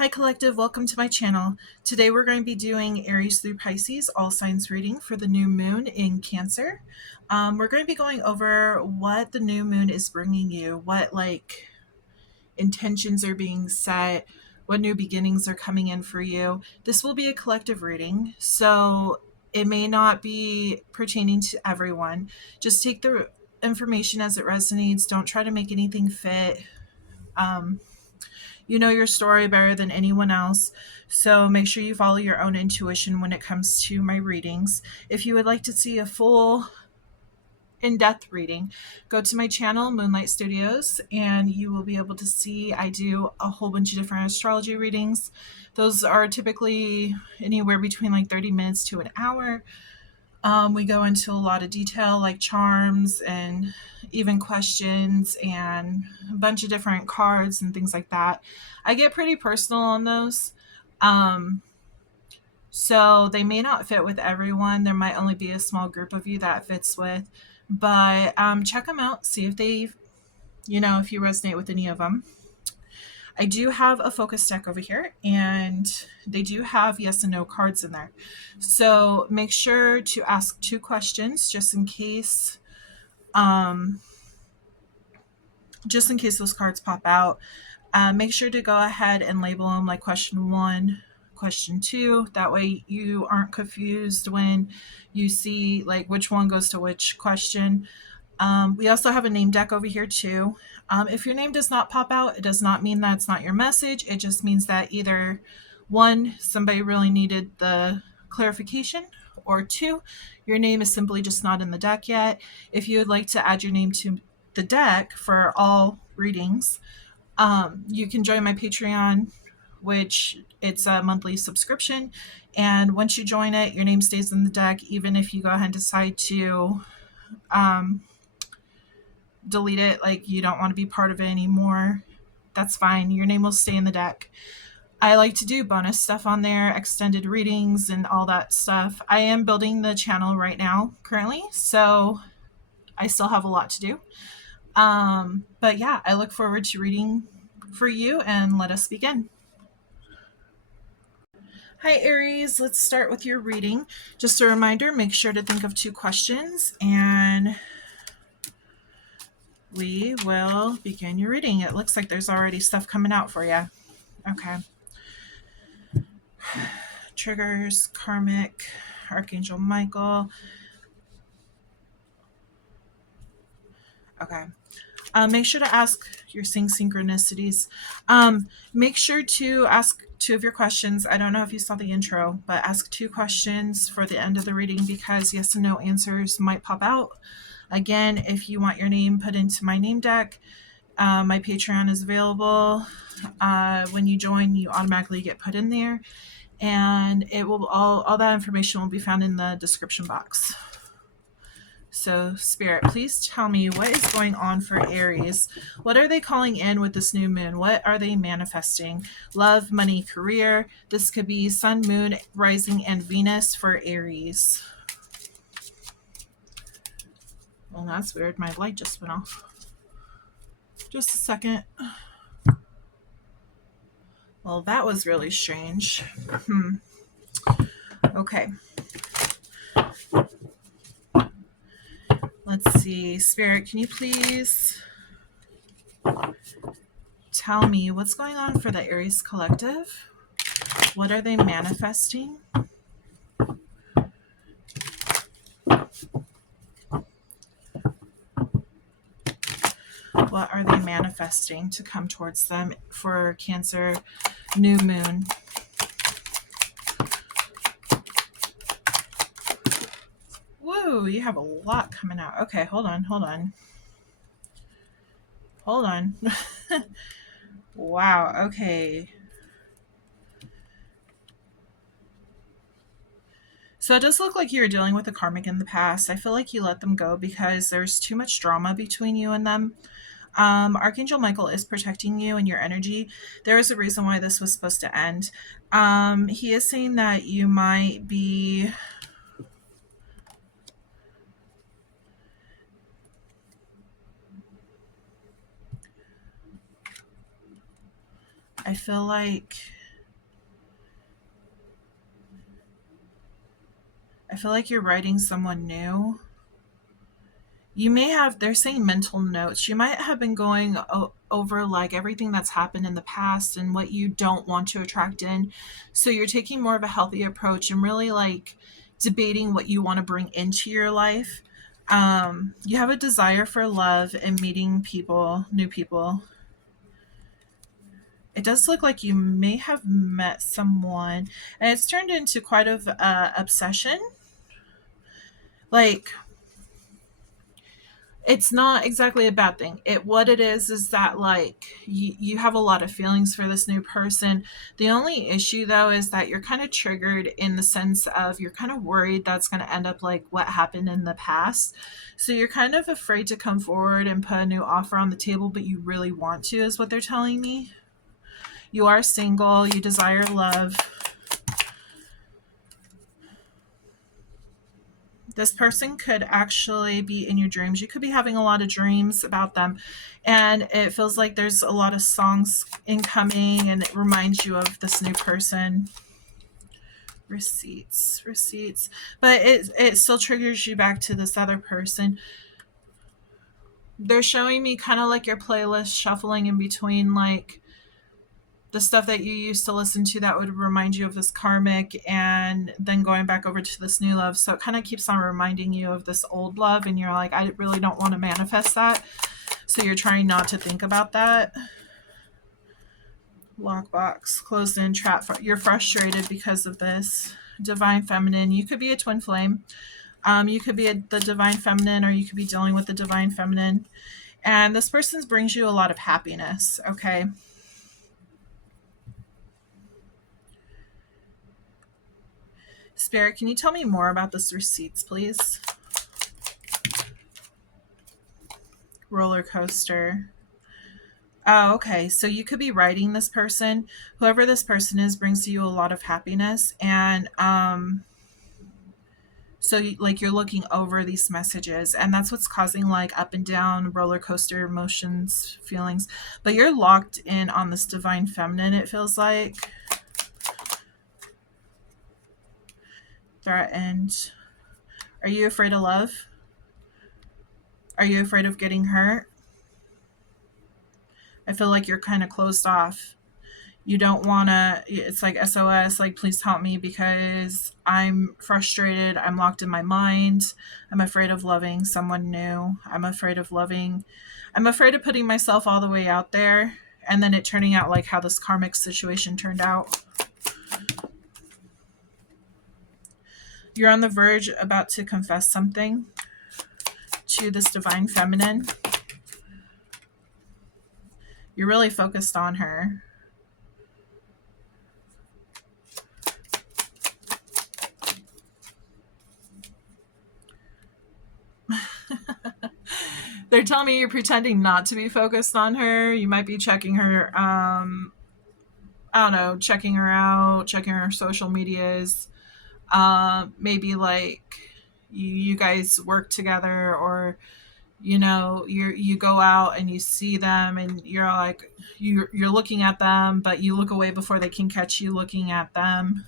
Hi Collective, welcome to my channel. Today we're going to be doing Aries through Pisces, all signs reading for the new moon in Cancer. We're going to be going over what the new moon is bringing you, what intentions are being set, what new beginnings are coming in for you. This will be a collective reading, so it may not be pertaining to everyone. Just take the information as it resonates. Don't try to make anything fit. You know your story better than anyone else, so make sure you follow your own intuition when it comes to my readings. If you would like to see a full in-depth reading, go to my channel, Moonlight Studios, and you will be able to see I do a whole bunch of different astrology readings. Those are typically anywhere between like 30 minutes to an hour. We go into a lot of detail like charms and even questions and a bunch of different cards and things like that. I get pretty personal on those. So they may not fit with everyone. There might only be a small group of you that fits with. But check them out. See if they, if you resonate with any of them. I do have a focus deck over here, and they do have yes and no cards in there. So make sure to ask 2 questions just in case those cards pop out. Make sure to go ahead and label them like question 1, question 2. That way you aren't confused when you see like which one goes to which question. We also have a name deck over here too. If your name does not pop out, it does not mean that's not your message. It just means that either 1, somebody really needed the clarification, or 2, your name is simply just not in the deck yet. If you would like to add your name to the deck for all readings, you can join my Patreon, which it's a monthly subscription. And once you join it, your name stays in the deck. Even if you go ahead and decide to delete it, like you don't want to be part of it anymore, that's fine. Your name will stay in the deck. I like to do bonus stuff on there, extended readings and all that stuff. I am building the channel right now currently, so I still have a lot to do. But yeah, I look forward to reading for you, and let us begin. Hi Aries, let's start with your reading. Just a reminder, make sure to think of 2 questions and we will begin your reading. It looks like there's already stuff coming out for you. Okay. Triggers, karmic, Archangel Michael. Okay. Make sure to ask, you're seeing synchronicities. Make sure to ask 2 of your questions. I don't know if you saw the intro, but ask 2 questions for the end of the reading because yes and no answers might pop out. Again, if you want your name put into my name deck, my Patreon is available. When you join, you automatically get put in there, and it will all that information will be found in the description box. So Spirit, please tell me what is going on for Aries. What are they calling in with this new moon? What are they manifesting? Love, money, career. This could be Sun, Moon, Rising, and Venus for Aries. Well, that's weird. My light just went off. Just a second. Well, that was really strange. Okay. Let's see. Spirit, can you please tell me what's going on for the Aries collective? What are they manifesting? What are they manifesting to come towards them for Cancer new moon? Whoa, you have a lot coming out. Okay, hold on. Wow, okay. So it does look like you were dealing with a karmic in the past. I feel like you let them go because there's too much drama between you and them. Archangel Michael is protecting you and your energy. There is a reason why this was supposed to end. He is saying that you might be... I feel like feel like you're writing someone new. You may have, they're saying mental notes. You might have been going over like everything that's happened in the past and what you don't want to attract in. So you're taking more of a healthy approach and really like debating what you want to bring into your life. You have a desire for love and meeting people, new people. It does look like you may have met someone, and it's turned into quite of obsession. Like, it's not exactly a bad thing. What it is that like you have a lot of feelings for this new person. The only issue though is that you're kind of triggered in the sense of you're kind of worried that's going to end up like what happened in the past. So you're kind of afraid to come forward and put a new offer on the table, but you really want to, is what they're telling me. You are single, you desire love. This person could actually be in your dreams. You could be having a lot of dreams about them, and it feels like there's a lot of songs incoming, and it reminds you of this new person. Receipts, but it still triggers you back to this other person. They're showing me kind of like your playlist shuffling in between, like the stuff that you used to listen to that would remind you of this karmic, and then going back over to this new love. So it kind of keeps on reminding you of this old love, and you're like, I really don't want to manifest that. So you're trying not to think about that. Lockbox, closed in, trap. You're frustrated because of this. Divine feminine. You could be a twin flame. You could be the divine feminine, or you could be dealing with the divine feminine. And this person brings you a lot of happiness. Okay. Spirit, can you tell me more about this receipts, please? Roller coaster. Oh, okay. So you could be writing this person. Whoever this person is brings you a lot of happiness. And so like you're looking over these messages, and that's what's causing like up and down roller coaster emotions, feelings. But you're locked in on this divine feminine, it feels like. Threatened. Are you afraid of love? Are you afraid of getting hurt? I feel like you're kind of closed off. You don't want to, it's like SOS, like, please help me because I'm frustrated. I'm locked in my mind. I'm afraid of loving someone new. I'm afraid of putting myself all the way out there and then it turning out like how this karmic situation turned out. You're on the verge about to confess something to this divine feminine. You're really focused on her. They're telling me you're pretending not to be focused on her. You might be checking her, I don't know, checking her out, checking her social medias. Maybe like you guys work together, or you go out and you see them and you're like you're looking at them, but you look away before they can catch you looking at them.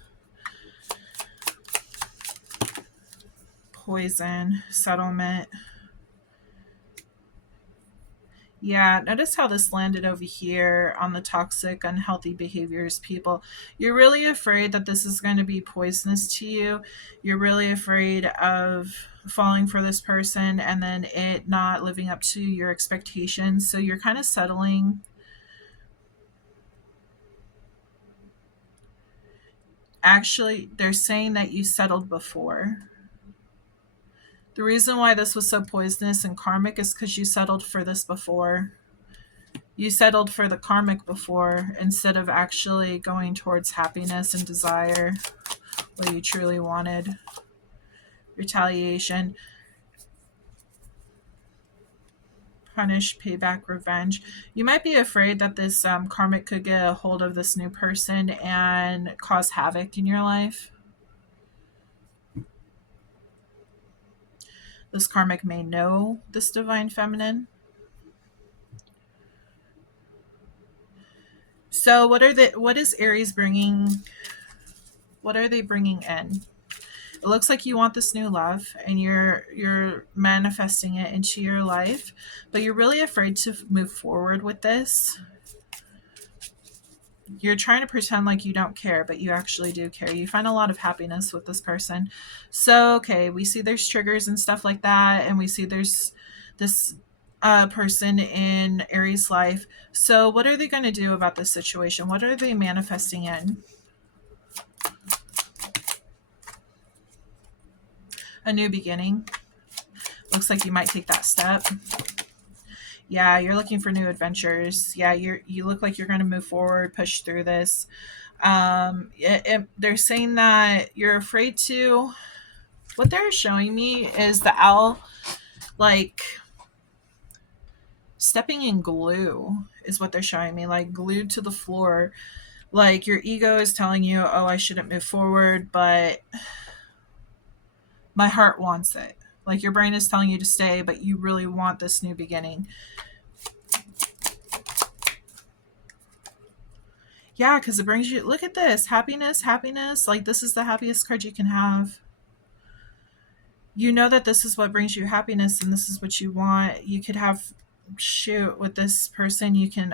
Poison, settlement. Yeah, notice how this landed over here on the toxic, unhealthy behaviors, people. You're really afraid that this is going to be poisonous to you. You're really afraid of falling for this person and then it not living up to your expectations. So you're kind of settling. Actually, they're saying that you settled before. The reason why this was so poisonous and karmic is because you settled for this before. You settled for the karmic before instead of actually going towards happiness and desire, what you truly wanted. Retaliation. Punish, payback, revenge. You might be afraid that this karmic could get a hold of this new person and cause havoc in your life. This karmic may know this divine feminine. So what is Aries bringing? What are they bringing in? It looks like you want this new love and you're manifesting it into your life, but you're really afraid to move forward with this. You're trying to pretend like you don't care, but you actually do care. You find a lot of happiness with this person. So, okay, we see there's triggers and stuff like that, and we see there's this person in Aries life. So, what are they going to do about this situation? What are they manifesting in? A new beginning. Looks like you might take that step. Yeah, you're looking for new adventures. Yeah, you look like you're going to move forward, push through this. They're saying that you're afraid to. What they're showing me is the owl, like stepping in glue, is what they're showing me, like glued to the floor. Like your ego is telling you, "Oh, I shouldn't move forward," but my heart wants it. Like your brain is telling you to stay, but you really want this new beginning. Yeah, because it brings you, look at this, happiness, happiness. Like this is the happiest card you can have. You know that this is what brings you happiness and this is what you want. You could have, shoot, with this person, you can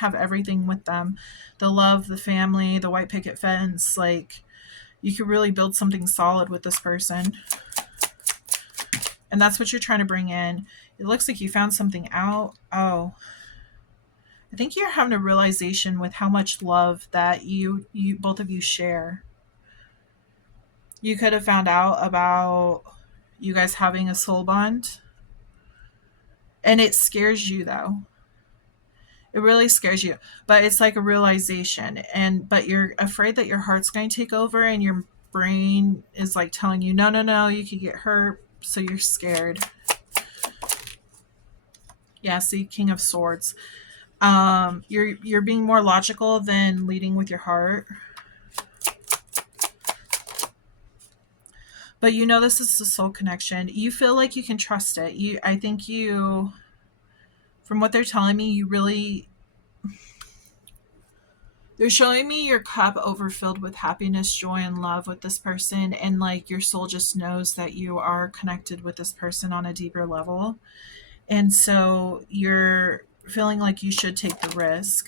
have everything with them. The love, the family, the white picket fence. Like you could really build something solid with this person. And that's what you're trying to bring in. It looks like you found something out. Oh, I think you're having a realization with how much love that you both of you share. You could have found out about you guys having a soul bond. And it scares you though. It really scares you. But it's like a realization. But you're afraid that your heart's going to take over and your brain is like telling you, no, no, no, you could get hurt. So you're scared. Yeah, see, King of Swords. You're being more logical than leading with your heart. But you know this is a soul connection. You feel like you can trust it. I think you, from what they're telling me, you really, they're showing me your cup overfilled with happiness, joy, and love with this person. And like your soul just knows that you are connected with this person on a deeper level. And so you're feeling like you should take the risk.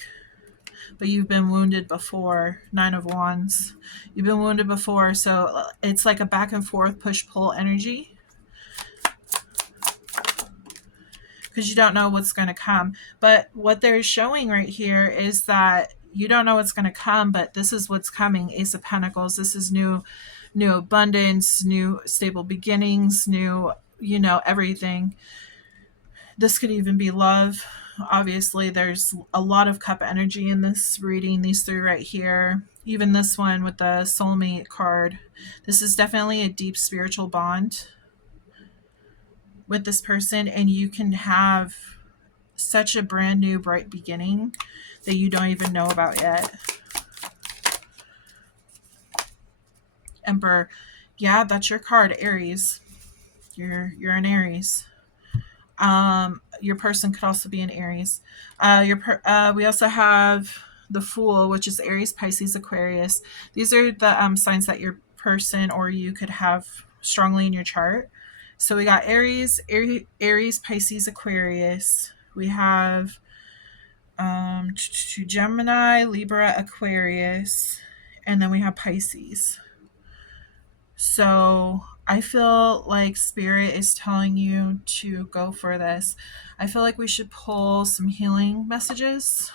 But you've been wounded before. 9 of Wands. You've been wounded before. So it's like a back and forth push-pull energy. Because you don't know what's going to come. But what they're showing right here is that you don't know what's going to come, but this is what's coming. Ace of Pentacles. This is new abundance, new stable beginnings, new, everything. This could even be love. Obviously, there's a lot of cup energy in this reading, these three right here. Even this one with the soulmate card. This is definitely a deep spiritual bond with this person, and you can have such a brand new bright beginning that you don't even know about yet. Emperor. Yeah, that's your card, Aries. You're an Aries. Your person could also be an Aries. We also have the Fool, which is Aries, Pisces, Aquarius. These are the signs that your person or you could have strongly in your chart. So we got Aries, Pisces, Aquarius. We have Gemini, Libra, Aquarius, and then we have Pisces. So I feel like Spirit is telling you to go for this. I feel like we should pull some healing messages.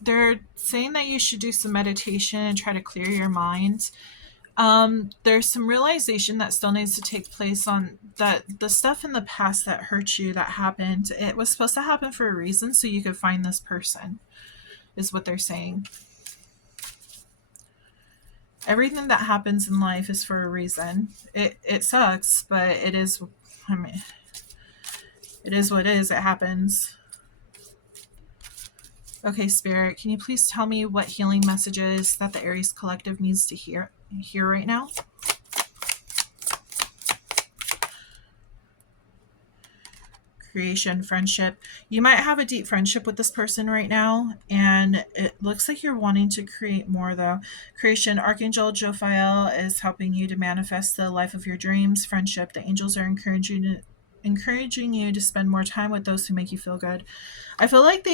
They're saying that you should do some meditation and try to clear your mind. There's some realization that still needs to take place on that the stuff in the past that hurt you, that happened, it was supposed to happen for a reason so you could find this person, is what they're saying. Everything that happens in life is for a reason. It sucks, but it is, it is what it is. It happens. Okay, Spirit, can you please tell me what healing messages that the Aries Collective needs to hear right now? creation, friendship. You might have a deep friendship with this person right now, and it looks like you're wanting to create more though. Creation, Archangel Jophiel is helping you to manifest the life of your dreams. Friendship, the angels are encouraging you to spend more time with those who make you feel good. I feel like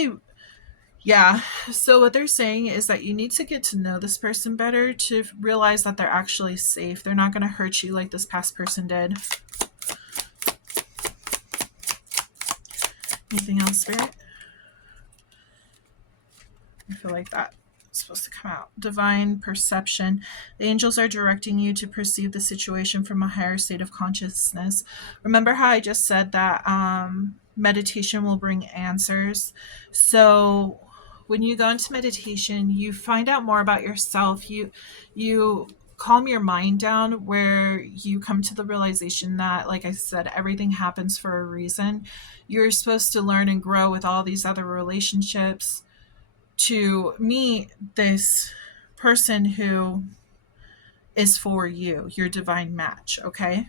yeah. So what they're saying is that you need to get to know this person better to realize that they're actually safe. They're not going to hurt you like this past person did. Anything else, Spirit? I feel like that's supposed to come out. Divine perception. The angels are directing you to perceive the situation from a higher state of consciousness. Remember how I just said that meditation will bring answers? So when you go into meditation, you find out more about yourself. You calm your mind down, where you come to the realization that, like I said, everything happens for a reason. You're supposed to learn and grow with all these other relationships to meet this person who is for you, your divine match, okay?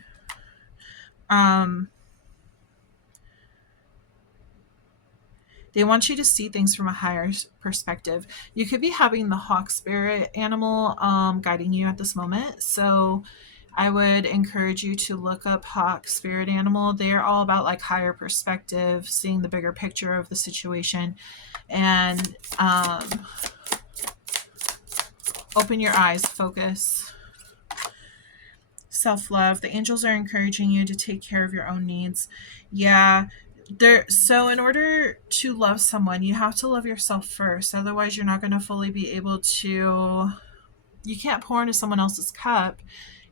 They want you to see things from a higher perspective. You could be having the hawk spirit animal guiding you at this moment. So I would encourage you to look up hawk spirit animal. They're all about like higher perspective, seeing the bigger picture of the situation, and open your eyes, focus. Self-love. The angels are encouraging you to take care of your own needs. Yeah. So in order to love someone, you have to love yourself first. Otherwise, you're not going to fully be able to, you can't pour into someone else's cup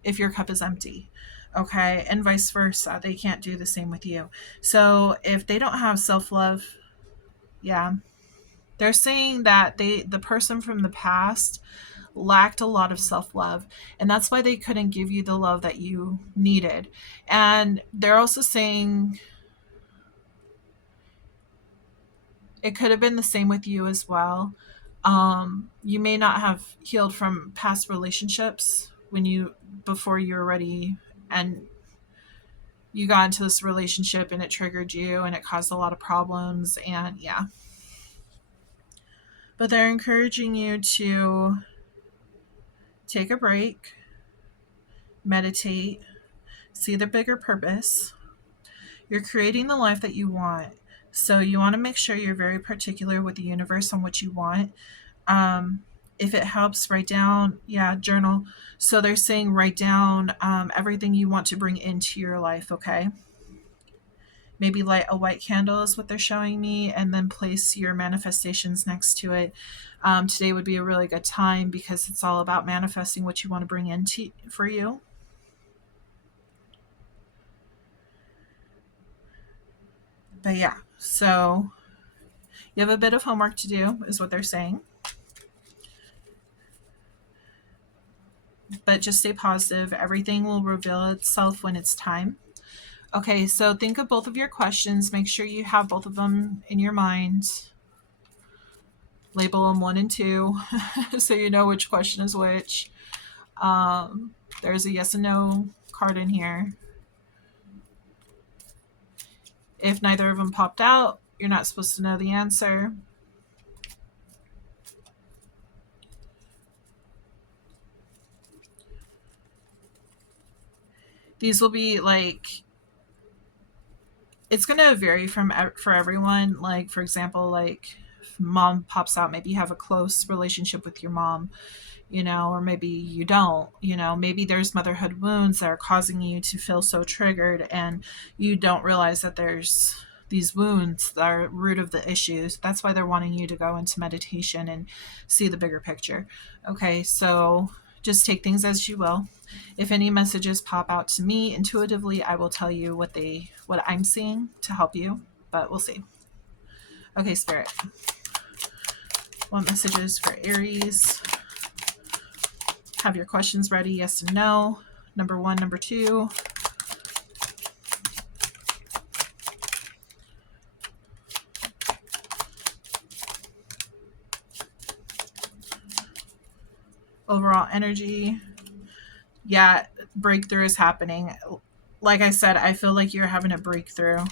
if your cup is empty. Okay. And vice versa. They can't do the same with you. So if they don't have self-love, yeah, they're saying that the person from the past lacked a lot of self-love, and that's why they couldn't give you the love that you needed. And they're also saying it could have been the same with you as well. You may not have healed from past relationships before you were ready, and you got into this relationship and it triggered you and it caused a lot of problems, and yeah. But they're encouraging you to take a break, meditate, see the bigger purpose. You're creating the life that you want. So you want to make sure you're very particular with the universe on what you want. If it helps, write down, journal. So they're saying write down everything you want to bring into your life, okay? Maybe light a white candle is what they're showing me, and then place your manifestations next to it. Today would be a really good time because it's all about manifesting what you want to bring into for you. But yeah, so you have a bit of homework to do is what they're saying. But just stay positive. Everything will reveal itself when it's time. Okay, so think of both of your questions. Make sure you have both of them in your mind. Label them 1 and 2 so you know which question is which. There's a yes and no card in here. If neither of them popped out, you're not supposed to know the answer. These will be like, it's going to vary for everyone. Like, for example, like if mom pops out, maybe you have a close relationship with your mom, or maybe you don't, maybe there's motherhood wounds that are causing you to feel so triggered, and you don't realize that there's these wounds that are root of the issues. That's why they're wanting you to go into meditation and see the bigger picture. Okay, so just take things as you will. If any messages pop out to me intuitively, I will tell you what I'm seeing to help you, but we'll see. Okay, Spirit. What messages for Aries? Have your questions ready, yes and no. Number 1, number 2. Overall energy. Yeah, breakthrough is happening. Like I said, I feel like you're having a breakthrough.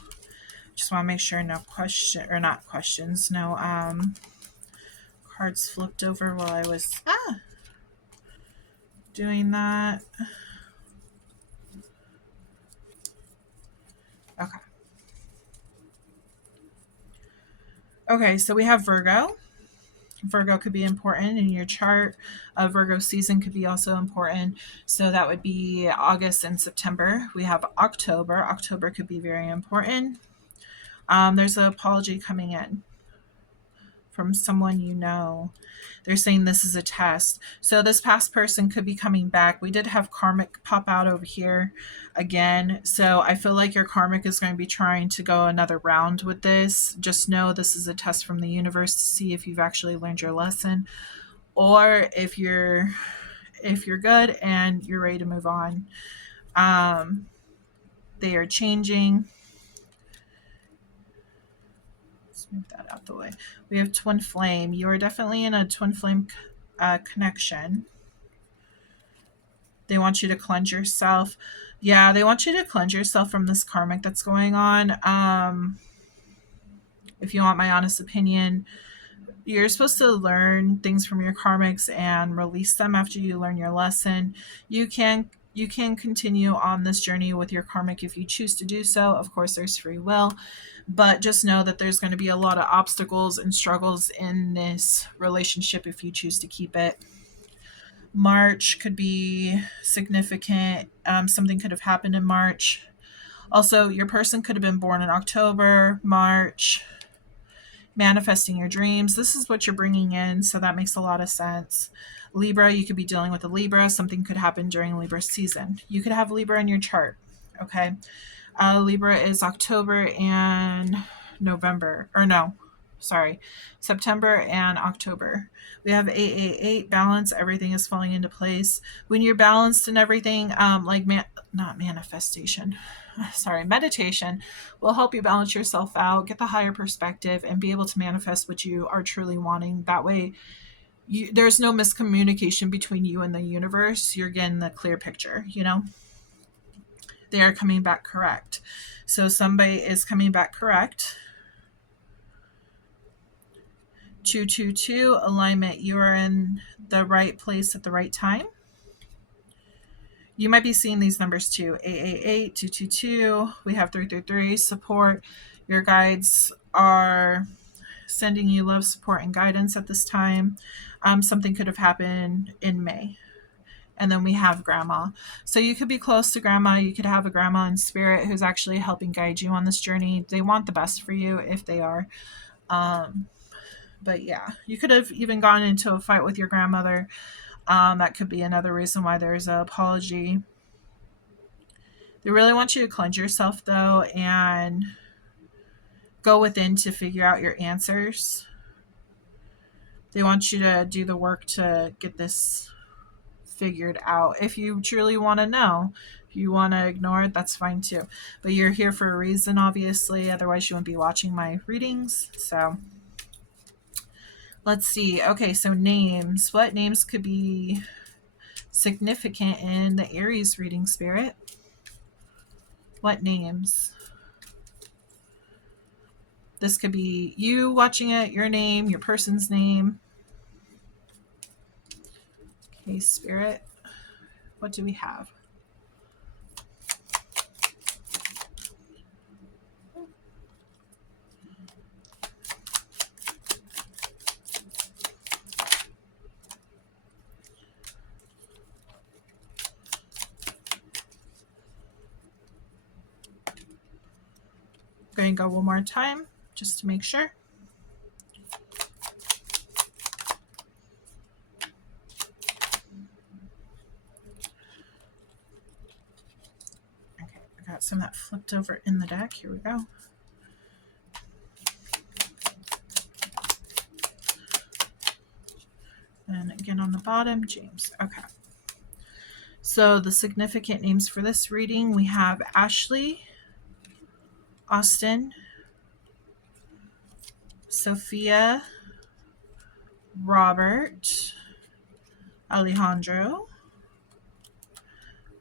Just want to make sure no question, or not questions, no cards flipped over while I was doing that. Okay. Okay, so we have Virgo. Virgo could be important in your chart. Virgo season could be also important. So that would be August and September. We have October. October could be very important. There's an apology coming in from someone you know. They're saying this is a test. So this past person could be coming back. We did have karmic pop out over here again. So I feel like your karmic is going to be trying to go another round with this. Just know this is a test from the universe to see if you've actually learned your lesson, or if you're good and you're ready to move on. They are changing. Move that out the way. We have twin flame. You are definitely in a twin flame connection. They want you to cleanse yourself. Yeah, they want you to cleanse yourself from this karmic that's going on. If you want my honest opinion, you're supposed to learn things from your karmics and release them after you learn your lesson. You can continue on this journey with your karmic if you choose to do so. Of course, there's free will, but just know that there's going to be a lot of obstacles and struggles in this relationship if you choose to keep it. March could be significant. Something could have happened in March. Also, your person could have been born in October, March. Manifesting your dreams. This is what you're bringing in, so that makes a lot of sense. Libra, you could be dealing with a Libra. Something could happen during Libra season. You could have Libra in your chart. Okay. Libra is October and November. Or no, sorry. September and October. We have 888, balance. Everything is falling into place. When you're balanced and everything, not manifestation. Sorry, meditation will help you balance yourself out, get the higher perspective, and be able to manifest what you are truly wanting. That way, there's no miscommunication between you and the universe. You're getting the clear picture, you know? They are coming back correct. So somebody is coming back correct. 222, alignment. You are in the right place at the right time. You might be seeing these numbers too. 888, 222. We have 333, support. Your guides are sending you love, support, and guidance at this time. Something could have happened in May. And then we have grandma. So you could be close to grandma. You could have a grandma in spirit who's actually helping guide you on this journey. They want the best for you if they are. But yeah, you could have even gone into a fight with your grandmother. That could be another reason why there's an apology. They really want you to cleanse yourself, though, and go within to figure out your answers. They want you to do the work to get this figured out. If you truly want to know, if you want to ignore it, that's fine too. But you're here for a reason, obviously. Otherwise, you wouldn't be watching my readings. So let's see. Okay, so names. What names could be significant in the Aries reading, Spirit? What names? This could be you watching it, your name, your person's name. Okay, Spirit. What do we have? I'm going to go one more time just to make sure. Okay, I got some that flipped over in the deck. Here we go. And again on the bottom, James. Okay. So the significant names for this reading, we have Ashley, Austin, Sophia, Robert, Alejandro.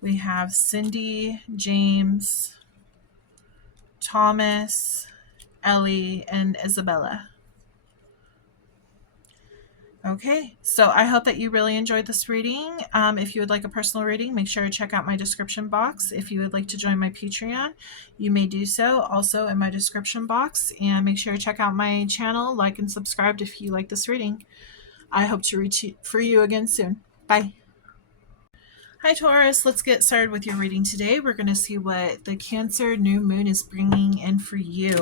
We have Cindy, James, Thomas, Ellie, and Isabella. Okay, so I hope that you really enjoyed this reading. If you would like a personal reading, make sure to check out my description box. If you would like to join my Patreon, you may do so also in my description box. And make sure to check out my channel, like and subscribe if you like this reading. I hope to reach for you again soon. Bye. Hi Taurus, let's get started with your reading today. We're going to see what the Cancer new moon is bringing in for you.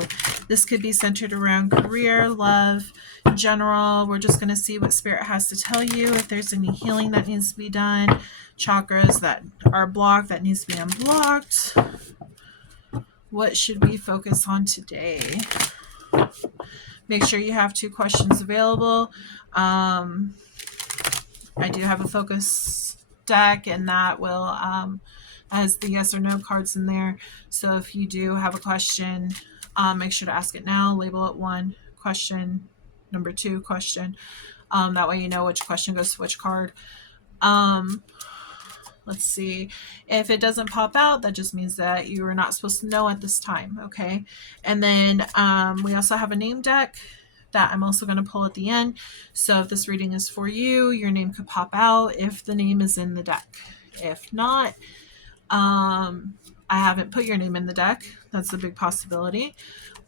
This could be centered around career, love, general. We're just going to see what Spirit has to tell you, if there's any healing that needs to be done, chakras that are blocked that needs to be unblocked. What should we focus on today? Make sure you have 2 questions available. I do have a focus deck, and that will has the yes or no cards in there. So if you do have a question, make sure to ask it now. Label it 1 question, number 2 question. That way you know which question goes to which card. Let's see. If it doesn't pop out, that just means that you are not supposed to know at this time. Okay. And then we also have a name deck that I'm also going to pull at the end. So if this reading is for you, your name could pop out if the name is in the deck. If not, I haven't put your name in the deck. That's a big possibility.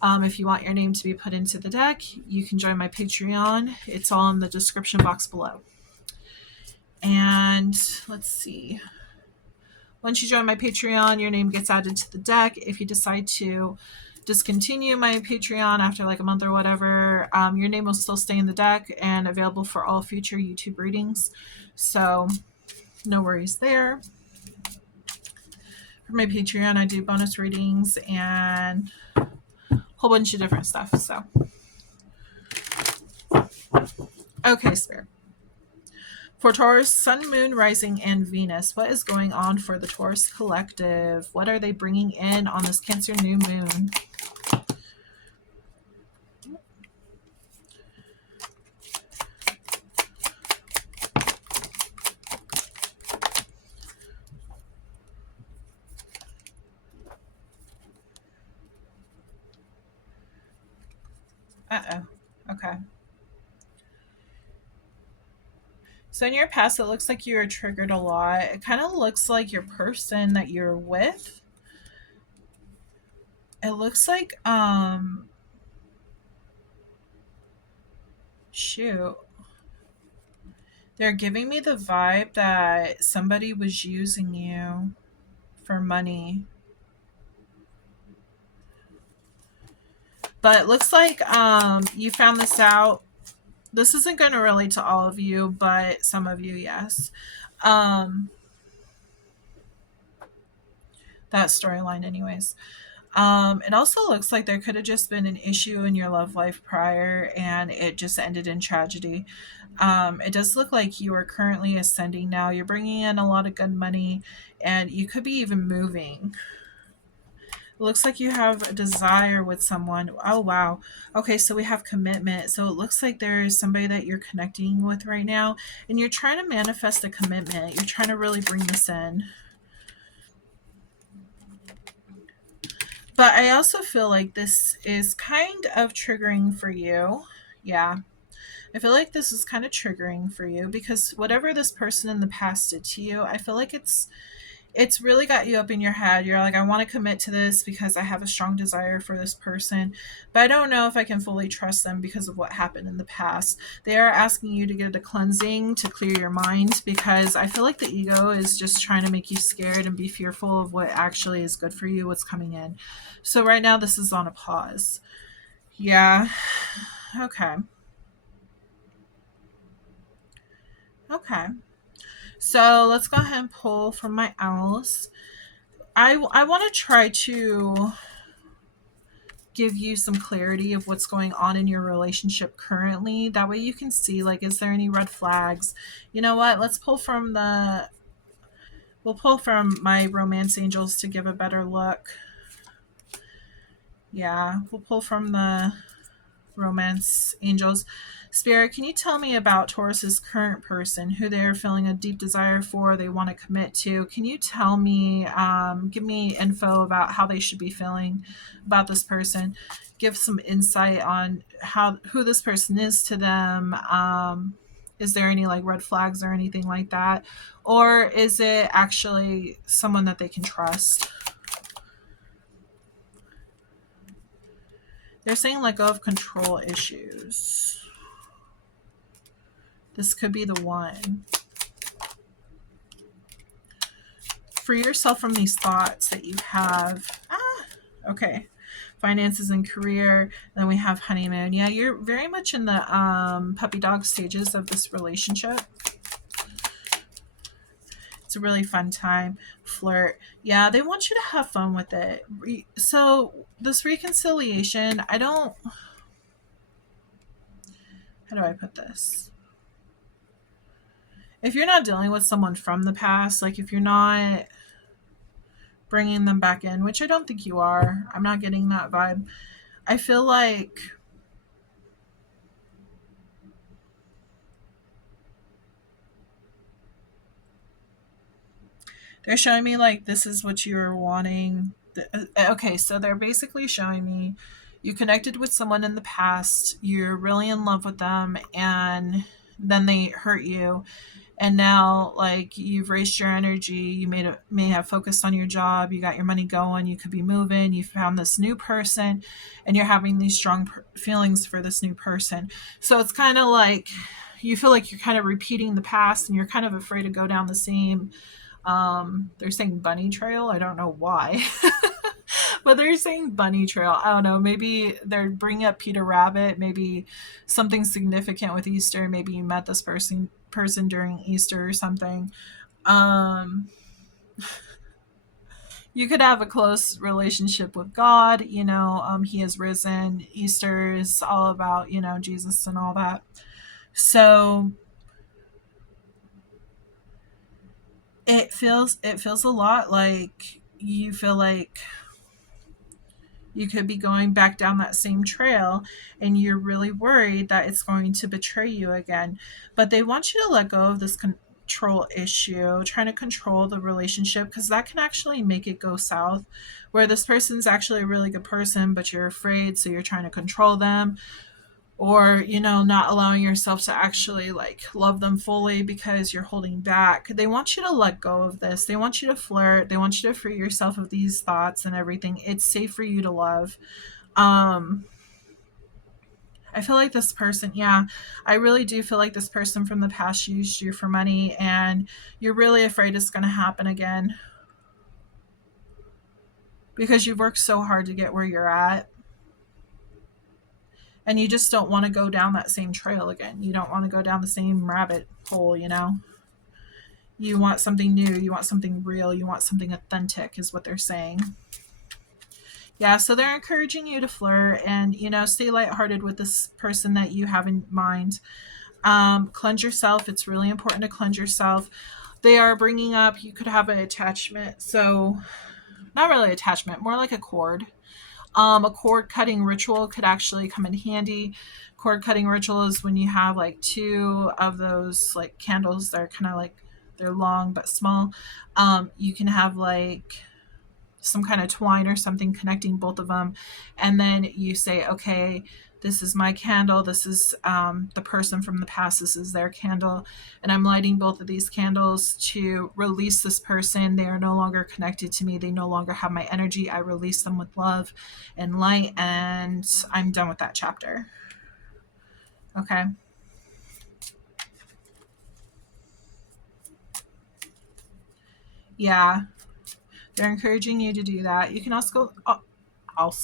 If you want your name to be put into the deck, you can join my Patreon. It's all in the description box below. And let's see. Once you join my Patreon, your name gets added to the deck. If you decide to discontinue my Patreon after like a month or whatever, your name will still stay in the deck and available for all future YouTube readings. So no worries there. For my Patreon, I do bonus readings and a whole bunch of different stuff. So, okay, Spirit. For Taurus, Sun, Moon, Rising, and Venus, what is going on for the Taurus collective? What are they bringing in on this Cancer new moon? Uh-oh. Okay. So in your past, it looks like you were triggered a lot. It kind of looks like your person that you're with. It looks like, shoot. They're giving me the vibe that somebody was using you for money. But it looks like you found this out. This isn't going to relate to all of you, but some of you, yes. That storyline anyways. It also looks like there could have just been an issue in your love life prior and it just ended in tragedy. It does look like you are currently ascending now. You're bringing in a lot of good money and you could be even moving. It looks like you have a desire with someone. Oh, wow. Okay, so we have commitment. So it looks like there's somebody that you're connecting with right now and you're trying to manifest a commitment. You're trying to really bring this in. But I also feel like this is kind of triggering for you. Yeah. I feel like this is kind of triggering for you because whatever this person in the past did to you, I feel like it's really got you up in your head. You're like, I want to commit to this because I have a strong desire for this person, but I don't know if I can fully trust them because of what happened in the past. They are asking you to get a cleansing to clear your mind because I feel like the ego is just trying to make you scared and be fearful of what actually is good for you, what's coming in. So right now this is on a pause. Yeah. Okay. Okay. So let's go ahead and pull from my owls. I want to try to give you some clarity of what's going on in your relationship currently. That way you can see, like, is there any red flags? You know what? Let's pull from we'll pull from my romance angels to give a better look. Yeah, we'll pull from the romance angels. Spirit, can you tell me about Taurus's current person, who they're feeling a deep desire for, they want to commit to? Can you tell me, give me info about how they should be feeling about this person? Give some insight on who this person is to them. Is there any like red flags or anything like that? Or is it actually someone that they can trust? They're saying let go of control issues. This could be the one. Free yourself from these thoughts that you have. Okay. Finances and career. Then we have honeymoon. Yeah, you're very much in the puppy dog stages of this relationship. It's a really fun time. Flirt. Yeah, they want you to have fun with it. So this reconciliation, how do I put this? If you're not dealing with someone from the past, like if you're not bringing them back in, which I don't think you are, I'm not getting that vibe. I feel like they're showing me like this is what you're wanting. Okay, so they're basically showing me you connected with someone in the past, you're really in love with them, and then they hurt you. And now, like, you've raised your energy, you may have focused on your job, you got your money going, you could be moving, you found this new person, and you're having these strong feelings for this new person. So it's kind of like you feel like you're kind of repeating the past, and you're kind of afraid to go down the same, they're saying bunny trail. I don't know why. But they're saying bunny trail. I don't know. Maybe they're bringing up Peter Rabbit. Maybe something significant with Easter. Maybe you met this person during Easter or something. You could have a close relationship with God. He has risen. Easter is all about, Jesus and all that. So it feels a lot like you feel like you could be going back down that same trail, and you're really worried that it's going to betray you again. But they want you to let go of this control issue, trying to control the relationship, because that can actually make it go south, where this person's actually a really good person, but you're afraid, so you're trying to control them, or not allowing yourself to actually like love them fully because you're holding back. They want you to let go of this. They want you to flirt. They want you to free yourself of these thoughts and everything. It's safe for you to love. I feel like this person, I really do feel like this person from the past used you for money, and you're really afraid it's going to happen again because you've worked so hard to get where you're at. And you just don't want to go down that same trail again. You don't want to go down the same rabbit hole, You want something new. You want something real. You want something authentic is what they're saying. Yeah, so they're encouraging you to flirt and, stay lighthearted with this person that you have in mind. Cleanse yourself. It's really important to cleanse yourself. They are bringing up, you could have an attachment. So not really attachment, more like a cord. A cord cutting ritual could actually come in handy. Cord cutting ritual is when you have like two of those like candles that are kind of like, they're long but small. You can have like some kind of twine or something connecting both of them. And then you say, okay, this is my candle. This is the person from the past. This is their candle. And I'm lighting both of these candles to release this person. They are no longer connected to me. They no longer have my energy. I release them with love and light, and I'm done with that chapter. Okay. Yeah. They're encouraging you to do that. You can also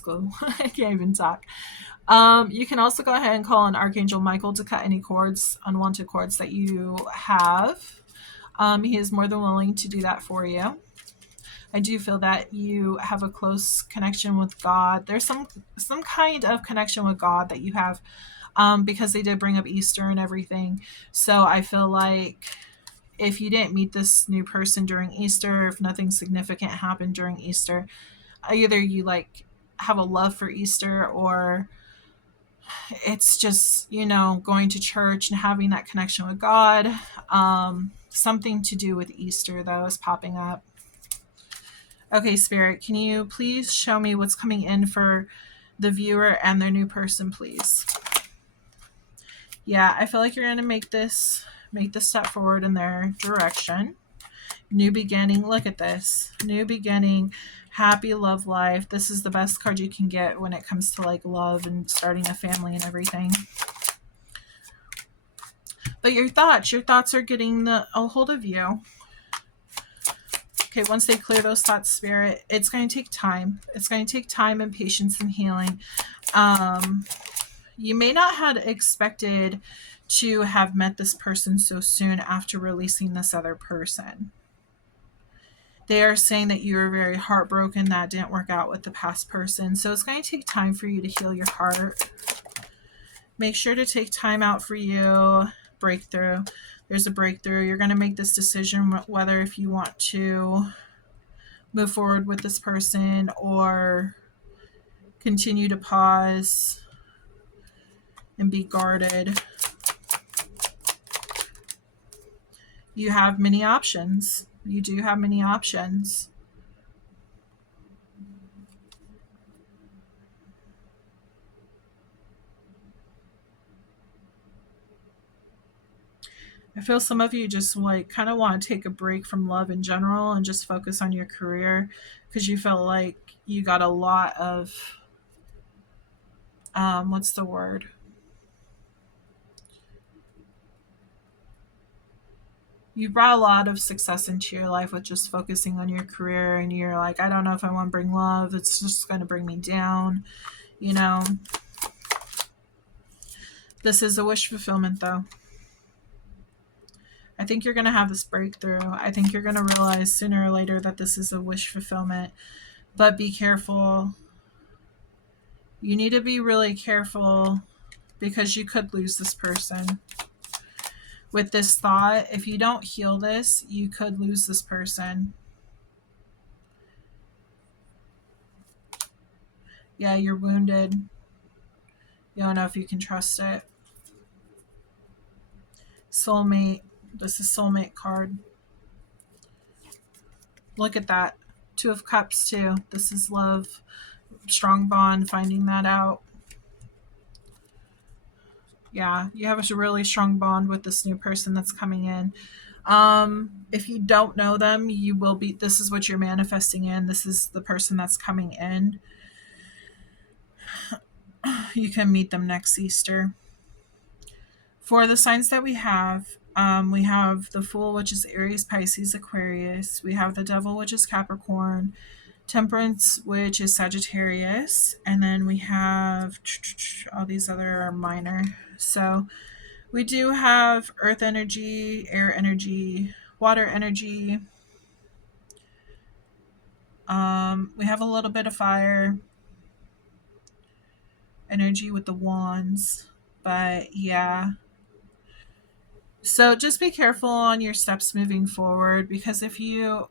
go, I can't even talk. You can also go ahead and call on Archangel Michael to cut any cords, unwanted cords that you have. He is more than willing to do that for you. I do feel that you have a close connection with God. There's some kind of connection with God that you have, because they did bring up Easter and everything. So I feel like if you didn't meet this new person during Easter, if nothing significant happened during Easter, either you like have a love for Easter, or it's just, you know, going to church and having that connection with God. Something to do with Easter, though, is popping up. Okay, Spirit, can you please show me what's coming in for the viewer and their new person, please? Yeah, I feel like you're going to make this step forward in their direction. New beginning. Look at this. New beginning. Happy love life. This is the best card you can get when it comes to like love and starting a family and everything. But your thoughts are getting a hold of you. Okay, once they clear those thoughts, Spirit, it's going to take time. It's going to take time and patience and healing. You may not have expected to have met this person so soon after releasing this other person. They are saying that you were very heartbroken that didn't work out with the past person. So it's going to take time for you to heal your heart. Make sure to take time out for you. Breakthrough. There's a breakthrough. You're going to make this decision whether if you want to move forward with this person or continue to pause and be guarded. You have many options. You do have many options. I feel some of you just like kind of want to take a break from love in general and just focus on your career because you felt like you got a lot of, what's the word? You brought a lot of success into your life with just focusing on your career, and you're like, I don't know if I want to bring love. It's just going to bring me down, you know. This is a wish fulfillment, though. I think you're going to have this breakthrough. I think you're going to realize sooner or later that this is a wish fulfillment. But be careful. You need to be really careful because you could lose this person. With this thought, if you don't heal this, you could lose this person. Yeah, you're wounded. You don't know if you can trust it. Soulmate. This is soulmate card. Look at that. 2 of Cups too. This is love. Strong bond. Finding that out. Yeah, you have a really strong bond with this new person that's coming in. If you don't know them, you will be, this is what you're manifesting in. This is the person that's coming in. You can meet them next Easter. For the signs that we have the Fool, which is Aries, Pisces, Aquarius. We have the Devil, which is Capricorn. Temperance, which is Sagittarius. And then we have all these other are minor. So we do have earth energy, air energy, water energy. We have a little bit of fire energy with the wands. But yeah. So just be careful on your steps moving forward, because if you...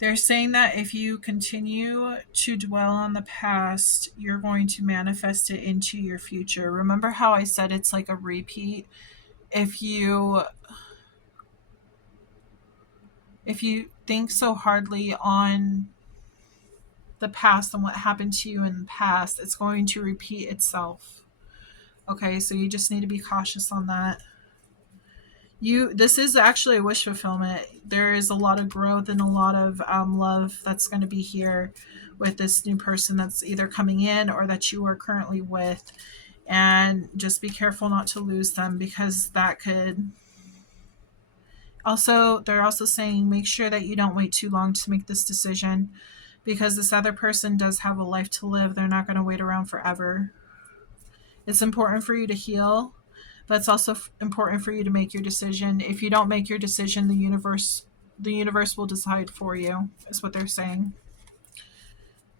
They're saying that if you continue to dwell on the past, you're going to manifest it into your future. Remember how I said it's like a repeat? If you think so hardly on the past and what happened to you in the past, it's going to repeat itself. Okay, so you just need to be cautious on that. This is actually a wish fulfillment. There is a lot of growth and a lot of love that's going to be here with this new person that's either coming in or that you are currently with. And just be careful not to lose them, because that could... Also, they're also saying make sure that you don't wait too long to make this decision, because this other person does have a life to live. They're not going to wait around forever. It's important for you to heal, but it's also important for you to make your decision. If you don't make your decision, the universe will decide for you, is what they're saying.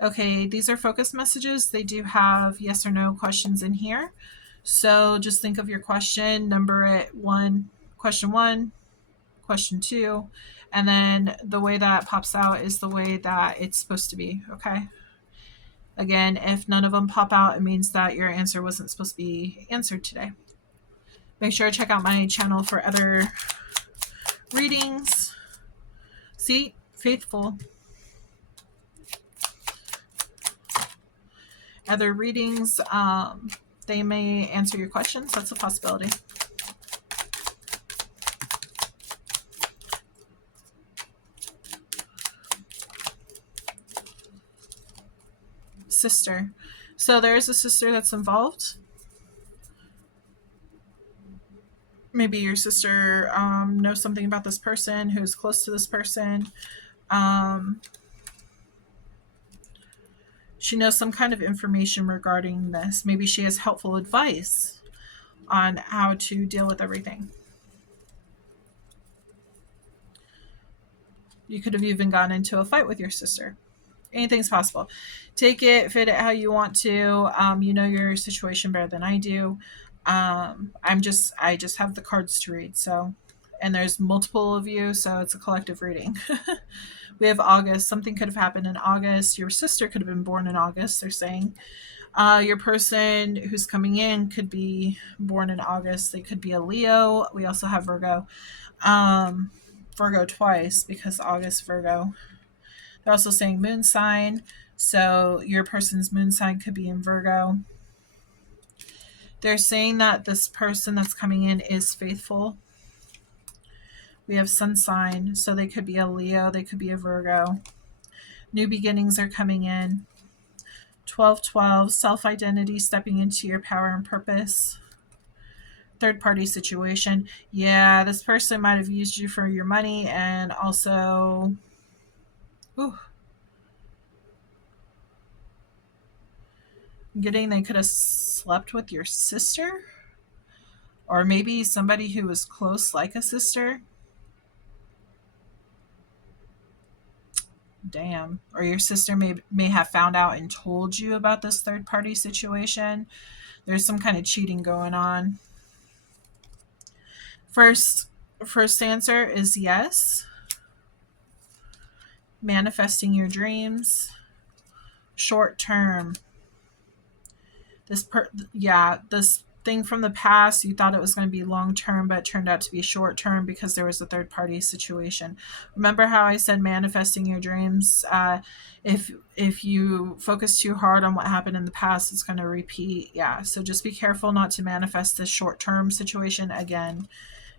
Okay, these are focus messages. They do have yes or no questions in here. So just think of your question, number it question 1, question 2, and then the way that pops out is the way that it's supposed to be, okay? Again, if none of them pop out, it means that your answer wasn't supposed to be answered today. Make sure to check out my channel for other readings. See, faithful. Other readings, they may answer your questions. That's a possibility. Sister. So there is a sister that's involved. Maybe your sister knows something about this person, who's close to this person. She knows some kind of information regarding this. Maybe she has helpful advice on how to deal with everything. You could have even gotten into a fight with your sister. Anything's possible. Take it, fit it how you want to. You know your situation better than I do. I just have the cards to read. So, and there's multiple of you, so it's a collective reading. We have August. Something could have happened in August. Your sister could have been born in August, they're saying. Your person who's coming in could be born in August. They could be a Leo. We also have Virgo. Virgo twice because August, Virgo. They're also saying moon sign. So your person's moon sign could be in Virgo. They're saying that this person that's coming in is faithful. We have sun sign. So they could be a Leo. They could be a Virgo. New beginnings are coming in. 12-12, self-identity, stepping into your power and purpose. Third-party situation. Yeah, this person might have used you for your money and also... Ooh. Getting they could have slept with your sister? Or maybe somebody who was close like a sister? Damn. Or your sister may have found out and told you about this third-party situation. There's some kind of cheating going on. First answer is yes. Manifesting your dreams. Short term. This thing from the past, you thought it was going to be long term, but it turned out to be short term because there was a third party situation. Remember how I said manifesting your dreams? If you focus too hard on what happened in the past, it's going to repeat. Yeah, so just be careful not to manifest this short term situation again.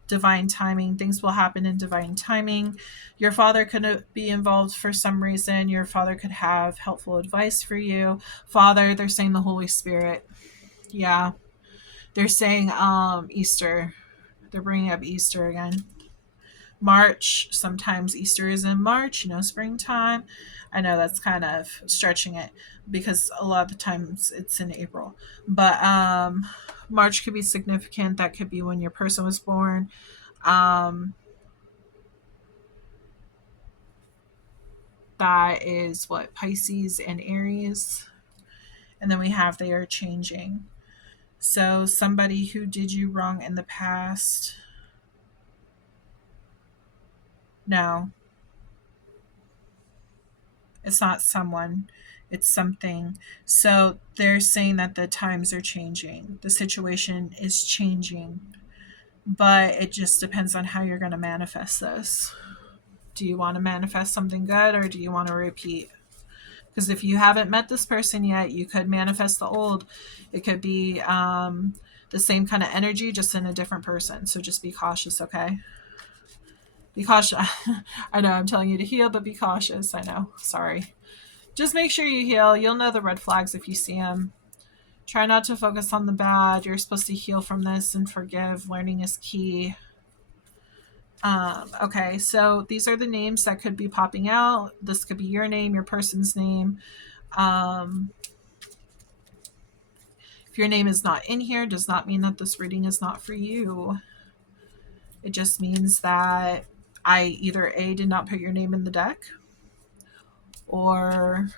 Divine timing. Things will happen in divine timing. Your father could be involved for some reason. Your father could have helpful advice for you. Father, they're saying the Holy Spirit. Yeah. They're saying Easter. They're bringing up Easter again. March. Sometimes Easter is in March, springtime. I know that's kind of stretching it because a lot of the times it's in April. But March could be significant. That could be when your person was born. That is what? Pisces and Aries. And then we have they are changing. So somebody who did you wrong in the past. No. It's not someone. It's something. So they're saying that the times are changing. The situation is changing. But it just depends on how you're going to manifest this. Do you want to manifest something good or do you want to repeat? Because if you haven't met this person yet, you could manifest the old. It could be the same kind of energy, just in a different person. So just be cautious, okay? Be cautious. I know I'm telling you to heal, but be cautious. I know. Sorry. Just make sure you heal. You'll know the red flags if you see them. Try not to focus on the bad. You're supposed to heal from this and forgive. Learning is key. Okay, so these are the names that could be popping out. This could be your name, your person's name. If your name is not in here, does not mean that this reading is not for you. It just means that I either A, did not put your name in the deck, or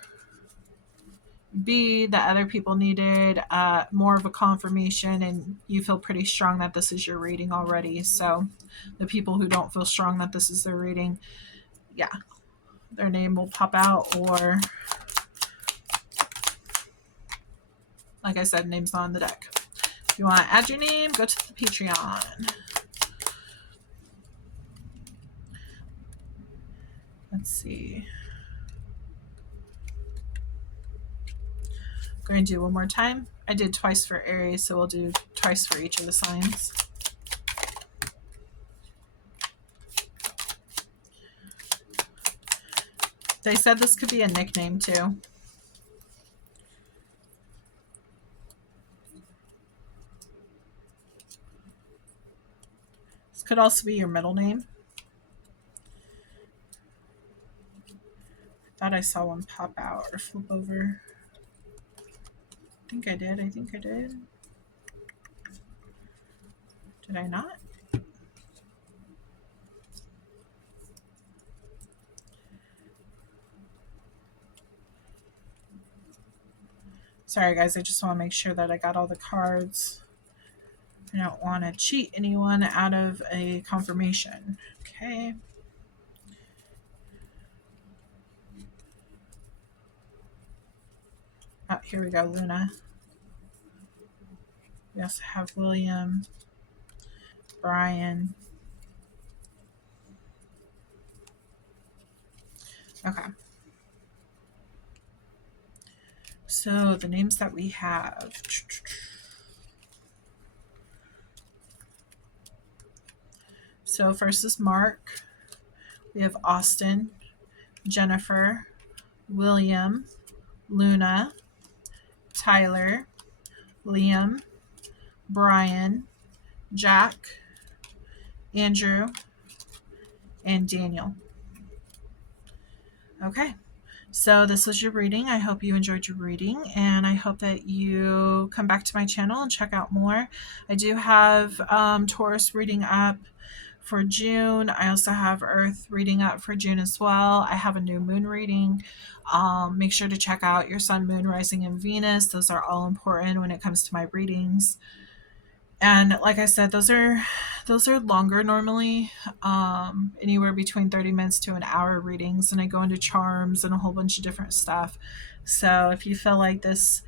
B, that other people needed more of a confirmation and you feel pretty strong that this is your reading already. So the people who don't feel strong that this is their reading, yeah, their name will pop out, or like I said, name's not on the deck. If you want to add your name, go to the Patreon. Let's see. I'm going to do one more time. I did twice for Aries, so we'll do twice for each of the signs. They said this could be a nickname too. This could also be your middle name. I thought I saw one pop out or flip over. I think I did. Did I not? Sorry guys, I just want to make sure that I got all the cards. I don't want to cheat anyone out of a confirmation. Okay. Oh, here we go, Luna. We also have William, Brian. Okay. So the names that we have. So first is Mark. We have Austin, Jennifer, William, Luna, Tyler, Liam, Brian, Jack, Andrew, and Daniel. Okay, so this was your reading. I hope you enjoyed your reading, and I hope that you come back to my channel and check out more. I do have Taurus reading up for June. I also have Earth reading up for June as well. I have a new moon reading. Make sure to check out your Sun, Moon, Rising, and Venus. Those are all important when it comes to my readings. And like I said, those are longer normally, anywhere between 30 minutes to an hour readings, and I go into charms and a whole bunch of different stuff. So if you feel like this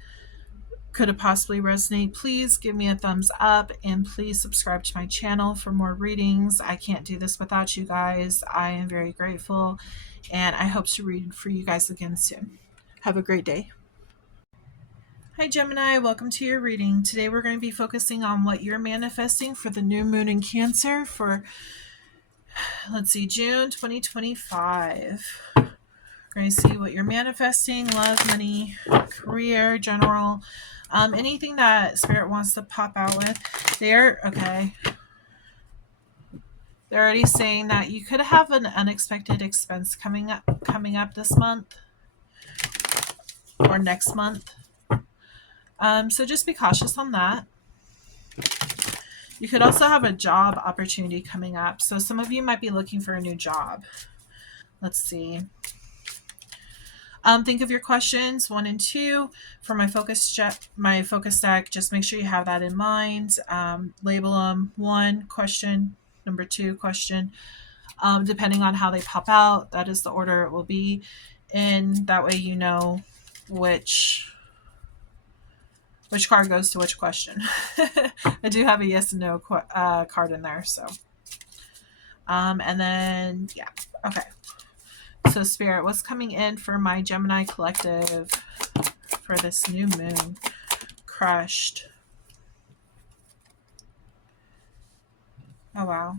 could have possibly resonate, please give me a thumbs up and please subscribe to my channel for more readings. I can't do this without you guys. I am very grateful, and I hope to read for you guys again soon. Have a great day. Hi Gemini, welcome to your reading. Today we're going to be focusing on what you're manifesting for the new moon in Cancer for, let's see, June 2025. We're going to see what you're manifesting, love, money, career, general, anything that Spirit wants to pop out with. They're already saying that you could have an unexpected expense coming up this month or next month. So just be cautious on that. You could also have a job opportunity coming up. So some of you might be looking for a new job. Let's see. Think of your questions 1 and 2 for my focus deck. Just make sure you have that in mind. Label them 1 question, number 2 question. Depending on how they pop out, that is the order it will be. And that way you know which card goes to which question. I do have a yes and no card in there. So, and then, yeah. Okay. So Spirit, what's coming in for my Gemini collective for this new moon? Crushed. Oh, wow.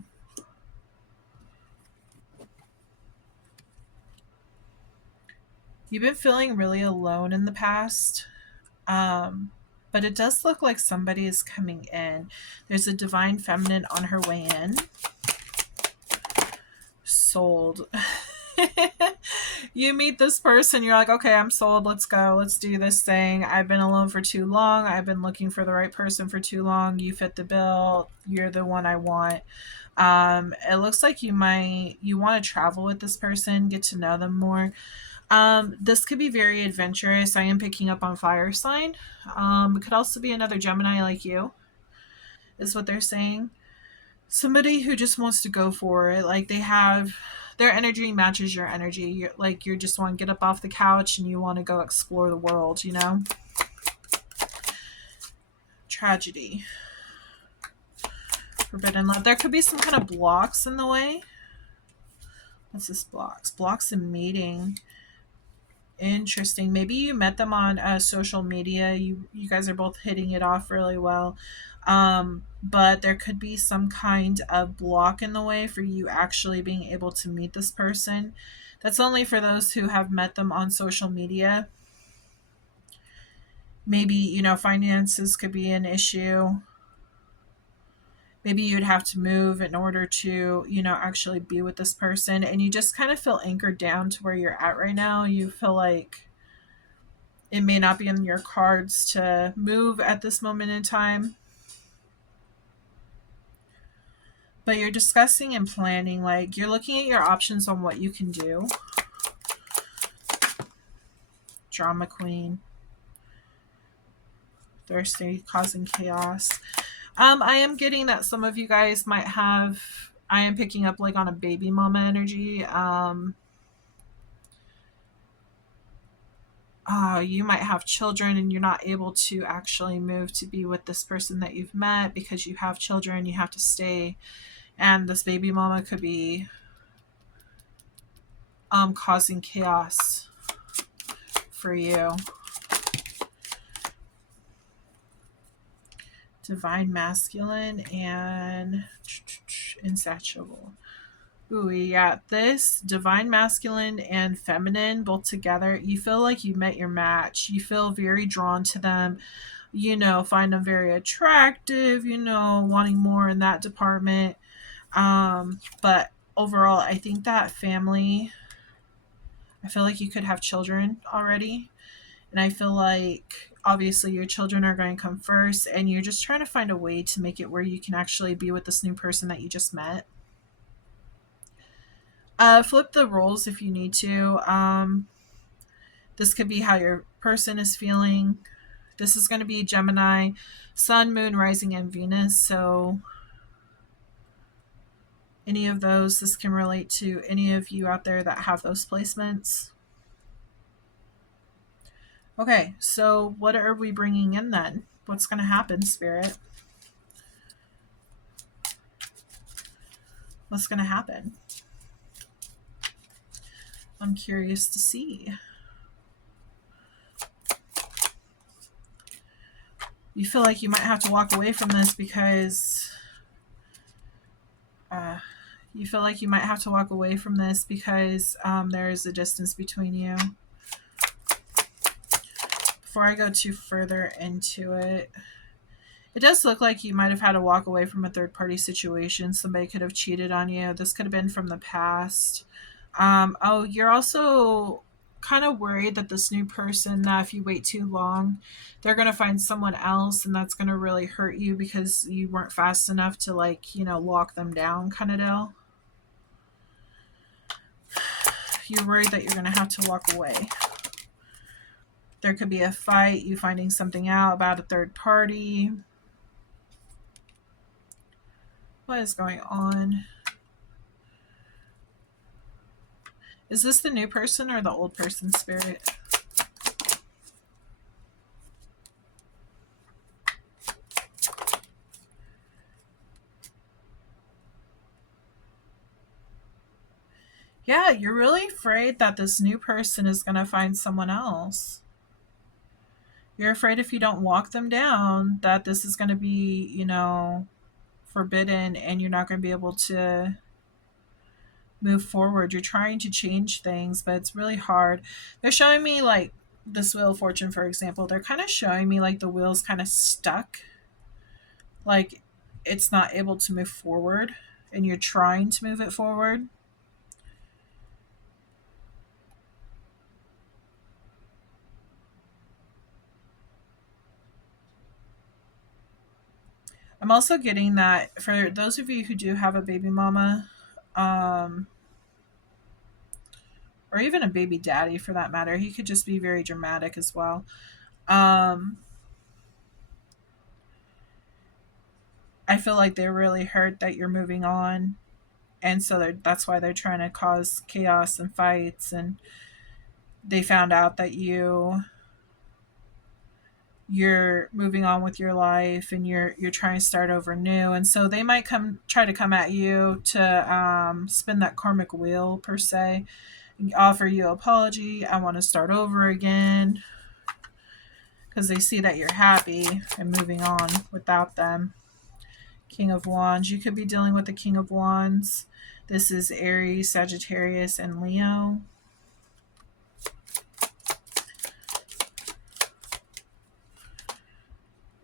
You've been feeling really alone in the past. But it does look like somebody is coming in. There's a divine feminine on her way in. Sold. You meet this person, you're like, okay, I'm sold. Let's go. Let's do this thing. I've been alone for too long. I've been looking for the right person for too long. You fit the bill. You're the one I want. It looks like you want to travel with this person, get to know them more. This could be very adventurous. I am picking up on fire sign. It could also be another Gemini like you, is what they're saying. Somebody who just wants to go for it. Like their energy matches your energy. You just want to get up off the couch and you want to go explore the world, you know? Tragedy. Forbidden love. There could be some kind of blocks in the way. What's this blocks? Blocks in meeting. Interesting. Maybe you met them on social media. You guys are both hitting it off really well. But there could be some kind of block in the way for you actually being able to meet this person. That's only for those who have met them on social media. Maybe, you know, finances could be an issue. Maybe you'd have to move in order to, you know, actually be with this person. And you just kind of feel anchored down to where you're at right now. You feel like it may not be in your cards to move at this moment in time. But you're discussing and planning, like you're looking at your options on what you can do. Drama queen. Thirsty, causing chaos. I am getting that some of you guys might have, I am picking up like on a baby mama energy. You might have children and you're not able to actually move to be with this person that you've met because you have children, you have to stay. And this baby mama could be causing chaos for you. Divine masculine and insatiable. Ooh, yeah, this divine masculine and feminine both together, you feel like you met your match. You feel very drawn to them, you know, find them very attractive, you know, wanting more in that department. But overall, I think that family, I feel like you could have children already. And I feel like obviously your children are going to come first, and you're just trying to find a way to make it where you can actually be with this new person that you just met. Flip the roles if you need to. This could be how your person is feeling. This is going to be Gemini, Sun, Moon, Rising, and Venus. So any of those, this can relate to any of you out there that have those placements. Okay, so what are we bringing in then? What's going to happen, Spirit? What's going to happen? I'm curious to see. You feel like you might have to walk away from this because there is a distance between you. Before I go too further into it, it does look like you might have had to walk away from a third-party situation. Somebody could have cheated on you. This could have been from the past. You're also kind of worried that this new person, if you wait too long, they're going to find someone else, and that's going to really hurt you because you weren't fast enough to, like, you know, lock them down kind of deal. You're worried that you're going to have to walk away. There could be a fight, you finding something out about a third party. What is going on? Is this the new person or the old person, Spirit? Yeah, you're really afraid that this new person is going to find someone else. You're afraid if you don't walk them down that this is going to be, you know, forbidden and you're not going to be able to move forward. You're trying to change things, but it's really hard. They're showing me like this Wheel of Fortune, for example. They're kind of showing me like the wheel's kind of stuck. Like it's not able to move forward and you're trying to move it forward. I'm also getting that for those of you who do have a baby mama, or even a baby daddy for that matter, he could just be very dramatic as well. I feel like they're really hurt that you're moving on, and so that's why they're trying to cause chaos and fights. And they found out that you you're moving on with your life and you're trying to start over new. And so they might try to come at you to spin that karmic wheel per se, and offer you apology. I want to start over again, because they see that you're happy and moving on without them. King of Wands. You could be dealing with the King of Wands. This is Aries, Sagittarius, and Leo.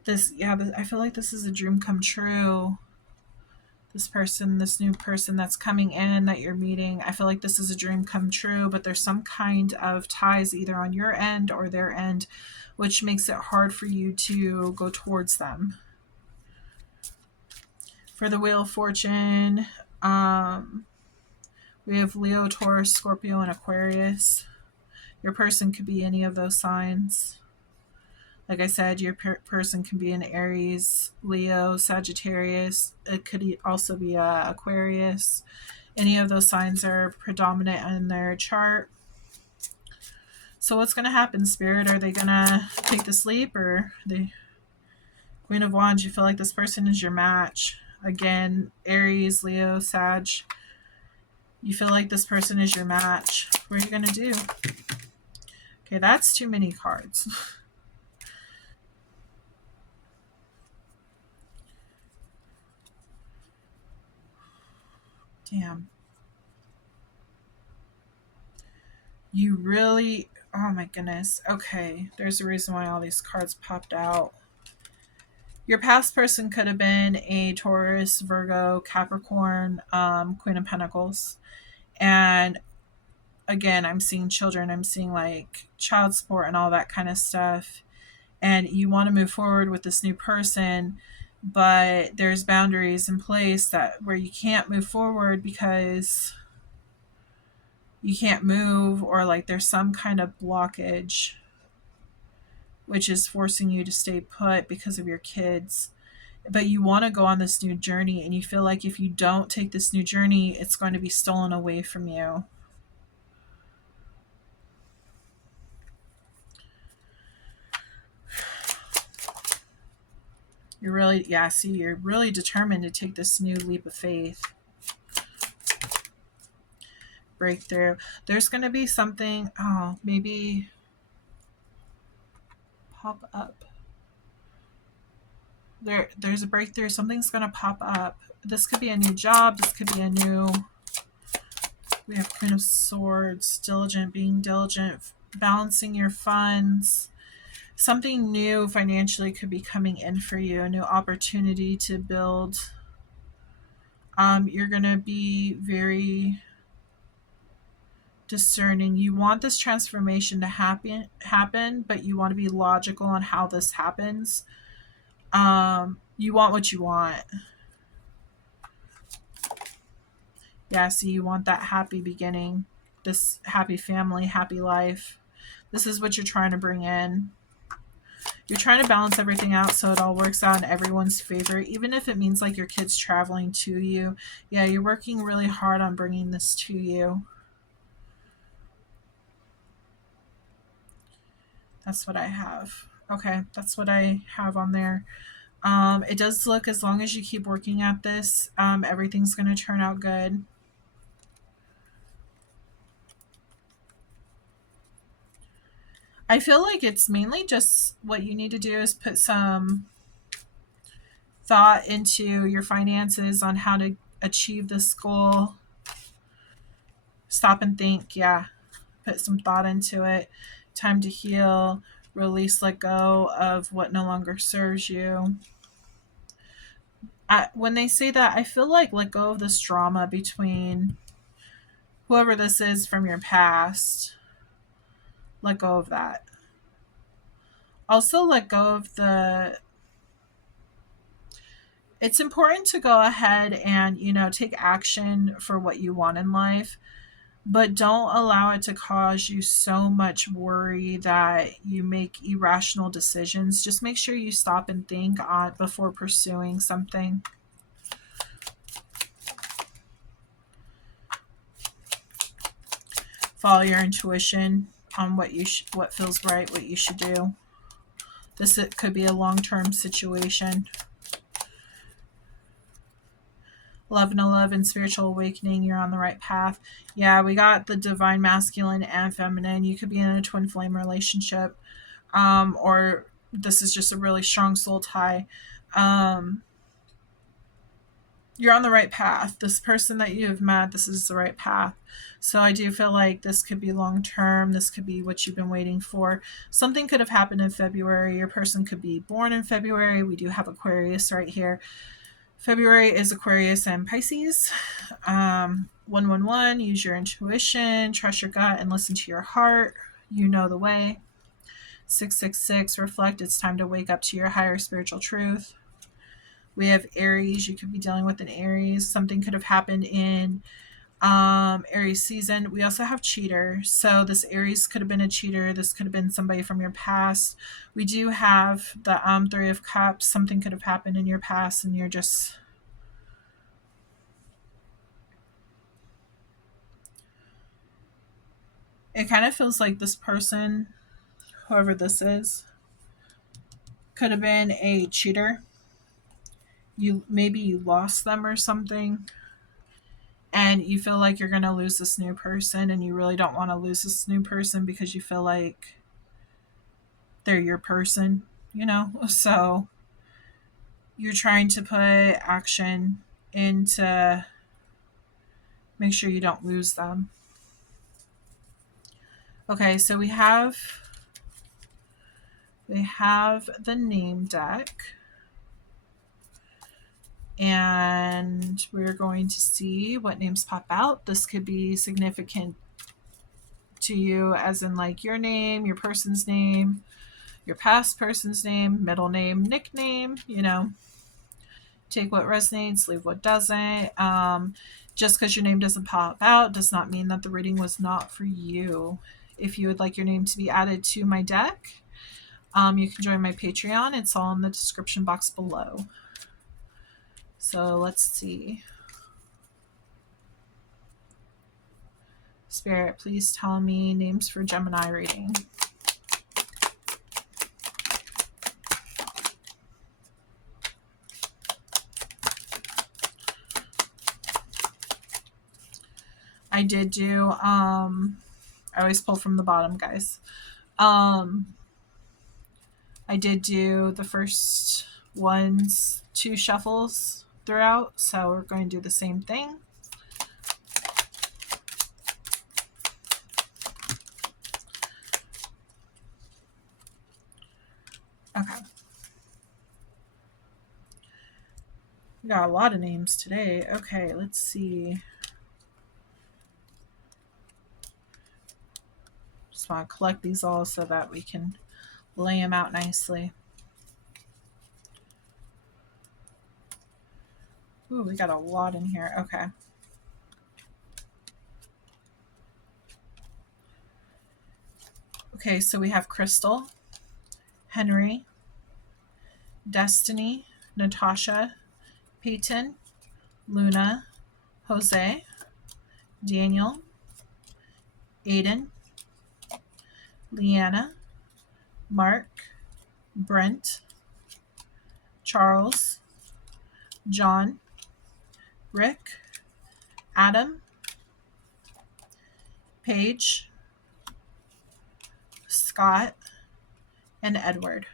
I feel like this is a dream come true. This person, this new person that's coming in that you're meeting, I feel like this is a dream come true, but there's some kind of ties either on your end or their end, which makes it hard for you to go towards them. For the Wheel of Fortune, we have Leo, Taurus, Scorpio, and Aquarius. Your person could be any of those signs. Like I said, your person can be an Aries, Leo, Sagittarius. It could also be Aquarius. Any of those signs are predominant in their chart. So what's going to happen, Spirit? Are they going to take this leap, or the Queen of Wands? You feel like this person is your match. Again, Aries, Leo, Sag. You feel like this person is your match. What are you going to do? Okay, that's too many cards. Damn. You really... Oh my goodness. Okay, there's a reason why all these cards popped out. Your past person could have been a Taurus, Virgo, Capricorn, Queen of Pentacles. And again, I'm seeing children. I'm seeing like child support and all that kind of stuff. And you want to move forward with this new person, but there's boundaries in place that where you can't move forward because you can't move, or like there's some kind of blockage which is forcing you to stay put because of your kids. But you want to go on this new journey, and you feel like if you don't take this new journey, it's going to be stolen away from you. You're really, you're really determined to take this new leap of faith. Breakthrough. There's going to be something, maybe pop up. There's a breakthrough. Something's going to pop up. This could be a new job. This could be a new... We have Queen of Swords, diligent, being diligent, balancing your funds. Something new financially could be coming in for you, a new opportunity to build. You're going to be very discerning. You want this transformation to happen, but you want to be logical on how this happens. You want what you want. Yeah, see, you want that happy beginning, this happy family, happy life. This is what you're trying to bring in. You're trying to balance everything out so it all works out in everyone's favor, even if it means like your kids traveling to you. Yeah, you're working really hard on bringing this to you. That's what I have. Okay, that's what I have on there. It does look, as long as you keep working at this, everything's going to turn out good. I feel like it's mainly just what you need to do is put some thought into your finances on how to achieve this goal. Stop and think. Yeah, put some thought into it. Time to heal, release, let go of what no longer serves you. When they say that, I feel like let go of this drama between whoever this is from your past. Let go of that. Also let go of it's important to go ahead and, take action for what you want in life, but don't allow it to cause you so much worry that you make irrational decisions. Just make sure you stop and think before pursuing something. Follow your intuition on what feels right, what you should do. This it could be a long-term situation. Love and 11, spiritual awakening. You're on the right path. Yeah, we got the divine masculine and feminine. You could be in a twin flame relationship, or this is just a really strong soul tie. You're on the right path. This person that you have met, this is the right path. So I do feel like this could be long term. This could be what you've been waiting for. Something could have happened in February. Your person could be born in February. We do have Aquarius right here. February is Aquarius and Pisces. 111, use your intuition, trust your gut, and listen to your heart. You know the way. 666, reflect. It's time to wake up to your higher spiritual truth. We have Aries. You could be dealing with an Aries. Something could have happened in Aries season. We also have cheater. So this Aries could have been a cheater. This could have been somebody from your past. We do have the Three of Cups. Something could have happened in your past and you're just... It kind of feels like this person, whoever this is, could have been a cheater. Maybe you lost them or something, and you feel like you're going to lose this new person, and you really don't want to lose this new person because you feel like they're your person, you know? So you're trying to put action into make sure you don't lose them. Okay, so we have the name deck. And we're going to see what names pop out. This could be significant to you, as in like your name, your person's name, your past person's name, middle name, nickname, you know. Take what resonates, leave what doesn't. Just because your name doesn't pop out does not mean that the reading was not for you. If you would like your name to be added to my deck, you can join my Patreon. It's all in the description box below. So let's see. Spirit, please tell me names for Gemini reading. I did do, I always pull from the bottom, guys. I did do the first ones, 2 shuffles throughout, so we're going to do the same thing. Okay. We got a lot of names today. Okay, let's see. Just want to collect these all so that we can lay them out nicely. Ooh, we got a lot in here. Okay. Okay, so we have Crystal, Henry, Destiny, Natasha, Peyton, Luna, Jose, Daniel, Aiden, Leanna, Mark, Brent, Charles, John, Rick, Adam, Paige, Scott, and Edward.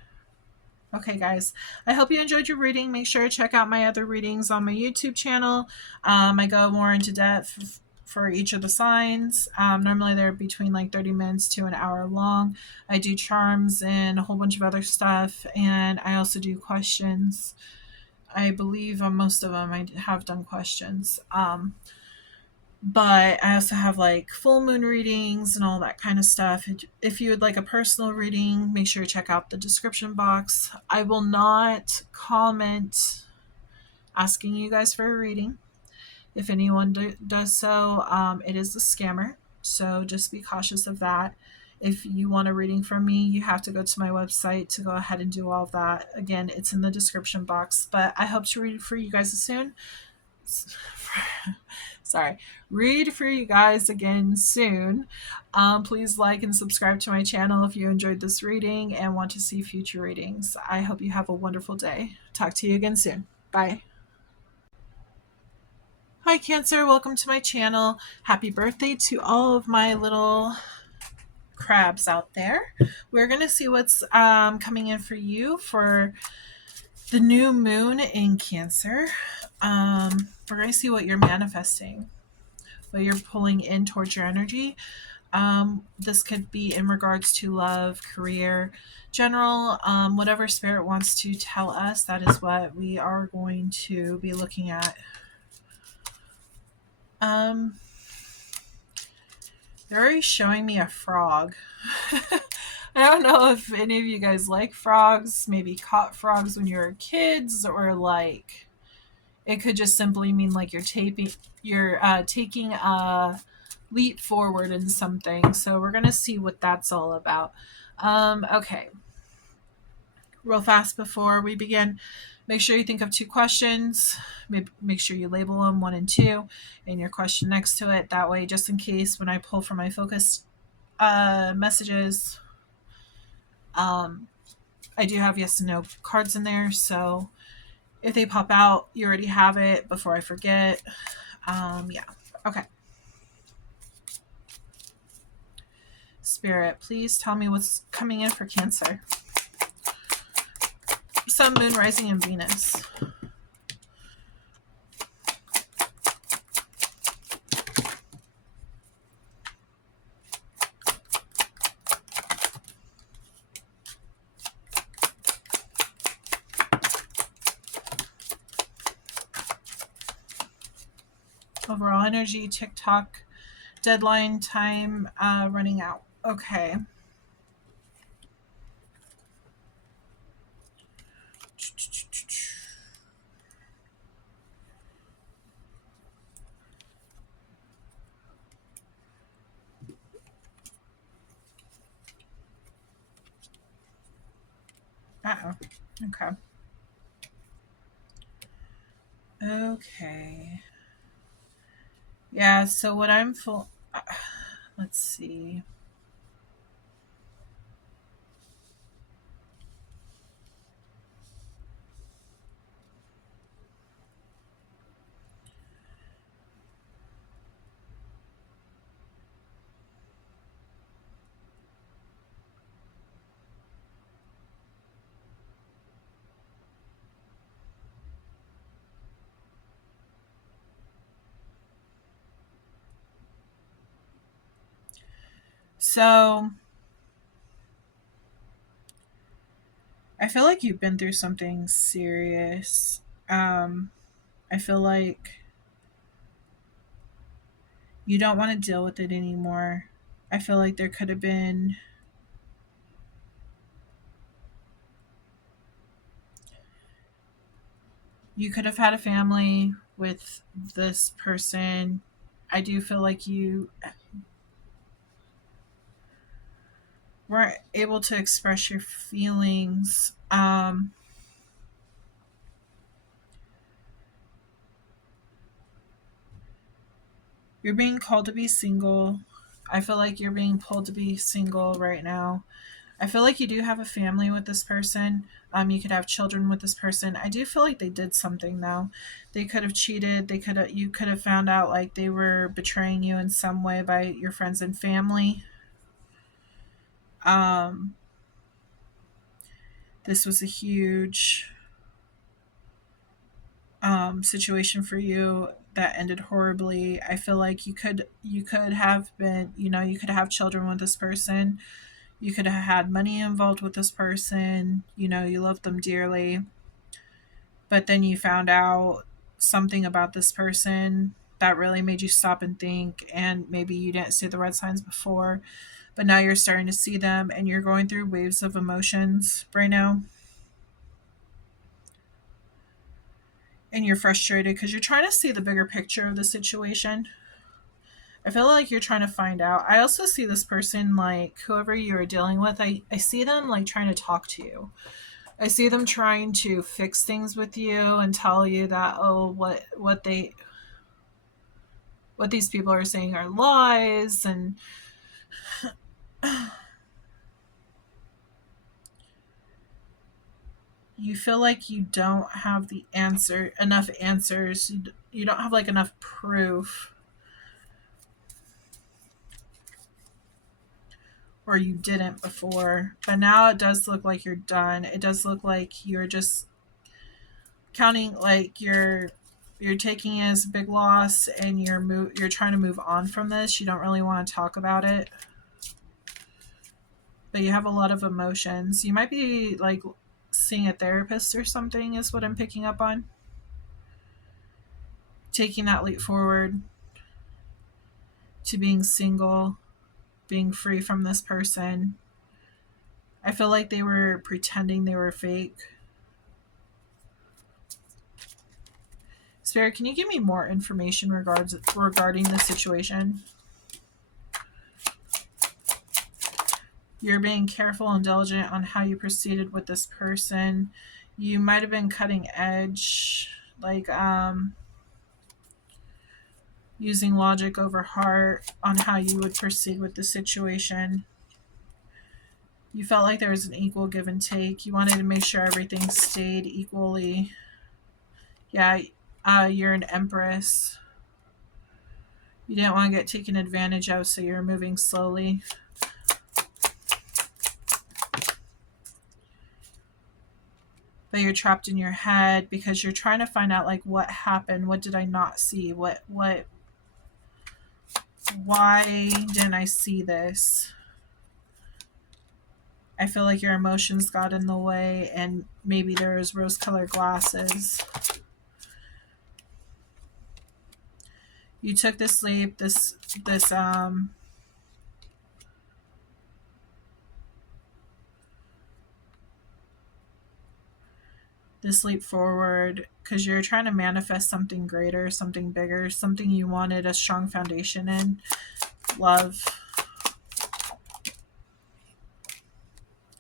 Okay, guys, I hope you enjoyed your reading. Make sure to check out my other readings on my YouTube channel. I go more into depth for each of the signs. Normally they're between like 30 minutes to an hour long. I do charms and a whole bunch of other stuff, and I also do questions. I believe on most of them I have done questions. But I also have like full moon readings and all that kind of stuff. If you would like a personal reading, make sure to check out the description box. I will not comment asking you guys for a reading. If anyone does so, it is a scammer. So just be cautious of that. If you want a reading from me, you have to go to my website to go ahead and do all of that. Again, it's in the description box. But I hope to read for you guys soon. sorry, read for you guys again soon. Please like and subscribe to my channel if you enjoyed this reading and want to see future readings. I hope you have a wonderful day. Talk to you again soon. Bye. Hi Cancer, welcome to my channel. Happy birthday to all of my little crabs out there. We're going to see what's coming in for you for the new moon in Cancer. We're going to see what you're manifesting, what you're pulling in towards your energy. This could be in regards to love, career, general, whatever spirit wants to tell us. That is what we are going to be looking at. They're already showing me a frog. I don't know if any of you guys like frogs, maybe caught frogs when you were kids, or like it could just simply mean like you're taking a leap forward in something. So we're going to see what that's all about. Okay. Real fast before we begin, make sure you think of 2 questions. Make sure you label them 1 and 2 and your question next to it. That way, just in case when I pull from my focus messages, I do have yes and no cards in there. So if they pop out, you already have it before I forget. Yeah. Okay. Spirit, please tell me what's coming in for Cancer. Sun, Moon, Rising, and Venus. Overall energy, TikTok, deadline time running out. Okay. Uh-oh. Okay. Okay. Yeah, so what I'm full... let's see. So I feel like you've been through something serious. I feel like you don't want to deal with it anymore. I feel like there could have been you could have had a family with this person. I do feel like you weren't able to express your feelings. You're being called to be single. I feel like you're being pulled to be single right now. I feel like you do have a family with this person. You could have children with this person. I do feel like they did something though. They could have cheated. You could have found out like they were betraying you in some way by your friends and family. This was a huge situation for you that ended horribly. I feel like you could have been, you could have children with this person. You could have had money involved with this person. You loved them dearly. But then you found out something about this person that really made you stop and think, and maybe you didn't see the red signs before, but now you're starting to see them and you're going through waves of emotions right now. And you're frustrated because you're trying to see the bigger picture of the situation. I feel like you're trying to find out. I also see this person, like whoever you are dealing with, I see them like trying to talk to you. I see them trying to fix things with you and tell you that, oh, what these people are saying are lies, and you feel like you don't have enough answers. You don't have like enough proof, or you didn't before. But now it does look like you're done. It does look like you're just counting, like you're taking it as a big loss, and you're trying to move on from this. You don't really want to talk about it, but you have a lot of emotions. You might be like seeing a therapist or something, is what I'm picking up on. Taking that leap forward to being single, being free from this person. I feel like they were pretending they were fake. Spirit, can you give me more information regarding the situation? You're being careful and diligent on how you proceeded with this person. You might have been cutting edge, like using logic over heart on how you would proceed with the situation. You felt like there was an equal give and take. You wanted to make sure everything stayed equally. Yeah, you're an empress. You didn't want to get taken advantage of, so you're moving slowly. But you're trapped in your head because you're trying to find out, like, what happened? What did I not see? Why didn't I see this? I feel like your emotions got in the way, and maybe there was rose-colored glasses. You took this leap, this leap forward because you're trying to manifest something greater, something bigger, something you wanted a strong foundation in. Love.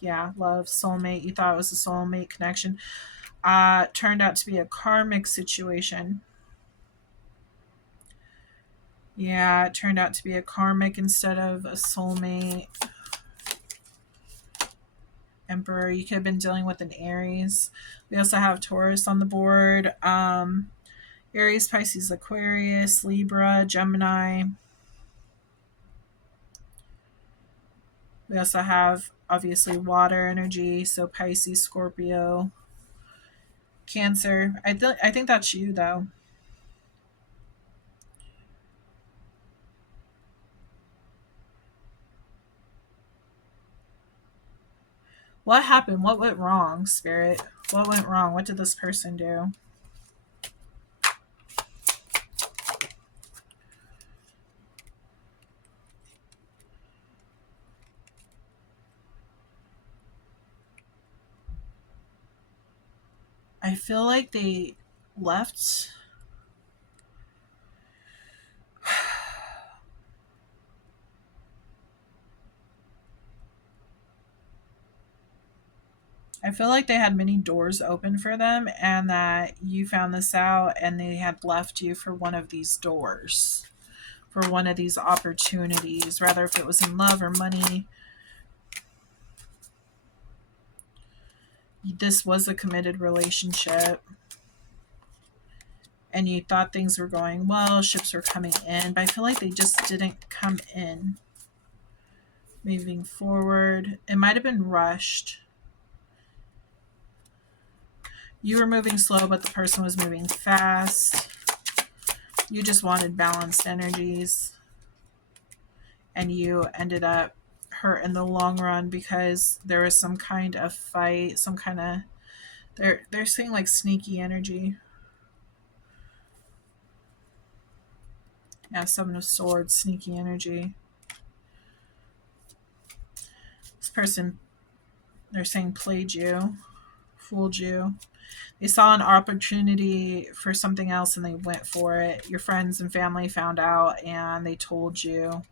Yeah, love, soulmate. You thought it was a soulmate connection. Turned out to be a karmic situation. Yeah, it turned out to be a karmic instead of a soulmate. Emperor. You could have been dealing with an Aries. We also have Taurus on the board. Aries, Pisces, Aquarius, Libra, Gemini. We also have, obviously, water energy, so Pisces, Scorpio, Cancer. I think that's you, though. What happened? What went wrong, Spirit? What went wrong? What did this person do? I feel like they left. I feel like they had many doors open for them, and that you found this out, and they had left you for one of these doors, for one of these opportunities, rather if it was in love or money. This was a committed relationship, and you thought things were going well, ships were coming in, but I feel like they just didn't come in. Moving forward, it might have been rushed. You were moving slow, but the person was moving fast. You just wanted balanced energies, and you ended up hurt in the long run because there was some kind of fight, some kind of, they're saying like sneaky energy. Yeah, Seven of Swords, sneaky energy. This person, they're saying, played you, fooled you. They saw an opportunity for something else and they went for it. Your friends and family found out and they told you.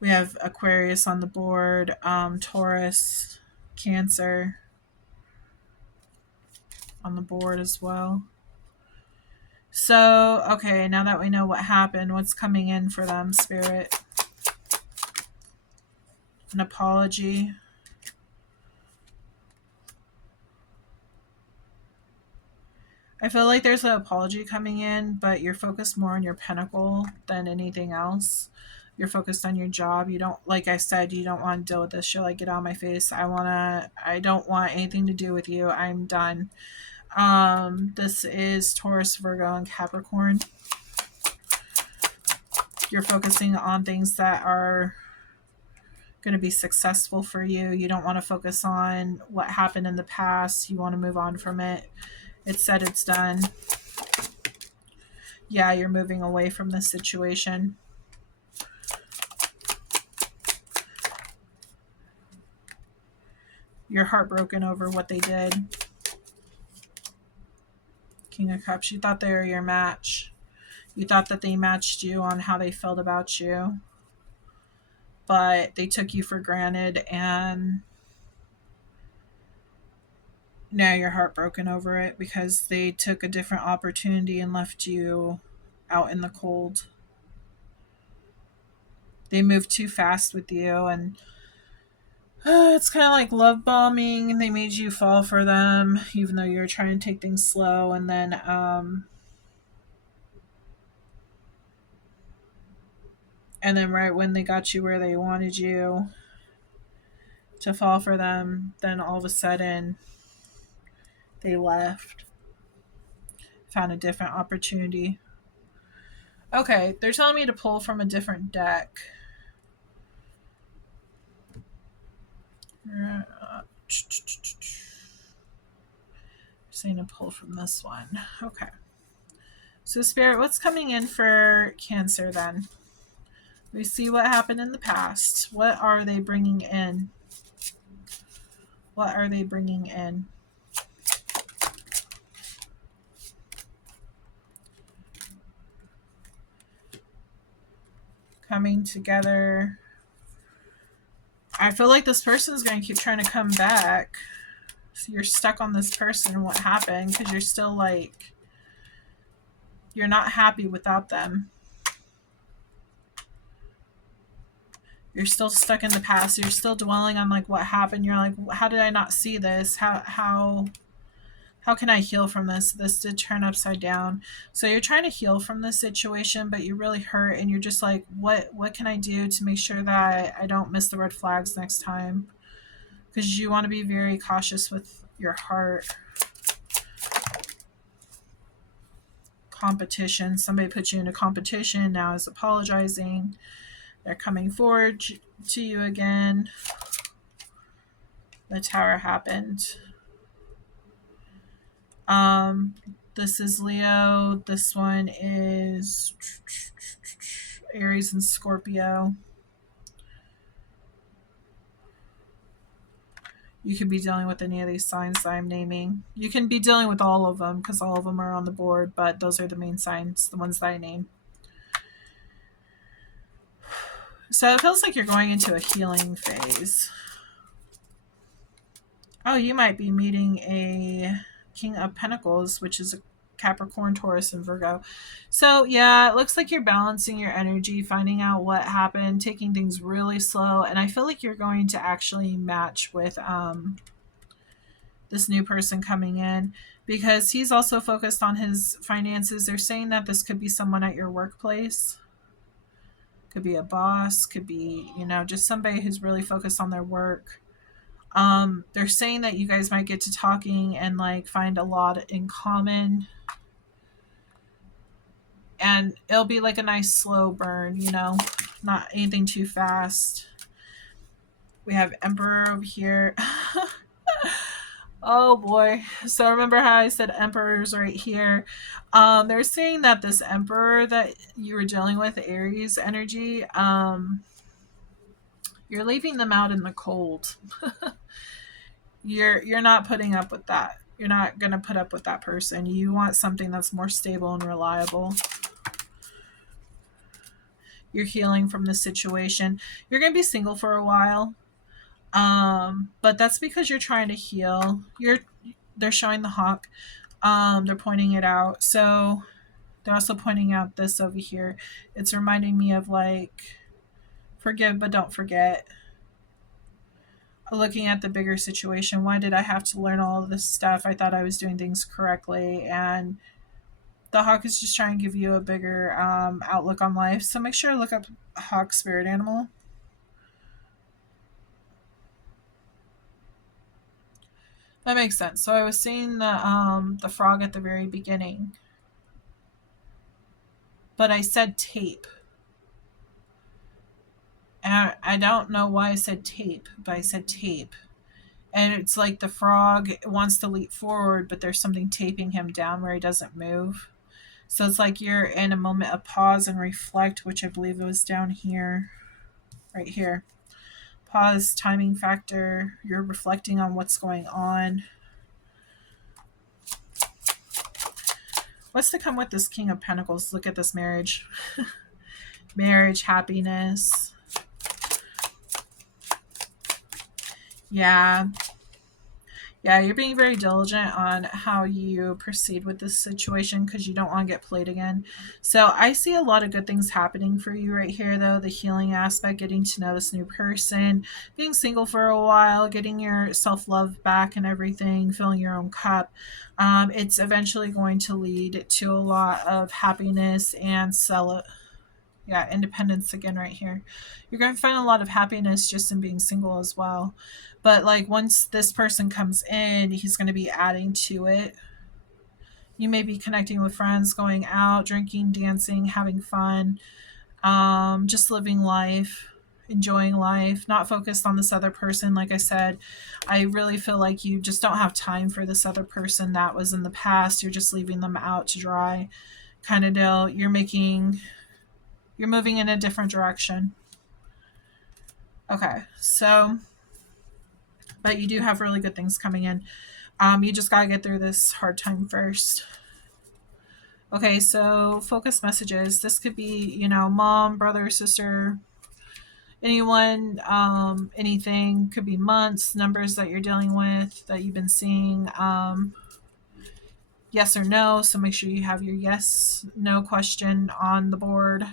We have Aquarius on the board, Taurus, Cancer on the board as well. So, okay, now that we know what happened, what's coming in for them, Spirit? An apology. I feel like there's an apology coming in, but you're focused more on your pentacle than anything else. You're focused on your job. You don't, like I said, you don't want to deal with this shit. Like, get out of my face. I don't want anything to do with you. I'm done. This is Taurus, Virgo, and Capricorn. You're focusing on things that are going to be successful for you. You don't want to focus on what happened in the past. You want to move on from it. It's said, it's done. Yeah, you're moving away from this situation. You're heartbroken over what they did. King of Cups. You thought they were your match. You thought that they matched you on how they felt about you. But they took you for granted, and now you're heartbroken over it because they took a different opportunity and left you out in the cold. They moved too fast with you, and it's kind of like love bombing. They made you fall for them, even though you were trying to take things slow, and then right when they got you where they wanted you to fall for them, then all of a sudden they left, found a different opportunity. Okay, they're telling me to pull from a different deck. Saying to pull from this one. Okay. So, Spirit, what's coming in for Cancer then? We see what happened in the past. What are they bringing in? What are they bringing in? Coming together. I feel like this person is going to keep trying to come back. So you're stuck on this person. What happened? Because you're still like, you're not happy without them. You're still stuck in the past. You're still dwelling on like what happened. You're like, how did I not see this? How can I heal from this? This did turn upside down. So you're trying to heal from this situation, but you're really hurt, and you're just like, what can I do to make sure that I don't miss the red flags next time? Because you want to be very cautious with your heart. Competition. Somebody put you into competition, now is apologizing. They're coming forward to you again. The Tower happened. This is Leo. This one is Aries and Scorpio. You could be dealing with any of these signs that I'm naming. You can be dealing with all of them because all of them are on the board, but those are the main signs, the ones that I name. So it feels like you're going into a healing phase. Oh, you might be meeting a King of Pentacles, which is a Capricorn, Taurus, and Virgo. So yeah, it looks like you're balancing your energy, finding out what happened, taking things really slow. And I feel like you're going to actually match with this new person coming in because he's also focused on his finances. They're saying that this could be someone at your workplace. Could be a boss, could be, just somebody who's really focused on their work. They're saying that you guys might get to talking and like find a lot in common. And it'll be like a nice slow burn, not anything too fast. We have Emperor over here. Oh boy. So remember how I said Emperor's right here? They're saying that this Emperor that you were dealing with, Aries energy, you're leaving them out in the cold. You're not putting up with that. You're not going to put up with that person. You want something that's more stable and reliable. You're healing from the situation. You're going to be single for a while. But that's because you're trying to heal. They're showing the hawk. They're pointing it out. So they're also pointing out this over here. It's reminding me of like, forgive but don't forget. Looking at the bigger situation. Why did I have to learn all of this stuff? I thought I was doing things correctly. And the hawk is just trying to give you a bigger outlook on life. So make sure to look up hawk spirit animal. That makes sense. So I was seeing the frog at the very beginning, but I said tape. And I don't know why I said tape, but I said tape. And it's like the frog wants to leap forward, but there's something taping him down where he doesn't move. So it's like you're in a moment of pause and reflect, which I believe it was down here, right here. Pause, timing factor. You're reflecting on what's going on. What's to come with this King of Pentacles? Look at this marriage. Marriage, happiness. Yeah. Yeah, you're being very diligent on how you proceed with this situation because you don't want to get played again. So I see a lot of good things happening for you right here, though. The healing aspect, getting to know this new person, being single for a while, getting your self-love back and everything, filling your own cup. It's eventually going to lead to a lot of happiness and independence again right here. You're going to find a lot of happiness just in being single as well. But like once this person comes in, he's going to be adding to it. You may be connecting with friends, going out, drinking, dancing, having fun, just living life, enjoying life, not focused on this other person. Like I said, I really feel like you just don't have time for this other person that was in the past. You're just leaving them out to dry kind of deal. You're moving in a different direction. Okay, so, but you do have really good things coming in. You just got to get through this hard time first. Okay, so focus messages. This could be, mom, brother, sister, anyone, anything. Could be months, numbers that you're dealing with, that you've been seeing. Yes or no, so make sure you have your yes, no question on the board.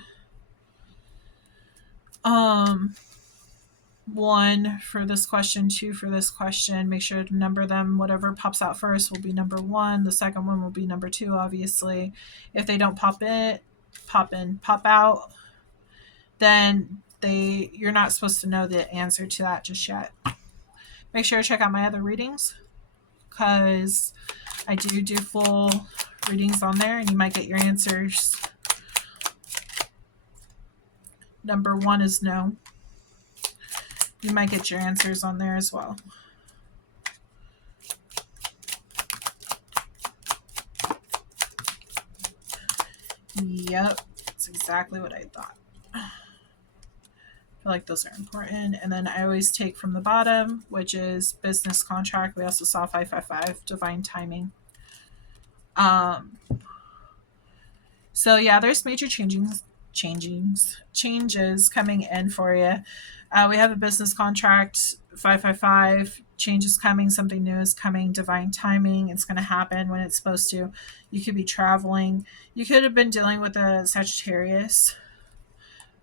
1 for this question, 2 for this question. Make sure to number them. Whatever pops out first will be number 1. The second one will be number 2, obviously. If they don't pop out, then you're not supposed to know the answer to that just yet. Make sure to check out my other readings because I do full readings on there and you might get your answers. Number 1 is no. You might get your answers on there as well. Yep, that's exactly what I thought. I feel like those are important. And then I always take from the bottom, which is business contract. We also saw 555, divine timing. So yeah, there's major changes coming in for you. We have a business contract, 555, changes coming, something new is coming, divine timing. It's going to happen when it's supposed to. You could be traveling. You could have been dealing with a Sagittarius,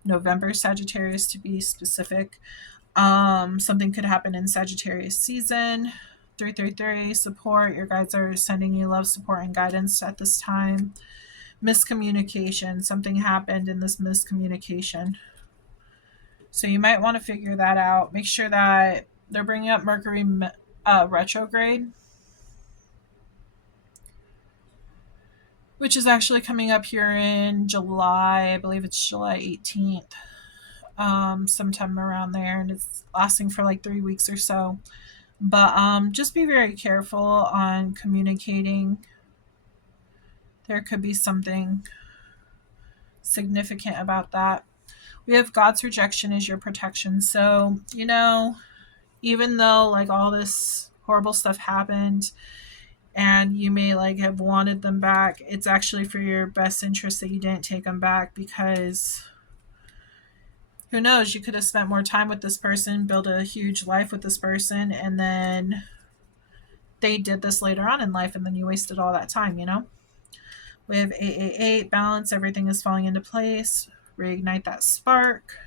November Sagittarius to be specific. Something could happen in Sagittarius season. 333, support. Your guides are sending you love, support, and guidance at this time. Miscommunication. Something happened in this miscommunication. So you might want to figure that out. Make sure that they're bringing up Mercury retrograde, which is actually coming up here in July. I believe it's July 18th, sometime around there. And it's lasting for like 3 weeks or so. But just be very careful on communicating. There could be something significant about that. We have God's rejection is your protection. So, even though like all this horrible stuff happened and you may like have wanted them back, it's actually for your best interest that you didn't take them back because Who knows? You could have spent more time with this person, build a huge life with this person, and then they did this later on in life, and then you wasted all that time, you know? We have 888, balance, everything is falling into place. Reignite that spark.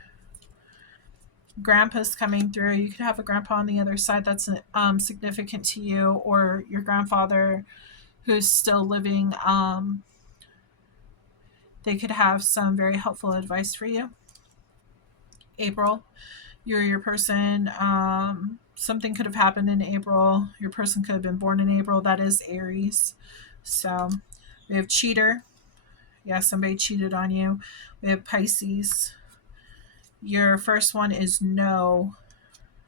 Grandpa's coming through. You could have a grandpa on the other side that's significant to you, or your grandfather who's still living. They could have some very helpful advice for you. April, you're your person. Something could have happened in April. Your person could have been born in April. That is Aries. So we have cheater. Yeah, somebody cheated on you. We have Pisces. Your first one is no.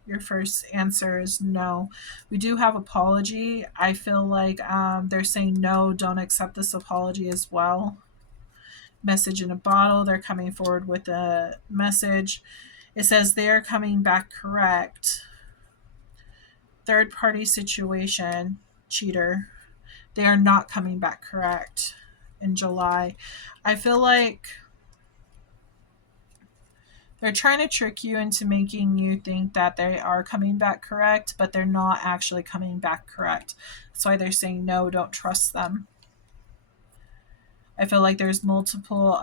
Your first answer is no. We do have apology. I feel like they're saying no, don't accept this apology as well. Message in a bottle. They're coming forward with a message. It says they're coming back correct. Third party situation, cheater. They are not coming back correct in July. I feel like they're trying to trick you into making you think that they are coming back correct, but they're not actually coming back correct. That's why they're saying no, don't trust them. I feel like there's multiple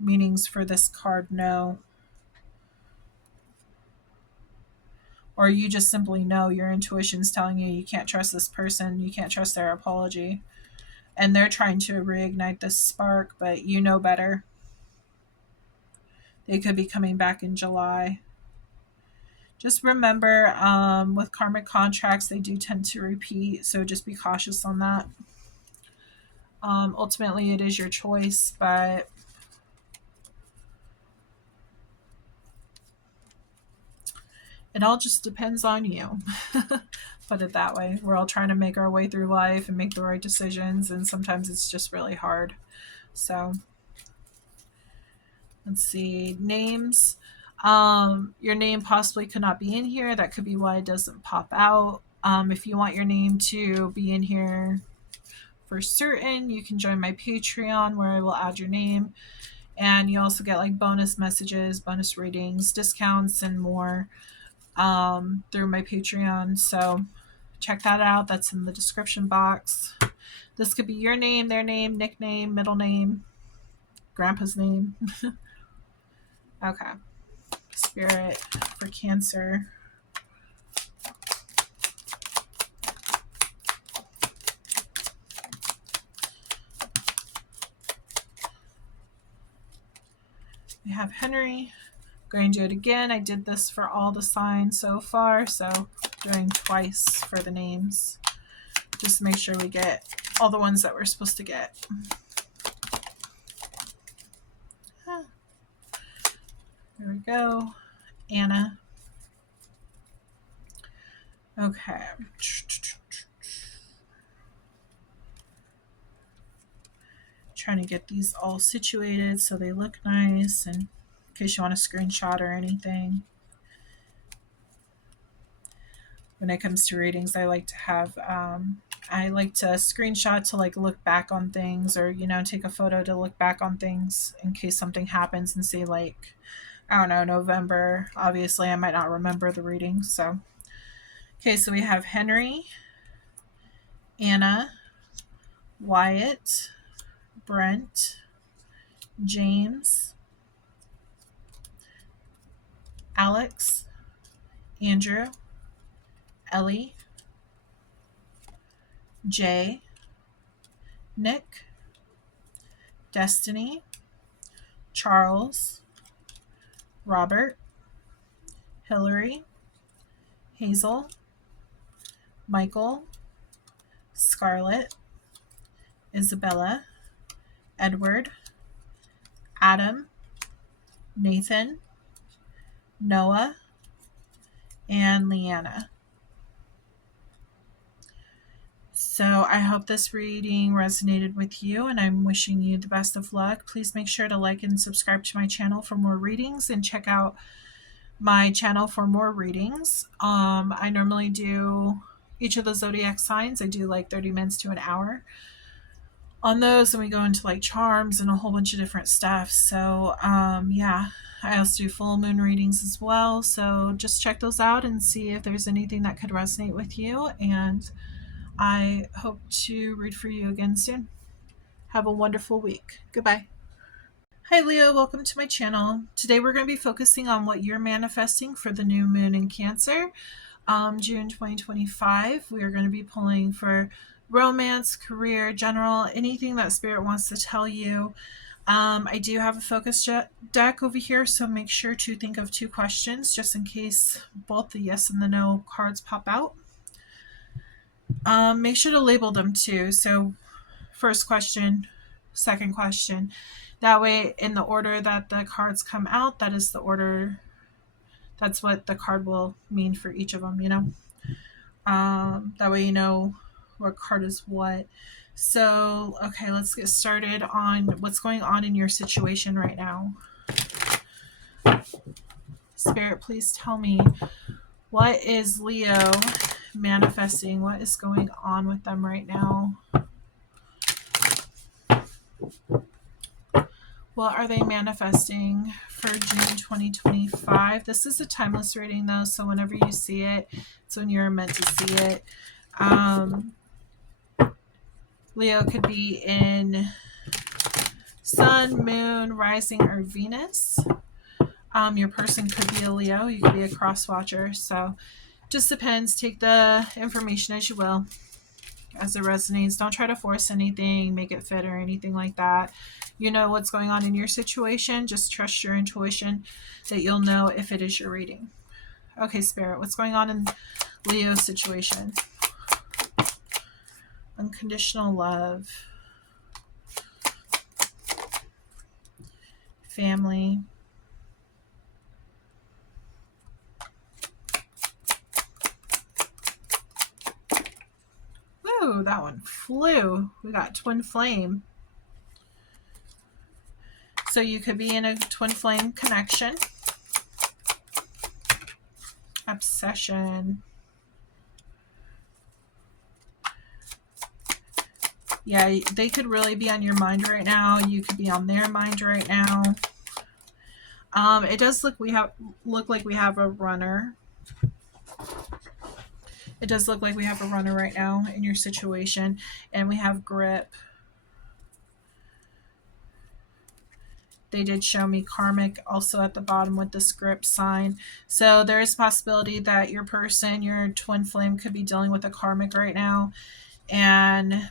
meanings for this card, no. Or you just simply know your intuition's telling you can't trust this person, you can't trust their apology. And they're trying to reignite this spark, but you know better. They could be coming back in July. Just remember, with karmic contracts, they do tend to repeat, so just be cautious on that. Ultimately, it is your choice, but it all just depends on you. Put it that way. We're all trying to make our way through life and make the right decisions, and sometimes it's just really hard. So let's see. Names. Your name possibly could not be in here. That could be why it doesn't pop out. If you want your name to be in here for certain, you can join my Patreon where I will add your name. And you also get like bonus messages, bonus readings, discounts, and more through my Patreon. So check that out. That's in the description box. This could be your name, their name, nickname, middle name, grandpa's name. Okay. Spirit for Cancer. We have Henry. Going to do it again. I did this for all the signs so far, so doing twice for the names. Just to make sure we get all the ones that we're supposed to get. There we go. Anna. Okay. Trying to get these all situated so they look nice, and in case you want a screenshot or anything. When it comes to readings, I like to have I like to screenshot to like look back on things, or take a photo to look back on things in case something happens and say like, I don't know, November. Obviously I might not remember the reading. So okay, so we have Henry, Anna, Wyatt, Brent, James, Alex, Andrew, Ellie, Jay, Nick, Destiny, Charles, Robert, Hillary, Hazel, Michael, Scarlett, Isabella, Edward, Adam, Nathan, Noah, and Leanna. So I hope this reading resonated with you, and I'm wishing you the best of luck. Please make sure to like and subscribe to my channel for more readings, and check out my channel for more readings. I normally do each of the zodiac signs. I do like 30 minutes to an hour. on those, and we go into like charms and a whole bunch of different stuff. So yeah, I also do full moon readings as well, so just check those out and see if there's anything that could resonate with you, and I hope to read for you again soon. Have a wonderful week. Goodbye. Hi Leo, welcome to my channel. Today we're going to be focusing on what you're manifesting for the new moon in Cancer, June 2025. We are going to be pulling for romance, career, general, anything that Spirit wants to tell you. I do have a focus deck over here, so make sure to think of 2 questions just in case both the yes and the no cards pop out. Make sure to label them too. So first question, second question. That way, in the order that the cards come out, that is the order, that's what the card will mean for each of them, you know? That way you know what card is what. So, okay, let's get started on what's going on in your situation right now. Spirit, please tell me, what is Leo manifesting? What is going on with them right now? What are they manifesting for June 2025? This is a timeless reading though, so whenever you see it, it's when you're meant to see it. Leo could be in Sun, Moon, Rising, or Venus. Your person could be a Leo. You could be a cross watcher. So just depends. Take the information as you will, as it resonates. Don't try to force anything, make it fit or anything like that. You know what's going on in your situation. Just trust your intuition that you'll know if it is your reading. Okay, Spirit, what's going on in Leo's situation? Unconditional love. Family. Woo, that one flew. We got twin flame. So you could be in a twin flame connection. Obsession. Yeah, they could really be on your mind right now. You could be on their mind right now. It does look like we have a runner. It does look like we have a runner right now in your situation, and we have grip. They did show me karmic also at the bottom with the script sign. So there is a possibility that your person, your twin flame, could be dealing with a karmic right now,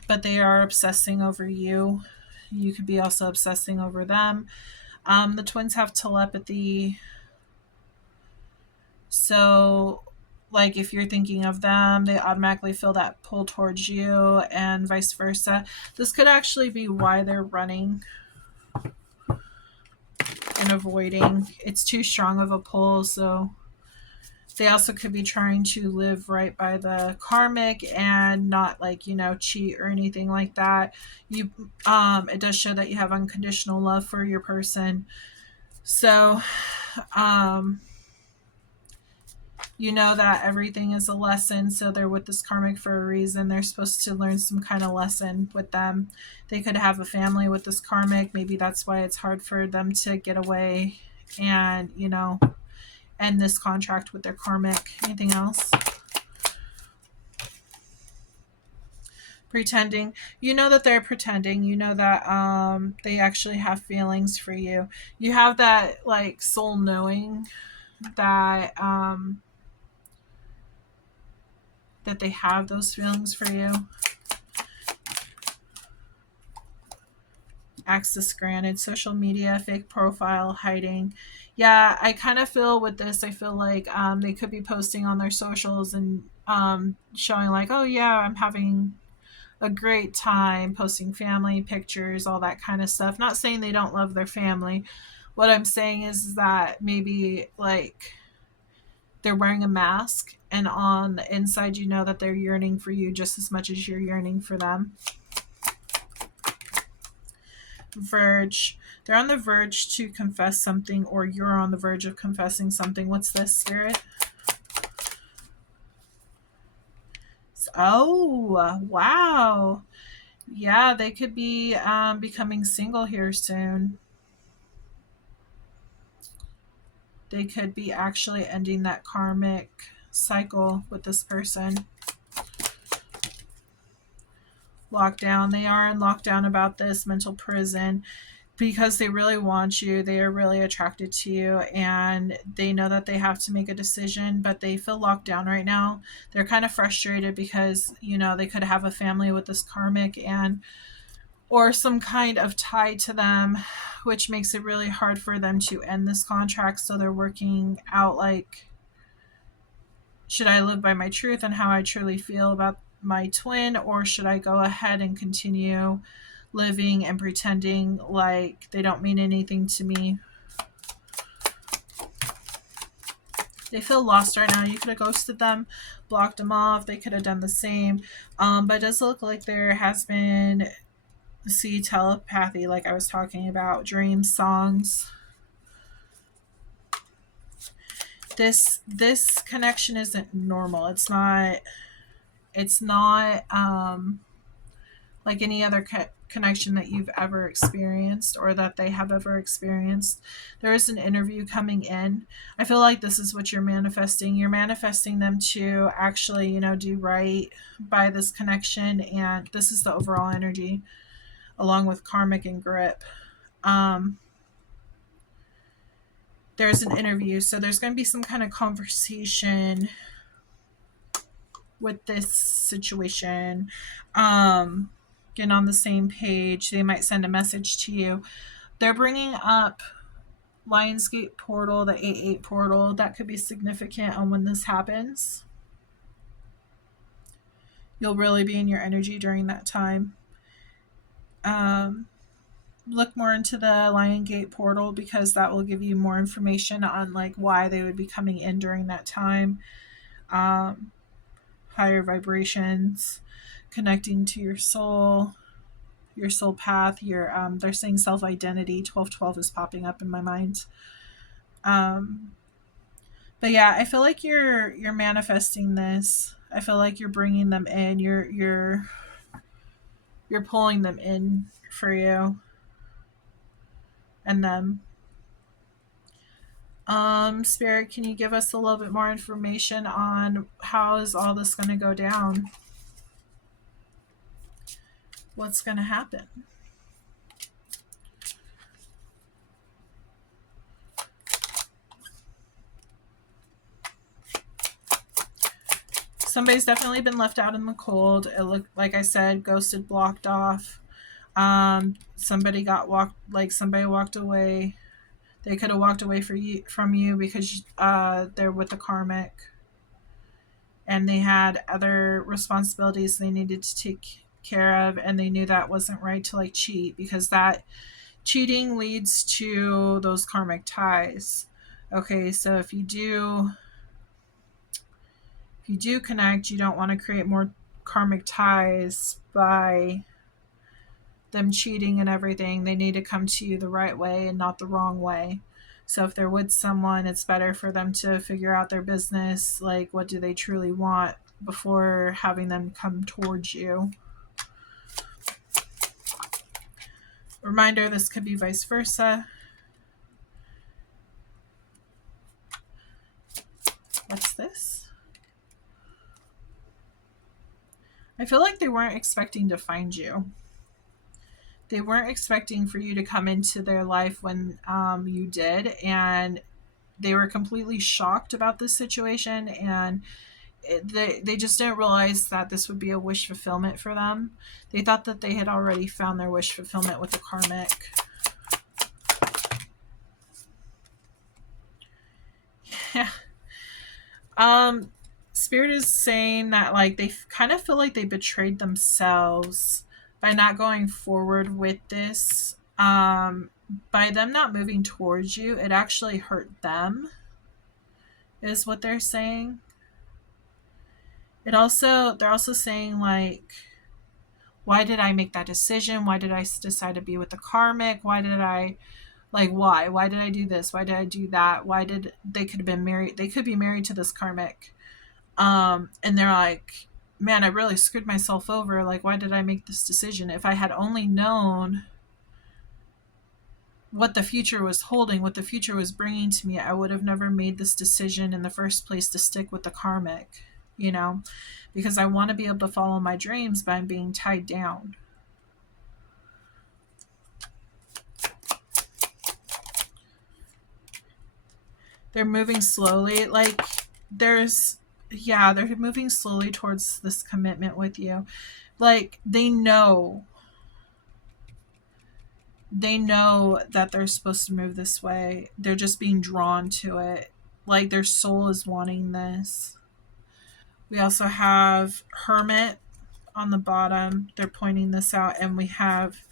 but they are obsessing over you. You could be also obsessing over them. The twins have telepathy. So like if you're thinking of them, they automatically feel that pull towards you and vice versa. This could actually be why they're running and avoiding. It's too strong of a pull, so they also could be trying to live right by the karmic and not like, you know, cheat or anything like that. You it does show that you have unconditional love for your person. So you know that everything is a lesson, so they're with this karmic for a reason. They're supposed to learn some kind of lesson with them. They could have a family with this karmic. Maybe that's why it's hard for them to get away and, you know, end this contract with their karmic. Anything else? Pretending. You know that they're pretending. You know that they actually have feelings for you. You have that like soul knowing that that they have those feelings for you. Access granted. Social media, fake profile, hiding. Yeah, I kind of feel with this, I feel like they could be posting on their socials and showing like, oh yeah, I'm having a great time, posting family pictures, all that kind of stuff. Not saying they don't love their family. What I'm saying is that maybe like they're wearing a mask, and on the inside you know that they're yearning for you just as much as you're yearning for them. Verge. They're on the verge to confess something, or you're on the verge of confessing something. What's this, Spirit? Oh, wow. Yeah, they could be becoming single here soon. They could be actually ending that karmic cycle with this person. Lockdown. They are in lockdown about this mental prison because they really want you. They are really attracted to you, and they know that they have to make a decision, but they feel locked down right now. They're kind of frustrated because, you know, they could have a family with this karmic and or some kind of tie to them, which makes it really hard for them to end this contract. So they're working out like, should I live by my truth and how I truly feel about my twin, or should I go ahead and continue living and pretending like they don't mean anything to me? They feel lost right now. You could have ghosted them, blocked them off. They could have done the same. But it does look like there has been, see, telepathy, like I was talking about, dreams, songs. This connection isn't normal. It's not like any other connection that you've ever experienced or that they have ever experienced. There is an interview coming in. I feel like this is what you're manifesting. You're manifesting them to actually, you know, do right by this connection, and this is the overall energy along with karmic and grip. There's an interview, so there's going to be some kind of conversation with this situation. Getting on the same page. They might send a message to you. They're bringing up Lionsgate portal, the 8-8 portal. That could be significant on when this happens. You'll really be in your energy during that time. Look more into the Lionsgate portal because that will give you more information on like why they would be coming in during that time. Higher vibrations, connecting to your soul path, your they're saying self-identity. 1212 is popping up in my mind. But yeah, I feel like you're manifesting this. I feel like you're bringing them in. You're pulling them in for you and them. Spirit, can you give us a little bit more information on how is all this going to go down? What's going to happen? Somebody's definitely been left out in the cold. It looked, like I said, ghosted, blocked off. Somebody walked away. They could have walked away from you because they're with the karmic and they had other responsibilities they needed to take care of, and they knew that wasn't right to like cheat, because that cheating leads to those karmic ties. Okay, so if you do connect, you don't want to create more karmic ties by them cheating and everything. They need to come to you the right way and not the wrong way. So if they're with someone, it's better for them to figure out their business, like what do they truly want, before having them come towards you. Reminder, this could be vice versa. What's this? I feel like they weren't expecting to find you. They weren't expecting for you to come into their life when you did, and they were completely shocked about this situation, and they just didn't realize that this would be a wish fulfillment for them. They thought that they had already found their wish fulfillment with the karmic. Yeah. Spirit is saying that like they kind of feel like they betrayed themselves by not going forward with this. By them not moving towards you, it actually hurt them, is what they're saying. They're also saying like, why did I make that decision? Why did I decide to be with the karmic? Why did I why did I do this? Why did I do that? Why did they could have been married? They could be married to this karmic. And they're like, man, I really screwed myself over. Like, why did I make this decision? If I had only known what the future was holding, what the future was bringing to me, I would have never made this decision in the first place to stick with the karmic, you know, because I want to be able to follow my dreams, but I'm being tied down. They're moving slowly. Like, they're moving slowly towards this commitment with you. Like, they know that they're supposed to move this way. They're just being drawn to it. Like, their soul is wanting this. We also have Hermit on the bottom. They're pointing this out. And we have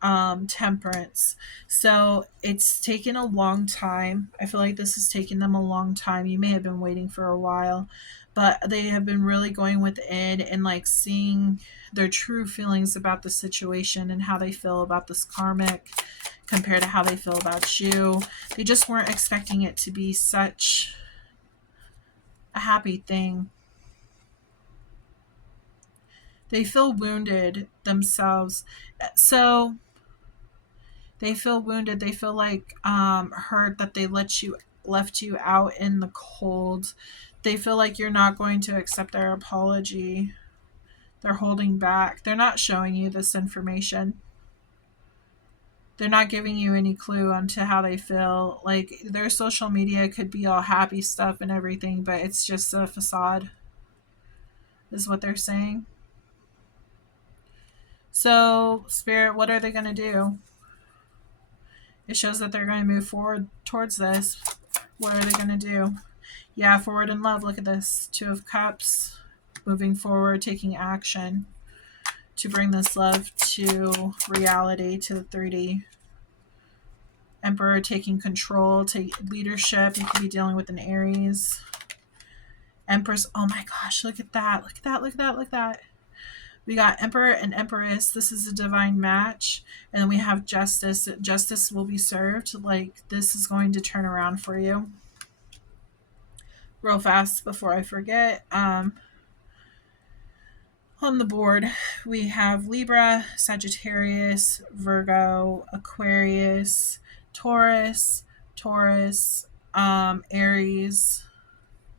Temperance. So it's taken a long time. I feel like this has taken them a long time. You may have been waiting for a while, but they have been really going within and like seeing their true feelings about the situation and how they feel about this karmic compared to how they feel about you. They just weren't expecting it to be such a happy thing. They feel wounded themselves. So they feel wounded. They feel like hurt that they left you out in the cold. They feel like you're not going to accept their apology. They're holding back. They're not showing you this information. They're not giving you any clue onto how they feel. Like, their social media could be all happy stuff and everything, but it's just a facade, is what they're saying. So, Spirit, what are they going to do? It shows that they're going to move forward towards this. What are they going to do? Yeah, forward in love. Look at this. 2 of Cups. Moving forward, taking action to bring this love to reality, to the 3D. Emperor taking control, take leadership. You could be dealing with an Aries. Empress. Oh my gosh, look at that. Look at that. Look at that. Look at that. We got Emperor and Empress. This is a divine match. And then we have Justice. Justice will be served. Like, this is going to turn around for you. Real fast before I forget. On the board, we have Libra, Sagittarius, Virgo, Aquarius, Taurus, Aries.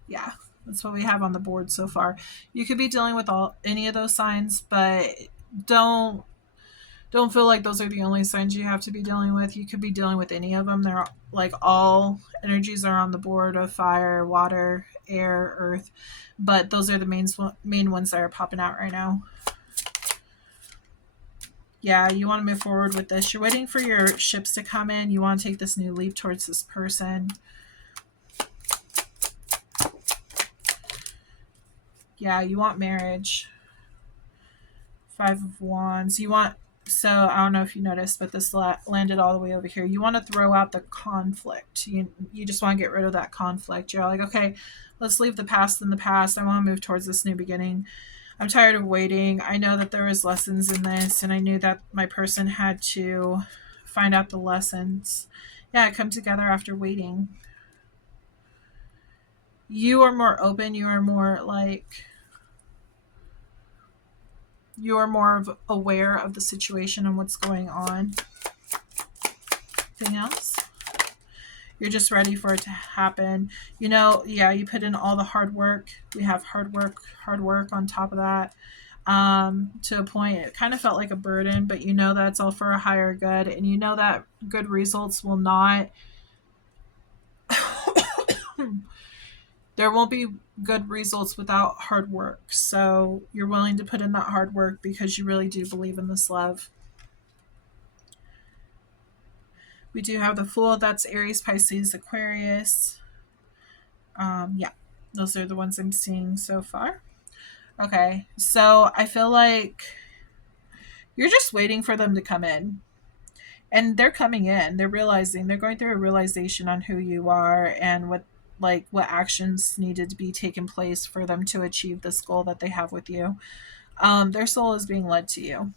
Yeah. That's what we have on the board so far. You could be dealing with any of those signs, but don't feel like those are the only signs you have to be dealing with. You could be dealing with any of them. They're like, all energies are on the board of fire, water, air, earth, but those are the main ones that are popping out right now. Yeah, you want to move forward with this. You're waiting for your ships to come in. You want to take this new leap towards this person. Yeah, you want marriage. 5 of Wands. You want, so I don't know if you noticed, but this landed all the way over here. You want to throw out the conflict. You just want to get rid of that conflict. You're like, okay, let's leave the past in the past. I want to move towards this new beginning. I'm tired of waiting. I know that there was lessons in this, and I knew that my person had to find out the lessons. Yeah, come together after waiting. You are more open. You are more like, you are more aware of the situation and what's going on. Anything else? You're just ready for it to happen. You know, yeah, you put in all the hard work. We have hard work on top of that. To a point, it kind of felt like a burden, but you know that's all for a higher good, and you know that good results will not there won't be good results without hard work. So you're willing to put in that hard work because you really do believe in this love. We do have the Fool. That's Aries, Pisces, Aquarius. Yeah, those are the ones I'm seeing so far. Okay, so I feel like you're just waiting for them to come in. And they're coming in. They're realizing, they're going through a realization on who you are and what actions needed to be taken place for them to achieve this goal that they have with you. Their soul is being led to you.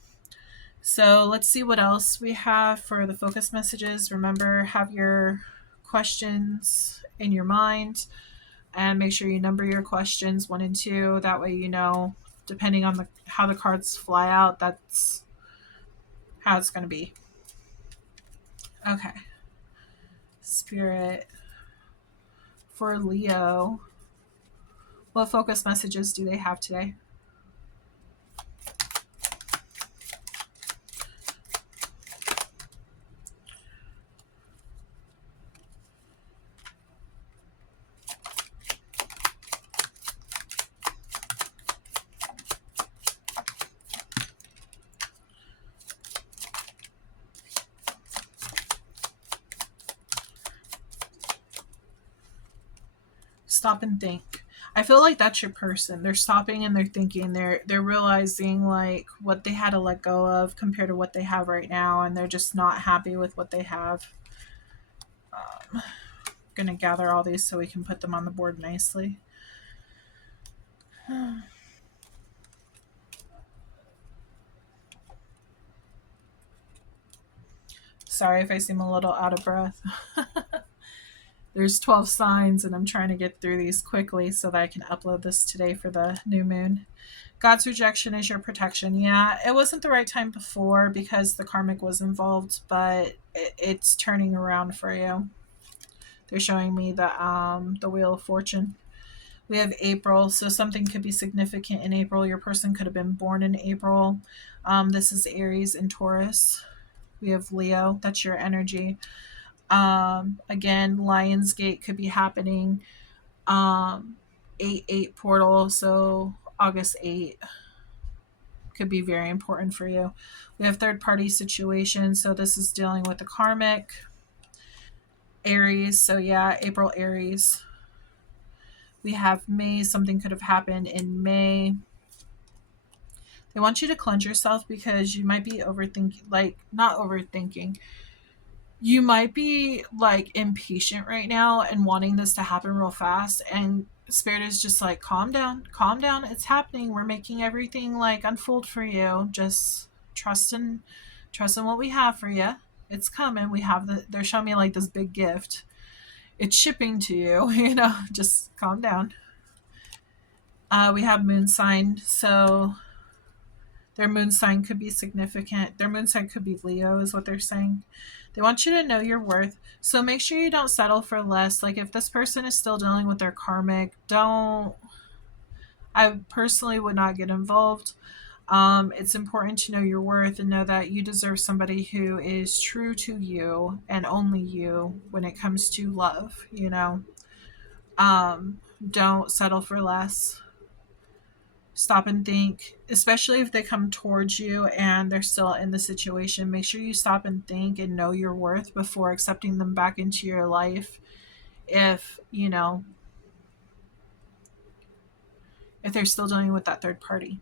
So let's see what else we have for the focus messages. Remember, have your questions in your mind and make sure you number your questions 1 and 2. That way you know depending on how the cards fly out, that's how it's going to be. Okay. Spirit for Leo. What focus messages do they have today? Stop and think. I feel like that's your person. They're stopping and they're thinking. They're realizing like what they had to let go of compared to what they have right now, and they're just not happy with what they have. Gonna gather all these so we can put them on the board nicely. Sorry if I seem a little out of breath. There's 12 signs, and I'm trying to get through these quickly so that I can upload this today for the new moon. God's rejection is your protection. Yeah, it wasn't the right time before because the karmic was involved, but it's turning around for you. They're showing me the Wheel of Fortune. We have April, so something could be significant in April. Your person could have been born in April. This is Aries and Taurus. We have Leo. That's your energy. Again, Lionsgate could be happening. 8/8 portal, so August 8 could be very important for you. We have third party situation, so this is dealing with the karmic. Aries, so yeah, April Aries. We have May, something could have happened in May. They want you to cleanse yourself because you might be overthinking, like not overthinking. You might be like impatient right now and wanting this to happen real fast, and Spirit is just like, calm down, it's happening, we're making everything like unfold for you, just trust in what we have for you. It's coming. They're showing me like this big gift, it's shipping to you. Just calm down. We have moon sign, so their moon sign could be significant. Their moon sign could be Leo, is what they're saying. They want you to know your worth. So make sure you don't settle for less. Like if this person is still dealing with their karmic, I personally would not get involved. It's important to know your worth and know that you deserve somebody who is true to you and only you when it comes to love, Don't settle for less. Stop and think, especially if they come towards you and they're still in the situation. Make sure you stop and think and know your worth before accepting them back into your life. If they're still dealing with that third party,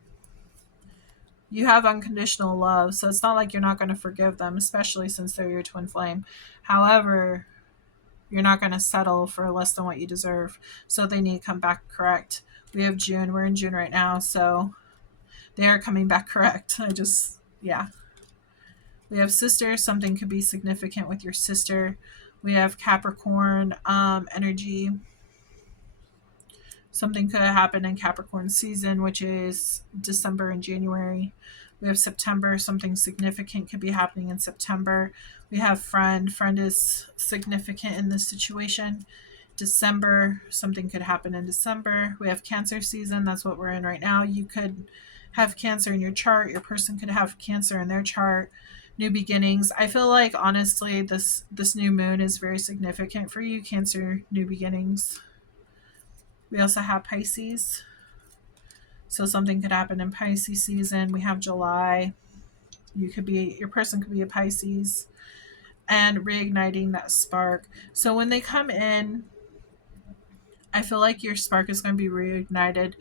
you have unconditional love, so it's not like you're not going to forgive them, especially since they're your twin flame. However, you're not going to settle for less than what you deserve, so they need to come back correct. We have June. We're in June right now, so they are coming back correct. Yeah. We have sister. Something could be significant with your sister. We have Capricorn energy. Something could have happened in Capricorn season, which is December and January. We have September. Something significant could be happening in September. We have friend. Friend is significant in this situation. December, something could happen in December. We have Cancer season. That's what we're in right now. You could have Cancer in your chart. Your person could have Cancer in their chart. New beginnings. I feel like honestly this new moon is very significant for you, Cancer, new beginnings. We also have Pisces. So something could happen in Pisces season. We have July. Your person could be a Pisces, and reigniting that spark. So when they come in, I feel like your spark is going to be reignited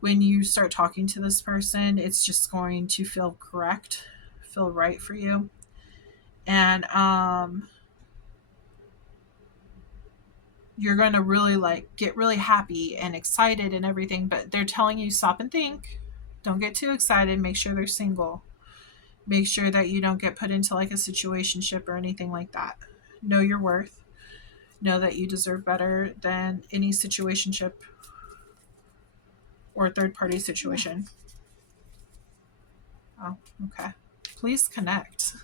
when you start talking to this person. It's just going to feel correct, feel right for you. And you're going to really get really happy and excited and everything, but they're telling you stop and think. Don't get too excited. Make sure they're single. Make sure that you don't get put into like a situationship or anything like that. Know your worth. Know that you deserve better than any situationship or third party situation. Oh, okay. Please connect.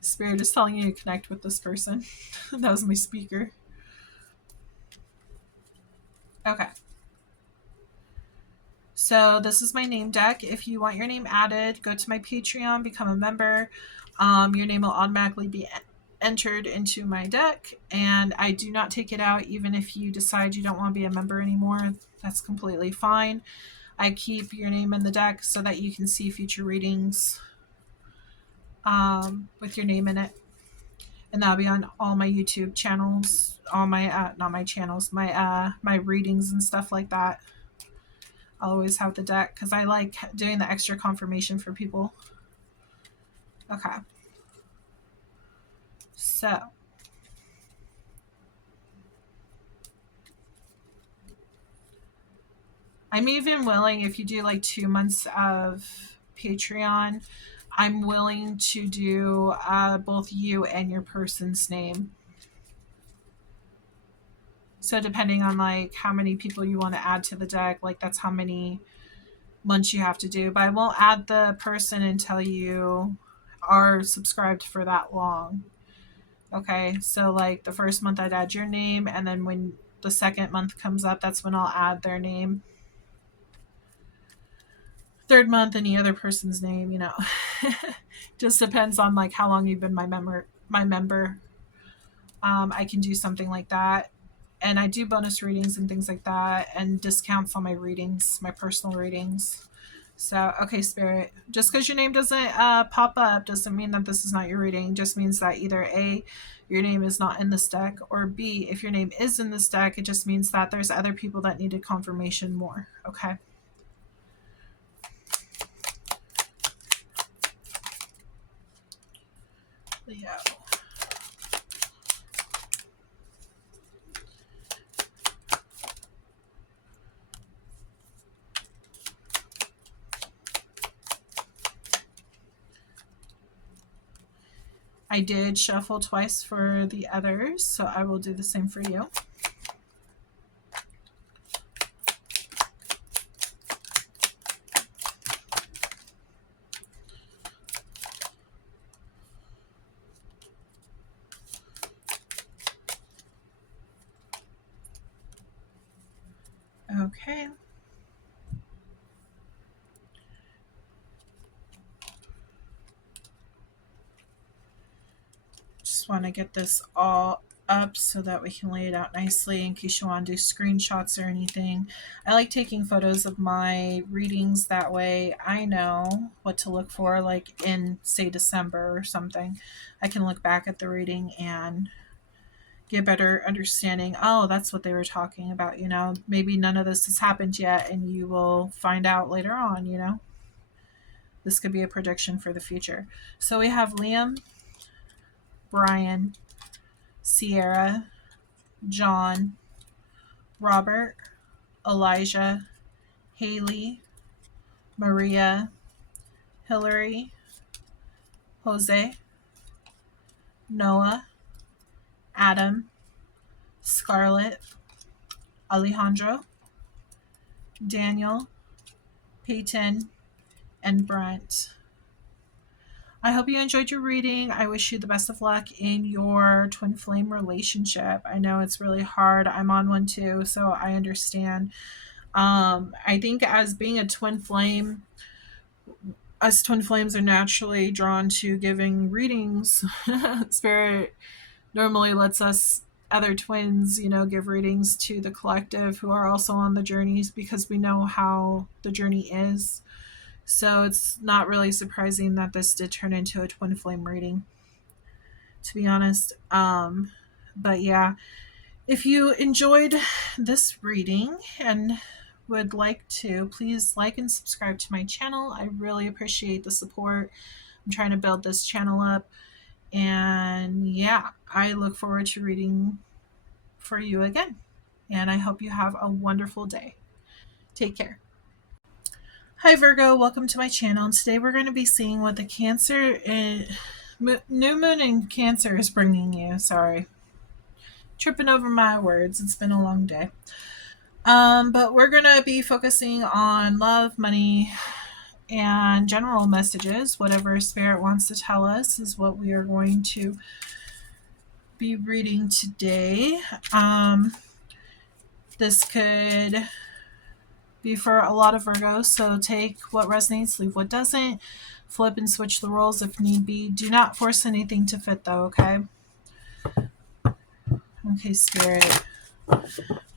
Spirit is telling you to connect with this person. That was my speaker. Okay. So this is my name deck. If you want your name added, go to my Patreon, become a member. Your name will automatically be entered into my deck, and I do not take it out even if you decide you don't want to be a member anymore. That's completely fine. I keep your name in the deck so that you can see future readings with your name in it. And that'll be on all my YouTube channels, all my not my channels, my readings and stuff like that. I'll always have the deck because I like doing the extra confirmation for people. Okay. So I'm even willing, if you do like 2 months of Patreon, I'm willing to do both you and your person's name. So depending on like how many people you want to add to the deck, like that's how many months you have to do. But I won't add the person until you are subscribed for that long. Okay, so like the first month I'd add your name, and then when the second month comes up, that's when I'll add their name. Third month, any other person's name, you know. Just depends on like how long you've been my member. I can do something like that. And I do bonus readings and things like that, and discounts on my readings, my personal readings. So, okay, Spirit, just because your name doesn't pop up doesn't mean that this is not your reading. It just means that either A, your name is not in this deck, or B, if your name is in this deck, it just means that there's other people that needed confirmation more. Okay. Leo. I did shuffle twice for the others, so I will do the same for you. Okay. Just want to get this all up so that we can lay it out nicely in case you want to do screenshots or anything. I like taking photos of my readings, that way I know what to look for, like in, say, December or something. I can look back at the reading and get a better understanding. Oh, that's what they were talking about, you know. Maybe none of this has happened yet and you will find out later on, you know. This could be a prediction for the future. So we have Liam, Brian, Sierra, John, Robert, Elijah, Haley, Maria, Hillary, Jose, Noah, Adam, Scarlett, Alejandro, Daniel, Peyton, and Brent. I hope you enjoyed your reading. I wish you the best of luck in your twin flame relationship. I know it's really hard. I'm on one too, so I understand. I think as being a twin flame, us twin flames are naturally drawn to giving readings. Spirit normally lets us other twins, you know, give readings to the collective who are also on the journeys because we know how the journey is. So it's not really surprising that this did turn into a twin flame reading, to be honest. But yeah, if you enjoyed this reading and would like to, please like and subscribe to my channel. I really appreciate the support. I'm trying to build this channel up. And yeah, I look forward to reading for you again. And I hope you have a wonderful day. Take care. Hi Virgo, welcome to my channel. And today we're going to be seeing what the Cancer new moon in Cancer is bringing you. Sorry, tripping over my words. It's been a long day. But we're going to be focusing on love, money, and general messages. Whatever Spirit wants to tell us is what we are going to be reading today. This could be for a lot of Virgos, so take what resonates, leave what doesn't. Flip and switch the roles if need be. Do not force anything to fit, though, okay? Okay, Spirit.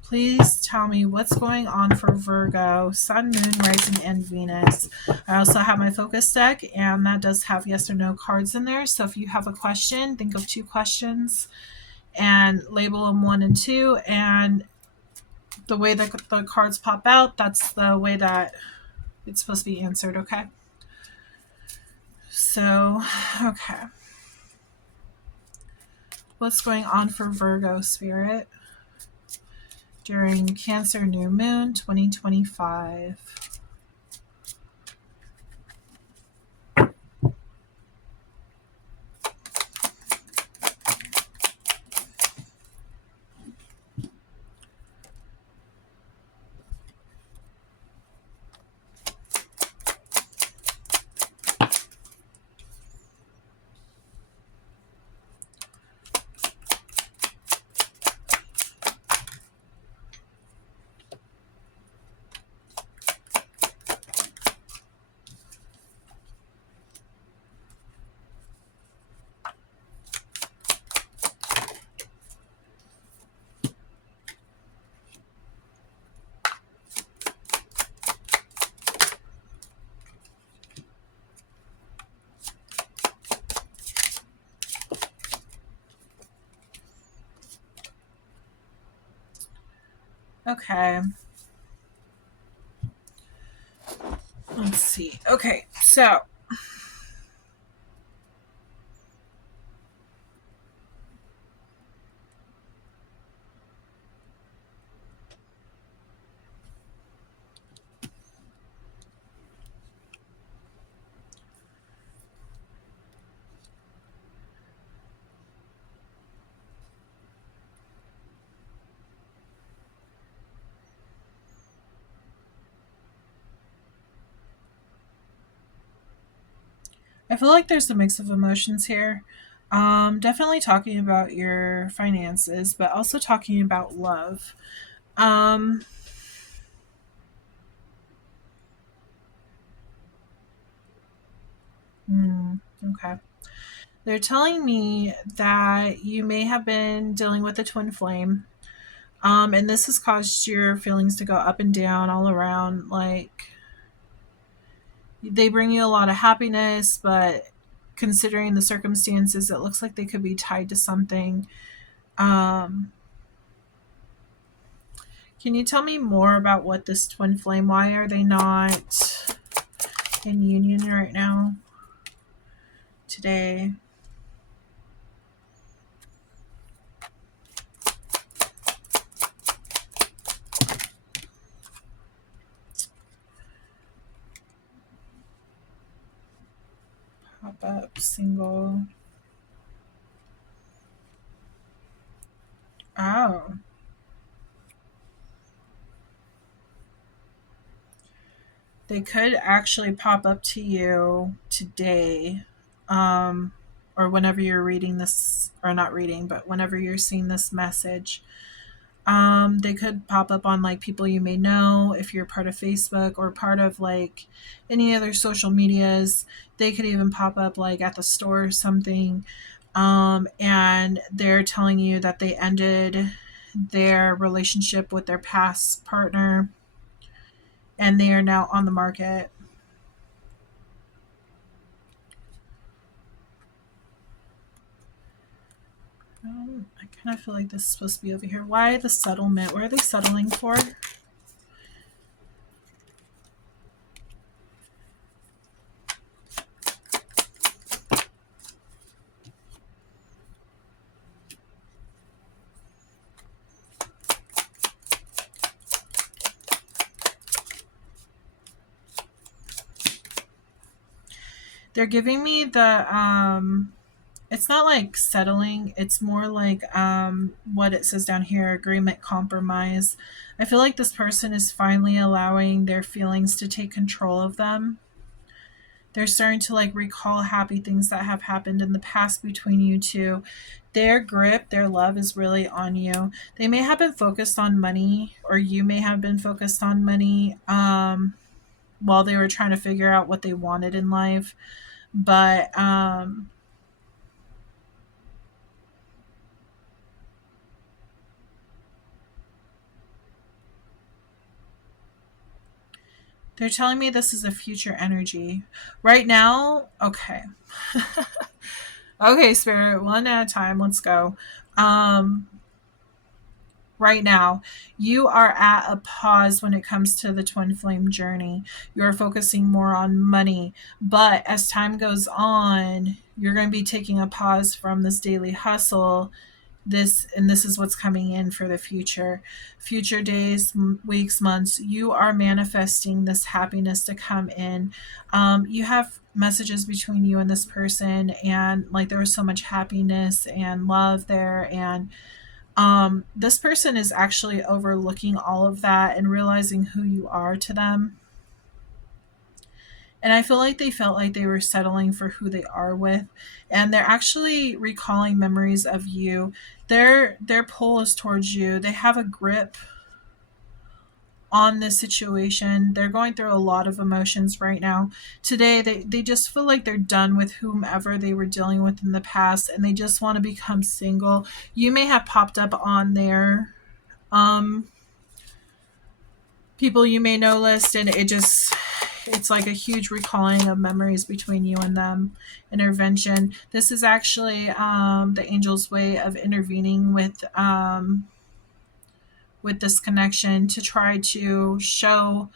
Please tell me what's going on for Virgo, Sun, Moon, Rising, and Venus. I also have my focus deck, and that does have yes or no cards in there. So if you have a question, think of 2 questions and label them 1 and 2. And the way that the cards pop out, that's the way that it's supposed to be answered, okay? So, okay. What's going on for Virgo, Spirit, during Cancer New Moon 2025? Okay. Let's see. Okay, so I feel like there's a mix of emotions here. Definitely talking about your finances, but also talking about love. Um, okay. They're telling me that you may have been dealing with a twin flame. And this has caused your feelings to go up and down all around. Like, they bring you a lot of happiness, but considering the circumstances, it looks like they could be tied to something. Um, can you tell me more about what this twin flame? Why are they not in union right now? Today. Pop up single. Oh. They could actually pop up to you today, or whenever you're reading this, or not reading, but whenever you're seeing this message. They could pop up on like people you may know if you're part of Facebook or part of like any other social medias. They could even pop up like at the store or something. And they're telling you that they ended their relationship with their past partner and they are now on the market. I kind of feel like this is supposed to be over here. Why the settlement? What are they settling for? They're giving me the it's not like settling, it's more like what it says down here, agreement, compromise. I feel like this person is finally allowing their feelings to take control of them. They're starting to like recall happy things that have happened in the past between you two. Their grip, their love is really on you. They may have been focused on money, or you may have been focused on money while they were trying to figure out what they wanted in life. But they're telling me this is a future energy. Right now, okay. Okay, Spirit, one at a time. Let's go. Um, right now, you are at a pause when it comes to the twin flame journey. You're focusing more on money. But as time goes on, you're going to be taking a pause from this daily hustle. This is what's coming in for the future days, weeks, months. You are manifesting this happiness to come in. You have messages between you and this person, and like there was so much happiness and love there, and this person is actually overlooking all of that and realizing who you are to them. And I feel like they felt like they were settling for who they are with, and they're actually recalling memories of you. Their pull is towards you. They have a grip on this situation. They're going through a lot of emotions right now. Today they just feel like they're done with whomever they were dealing with in the past, and they just want to become single. You may have popped up on their people you may know list, and it's like a huge recalling of memories between you and them. Intervention. This is actually the angel's way of intervening with this connection to try to show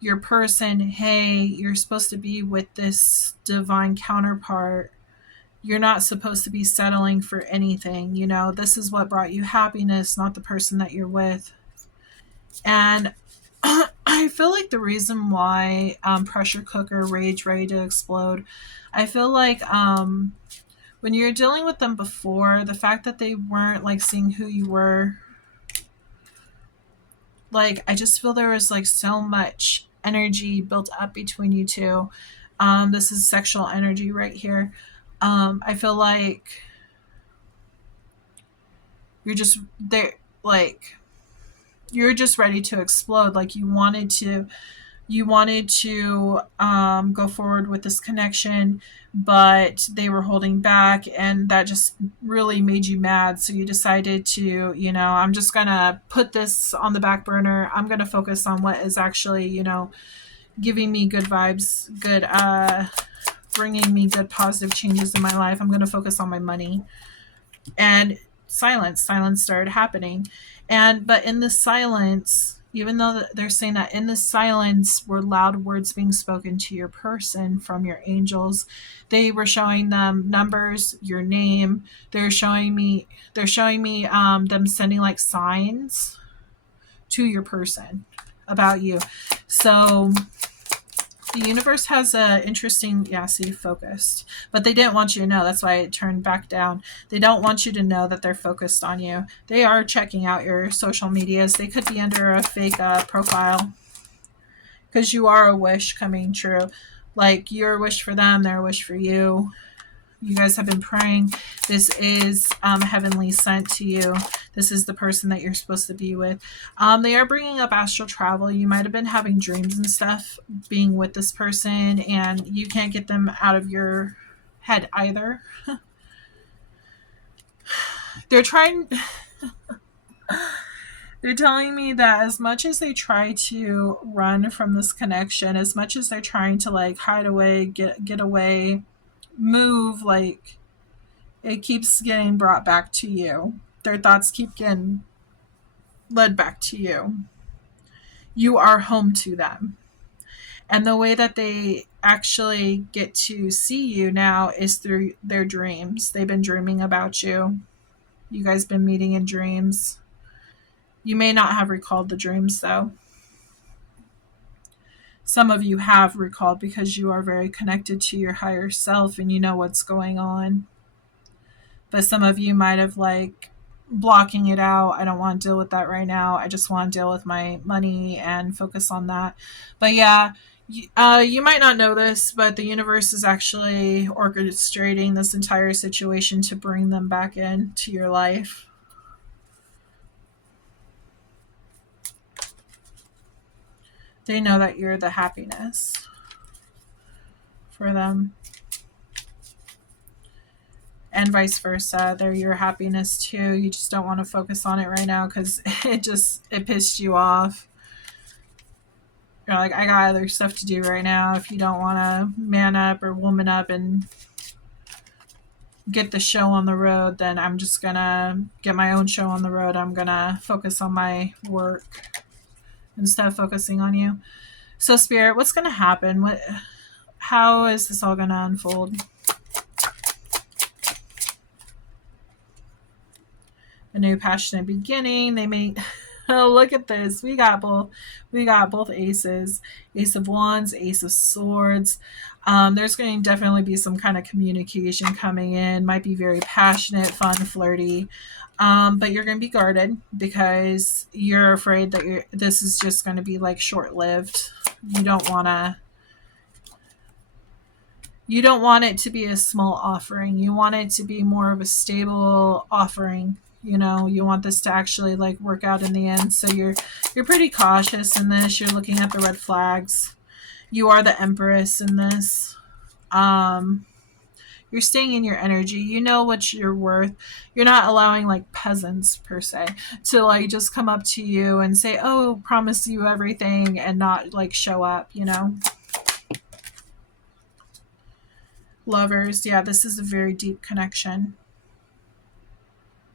your person, hey, you're supposed to be with this divine counterpart. You're not supposed to be settling for anything. You know, this is what brought you happiness, not the person that you're with. And I feel like the reason why pressure cooker, rage, ready to explode, I feel like when you're dealing with them before, the fact that they weren't like seeing who you were, like I just feel there was like so much energy built up between you two. This is sexual energy right here. I feel like you're just there, like you're just ready to explode. Like you wanted to go forward with this connection, but they were holding back, and that just really made you mad. So you decided to, I'm just gonna put this on the back burner. I'm gonna focus on what is actually, giving me good vibes, good, bringing me good positive changes in my life. I'm gonna focus on my money. And silence started happening. But in the silence, even though they're saying that in the silence were loud words being spoken to your person from your angels, they were showing them numbers, your name. They're showing me them sending like signs to your person about you. So the universe has a interesting, focused, but they didn't want you to know. That's why it turned back down. They don't want you to know that they're focused on you. They are checking out your social medias. They could be under a fake profile, because you are a wish coming true. Like you're a wish for them, they're a wish for you. You guys have been praying. This is heavenly sent to you. This is the person that you're supposed to be with. They are bringing up astral travel. You might have been having dreams and stuff being with this person, and you can't get them out of your head either. They're trying... They're telling me that as much as they try to run from this connection, as much as they're trying to like hide away, get away, move, like it keeps getting brought back to you. Their thoughts keep getting led back to you. You are home to them. And the way that they actually get to see you now is through their dreams. They've been dreaming about you. You guys been meeting in dreams. You may not have recalled the dreams though. Some of you have recalled because you are very connected to your higher self and you know what's going on. But some of you might have like blocking it out. I don't want to deal with that right now. I just want to deal with my money and focus on that. But yeah, You might not know this, but the universe is actually orchestrating this entire situation to bring them back into your life. They know that you're the happiness for them. And vice versa. They're your happiness too. You just don't want to focus on it right now because it pissed you off. You're like, I got other stuff to do right now. If you don't want to man up or woman up and get the show on the road, then I'm just gonna get my own show on the road. I'm gonna focus on my work instead of focusing on you. So Spirit, what's gonna happen? How is this all gonna unfold? A new passionate beginning. They may oh, look at this. We got both aces. Ace of Wands, Ace of Swords. There's going to definitely be some kind of communication coming in. Might be very passionate, fun, flirty. But you're going to be guarded because you're afraid that this is just going to be like short-lived. You don't want it to be a small offering. You want it to be more of a stable offering. You know, you want this to actually like work out in the end. So you're pretty cautious in this. You're looking at the red flags. You are the Empress in this. You're staying in your energy. You know what you're worth. You're not allowing like peasants per se to like just come up to you and say, oh, promise you everything and not like show up, you know? Lovers. Yeah, this is a very deep connection.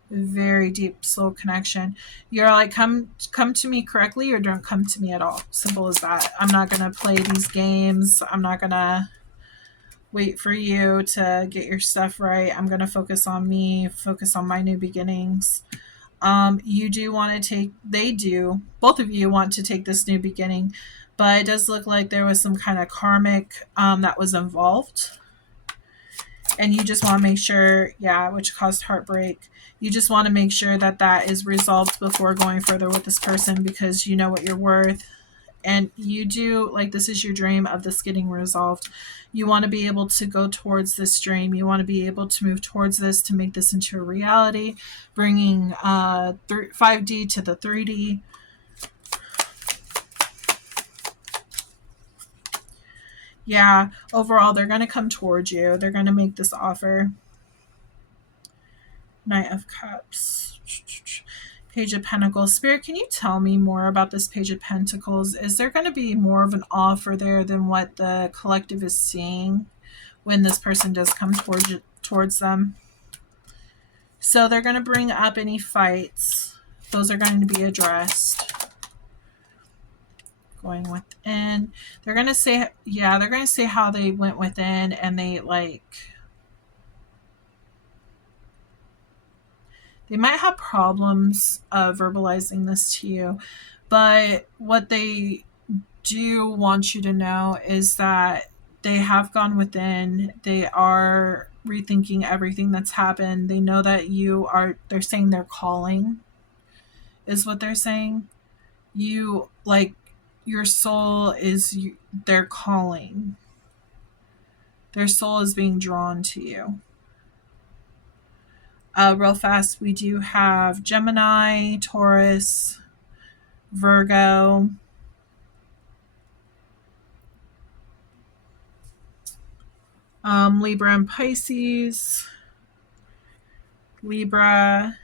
Very deep soul connection. You're like, come to me correctly or don't come to me at all. Simple as that. I'm not going to play these games. I'm not going to wait for you to get your stuff right. I'm going to focus on me, focus on my new beginnings. You do want to they do, both of you want to take this new beginning, but it does look like there was some kind of karmic that was involved. And you just want to make sure, yeah, which caused heartbreak. You just want to make sure that that is resolved before going further with this person because you know what you're worth. And you do, like, this is your dream of this getting resolved. You want to be able to go towards this dream. You want to be able to move towards this to make this into a reality, bringing 5D to the 3D. Yeah, overall, they're going to come towards you. They're going to make this offer. Knight of Cups. Page of Pentacles. Spirit, can you tell me more about this Page of Pentacles? Is there going to be more of an offer there than what the collective is seeing when this person does come towards them? So they're going to bring up any fights. Those are going to be addressed. Going within. They're going to say, yeah, they're going to say how they went within and they might have problems verbalizing this to you, but what they do want you to know is that they have gone within. They are rethinking everything that's happened. They know that they're saying they're calling is what they're saying. You, like, your soul is their calling. Their soul is being drawn to you. Real fast, we do have Gemini, Taurus, Virgo, Libra and Pisces, Libra,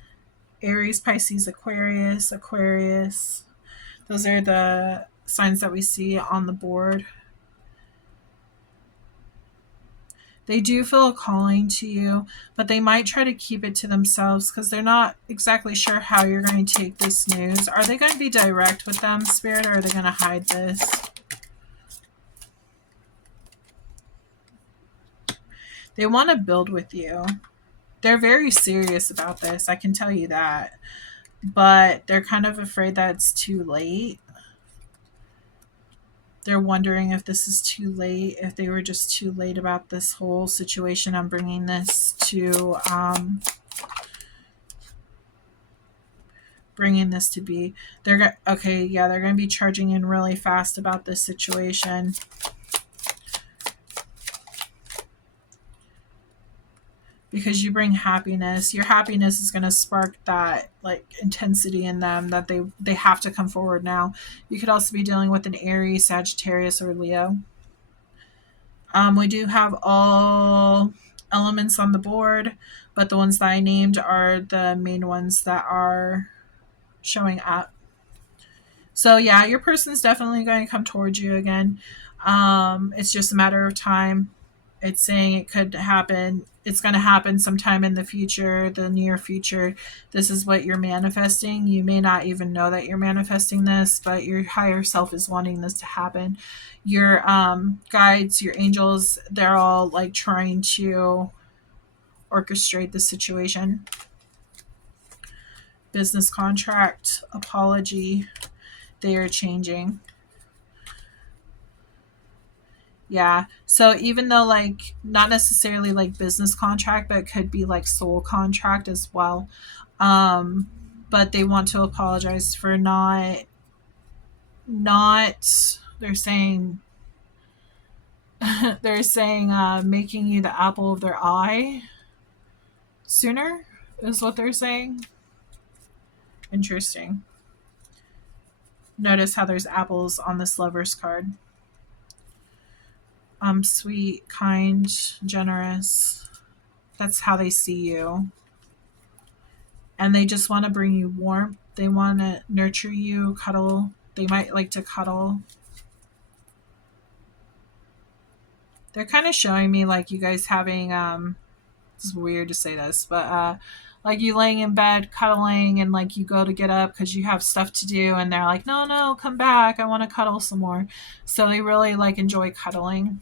Aries, Pisces, Aquarius. Those are the signs that we see on the board. They do feel a calling to you, but they might try to keep it to themselves because they're not exactly sure how you're going to take this news. Are they going to be direct with them, Spirit, or are they going to hide this? They want to build with you. They're very serious about this, I can tell you that. But they're kind of afraid that it's too late. They're wondering if this is too late, if they were just too late about this whole situation. I'm bringing this to bringing this to be. Okay, yeah, they're going to be charging in really fast about this situation. Because you bring happiness. Your happiness is going to spark that like intensity in them that they have to come forward now. You could also be dealing with an Aries, Sagittarius, or Leo. We do have all elements on the board, but the ones that I named are the main ones that are showing up. So yeah, your person's definitely going to come towards you again. It's just a matter of time. It's saying it could happen. It's going to happen sometime in the future, the near future. This is what you're manifesting. You may not even know that you're manifesting this, but your higher self is wanting this to happen. Your guides, your angels, they're all like trying to orchestrate the situation. Business contract, apology, they are changing. Yeah. So even though like not necessarily like business contract, but it could be like soul contract as well. But they want to apologize for not they're saying making you the apple of their eye sooner is what they're saying. Interesting. Notice how there's apples on this lover's card. Sweet, kind, generous. That's how they see you. And they just want to bring you warmth. They want to nurture you, cuddle. They might like to cuddle. They're kind of showing me like you guys having, it's weird to say this, but like you laying in bed, cuddling, and like you go to get up because you have stuff to do, and they're like, no, come back. I want to cuddle some more. So they really like enjoy cuddling.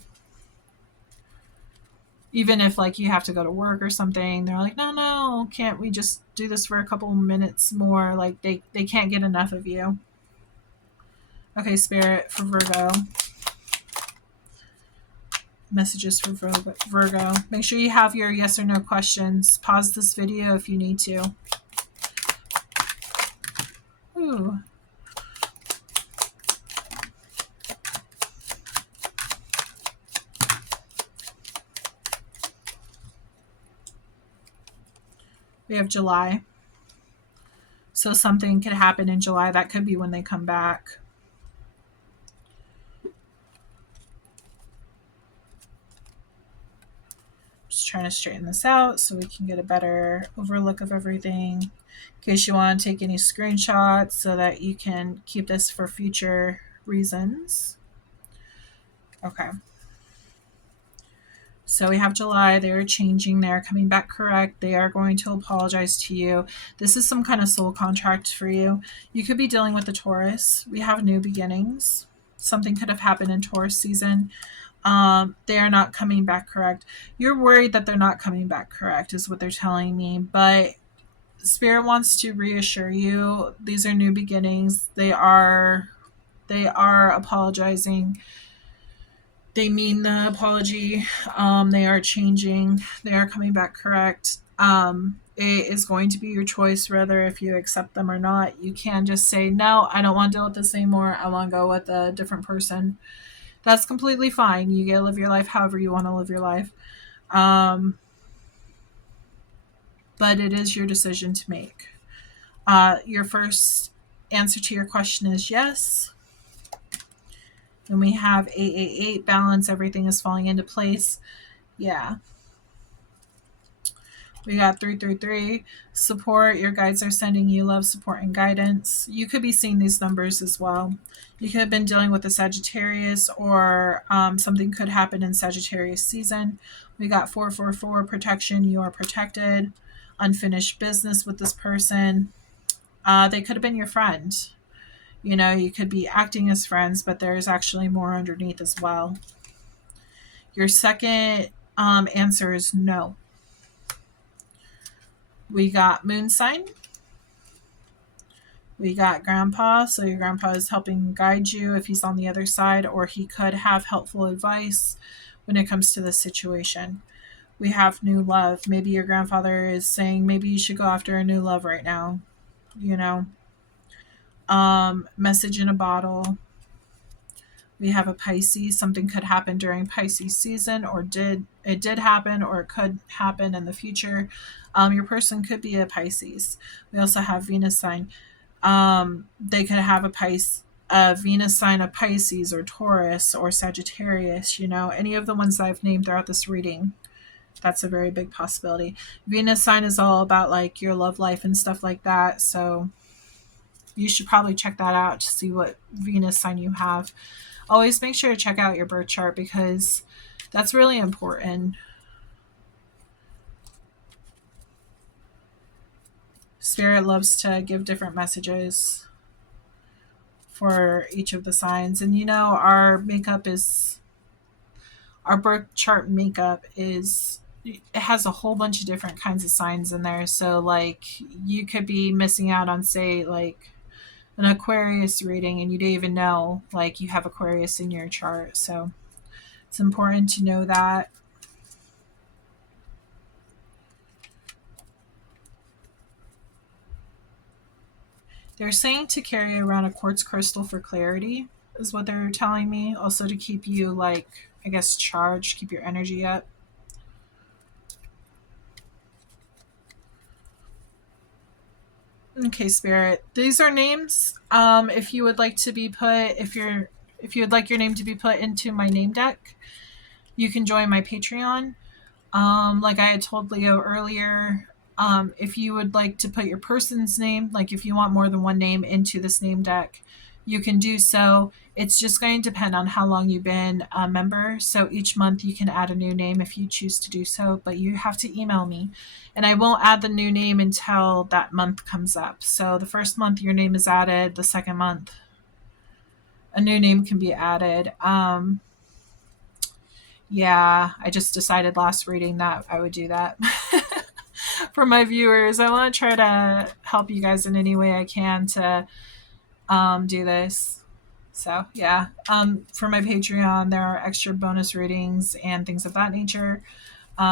Even if like you have to go to work or something, they're like, no, can't we just do this for a couple minutes more? Like they can't get enough of you. Okay, Spirit, for Virgo. Messages for Virgo. Make sure you have your yes or no questions. Pause this video if you need to. Ooh. We have July. So something could happen in July. That could be when they come back. Just trying to straighten this out so we can get a better overlook of everything. In case you want to take any screenshots so that you can keep this for future reasons. Okay. So we have July. They're changing. They're coming back correct. They are going to apologize to you. This is some kind of soul contract for you. You could be dealing with the Taurus. We have new beginnings. Something could have happened in Taurus season. They are not coming back correct. You're worried that they're not coming back correct is what they're telling me. But Spirit wants to reassure you. These are new beginnings. They are apologizing. They mean the apology. They are changing. They are coming back correct. It is going to be your choice whether if you accept them or not. You can just say, no, I don't want to deal with this anymore. I want to go with a different person. That's completely fine. You get to live your life however you want to live your life. But it is your decision to make. Your first answer to your question is yes. And we have 888, balance, everything is falling into place. Yeah. We got 333, support. Your guides are sending you love, support, and guidance. You could be seeing these numbers as well. You could have been dealing with a Sagittarius, or something could happen in Sagittarius season. We got 444, protection. You are protected. Unfinished business with this person. They could have been your friend. You know, you could be acting as friends, but there's actually more underneath as well. Your second answer is no. We got moon sign. We got grandpa. So your grandpa is helping guide you if he's on the other side, or he could have helpful advice when it comes to this situation. We have new love. Maybe your grandfather is saying maybe you should go after a new love right now. You know, Message in a bottle. We have a Pisces. Something could happen during Pisces season, or did happen, or it could happen in the future. Your person could be a Pisces. We also have Venus sign. They could have a Venus sign of Pisces or Taurus or Sagittarius. Any of the ones that I've named throughout this reading. That's a very big possibility. Venus sign is all about like your love life and stuff like that. So you should probably check that out to see what Venus sign you have. Always make sure to check out your birth chart because that's really important. Spirit loves to give different messages for each of the signs. And our birth chart makeup it has a whole bunch of different kinds of signs in there. So like you could be missing out on, say, like an Aquarius reading and you didn't even know like you have Aquarius in your chart. So it's important to know that. They're saying to carry around a quartz crystal for clarity is what they're telling me. Also to keep you like, I guess, charged, keep your energy up. Okay, Spirit. These are names. If you would like to be put, if you would like your name to be put into my name deck, you can join my Patreon. Like I had told Leo earlier, if you would like to put your person's name, like if you want more than one name into this name deck, you can do so. It's just going to depend on how long you've been a member. So each month you can add a new name if you choose to do so, but you have to email me. And I won't add the new name until that month comes up. So the first month your name is added, the second month a new name can be added. Yeah, I just decided last reading that I would do that. For my viewers, I want to try to help you guys in any way I can to do this. So yeah, for my Patreon, there are extra bonus readings and things of that nature. We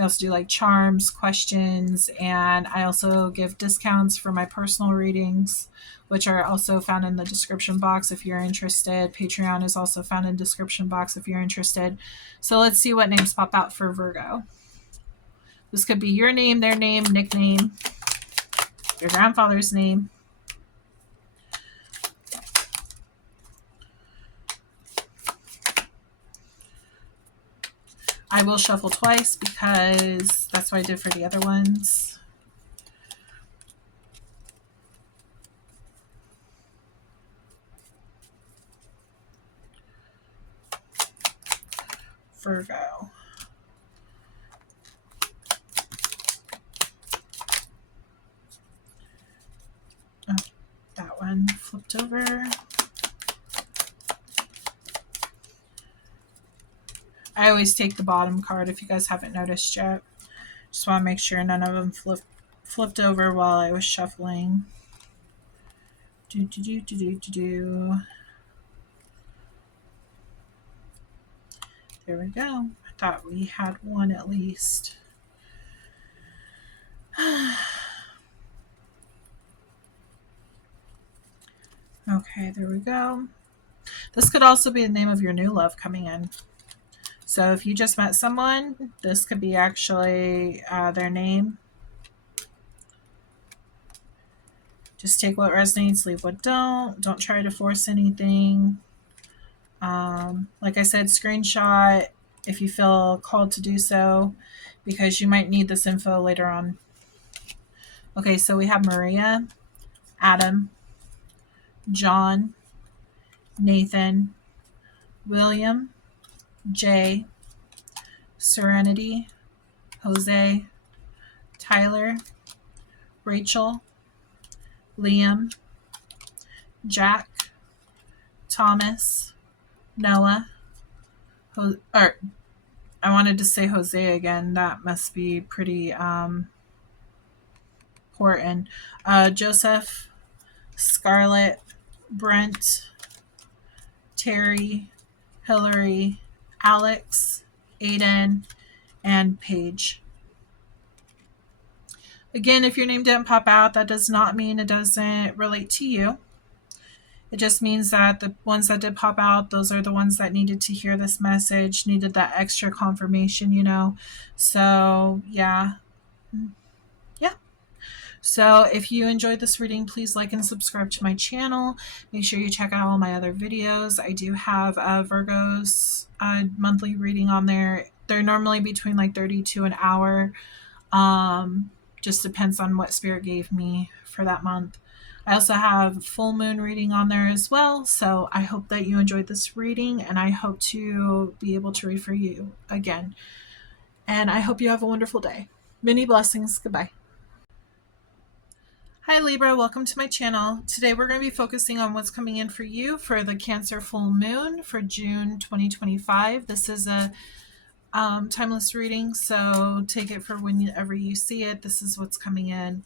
also do like charms, questions, and I also give discounts for my personal readings, which are also found in the description box if you're interested. Patreon is also found in the description box if you're interested. So let's see what names pop out for Virgo. This could be your name, their name, nickname, your grandfather's name. I will shuffle twice because that's what I did for the other ones. Virgo. Oh, that one flipped over. I always take the bottom card if you guys haven't noticed yet. Just want to make sure none of them flipped over while I was shuffling. There we go. I thought we had one at least. Okay, there we go. This could also be the name of your new love coming in. So if you just met someone, this could be actually their name. Just take what resonates, leave what don't. Don't try to force anything. Like I said, screenshot if you feel called to do so, because you might need this info later on. Okay, so we have Maria, Adam, John, Nathan, William, Jay, Serenity, Jose, Tyler, Rachel, Liam, Jack, Thomas, Noah, I wanted to say Jose again. That must be pretty important. Joseph, Scarlett, Brent, Terry, Hillary, Alex, Aiden, and Paige. Again, if your name didn't pop out, that does not mean it doesn't relate to you. It just means that the ones that did pop out, those are the ones that needed to hear this message, needed that extra confirmation, you know. So, yeah. Yeah. So if you enjoyed this reading, please like and subscribe to my channel. Make sure you check out all my other videos. I do have Virgo's monthly reading on there. They're normally between like 30 to an hour. Just depends on what Spirit gave me for that month. I also have full moon reading on there as well. So I hope that you enjoyed this reading, and I hope to be able to read for you again. And I hope you have a wonderful day. Many blessings. Goodbye. Hi Libra, welcome to my channel. Today we're going to be focusing on what's coming in for you for the Cancer full moon for June 2025. This is a timeless reading, so take it for whenever you see it. This is what's coming in.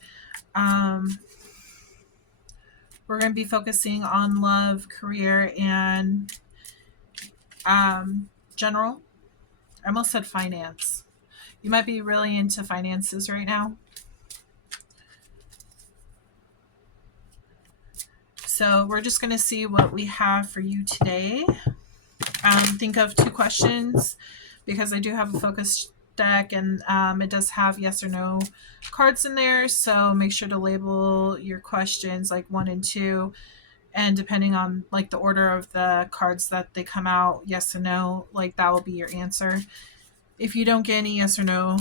We're going to be focusing on love, career, and general. I almost said finance. You might be really into finances right now. So we're just going to see what we have for you today. Think of 2 questions because I do have a focus deck, and it does have yes or no cards in there. So make sure to label your questions like 1 and 2. And depending on like the order of the cards that they come out, yes or no, like that will be your answer. If you don't get any yes or no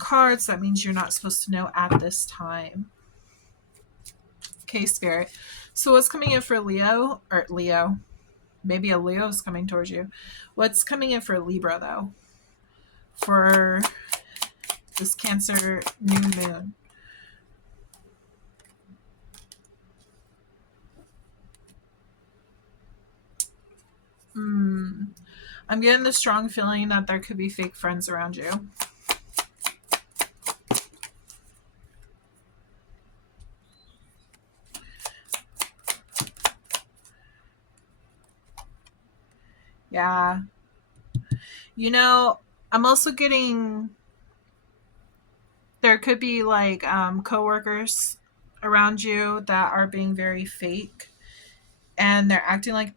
cards, that means you're not supposed to know at this time. Okay, Spirit. So what's coming in for Leo? Or Leo. Maybe a Leo is coming towards you. What's coming in for Libra, though? For this Cancer new moon. I'm getting the strong feeling that there could be fake friends around you. Yeah. You know, I'm also getting there could be like coworkers around you that are being very fake, and they're acting like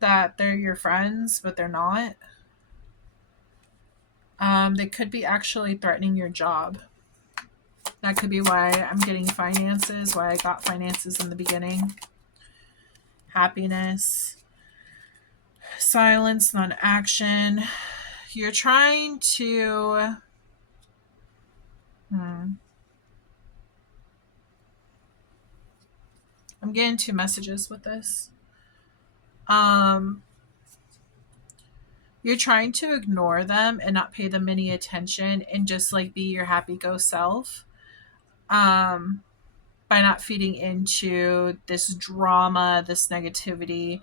that they're your friends, but they're not. They could be actually threatening your job. That could be why I'm getting finances, why I got finances in the beginning. Happiness. Silence, non-action. You're trying to... I'm getting 2 messages with this. You're trying to ignore them and not pay them any attention and just like be your happy go self. By not feeding into this drama, this negativity.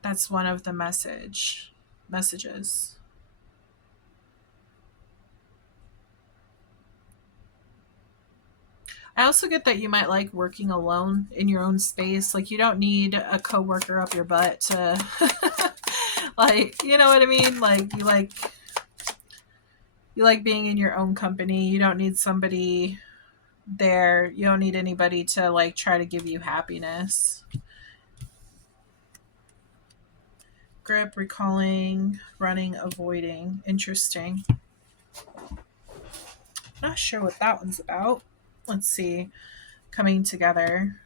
That's one of the messages. I also get that you might like working alone in your own space. Like you don't need a coworker up your butt to like, you know what I mean? Like you like being in your own company. You don't need somebody there. You don't need anybody to like try to give you happiness. Grip, recalling, running, avoiding. Interesting. Not sure what that one's about. Let's see. Coming together.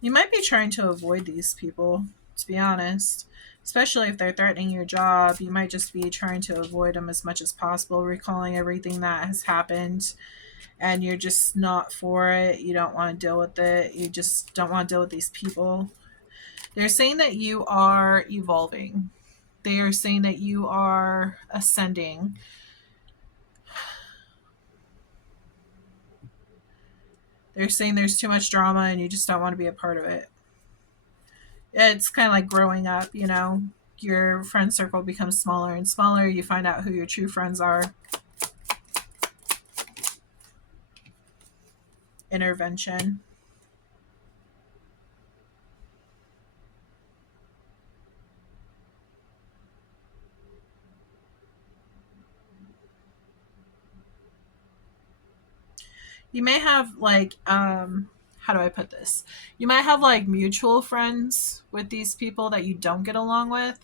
You might be trying to avoid these people, to be honest. Especially if they're threatening your job, you might just be trying to avoid them as much as possible, recalling everything that has happened, and you're just not for it. You don't want to deal with it. You just don't want to deal with these people. They're saying that you are evolving. They are saying that you are ascending. They're saying there's too much drama and you just don't want to be a part of it. It's kind of like growing up, you know. Your friend circle becomes smaller and smaller. You find out who your true friends are. Intervention. You may have like how do I put this? You might have like mutual friends with these people that you don't get along with.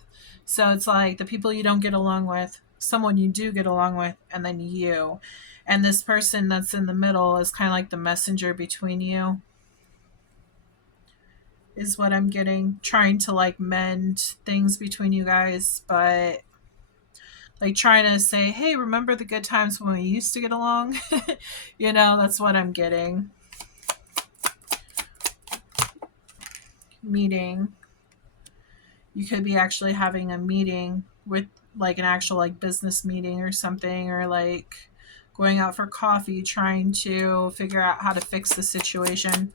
So it's like the people you don't get along with, someone you do get along with, and then you. And this person that's in the middle is kind of like the messenger between you, is what I'm getting. Trying to like mend things between you guys, but like trying to say, hey, remember the good times when we used to get along? You know, that's what I'm getting. Meeting. You could be actually having a meeting with like an actual like business meeting or something, or like going out for coffee, trying to figure out how to fix the situation.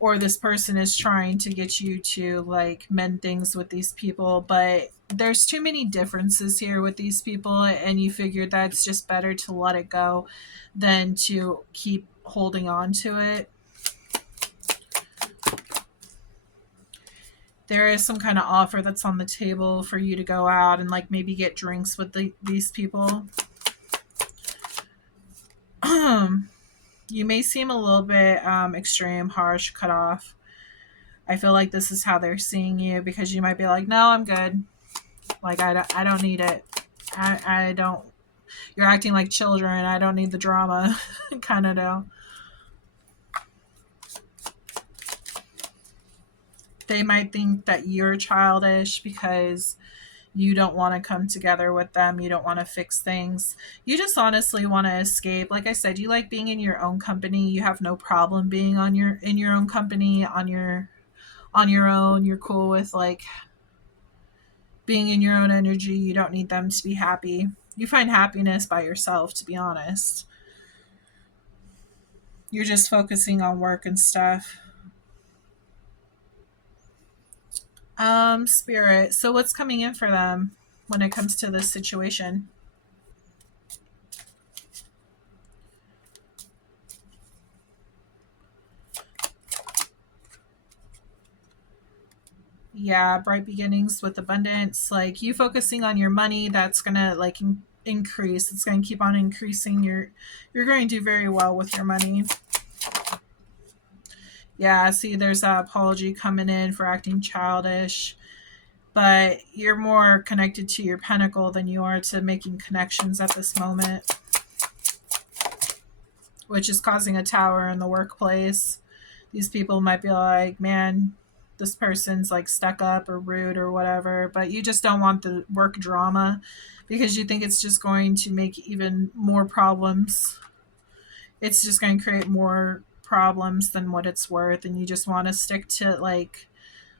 Or this person is trying to get you to like mend things with these people, but there's too many differences here with these people, and you figure that's just better to let it go than to keep holding on to it. There is some kind of offer that's on the table for you to go out and like maybe get drinks with these people. You may seem a little bit extreme, harsh, cut off. I feel like this is how they're seeing you, because you might be like, no, I'm good. Like, I don't need it. I don't. You're acting like children. I don't need the drama. Kind of do. They might think that you're childish because you don't want to come together with them. You don't want to fix things. You just honestly want to escape. Like I said, you like being in your own company. You have no problem being in your own company, on your own. You're cool with like being in your own energy. You don't need them to be happy. You find happiness by yourself, to be honest. You're just focusing on work and stuff. Spirit. So what's coming in for them when it comes to this situation? Yeah, bright beginnings with abundance. Like you focusing on your money, that's gonna like increase. It's gonna keep on increasing. You're going to do very well with your money. Yeah, see, there's an apology coming in for acting childish, but you're more connected to your pentacle than you are to making connections at this moment, which is causing a tower in the workplace. These people might be like, man, this person's like stuck up or rude or whatever, but you just don't want the work drama because you think it's just going to make even more problems. It's just going to create more problems than what it's worth, and you just want to stick to like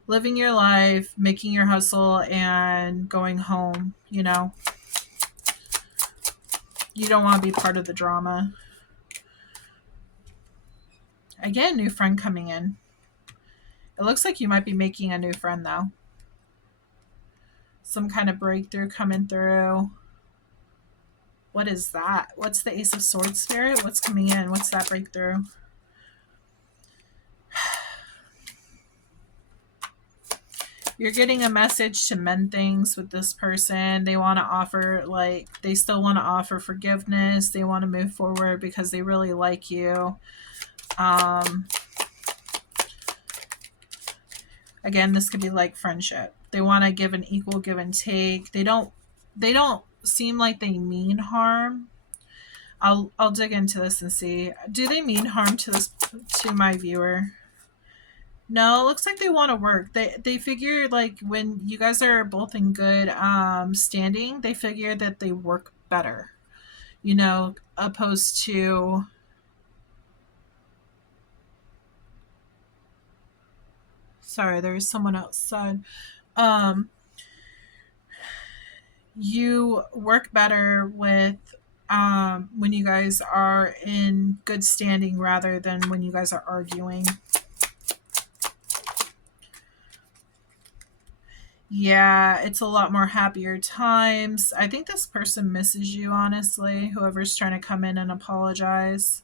living your life, making your hustle, and going home, you know? You don't want to be part of the drama. Again, new friend coming in. It looks like you might be making a new friend, though. Some kind of breakthrough coming through. What is that? What's the Ace of Swords, Spirit? What's coming in? What's that breakthrough? You're getting a message to mend things with this person. They want to offer, like, they still want to offer forgiveness. They want to move forward because they really like you. Again, this could be like friendship. They want to give an equal give and take. They don't seem like they mean harm. I'll dig into this and see. Do they mean harm to my viewer? No, it looks like they want to work. They figure like when you guys are both in good standing, they figure that they work better. You know, opposed to sorry, there's someone outside. Um you work better with when you guys are in good standing rather than when you guys are arguing. Yeah, it's a lot more happier times. I think this person misses you, honestly, whoever's trying to come in and apologize.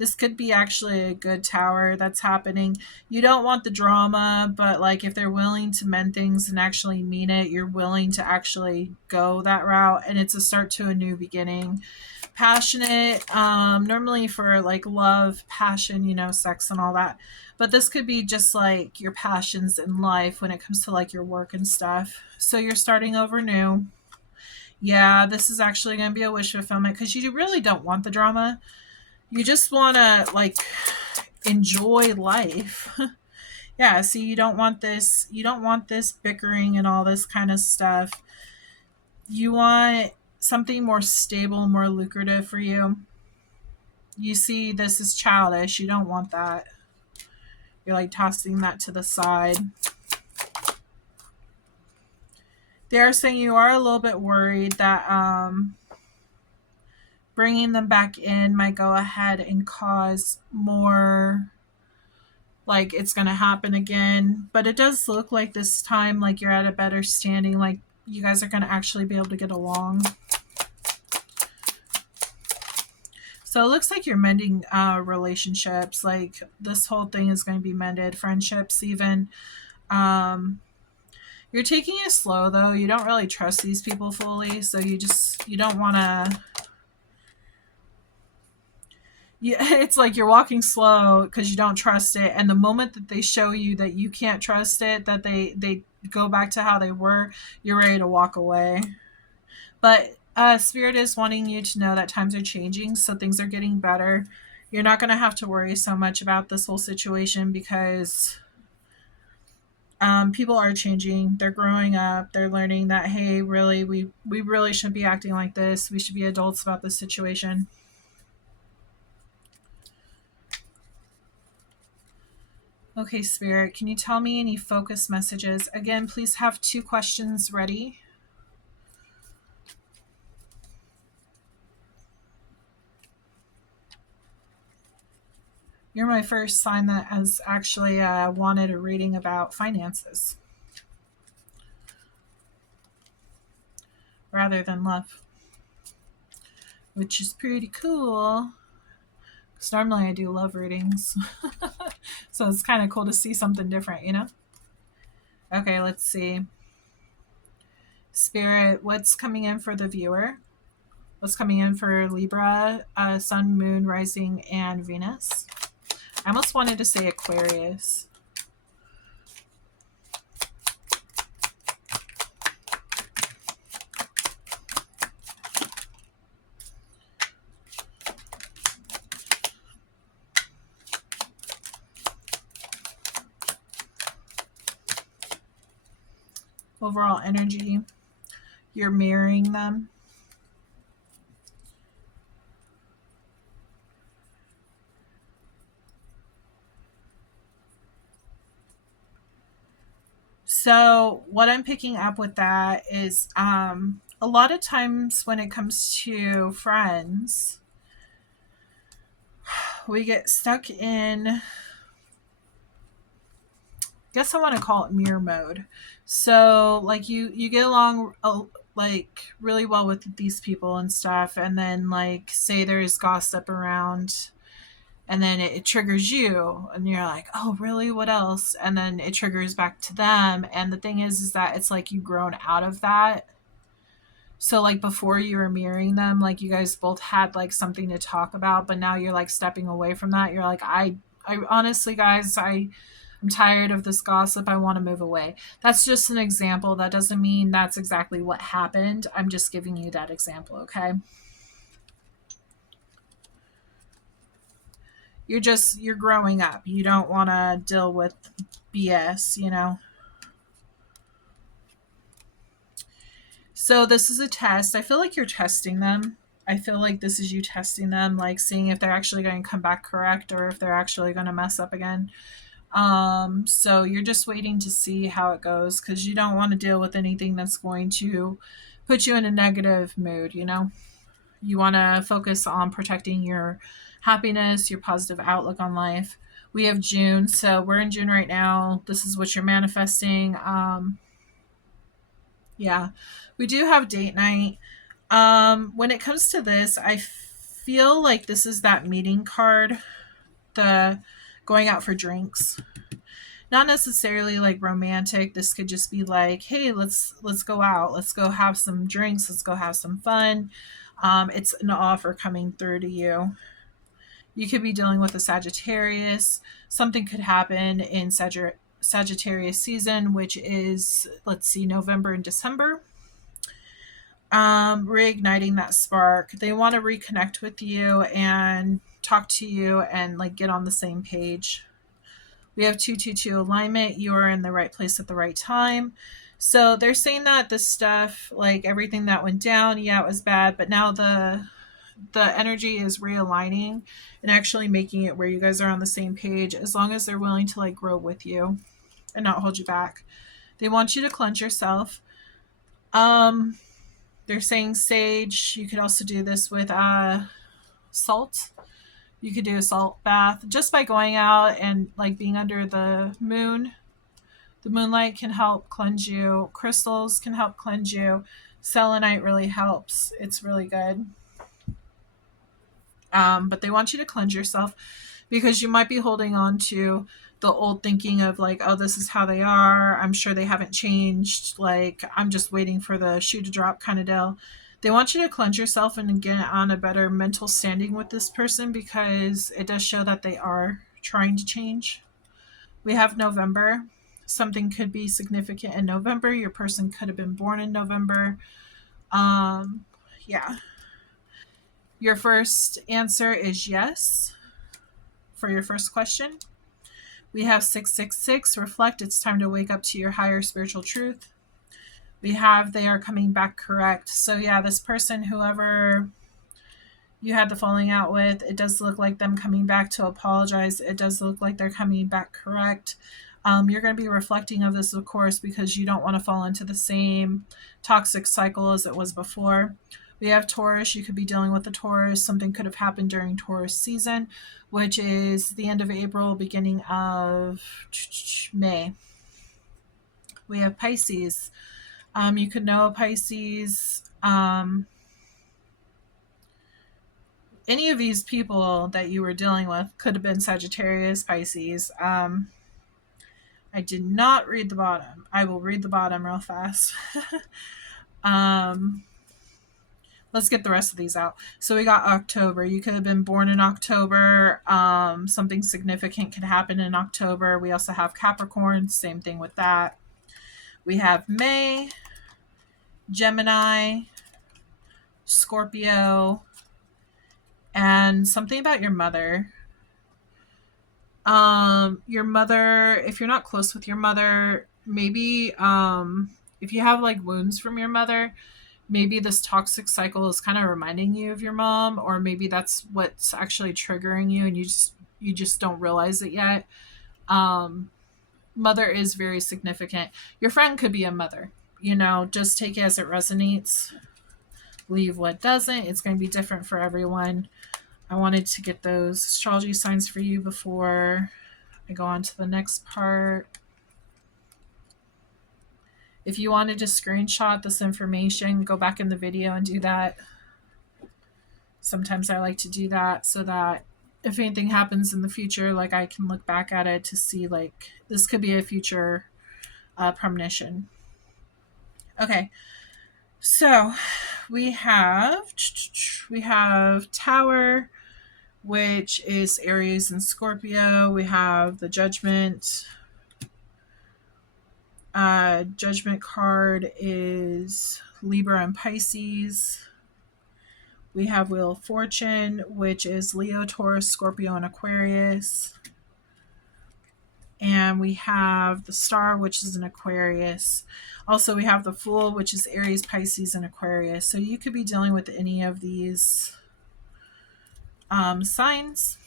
This could be actually a good tower that's happening. You don't want the drama, but like if they're willing to mend things and actually mean it, you're willing to actually go that route, and it's a start to a new beginning. Passionate, normally for like love, passion, you know, sex and all that. But this could be just like your passions in life when it comes to like your work and stuff. So you're starting over new. Yeah, this is actually going to be a wish fulfillment because you really don't want the drama. You just want to like enjoy life. Yeah, see, you don't want this. You don't want this bickering and all this kind of stuff. You want something more stable, more lucrative for you. You see, this is childish. You don't want that. You're like tossing that to the side. They're saying you are a little bit worried that bringing them back in might go ahead and cause more, like it's going to happen again. But it does look like this time like you're at a better standing, like you guys are going to actually be able to get along. So it looks like you're mending relationships. Like this whole thing is going to be mended. Friendships even. You're taking it slow though. You don't really trust these people fully. So you don't want to. It's like you're walking slow because you don't trust it. And the moment that they show you that you can't trust it, that they go back to how they were, you're ready to walk away. But Spirit is wanting you to know that times are changing, so things are getting better. You're not going to have to worry so much about this whole situation because people are changing. They're growing up. They're learning that, hey, really, we really shouldn't be acting like this. We should be adults about this situation. Okay, Spirit, can you tell me any focus messages? Again, please have 2 questions ready. You're my first sign that has actually wanted a reading about finances rather than love, which is pretty cool because normally I do love readings. So it's kind of cool to see something different, you know? Okay, let's see. Spirit, what's coming in for the viewer? What's coming in for Libra, Sun, Moon, Rising, and Venus? I almost wanted to say Aquarius. Overall energy, you're mirroring them. So what I'm picking up with that is a lot of times when it comes to friends, we get stuck in, I guess I want to call it mirror mode. So like you get along like really well with these people and stuff, and then like say there's gossip around, and then it triggers you and you're like, oh really, what else? And then it triggers back to them. And the thing is that it's like you've grown out of that. So like before you were mirroring them, like you guys both had like something to talk about, but now you're like stepping away from that. You're like, I honestly guys, I'm tired of this gossip. I want to move away. That's just an example. That doesn't mean that's exactly what happened. I'm just giving you that example, okay? You're growing up. You don't want to deal with BS, you know? So this is a test. I feel like you're testing them. I feel like this is you testing them, like seeing if they're actually going to come back correct or if they're actually going to mess up again. So you're just waiting to see how it goes because you don't want to deal with anything that's going to put you in a negative mood, you know? You want to focus on protecting your happiness, your positive outlook on life. We have June, so we're in June right now. This is what you're manifesting. Yeah, we do have date night. When it comes to this, I feel like this is that meeting card, the going out for drinks. Not necessarily like romantic. This could just be like, hey, let's go out. Let's go have some drinks. Let's go have some fun. It's an offer coming through to you. You could be dealing with a Sagittarius. Something could happen in Sagittarius season, which is, let's see, November and December. Reigniting that spark. They want to reconnect with you and talk to you and like get on the same page. We have 222 alignment. You are in the right place at the right time. So they're saying that this stuff, like everything that went down, yeah, it was bad, but now the energy is realigning and actually making it where you guys are on the same page, as long as they're willing to like grow with you and not hold you back. They want you to cleanse yourself. They're saying sage. You could also do this with salt. You could do a salt bath just by going out and like being under the moon. The moonlight can help cleanse you. Crystals can help cleanse you. Selenite really helps. It's really good. But they want you to cleanse yourself because you might be holding on to the old thinking of like, oh, this is how they are. I'm sure they haven't changed. Like, I'm just waiting for the shoe to drop kind of deal. They want you to cleanse yourself and get on a better mental standing with this person because it does show that they are trying to change. We have November. Something could be significant in November. Your person could have been born in November. Yeah. Your first answer is yes for your first question. We have 666, reflect. It's time to wake up to your higher spiritual truth. We have they are coming back correct. So yeah, this person, whoever you had the falling out with, it does look like them coming back to apologize. It does look like they're coming back correct. You're going to be reflecting of this, of course, because you don't want to fall into the same toxic cycle as it was before. We have Taurus. You could be dealing with the Taurus. Something could have happened during Taurus season, which is the end of April, beginning of May. We have Pisces. You could know Pisces. Any of these people that you were dealing with could have been Sagittarius, Pisces. I did not read the bottom. I will read the bottom real fast. Let's get the rest of these out. So we got October. You could have been born in October. Something significant could happen in October. We also have Capricorn. Same thing with that. We have May, Gemini, Scorpio, and something about your mother. Your mother, if you're not close with your mother, maybe if you have like wounds from your mother, maybe this toxic cycle is kind of reminding you of your mom, or maybe that's what's actually triggering you and you just don't realize it yet. Mother is very significant. Your friend could be a mother, just take it as it resonates. Leave what doesn't. It's going to be different for everyone. I wanted to get those astrology signs for you before I go on to the next part. If you wanted to screenshot this information, go back in the video and do that. Sometimes I like to do that so that if anything happens in the future, like I can look back at it to see like this could be a future premonition. Okay. So we have Tower, which is Aries and Scorpio. We have the Judgment. Judgment card is Libra and Pisces. We have Wheel of Fortune, which is Leo, Taurus, Scorpio, and Aquarius. And we have the Star, which is an Aquarius. Also, we have the Fool, which is Aries, Pisces, and Aquarius. So you could be dealing with any of these signs.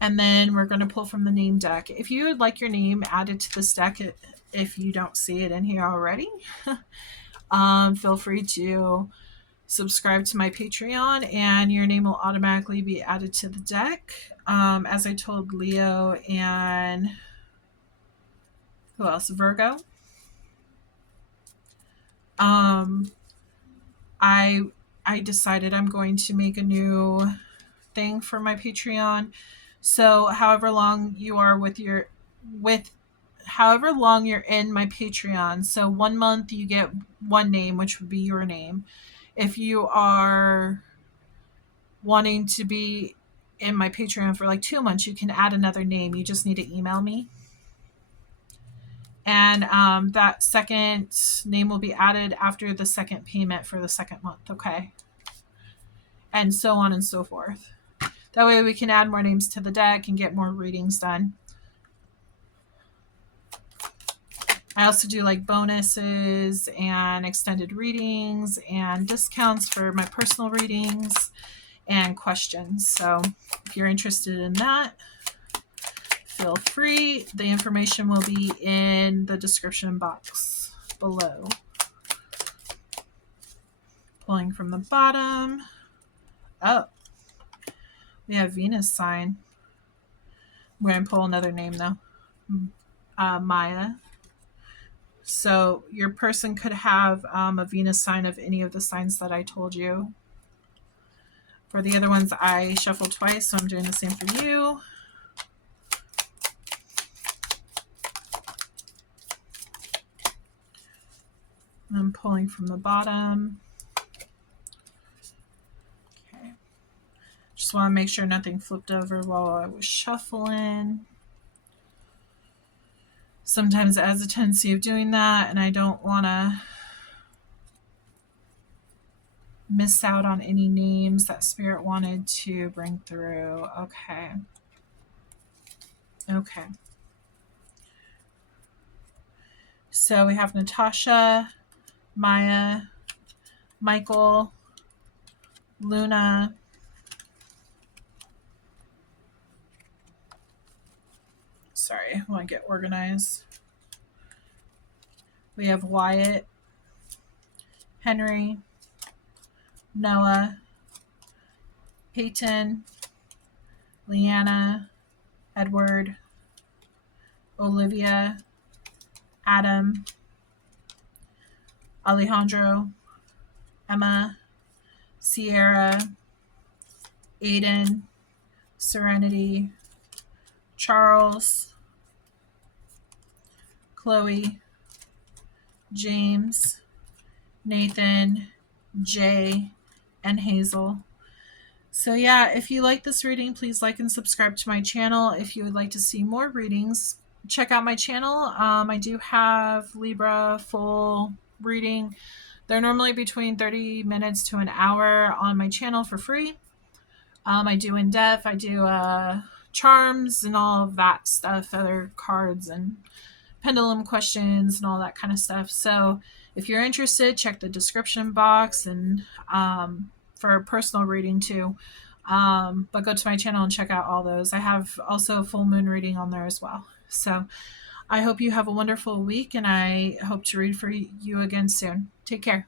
And then we're going to pull from the name deck. If you would like your name added to this deck, if you don't see it in here already, feel free to subscribe to my Patreon and your name will automatically be added to the deck. As I told Leo and who else? Virgo. I I decided I'm going to make a new thing for my Patreon. So however long you are however long you're in my Patreon. So 1 month you get one name, which would be your name. If you are wanting to be in my Patreon for like 2 months, you can add another name. You just need to email me. And that second name will be added after the second payment for the second month. Okay. And so on and so forth. That way we can add more names to the deck and get more readings done. I also do like bonuses and extended readings and discounts for my personal readings and questions. So if you're interested in that, feel free. The information will be in the description box below. Pulling from the bottom. Oh, we have Venus sign. We're going to pull another name though. Maya. So your person could have a Venus sign of any of the signs that I told you. For the other ones, I shuffled twice, so I'm doing the same for you. I'm pulling from the bottom. Okay. Just want to make sure nothing flipped over while I was shuffling. Sometimes it has a tendency of doing that, and I don't want to miss out on any names that Spirit wanted to bring through. Okay. Okay. So we have Natasha, Maya, Michael, Luna, sorry, I want to get organized. We have Wyatt, Henry, Noah, Peyton, Leanna, Edward, Olivia, Adam, Alejandro, Emma, Sierra, Aiden, Serenity, Charles, Chloe, James, Nathan, Jay, and Hazel. So yeah, if you like this reading, please like and subscribe to my channel. If you would like to see more readings, check out my channel. I do have Libra full reading. They're normally between 30 minutes to an hour on my channel for free. I do in-depth, I do charms and all of that stuff, other cards and pendulum questions and all that kind of stuff. So if you're interested, check the description box and for a personal reading too. But go to my channel and check out all those. I have also a full moon reading on there as well. So I hope you have a wonderful week, and I hope to read for you again soon. Take care.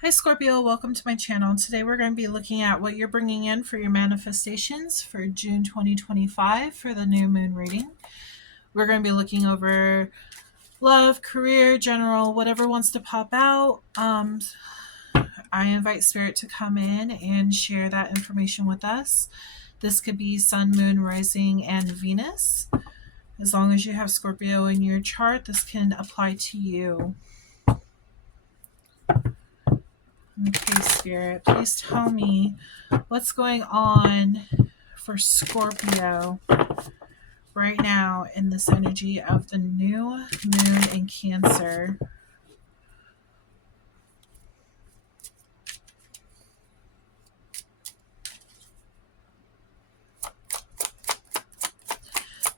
Hi Scorpio, welcome to my channel. Today we're going to be looking at what you're bringing in for your manifestations for June 2025 for the new moon reading. We're going to be looking over love, career, general, whatever wants to pop out. I invite Spirit to come in and share that information with us. This could be Sun, Moon, Rising, and Venus. As long as you have Scorpio in your chart, this can apply to you. Okay, Spirit, please tell me what's going on for Scorpio right now in this energy of the new moon in Cancer.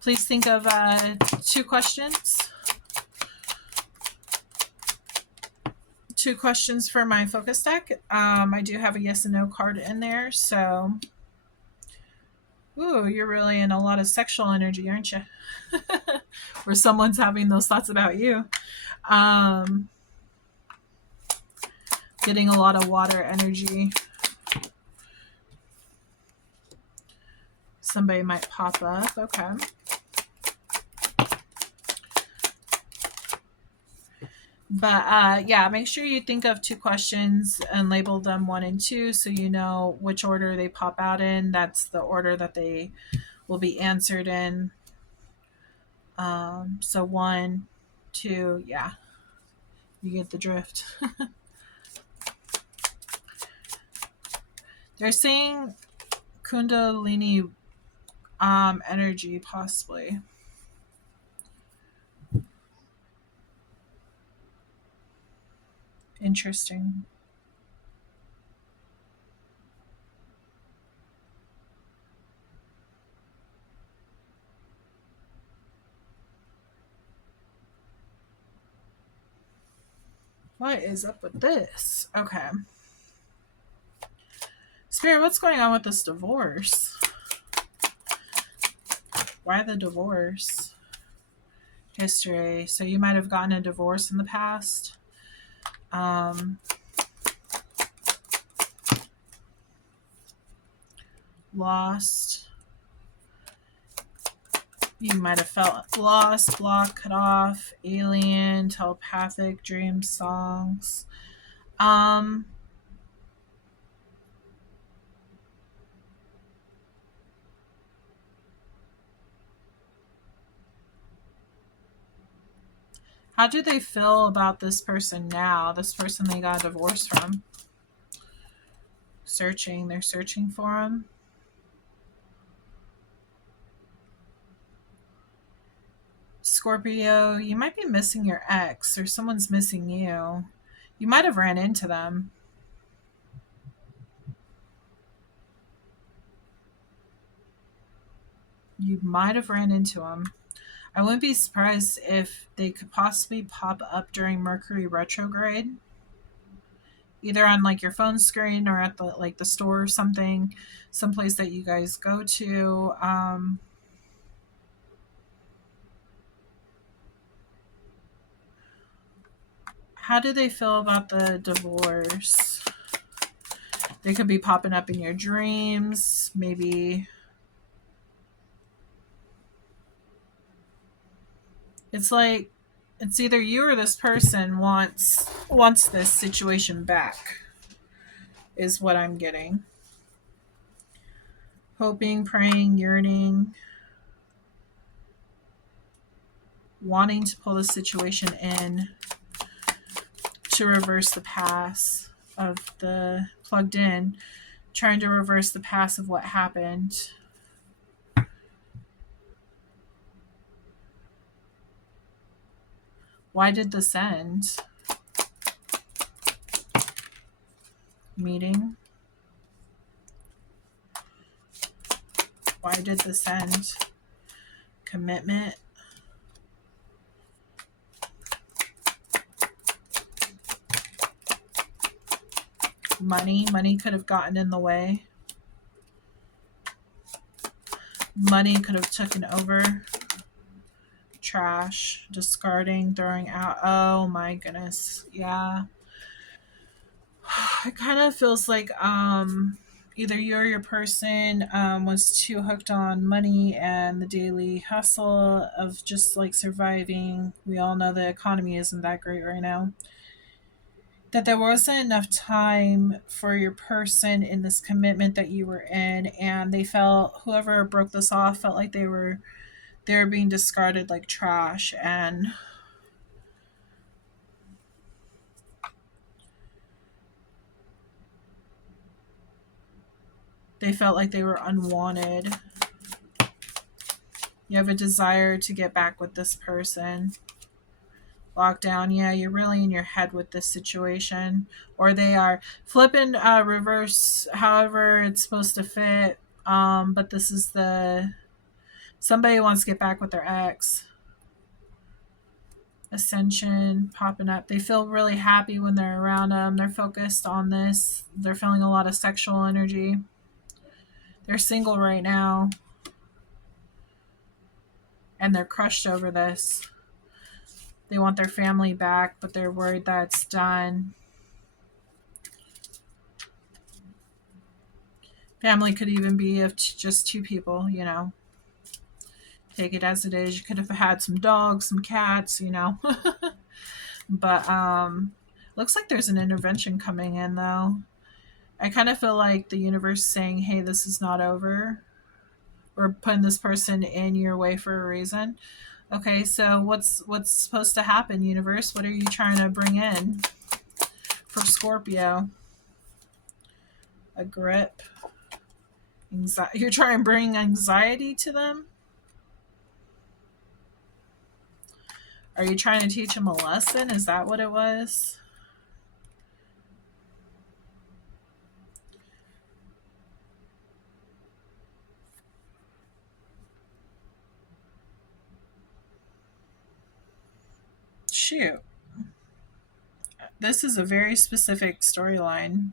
Please think of 2 questions. 2 questions for my focus deck. I do have a yes and no card in there. So, ooh, you're really in a lot of sexual energy, aren't you? Or someone's having those thoughts about you. Getting a lot of water energy. Somebody might pop up. Okay. But yeah, make sure you think of 2 questions and label them 1 and 2 so you know which order they pop out in. That's the order that they will be answered in. So 1, 2, yeah, you get the drift. They're saying Kundalini energy, possibly. Interesting. What is up with this? Okay. Spirit, what's going on with this divorce? Why the divorce? History. So you might have gotten a divorce in the past. Lost. You might have felt lost, blocked, cut off, alien, telepathic, dream songs. How do they feel about this person now? This person they got divorced from? Searching. They're searching for him. Scorpio, you might be missing your ex or someone's missing you. You might have ran into them. You might have ran into them. I wouldn't be surprised if they could possibly pop up during Mercury retrograde, either on like your phone screen or at the store or something, someplace that you guys go to. How do they feel about the divorce? They could be popping up in your dreams, maybe. It's like it's either you or this person wants this situation back, is what I'm getting. Hoping, praying, yearning, wanting to pull the situation in to reverse the past of the plugged in, trying to reverse the past of what happened. Why did this end? Meeting. Why did this end? Commitment. Money could have gotten in the way. Money could have taken over. Trash, discarding, throwing out. Oh my goodness. Yeah. It kind of feels like either you or your person was too hooked on money and the daily hustle of just like surviving. We all know the economy isn't that great right now. That there wasn't enough time for your person in this commitment that you were in, and they felt, whoever broke this off felt like they were being discarded like trash, and they felt like they were unwanted. You have a desire to get back with this person. Lockdown, yeah, you're really in your head with this situation, or they are flipping reverse, however it's supposed to fit. But this is the somebody wants to get back with their ex. Ascension popping up. They feel really happy when they're around them. They're focused on this. They're feeling a lot of sexual energy. They're single right now, and they're crushed over this. They want their family back, but they're worried that it's done. Family could even be of just 2 people, Take it as it is. You could have had some dogs, some cats, But looks like there's an intervention coming in though. I kind of feel like the universe saying, "Hey, this is not over. We're putting this person in your way for a reason." Okay, so what's supposed to happen, universe? What are you trying to bring in for Scorpio? A grip. You're trying to bring anxiety to them? Are you trying to teach them a lesson? Is that what it was? Shoot. This is a very specific storyline.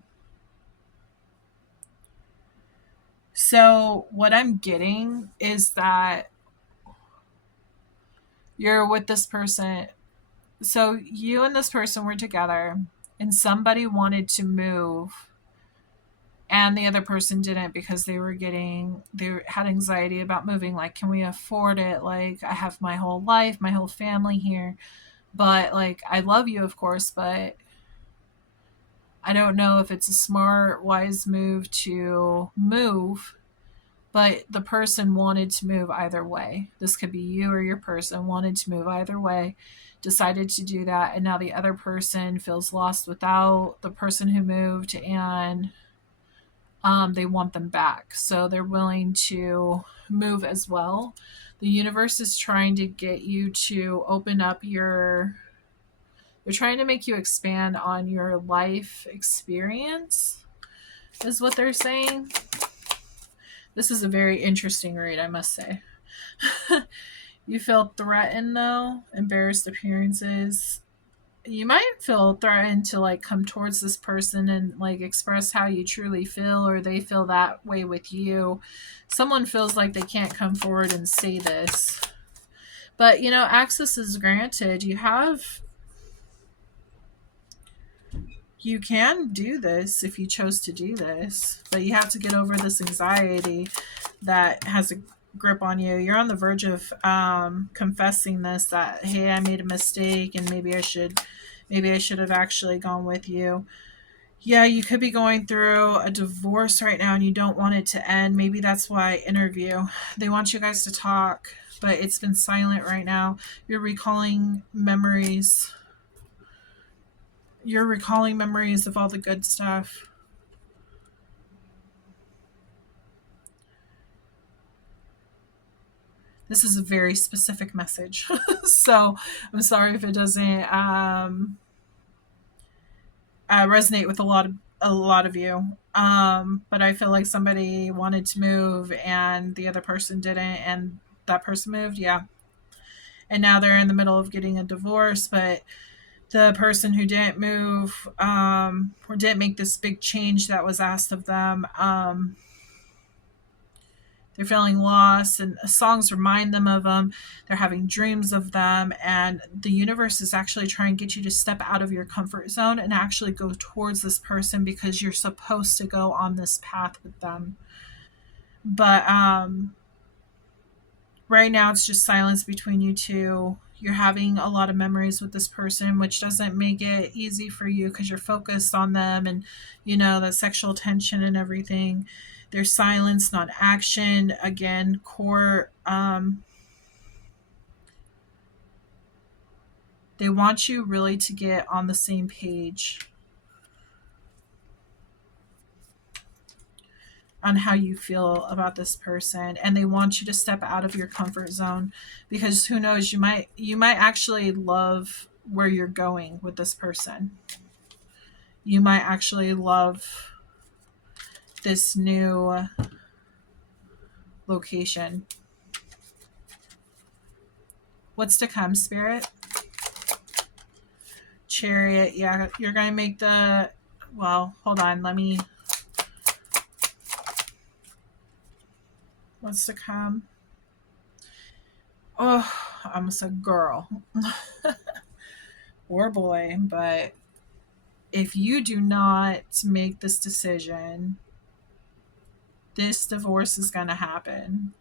So, what I'm getting is that you're with this person. So, you and this person were together, and somebody wanted to move, and the other person didn't because they had anxiety about moving. Like, can we afford it? Like, I have my whole life, my whole family here, but like, I love you, of course, but I don't know if it's a smart, wise move to move. But the person wanted to move either way. This could be you or your person wanted to move either way, decided to do that, and now the other person feels lost without the person who moved, and they want them back. So they're willing to move as well. The universe is trying to get you to open up your. They're trying to make you expand on your life experience, is what they're saying. This is a very interesting read, I must say. You feel threatened though, embarrassed appearances. You might feel threatened to like come towards this person and like express how you truly feel, or they feel that way with you. Someone feels like they can't come forward and say this. But you know, access is granted. You can do this if you chose to do this, but you have to get over this anxiety that has a grip on you. You're on the verge of confessing this, that hey, I made a mistake and maybe I should have actually gone with you. Yeah, you could be going through a divorce right now and you don't want it to end. Maybe that's why interview. They want you guys to talk, but it's been silent right now. You're recalling memories. You're recalling memories of all the good stuff. This is a very specific message. So I'm sorry if it doesn't resonate with a lot of you. But I feel like somebody wanted to move and the other person didn't, and that person moved. Yeah, and now they're in the middle of getting a divorce, but the person who didn't move or didn't make this big change that was asked of them, they're feeling lost, and songs remind them of them. They're having dreams of them, and the universe is actually trying to get you to step out of your comfort zone and actually go towards this person because you're supposed to go on this path with them. But right now, it's just silence between you two. You're having a lot of memories with this person, which doesn't make it easy for you because you're focused on them and, you know, the sexual tension and everything. There's silence, not action. Again, core. They want you really to get on the same page on how you feel about this person, and they want you to step out of your comfort zone because who knows, you might actually love where you're going with this person. You might actually love this new location. What's to come, Spirit? Chariot. Yeah, you're going to make the... Well, hold on. What's to come? Oh, I almost said girl. Or boy. But if you do not make this decision, this divorce is going to happen.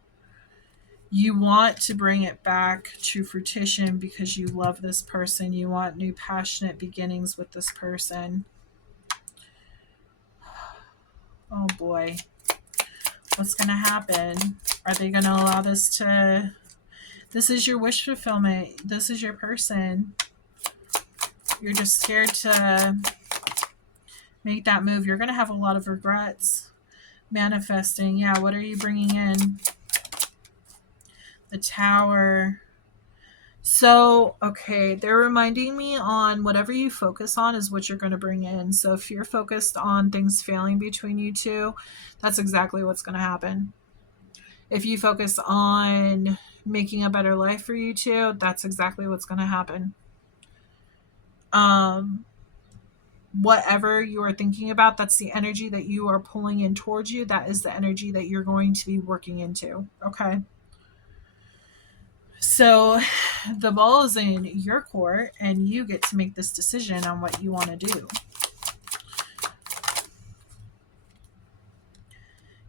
You want to bring it back to fruition because you love this person. You want new passionate beginnings with this person. Oh boy. What's going to happen? Are they going to allow this to... This is your wish fulfillment. This is your person. You're just scared to make that move. You're going to have a lot of regrets. Manifesting. Yeah, what are you bringing in? The Tower. So, okay, they're reminding me on whatever you focus on is what you're going to bring in. So if you're focused on things failing between you two, that's exactly what's going to happen. If you focus on making a better life for you two, that's exactly what's going to happen. Whatever you are thinking about, that's the energy that you are pulling in towards you. That is the energy that you're going to be working into. Okay. So the ball is in your court and you get to make this decision on what you want to do.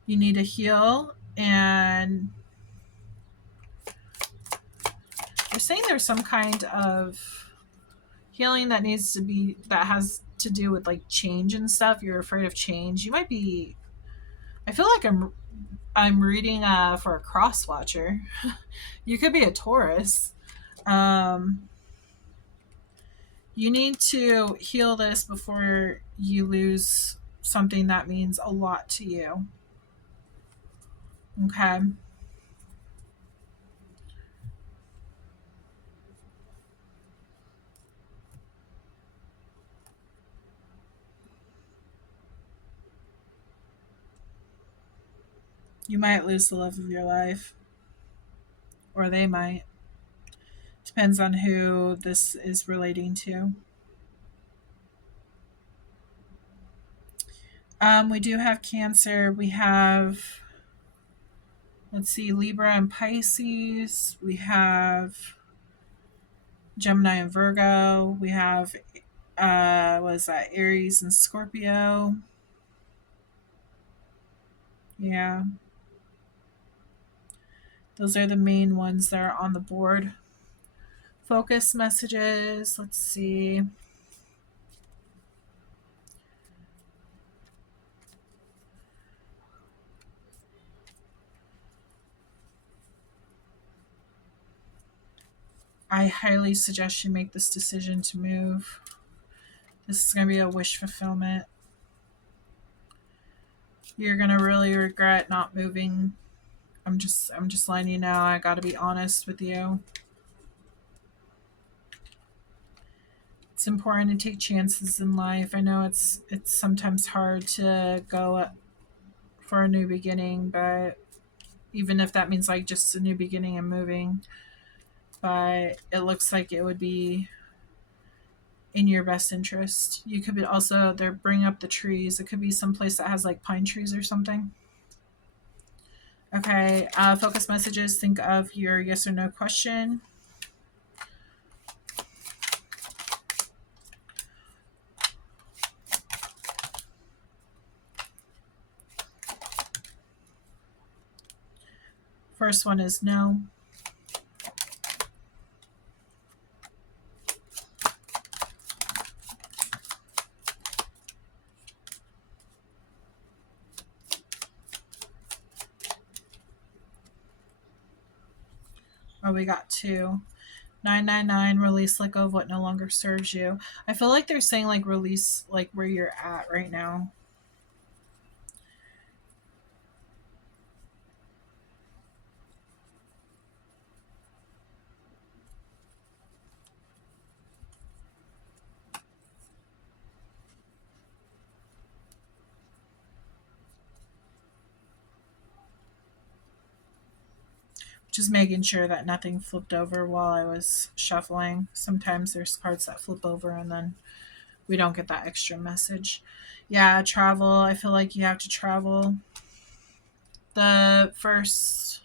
You need to heal, and you're saying there's some kind of healing that needs to be, that has to do with like change and stuff. You're afraid of change. You might be, I feel like I'm reading for a cross watcher. You could be a Taurus. You need to heal this before you lose something that means a lot to you. Okay. You might lose the love of your life, or they might. Depends on who this is relating to. We do have Cancer. We have, let's see, Libra and Pisces. We have Gemini and Virgo. We have, what is that, Aries and Scorpio. Yeah. Those are the main ones that are on the board. Focus messages. Let's see. I highly suggest you make this decision to move. This is going to be a wish fulfillment. You're going to really regret not moving. I'm just letting you know. I got to be honest with you. It's important to take chances in life. I know it's sometimes hard to go for a new beginning, but even if that means like just a new beginning and moving, but it looks like it would be in your best interest. You could be also, they're bringing up the trees. It could be someplace that has like pine trees or something. Okay, focus messages. Think of your yes or no question. First one is no. Oh, we got two. 999, release, let go of what no longer serves you. I feel like they're saying like release like where you're at right now. Just making sure that nothing flipped over while I was shuffling. Sometimes there's cards that flip over and then we don't get that extra message. Yeah, travel. I feel like you have to travel. The first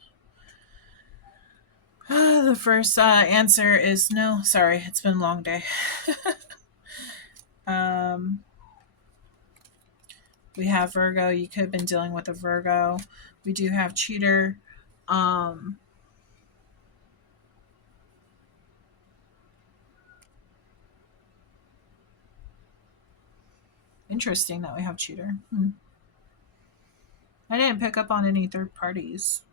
answer is no. Sorry, it's been a long day. We have Virgo. You could have been dealing with a Virgo. We do have cheater. Interesting that we have cheater. I didn't pick up on any third parties.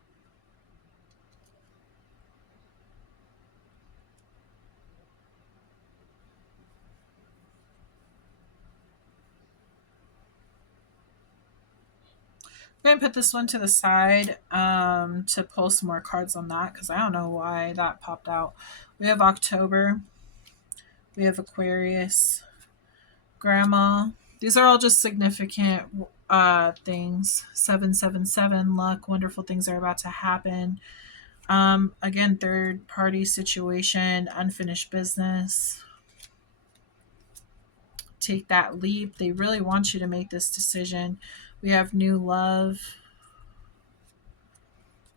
I'm going to put this one to the side to pull some more cards on that because I don't know why that popped out. We have October. We have Aquarius. Grandma. These are all just significant things. 777, luck, wonderful things are about to happen. Again, third party situation, unfinished business. Take that leap. They really want you to make this decision. We have new love.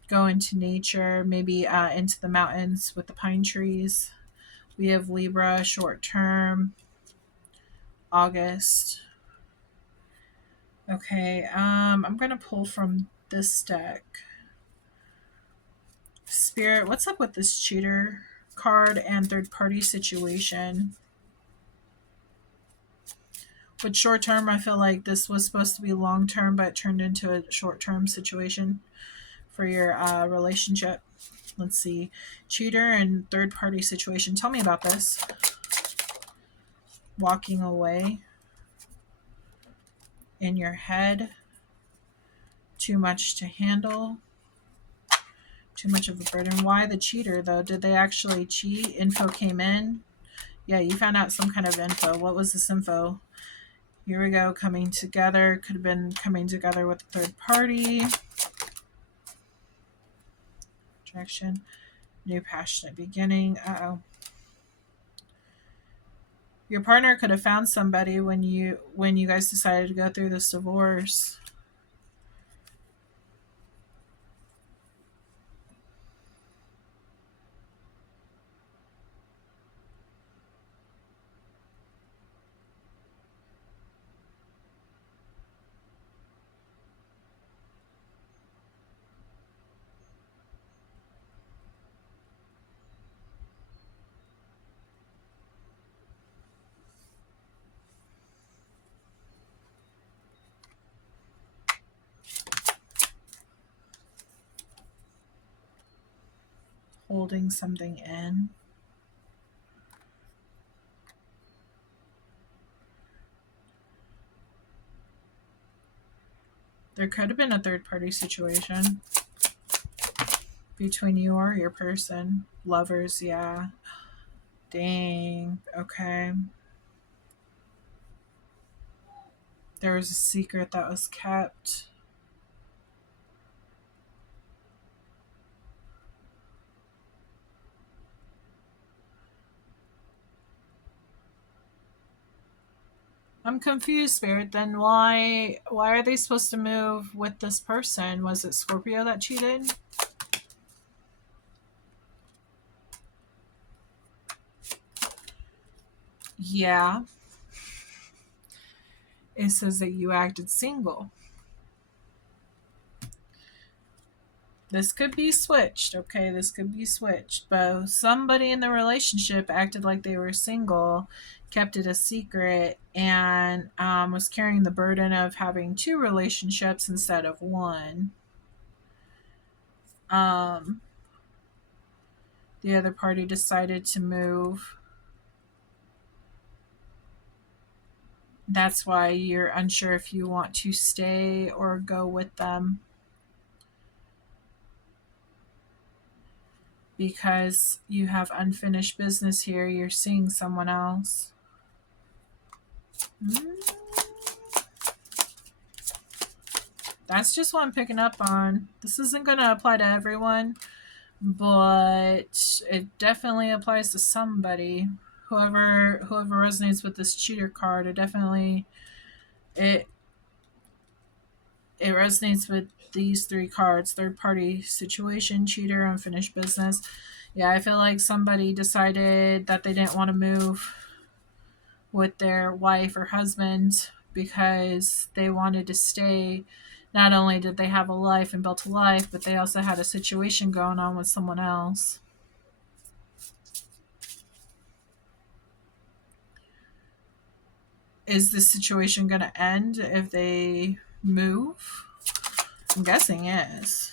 Go into nature, maybe into the mountains with the pine trees. We have Libra, short term. August. Okay, I'm going to pull from this deck. Spirit, what's up with this cheater card and third party situation? With short term, I feel like this was supposed to be long term, but it turned into a short term situation for your relationship. Let's see. Cheater and third party situation. Tell me about this. Walking away. In your head. Too much to handle. Too much of a burden. Why the cheater, though? Did they actually cheat? Info came in. Yeah, you found out some kind of info. What was this info? Here we go. Coming together. Could have been coming together with a third party. Attraction. New passionate beginning. Uh-oh. Your partner could have found somebody when you guys decided to go through this divorce. Holding something in. There could have been a third party situation between you or your person. Lovers, yeah. Dang. Okay. There was a secret that was kept. I'm confused, Spirit. Then why are they supposed to move with this person? Was it Scorpio that cheated? Yeah. It says that you acted single. This could be switched, okay? This could be switched. But somebody in the relationship acted like they were single, kept it a secret, and was carrying the burden of having two relationships instead of one. The other party decided to move. That's why you're unsure if you want to stay or go with them. Because you have unfinished business here, you're seeing someone else. That's just what I'm picking up on. This isn't going to apply to everyone, but it definitely applies to somebody. Whoever resonates with this cheater card, it resonates with these three cards: third party situation, cheater, unfinished business. Yeah, I feel like somebody decided that they didn't want to move with their wife or husband because they wanted to stay. Not only did they have a life and built a life, but they also had a situation going on with someone else. is this situation going to end if they move? I'm guessing yes.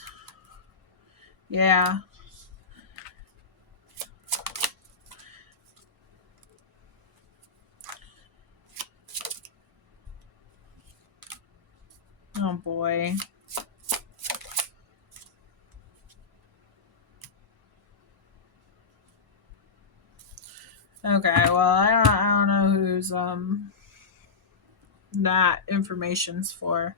Yeah. Oh boy. Okay, well, I don't know who's that information's for,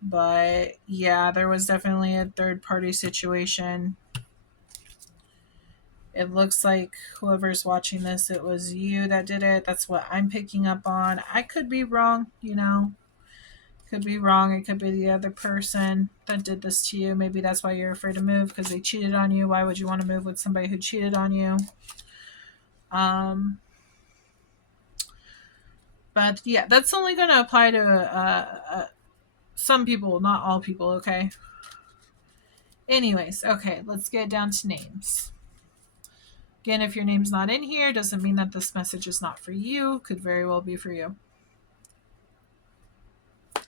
but yeah, there was definitely a third party situation. It looks like whoever's watching this, it was you that did it. That's what I'm picking up on. I could be wrong, you know. Could be wrong. It could be the other person that did this to you. Maybe that's why you're afraid to move, because they cheated on you. Why would you want to move with somebody who cheated on you? But yeah, that's only going to apply to some people, not all people, okay? Anyways, okay, let's get down to names. Again, if your name's not in here, doesn't mean that this message is not for you. Could very well be for you.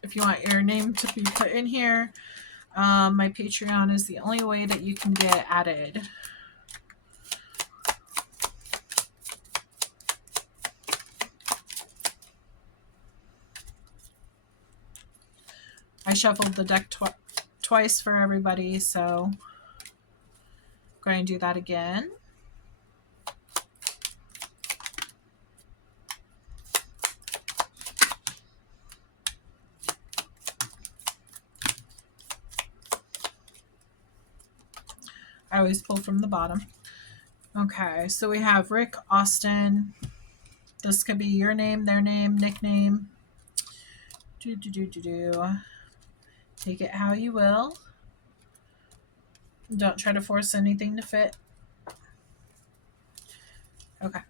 If you want your name to be put in here, my Patreon is the only way that you can get added. I shuffled the deck twice for everybody, so I'm going to do that again. I always pull from the bottom. Okay, so we have Rick, Austin. This could be your name, their name, nickname. Take it how you will. Don't try to force anything to fit. Okay.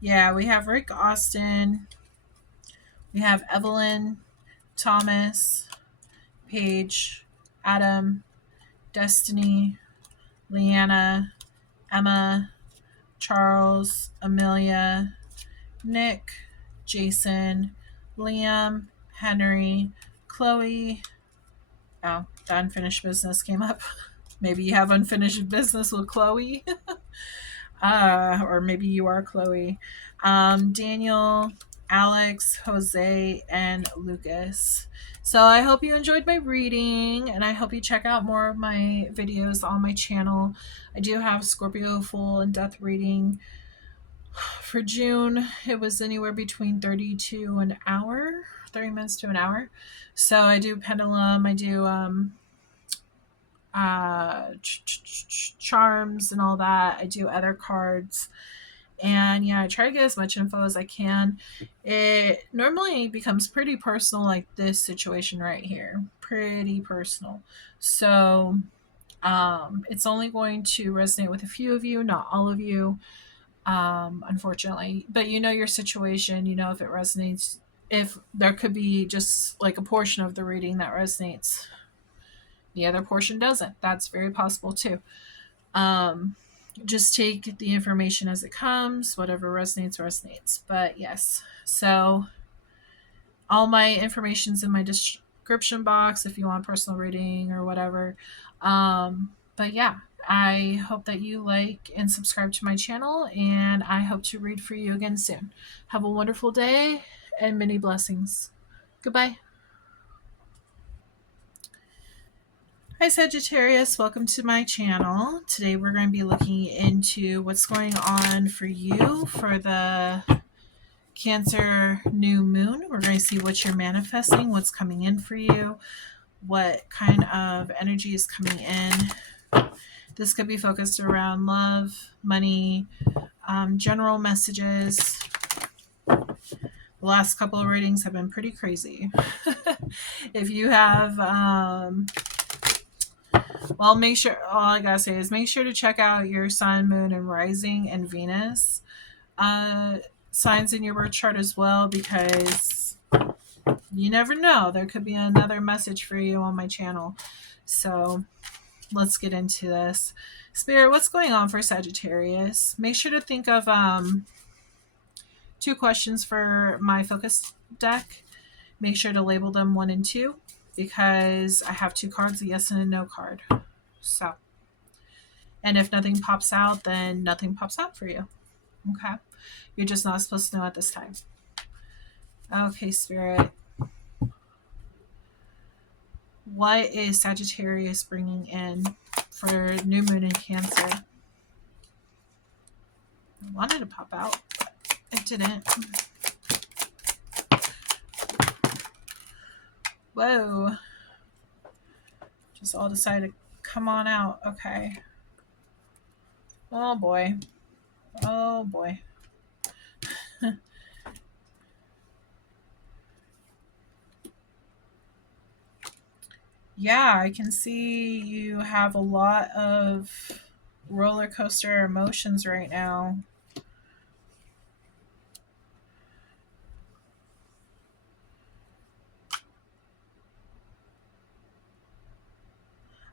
Yeah, we have Rick, Austin. We have Evelyn, Thomas, Paige, Adam, Destiny, Leanna, Emma, Charles, Amelia, Nick, Jason, Liam, Henry, Chloe. Oh, the unfinished business came up. Maybe you have unfinished business with Chloe. Or maybe you are Chloe. Daniel, Alex, Jose, and Lucas. So I hope you enjoyed my reading, and I hope you check out more of my videos on my channel. I do have Scorpio full in-depth reading. For June, it was anywhere between 30 to an hour, 30 minutes to an hour. So I do pendulum, I do charms and all that. I do other cards. And yeah, I try to get as much info as I can. It normally becomes pretty personal, like this situation right here. Pretty personal. So it's only going to resonate with a few of you, not all of you, unfortunately. But you know your situation, you know if it resonates, if there could be just like a portion of the reading that resonates, the other portion doesn't. That's very possible too. Just take the information as it comes. Whatever resonates. But yes, so all my information's in my description box if you want personal reading or whatever. But yeah, I hope that you like and subscribe to my channel, and I hope to read for you again soon. Have a wonderful day and many blessings. Goodbye. Hi Sagittarius, welcome to my channel. Today we're going to be looking into what's going on for you for the Cancer new moon. We're going to see what you're manifesting, what's coming in for you, what kind of energy is coming in. This could be focused around love, money, general messages. The last couple of readings have been pretty crazy. If you have well, make sure, all I gotta say is make sure to check out your sun, moon, and rising and Venus signs in your birth chart as well, because you never know. There could be another message for you on my channel. So let's get into this. Spirit, what's going on for Sagittarius? Make sure to think of 2 questions for my focus deck. Make sure to label them 1 and 2 because I have 2 cards, a yes and a no card. So, and if nothing pops out, then nothing pops out for you. Okay? You're just not supposed to know at this time. Okay, Spirit. What is Sagittarius bringing in for new moon in Cancer? I wanted to pop out, but it didn't. Whoa. Just all decided to come on out. Okay. Oh boy. Oh boy. Yeah, I can see you have a lot of roller coaster emotions right now.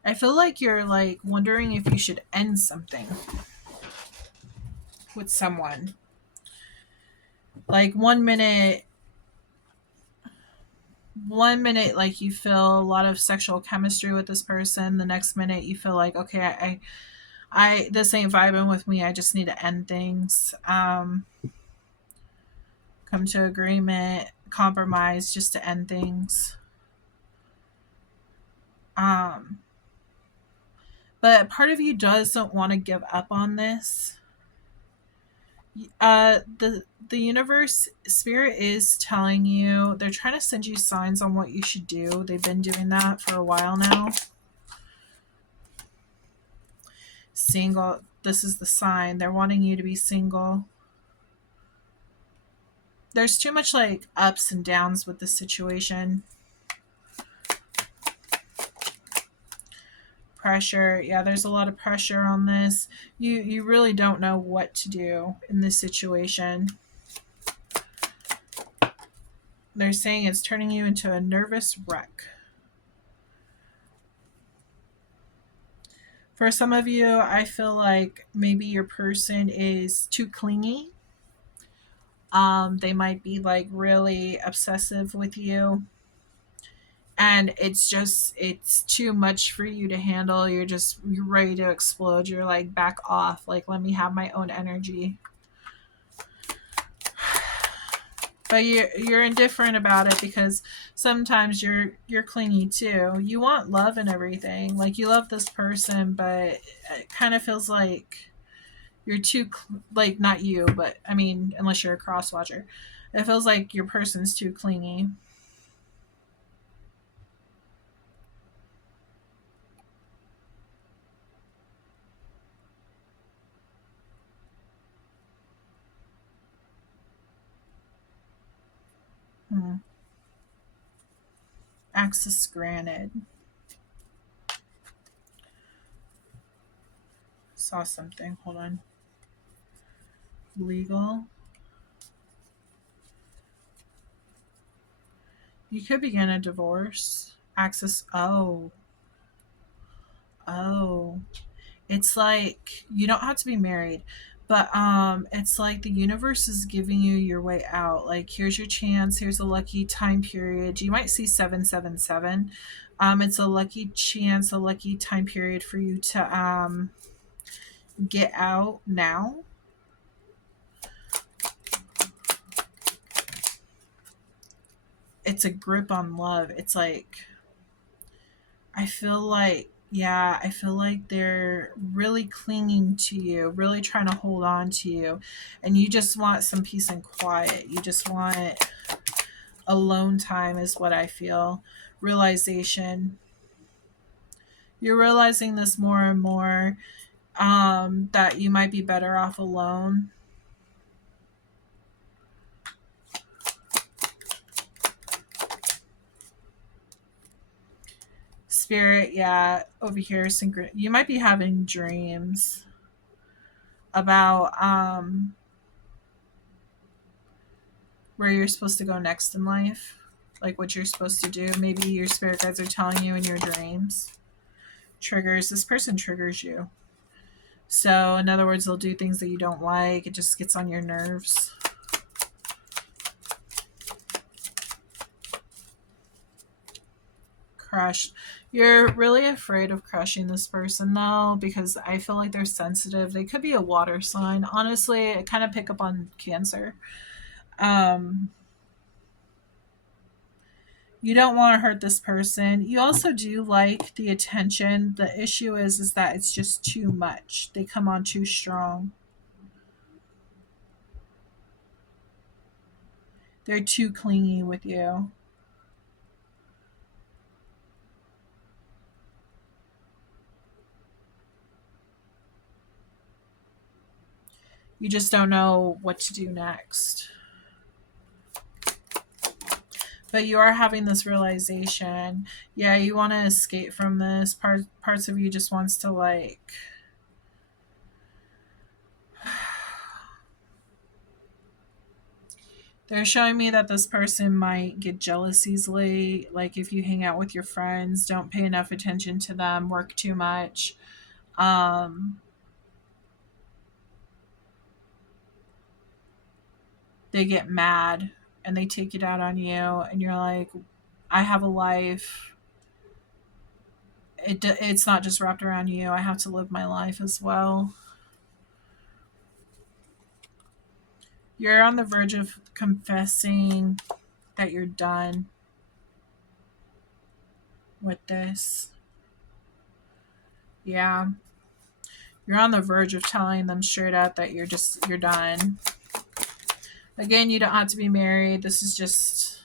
I feel like you're like wondering if you should end something with someone. Like one minute like you feel a lot of sexual chemistry with this person, the next minute you feel like, okay, I this ain't vibing with me, I just need to end things. Come to agreement, compromise just to end things. But part of you doesn't want to give up on this. The universe spirit is telling you, they're trying to send you signs on what you should do. They've been doing that for a while now. Single, this is the sign. They're wanting you to be single. There's too much like ups and downs with the situation. Pressure. Yeah, there's a lot of pressure on this. You really don't know what to do in this situation. They're saying it's turning you into a nervous wreck. For some of you, I feel like maybe your person is too clingy. They might be like really obsessive with you. And it's too much for you to handle. You're ready to explode. You're like, back off. Like, let me have my own energy. But you're indifferent about it because sometimes you're clingy too. You want love and everything. Like, you love this person, but it kind of feels like you're too, like, not you, but I mean, unless you're a cross watcher, it feels like your person's too clingy. Access granted. Saw something. Hold on. Legal. You could begin a divorce. Access. Oh. It's like you don't have to be married, but it's like the universe is giving you your way out. Like, here's your chance, here's a lucky time period. You might see 777. It's a lucky chance, a lucky time period for you to get out now. It's a grip on love. It's like, I feel like, yeah, I feel like they're really clinging to you, really trying to hold on to you. And you just want some peace and quiet. You just want alone time, is what I feel. Realization. You're realizing this more and more, that you might be better off alone. Spirit, yeah, over here, you might be having dreams about where you're supposed to go next in life, like what you're supposed to do. Maybe your spirit guides are telling you in your dreams. Triggers. This person triggers you. So, in other words, they'll do things that you don't like. It just gets on your nerves. Crushed. You're really afraid of crushing this person though, because I feel like they're sensitive. They could be a water sign. Honestly, I kind of pick up on Cancer. Um, you don't want to hurt this person. You also do like the attention. The issue is that it's just too much. They come on too strong. They're too clingy with you. You just don't know what to do next. But you are having this realization. Yeah, you want to escape from this. Parts of you just wants to like they're showing me that this person might get jealous easily. Like if you hang out with your friends, don't pay enough attention to them, work too much. Um, they get mad and they take it out on you, and you're like, I have a life. It's not just wrapped around you. I have to live my life as well. You're on the verge of confessing that you're done with this. Yeah. You're on the verge of telling them straight up that you're done. Again, you don't have to be married. This is just,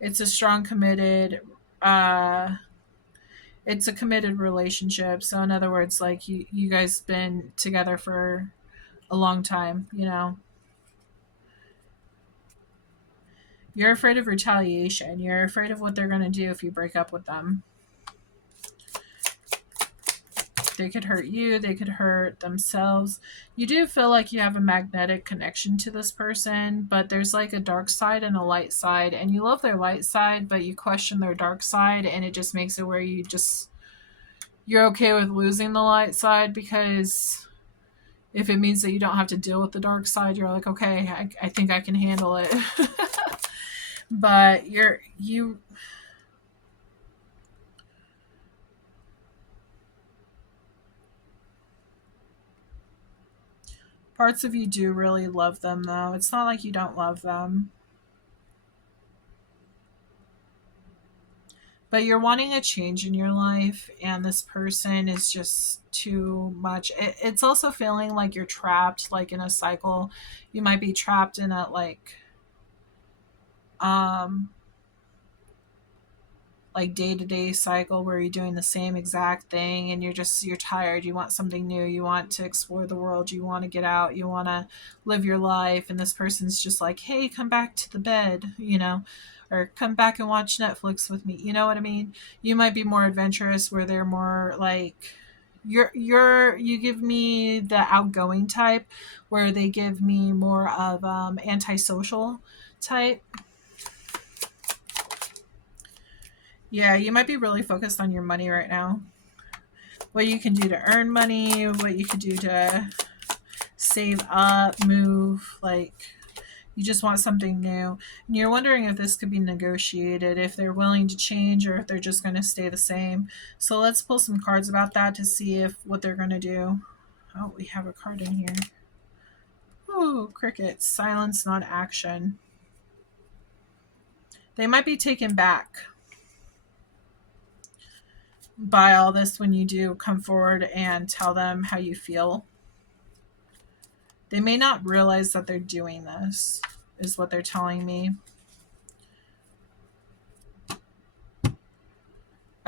it's a strong committed, uh, it's a committed relationship. So in other words, like you guys been together for a long time, you know. You're afraid of retaliation. You're afraid of what they're going to do if you break up with them. They could hurt you, they could hurt themselves. You do feel like you have a magnetic connection to this person, but there's like a dark side and a light side, and you love their light side, but you question their dark side, and it just makes it where you're okay with losing the light side, because if it means that you don't have to deal with the dark side, you're like, okay, I think I can handle it. But you parts of you do really love them though. It's not like you don't love them. But you're wanting a change in your life, and this person is just too much. It's also feeling like you're trapped, like in a cycle. You might be trapped in a um like day-to-day cycle where you're doing the same exact thing, and you're tired. You want something new. You want to explore the world. You want to get out. You want to live your life, and this person's just like, hey, come back to the bed, or come back and watch Netflix with me. You know what I mean? You might be more adventurous, where they're more like, you give me the outgoing type, where they give me more of antisocial type. Yeah, you might be really focused on your money right now. What you can do to earn money, what you could do to save up, move, like you just want something new. And you're wondering if this could be negotiated, if they're willing to change, or if they're just going to stay the same. So let's pull some cards about that to see if what they're going to do. Oh, we have a card in here. Ooh, crickets. Silence, not action. They might be taken back by all this when you do come forward and tell them how you feel. They may not realize that they're doing this, is what they're telling me.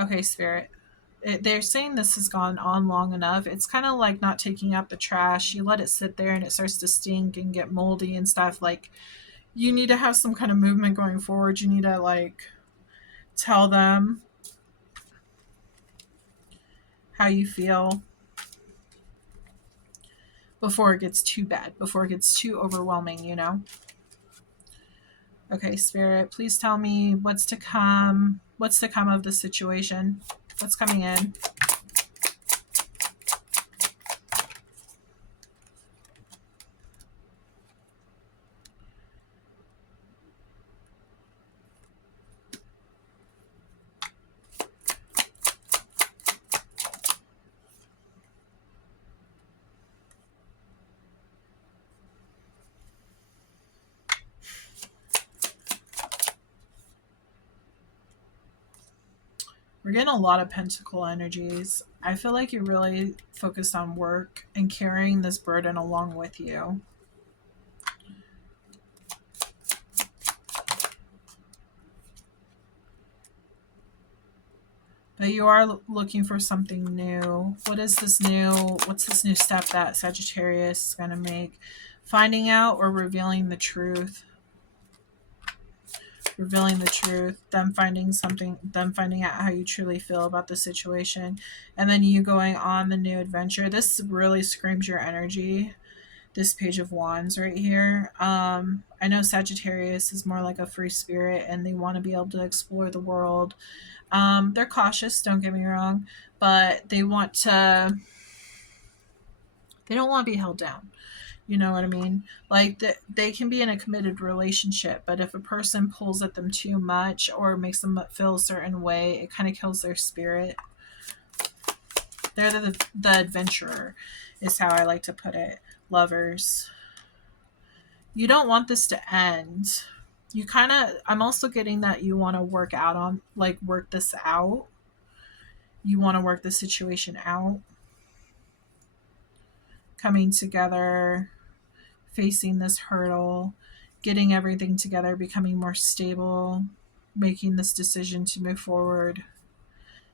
Okay, Spirit. They're saying this has gone on long enough. It's kind of like not taking out the trash. You let it sit there and it starts to stink and get moldy and stuff. Like, you need to have some kind of movement going forward. You need to, like, tell them how you feel before it gets too bad, before it gets too overwhelming, Okay, Spirit, please tell me what's to come. What's to come of the situation? What's coming in? We're getting a lot of pentacle energies. I feel like you're really focused on work and carrying this burden along with you. But you are looking for something new. What's this new step that Sagittarius is going to make? Finding out or revealing the truth. Revealing the truth, them finding out how you truly feel about the situation, and then you going on the new adventure. This really screams your energy, this Page of Wands right here. I know Sagittarius is more like a free spirit and they want to be able to explore the world. They're cautious, don't get me wrong, but they don't want to be held down. You know what I mean? Like, they can be in a committed relationship, but if a person pulls at them too much or makes them feel a certain way, it kind of kills their spirit. They're the adventurer, is how I like to put it. Lovers. You don't want this to end. I'm also getting that you want to work this out. You want to work the situation out. Coming together, facing this hurdle, getting everything together, becoming more stable, making this decision to move forward.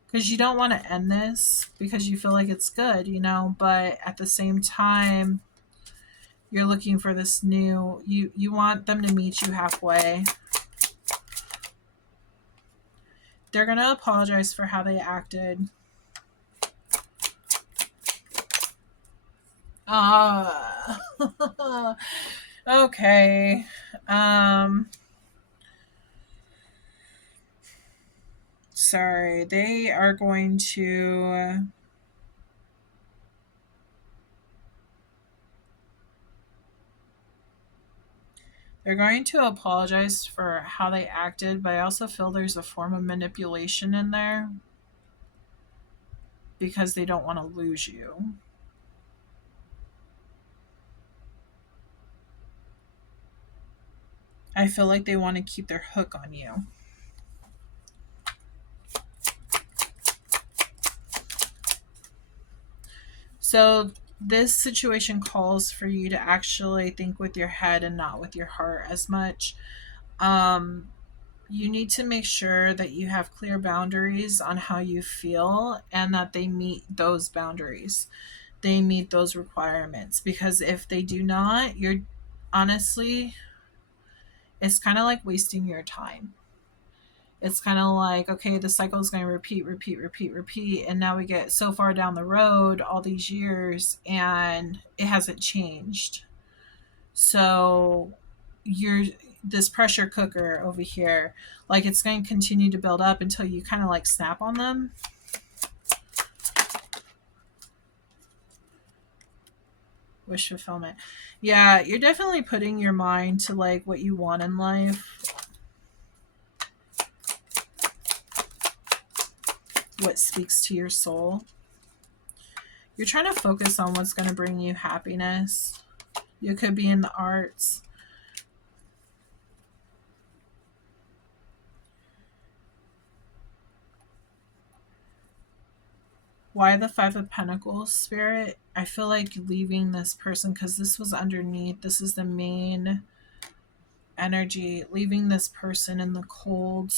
Because you don't want to end this because you feel like it's good, but at the same time, you're looking for this new, you want them to meet you halfway. They're going to apologize for how they acted. Okay. Sorry. They are going to... They're going to apologize for how they acted, but I also feel there's a form of manipulation in there because they don't want to lose you. I feel like they want to keep their hook on you. So this situation calls for you to actually think with your head and not with your heart as much. You need to make sure that you have clear boundaries on how you feel and that they meet those boundaries. They meet those requirements, because if they do not, honestly, it's kind of like wasting your time. It's kind of like, okay, the cycle is going to repeat. And now we get so far down the road, all these years, and it hasn't changed. So you're this pressure cooker over here. Like, it's going to continue to build up until you kind of like snap on them. Wish fulfillment. Yeah, you're definitely putting your mind to like what you want in life. What speaks to your soul. You're trying to focus on what's going to bring you happiness. You could be in the arts. Why the Five of Pentacles, Spirit? I feel like leaving this person, because this was underneath. This is the main energy. Leaving this person in the cold.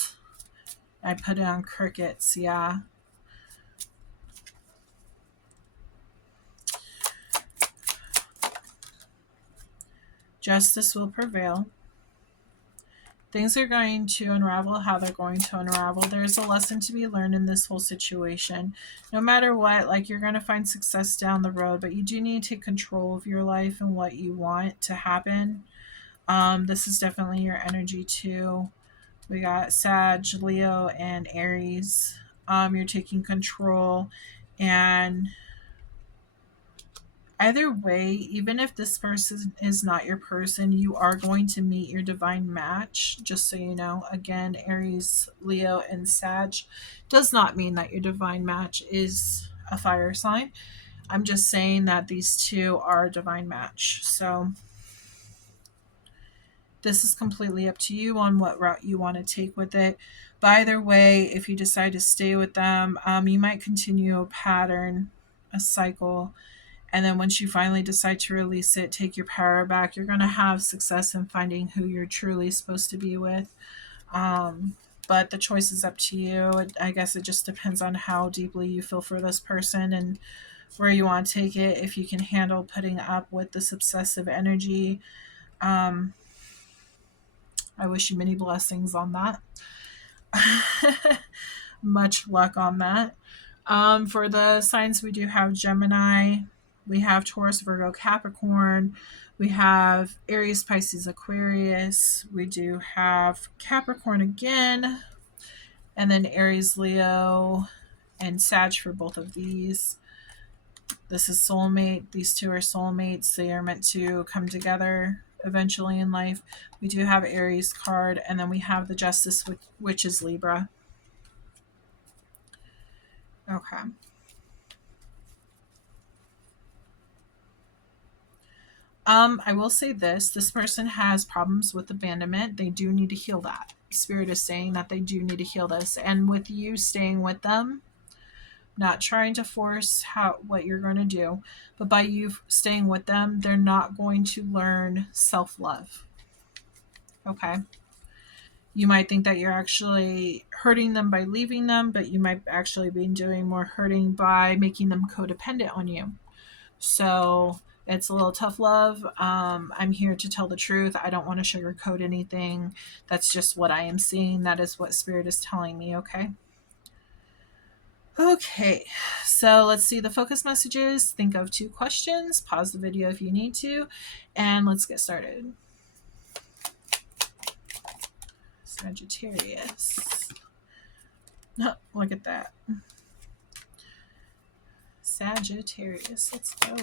I put it on crickets, yeah. Justice will prevail. Things are going to unravel how they're going to unravel. There's a lesson to be learned in this whole situation. No matter what, like, you're going to find success down the road, but you do need to take control of your life and what you want to happen. This is definitely your energy too. We got Sag, Leo, and Aries. You're taking control, and either way, even if this person is not your person, you are going to meet your divine match, just so you know. Again, Aries, Leo, and Sag does not mean that your divine match is a fire sign. I'm just saying that these two are a divine match. So this is completely up to you on what route you want to take with it. But either way, if you decide to stay with them, you might continue a pattern, a cycle. And then once you finally decide to release it, take your power back, you're going to have success in finding who you're truly supposed to be with. But the choice is up to you. I guess it just depends on how deeply you feel for this person and where you want to take it. If you can handle putting up with this obsessive energy, I wish you many blessings on that. Much luck on that. For the signs, we do have Gemini, we have Taurus, Virgo, Capricorn, we have Aries, Pisces, Aquarius, we do have Capricorn again, and then Aries, Leo, and Sag for both of these. This is soulmate. These two are soulmates. They are meant to come together eventually in life. We do have Aries card, and then we have the Justice, which is Libra. Okay. I will say this person has problems with abandonment. They do need to heal that. Spirit is saying that they do need to heal this. And with you staying with them, not trying to force what you're going to do, but by you staying with them, they're not going to learn self-love. Okay. You might think that you're actually hurting them by leaving them, but you might actually be doing more hurting by making them codependent on you. So it's a little tough love. I'm here to tell the truth. I don't want to sugarcoat anything. That's just what I am seeing. That is what Spirit is telling me, okay? Okay, so let's see the focus messages. Think of 2 questions. Pause the video if you need to, and let's get started. Sagittarius. Oh, look at that. Sagittarius. Let's go.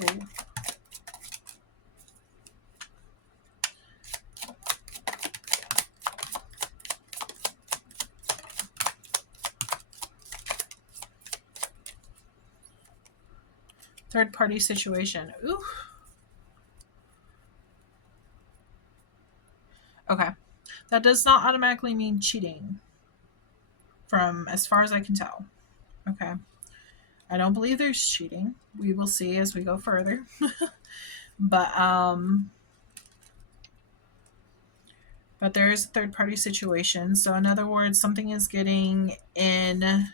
Third party situation. Ooh. Okay. That does not automatically mean cheating, from as far as I can tell. Okay. I don't believe there's cheating. We will see as we go further. But there is a third party situation. So in other words, something is getting in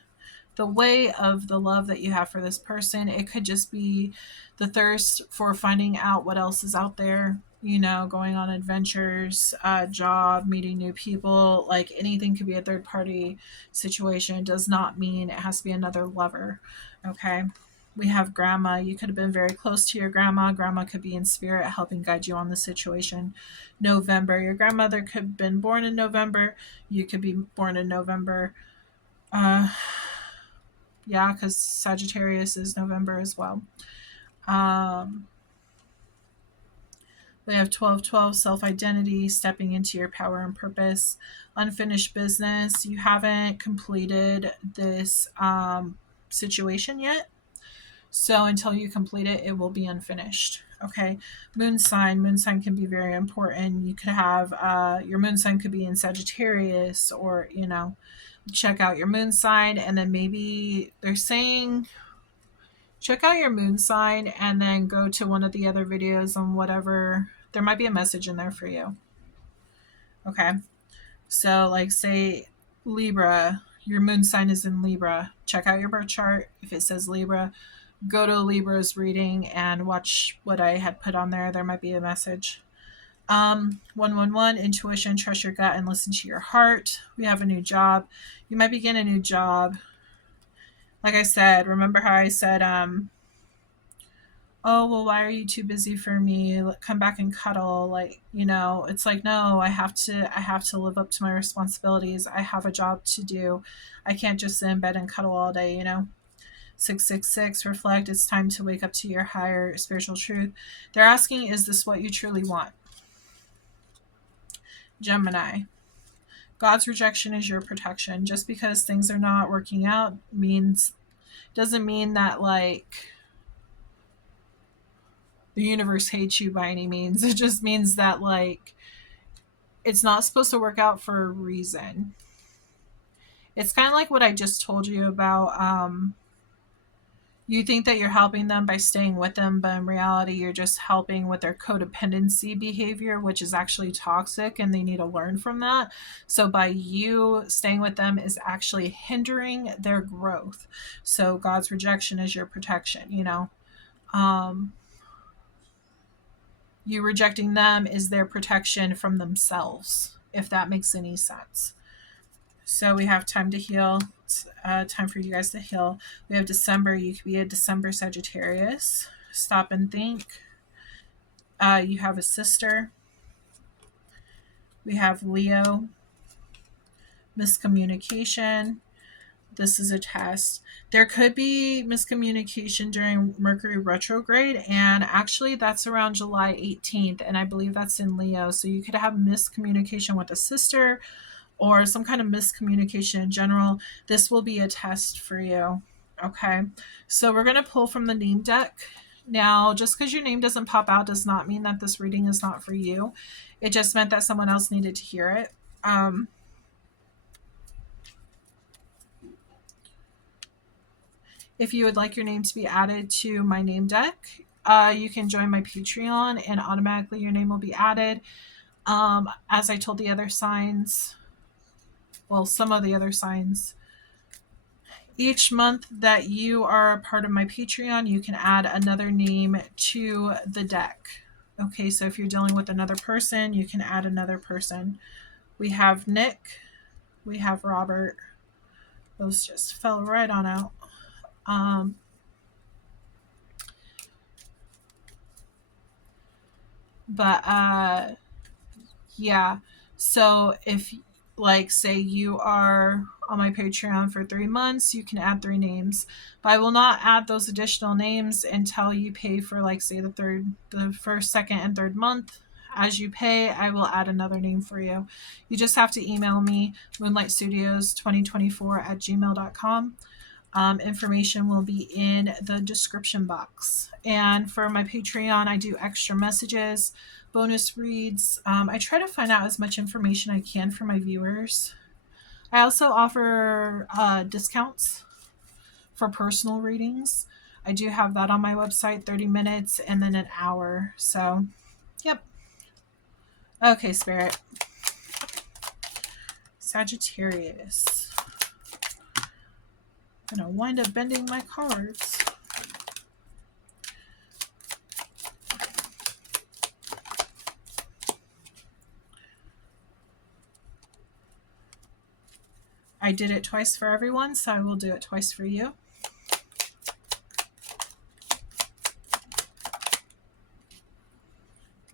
the way of the love that you have for this person. It could just be the thirst for finding out what else is out there, going on adventures, job, meeting new people. Like, anything could be a third party situation. It does not mean it has to be another lover. Okay. We have grandma. You could have been very close to your grandma. Grandma could be in spirit helping guide you on the situation. November. Your grandmother could have been born in November. You could be born in November. Yeah, because Sagittarius is November as well. We have 12/12, self-identity, stepping into your power and purpose. Unfinished business. You haven't completed this situation yet. So until you complete it, it will be unfinished. Okay. Moon sign. Moon sign can be very important. You could have your moon sign could be in Sagittarius, or, check out your moon sign, and then maybe they're saying check out your moon sign and then go to one of the other videos on whatever. There might be a message in there for you. Okay. So, like, say Libra, your moon sign is in Libra. Check out your birth chart. If it says Libra, go to Libra's reading and watch what I had put on there. There might be a message. 111, intuition, trust your gut and listen to your heart. We have a new job. You might begin a new job. Like I said, remember how I said, oh, well, why are you too busy for me? Come back and cuddle. Like, it's like, no, I have to live up to my responsibilities. I have a job to do. I can't just sit in bed and cuddle all day, 666, reflect. It's time to wake up to your higher spiritual truth. They're asking, is this what you truly want? Gemini. God's rejection is your protection. Just because things are not working out doesn't mean that, like, the universe hates you by any means. It just means that, like, it's not supposed to work out for a reason. It's kind of like what I just told you about. You think that you're helping them by staying with them, but in reality, you're just helping with their codependency behavior, which is actually toxic, and they need to learn from that. So, by you staying with them is actually hindering their growth. So, God's rejection is your protection, you know. You rejecting them is their protection from themselves, if that makes any sense. So we have time to heal. It's time for you guys to heal. We have December. You could be a December Sagittarius. Stop and think. You have a sister. We have Leo. Miscommunication. This is a test. There could be miscommunication during Mercury retrograde, and actually that's around July 18th, and I believe that's in Leo. So you could have miscommunication with a sister or some kind of miscommunication in general. This will be a test for you. Okay, so we're going to pull from the name deck. Now, just because your name doesn't pop out does not mean that this reading is not for you. It just meant that someone else needed to hear it. If you would like your name to be added to my name deck, you can join my Patreon and automatically your name will be added. As I told the other signs, well, some of the other signs, each month that you are a part of my Patreon, you can add another name to the deck. Okay, so if you're dealing with another person, you can add another person. We have Nick, we have Robert. Those just fell right on out. Yeah, so if, like, say you are on my Patreon for 3 months, you can add 3 names, but I will not add those additional names until you pay for, like, say the first, second, and third month. As you pay, I will add another name for you. You just have to email me, moonlightstudios2024@gmail.com. Information will be in the description box. And for my Patreon, I do extra messages, bonus reads. I try to find out as much information I can for my viewers. I also offer discounts for personal readings. I do have that on my website, 30 minutes and then an hour. So, yep. Okay, Spirit. Sagittarius. I'm going to wind up bending my cards. I did it twice for everyone, so I will do it twice for you.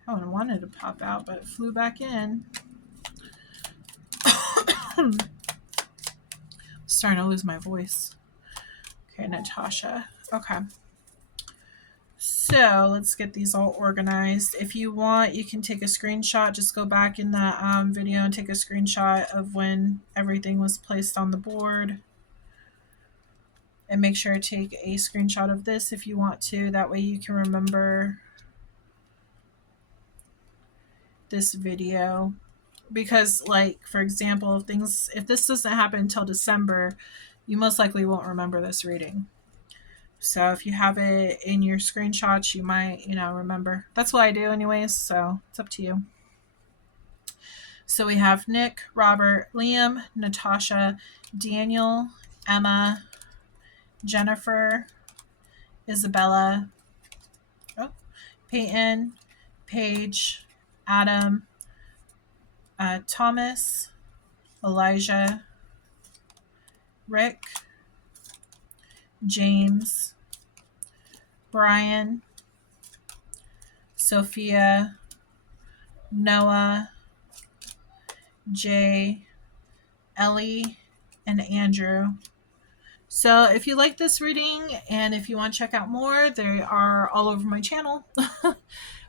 Oh, I wanted to pop out, but it flew back in. Starting to lose my voice. Okay, Natasha. Okay. So let's get these all organized. If you want, you can take a screenshot. Just go back in the video and take a screenshot of when everything was placed on the board. And make sure to take a screenshot of this if you want to. That way you can remember this video. Because, like, for example, if this doesn't happen until December, you most likely won't remember this reading. So if you have it in your screenshots, you might, remember. That's what I do anyways, so it's up to you. So we have Nick, Robert, Liam, Natasha, Daniel, Emma, Jennifer, Isabella, Peyton, Paige, Adam, Thomas, Elijah, Rick, James, Brian, Sophia, Noah, Jay, Ellie, and Andrew. So if you like this reading and if you want to check out more, they are all over my channel.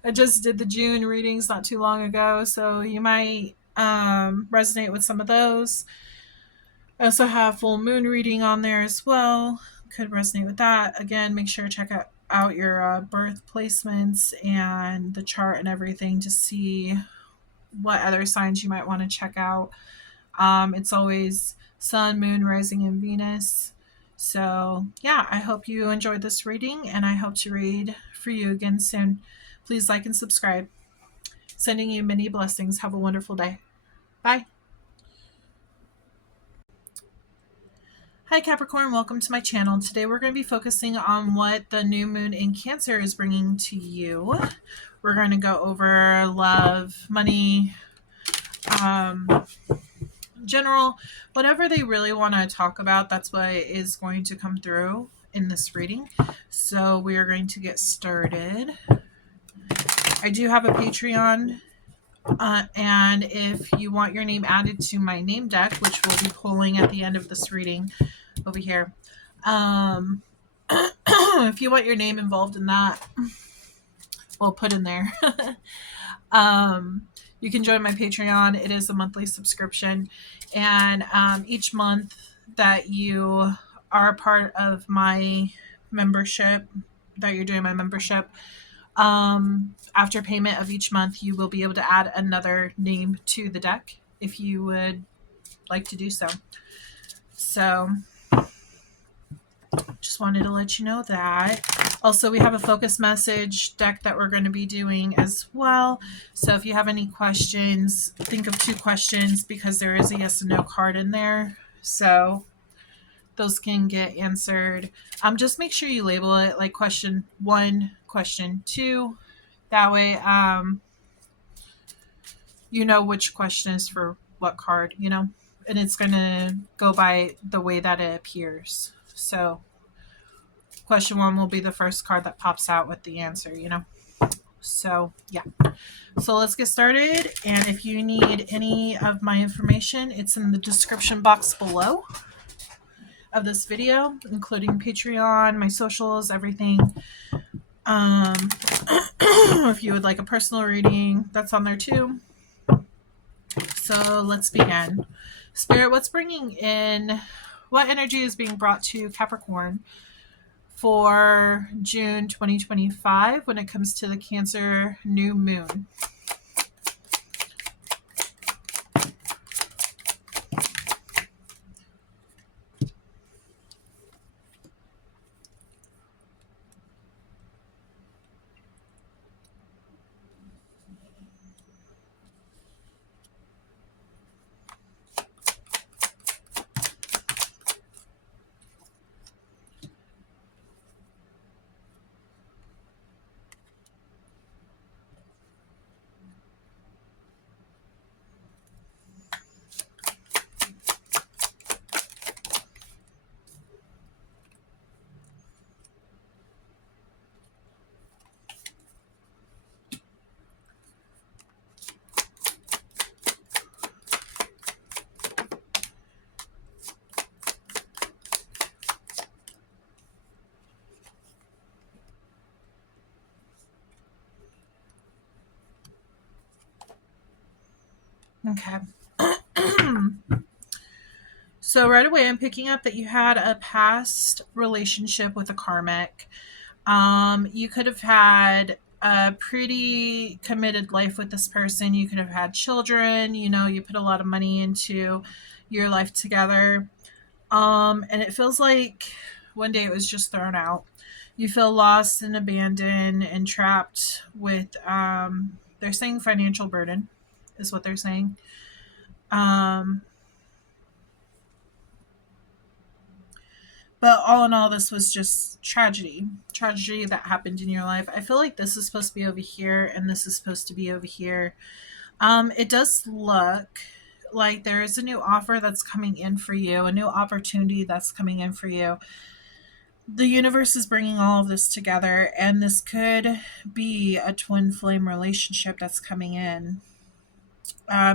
I just did the June readings not too long ago, so you might resonate with some of those. I also have full moon reading on there as well. Could resonate with that. Again, make sure to check out your birth placements and the chart and everything to see what other signs you might want to check out. It's always Sun, Moon, Rising, and Venus. So yeah, I hope you enjoyed this reading, and I hope to read for you again soon. Please like and subscribe. Sending you many blessings. Have a wonderful day. Bye. Hi Capricorn, welcome to my channel. Today we're going to be focusing on what the new moon in Cancer is bringing to you. We're going to go over love, money, general, whatever they really want to talk about, that's what is going to come through in this reading. So we are going to get started. I do have a Patreon, and if you want your name added to my name deck, which we'll be pulling at the end of this reading over here, if you want your name involved in that, we'll put in there. You can join my Patreon. It is a monthly subscription, and each month that you are a part of my membership, that you're doing my membership, after payment of each month, you will be able to add another name to the deck if you would like to do so. So just wanted to let you know that. Also, we have a focus message deck that we're going to be doing as well. So if you have any questions, think of 2 questions, because there is a yes and no card in there. So those can get answered. Just make sure you label it like question 1, question 2. That way, you know which question is for what card, you know, and it's going to go by the way that it appears. So question 1 will be the first card that pops out with the answer, you know. So yeah, so let's get started. And if you need any of my information, it's in the description box below of this video, including Patreon, my socials, everything. If you would like a personal reading, that's on there too. So let's begin. Spirit, what energy is being brought to Capricorn for June 2025 when it comes to the Cancer new moon? Okay. So right away, I'm picking up that you had a past relationship with a karmic. You could have had a pretty committed life with this person. You could have had children. You know, you put a lot of money into your life together. And it feels like one day it was just thrown out. You feel lost and abandoned and trapped with, they're saying financial burden is what they're saying. But all in all, this was just tragedy that happened in your life. I feel like this is supposed to be over here and this is supposed to be over here. It does look like there is a new offer that's coming in for you, a new opportunity that's coming in for you. The universe is bringing all of this together, and this could be a twin flame relationship that's coming in.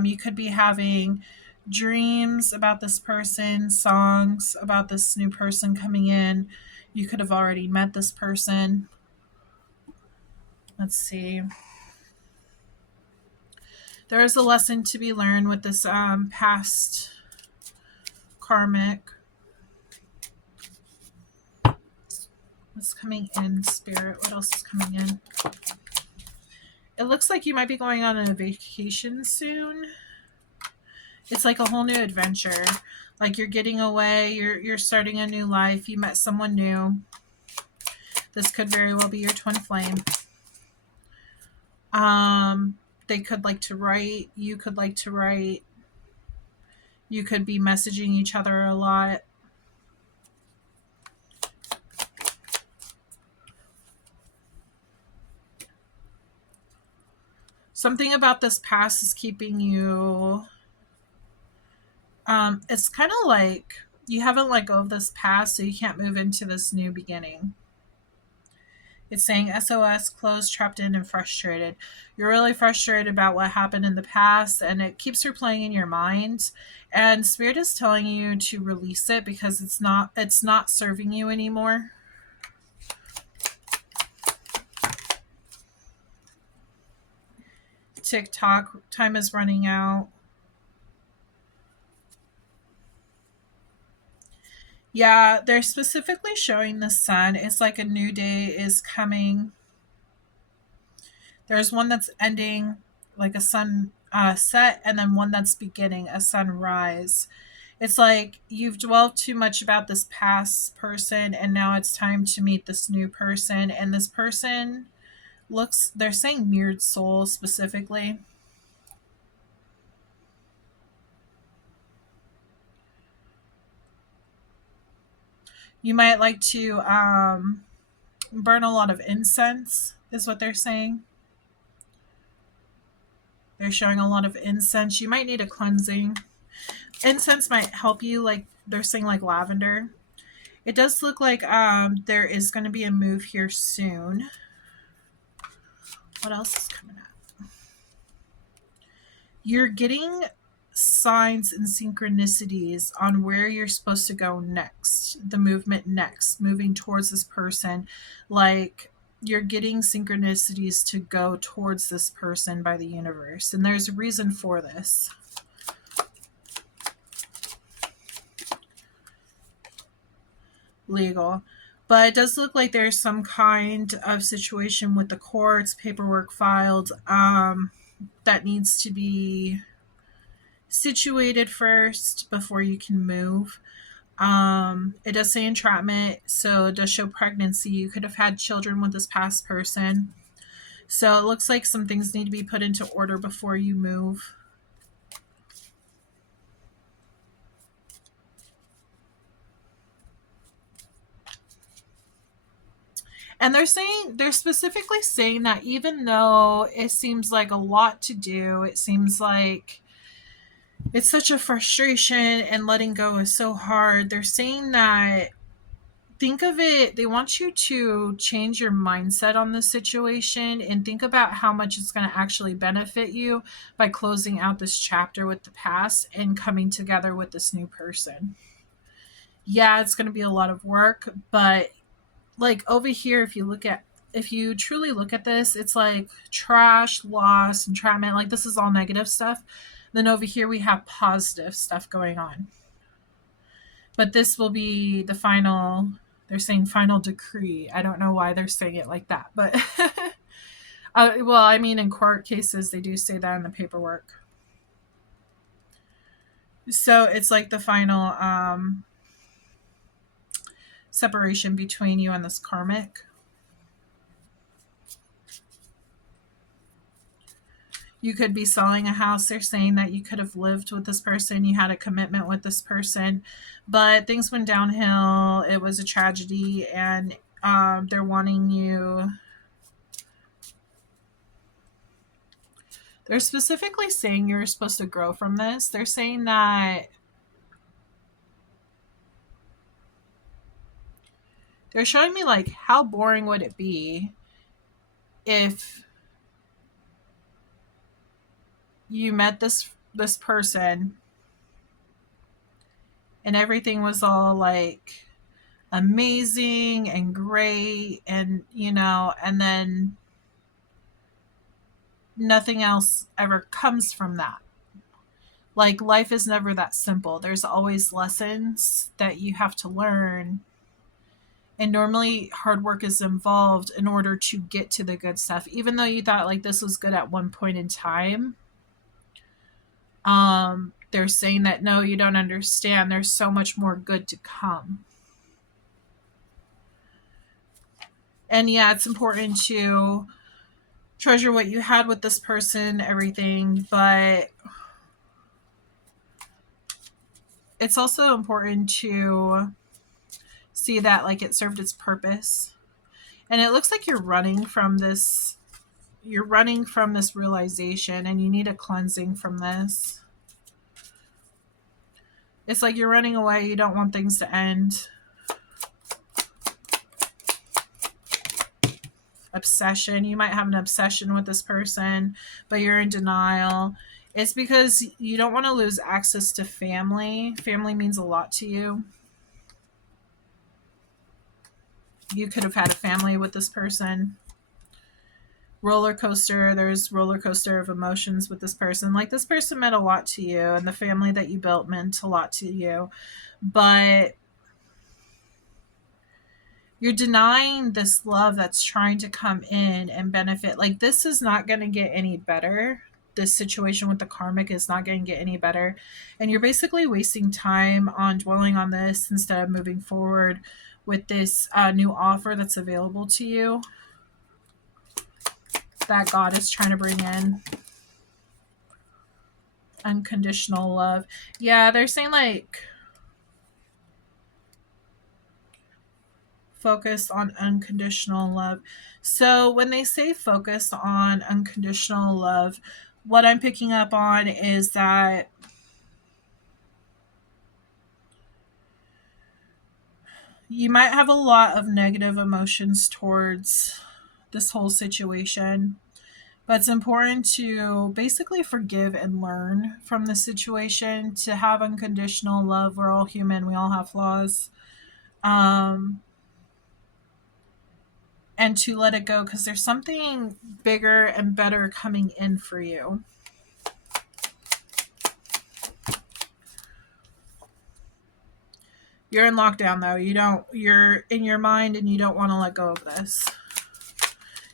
You could be having dreams about this person, songs about this new person coming in. You could have already met this person. Let's see. There is a lesson to be learned with this past karmic. What's coming in, Spirit? What else is coming in? It looks like you might be going on a vacation soon. It's like a whole new adventure. Like you're getting away, you're starting a new life, you met someone new. This could very well be your twin flame. They could like to write, you could like to write. You could be messaging each other a lot. Something about this past is keeping you. It's kind of like you haven't let go of this past, so you can't move into this new beginning. It's saying SOS, closed, trapped in, and frustrated. You're really frustrated about what happened in the past, and it keeps replaying in your mind. And Spirit is telling you to release it because it's not serving you anymore. TikTok, time is running out. Yeah, they're specifically showing the sun. It's like a new day is coming. There's one that's ending, like a sun set, and then one that's beginning, a sunrise. It's like you've dwelled too much about this past person, and now it's time to meet this new person. And this person looks, they're saying mirrored soul specifically. You might like to burn a lot of incense, is what they're saying. They're showing a lot of incense. You might need a cleansing. Incense might help you, like they're saying, like lavender. It does look like there is going to be a move here soon. What else is coming up? You're getting signs and synchronicities on where you're supposed to go next, the movement next, moving towards this person. Like you're getting synchronicities to go towards this person by the universe, and there's a reason for this. Legal. But it does look like there's some kind of situation with the courts, paperwork filed, that needs to be situated first before you can move. It does say entrapment, so it does show pregnancy. You could have had children with this past person. So it looks like some things need to be put into order before you move. And they're specifically saying that even though it seems like a lot to do, it seems like it's such a frustration and letting go is so hard. They're saying that think of it, they want you to change your mindset on this situation and think about how much it's going to actually benefit you by closing out this chapter with the past and coming together with this new person. Yeah, it's going to be a lot of work, but like over here, if you truly look at this, it's like trash, loss, entrapment. Like this is all negative stuff. Then over here we have positive stuff going on. But this will be the final, they're saying final decree. I don't know why they're saying it like that, but well, I mean, in court cases, they do say that in the paperwork. So it's like the final separation between you and this karmic. You could be selling a house. They're saying that you could have lived with this person. You had a commitment with this person, but things went downhill. It was a tragedy, and they're wanting you. They're specifically saying you're supposed to grow from this. They're saying that they're showing me like how boring would it be if you met this person and everything was all like amazing and great, and and then nothing else ever comes from that. Like life is never that simple. There's always lessons that you have to learn, and normally hard work is involved in order to get to the good stuff. Even though you thought like this was good at one point in time, they're saying that, no, you don't understand. There's so much more good to come. And yeah, it's important to treasure what you had with this person, everything, but it's also important to see that like it served its purpose. And it looks like you're running from this realization, and you need a cleansing from this. It's like you're running away. You don't want things to end. Obsession. You might have an obsession with this person, but you're in denial. It's because you don't want to lose access to family. Family means a lot to you. You could have had a family with this person. Roller coaster. There's roller coaster of emotions with this person. Like, this person meant a lot to you, and the family that you built meant a lot to you, but you're denying this love that's trying to come in and benefit. Like, this is not going to get any better. This situation with the karmic is not going to get any better, and you're basically wasting time on dwelling on this instead of moving forward with this new offer that's available to you that God is trying to bring in. Unconditional love. Yeah, they're saying like focus on unconditional love. So when they say focus on unconditional love, what I'm picking up on is that you might have a lot of negative emotions towards this whole situation. But it's important to basically forgive and learn from the situation, to have unconditional love. We're all human. We all have flaws. And to let it go, because there's something bigger and better coming in for you. You're in lockdown, though. You're in your mind and you don't want to let go of this.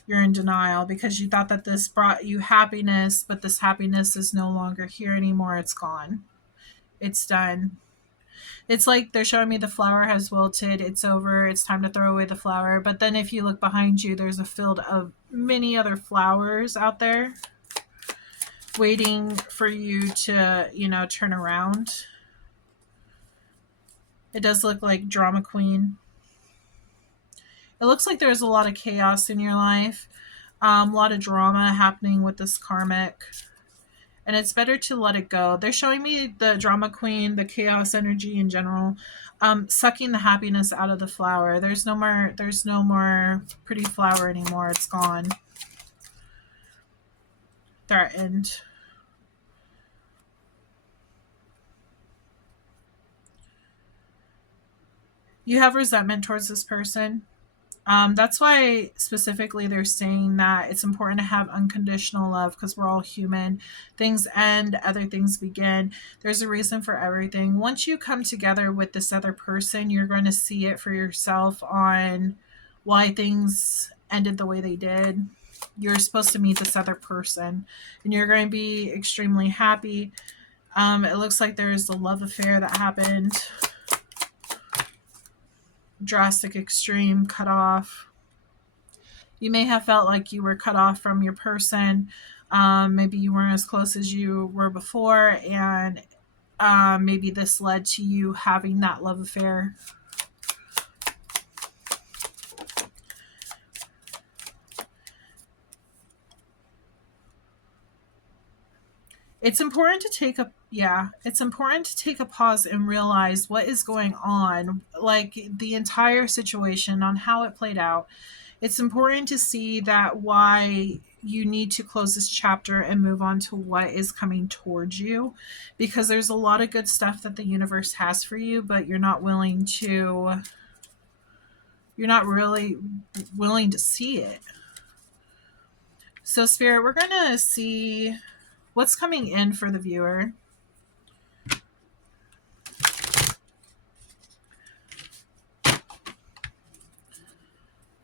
You're in denial because you thought that this brought you happiness, but this happiness is no longer here anymore. It's gone. It's done. It's like they're showing me the flower has wilted. It's over. It's time to throw away the flower. But then if you look behind you, there's a field of many other flowers out there waiting for you to, turn around. It does look like drama queen. It looks like there's a lot of chaos in your life. A lot of drama happening with this karmic. And it's better to let it go. They're showing me the drama queen, the chaos energy in general, sucking the happiness out of the flower. There's no more pretty flower anymore. It's gone. Threatened. You have resentment towards this person. That's why specifically they're saying that it's important to have unconditional love, because we're all human. Things end, other things begin. There's a reason for everything. Once you come together with this other person, you're going to see it for yourself on why things ended the way they did. You're supposed to meet this other person and you're going to be extremely happy. It looks like there's a love affair that happened. Drastic, extreme, cut off. You may have felt like you were cut off from your person. Maybe you weren't as close as you were before, and maybe this led to you having that love affair. It's important to take a pause and realize what is going on, like the entire situation, on how it played out. It's important to see that why you need to close this chapter and move on to what is coming towards you, because there's a lot of good stuff that the universe has for you, but you're not really willing to see it. So Spirit, we're going to see what's coming in for the viewer.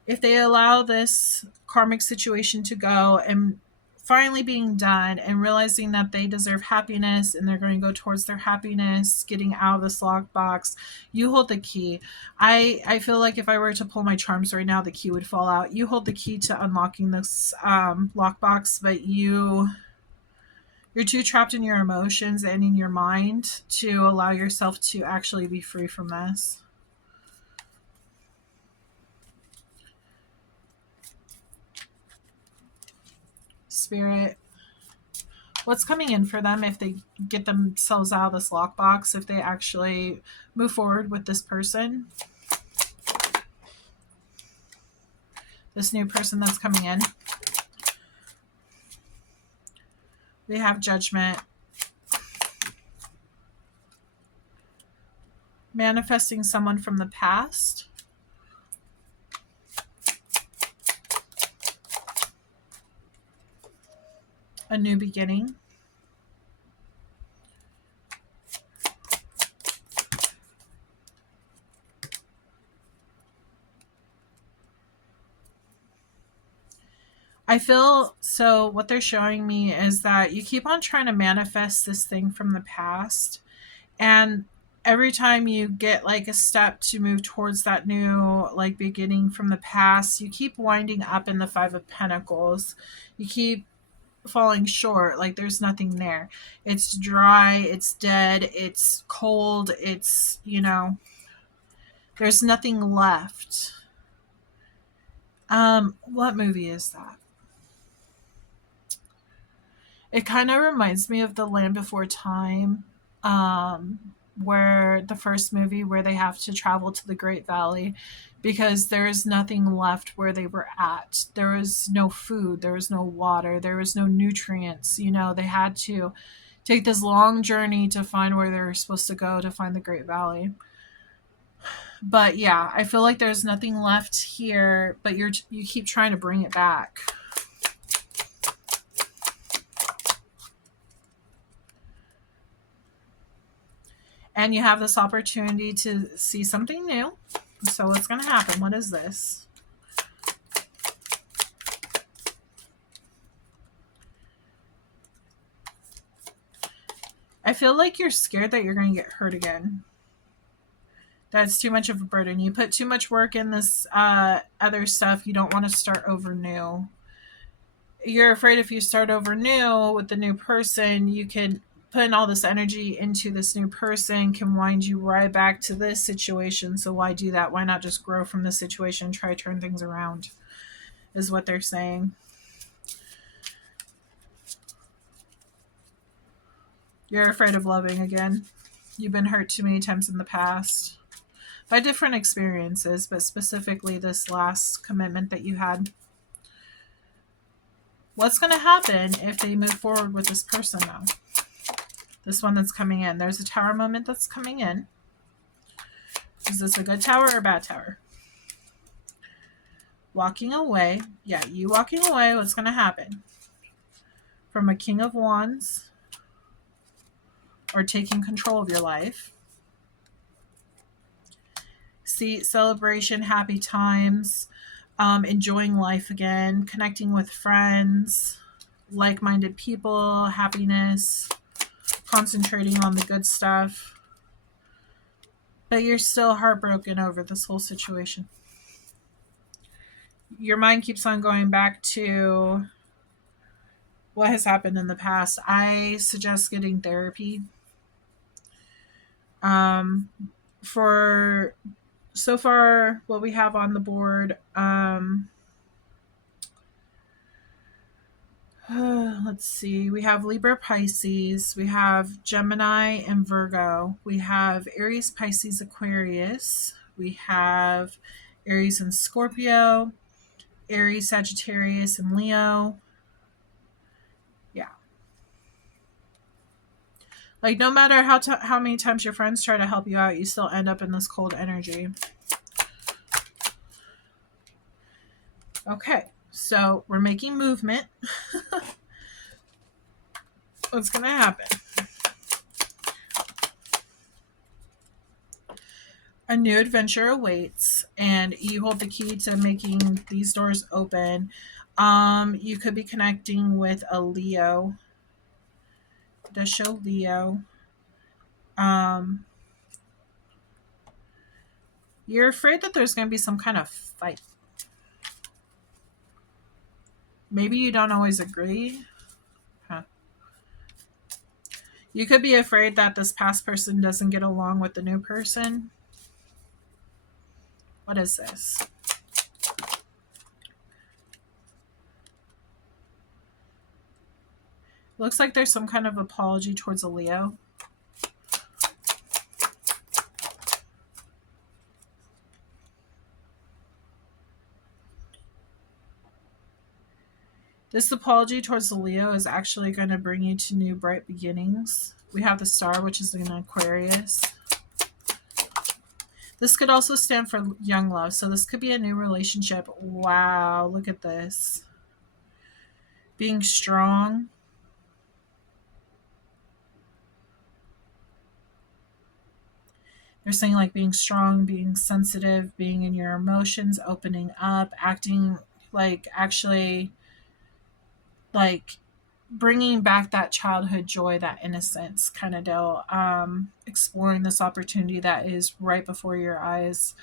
If they allow this karmic situation to go and finally being done and realizing that they deserve happiness and they're going to go towards their happiness, getting out of this lockbox. You hold the key. I feel like if I were to pull my charms right now, the key would fall out. You hold the key to unlocking this lockbox, but you're too trapped in your emotions and in your mind to allow yourself to actually be free from this. Spirit, what's coming in for them if they get themselves out of this lockbox, if they actually move forward with this person, this new person that's coming in? We have Judgment. Manifesting someone from the past. A new beginning. I feel, so what they're showing me is that you keep on trying to manifest this thing from the past, and every time you get like a step to move towards that new like beginning from the past, you keep winding up in the Five of Pentacles. You keep falling short, like there's nothing there. It's dry, it's dead, it's cold, it's, you know, there's nothing left. What movie is that? It kind of reminds me of The Land Before Time, where the first movie where they have to travel to the Great Valley because there is nothing left where they were at. There was no food, there was no water, there was no nutrients. You know, they had to take this long journey to find where they were supposed to go to find the Great Valley. But yeah, I feel like there's nothing left here, but you keep trying to bring it back. And you have this opportunity to see something new. So what's going to happen? What is this? I feel like you're scared that you're going to get hurt again. That's too much of a burden. You put too much work in this other stuff. You don't want to start over new. You're afraid if you start over new with the new person, you can putting all this energy into this new person can wind you right back to this situation. So why do that? Why not just grow from this situation and try to turn things around, is what they're saying. You're afraid of loving again. You've been hurt too many times in the past by different experiences, but specifically this last commitment that you had. What's going to happen if they move forward with this person though? This one that's coming in. There's a tower moment that's coming in. Is this a good tower or a bad tower? Walking away. Yeah, you walking away. What's going to happen? From a King of Wands or taking control of your life. See, celebration, happy times, enjoying life again, connecting with friends, like-minded people, happiness, concentrating on the good stuff. But you're still heartbroken over this whole situation. Your mind keeps on going back to what has happened in the past. I suggest getting therapy. For so far, what we have on the board, let's see. We have Libra, Pisces. We have Gemini and Virgo. We have Aries, Pisces, Aquarius. We have Aries and Scorpio. Aries, Sagittarius, and Leo. Yeah. Like, no matter how many times your friends try to help you out, you still end up in this cold energy. Okay. So we're making movement. What's going to happen? A new adventure awaits, and you hold the key to making these doors open. You could be connecting with a Leo. It does show Leo. You're afraid that there's going to be some kind of fight. Maybe you don't always agree. Huh. You could be afraid that this past person doesn't get along with the new person. What is this? Looks like there's some kind of apology towards a Leo. This apology towards the Leo is actually going to bring you to new bright beginnings. We have the Star, which is an Aquarius. This could also stand for young love. So this could be a new relationship. Wow, look at this. Being strong. They're saying like being strong, being sensitive, being in your emotions, opening up, acting like actually like bringing back that childhood joy, that innocence kind of deal. Exploring this opportunity that is right before your eyes.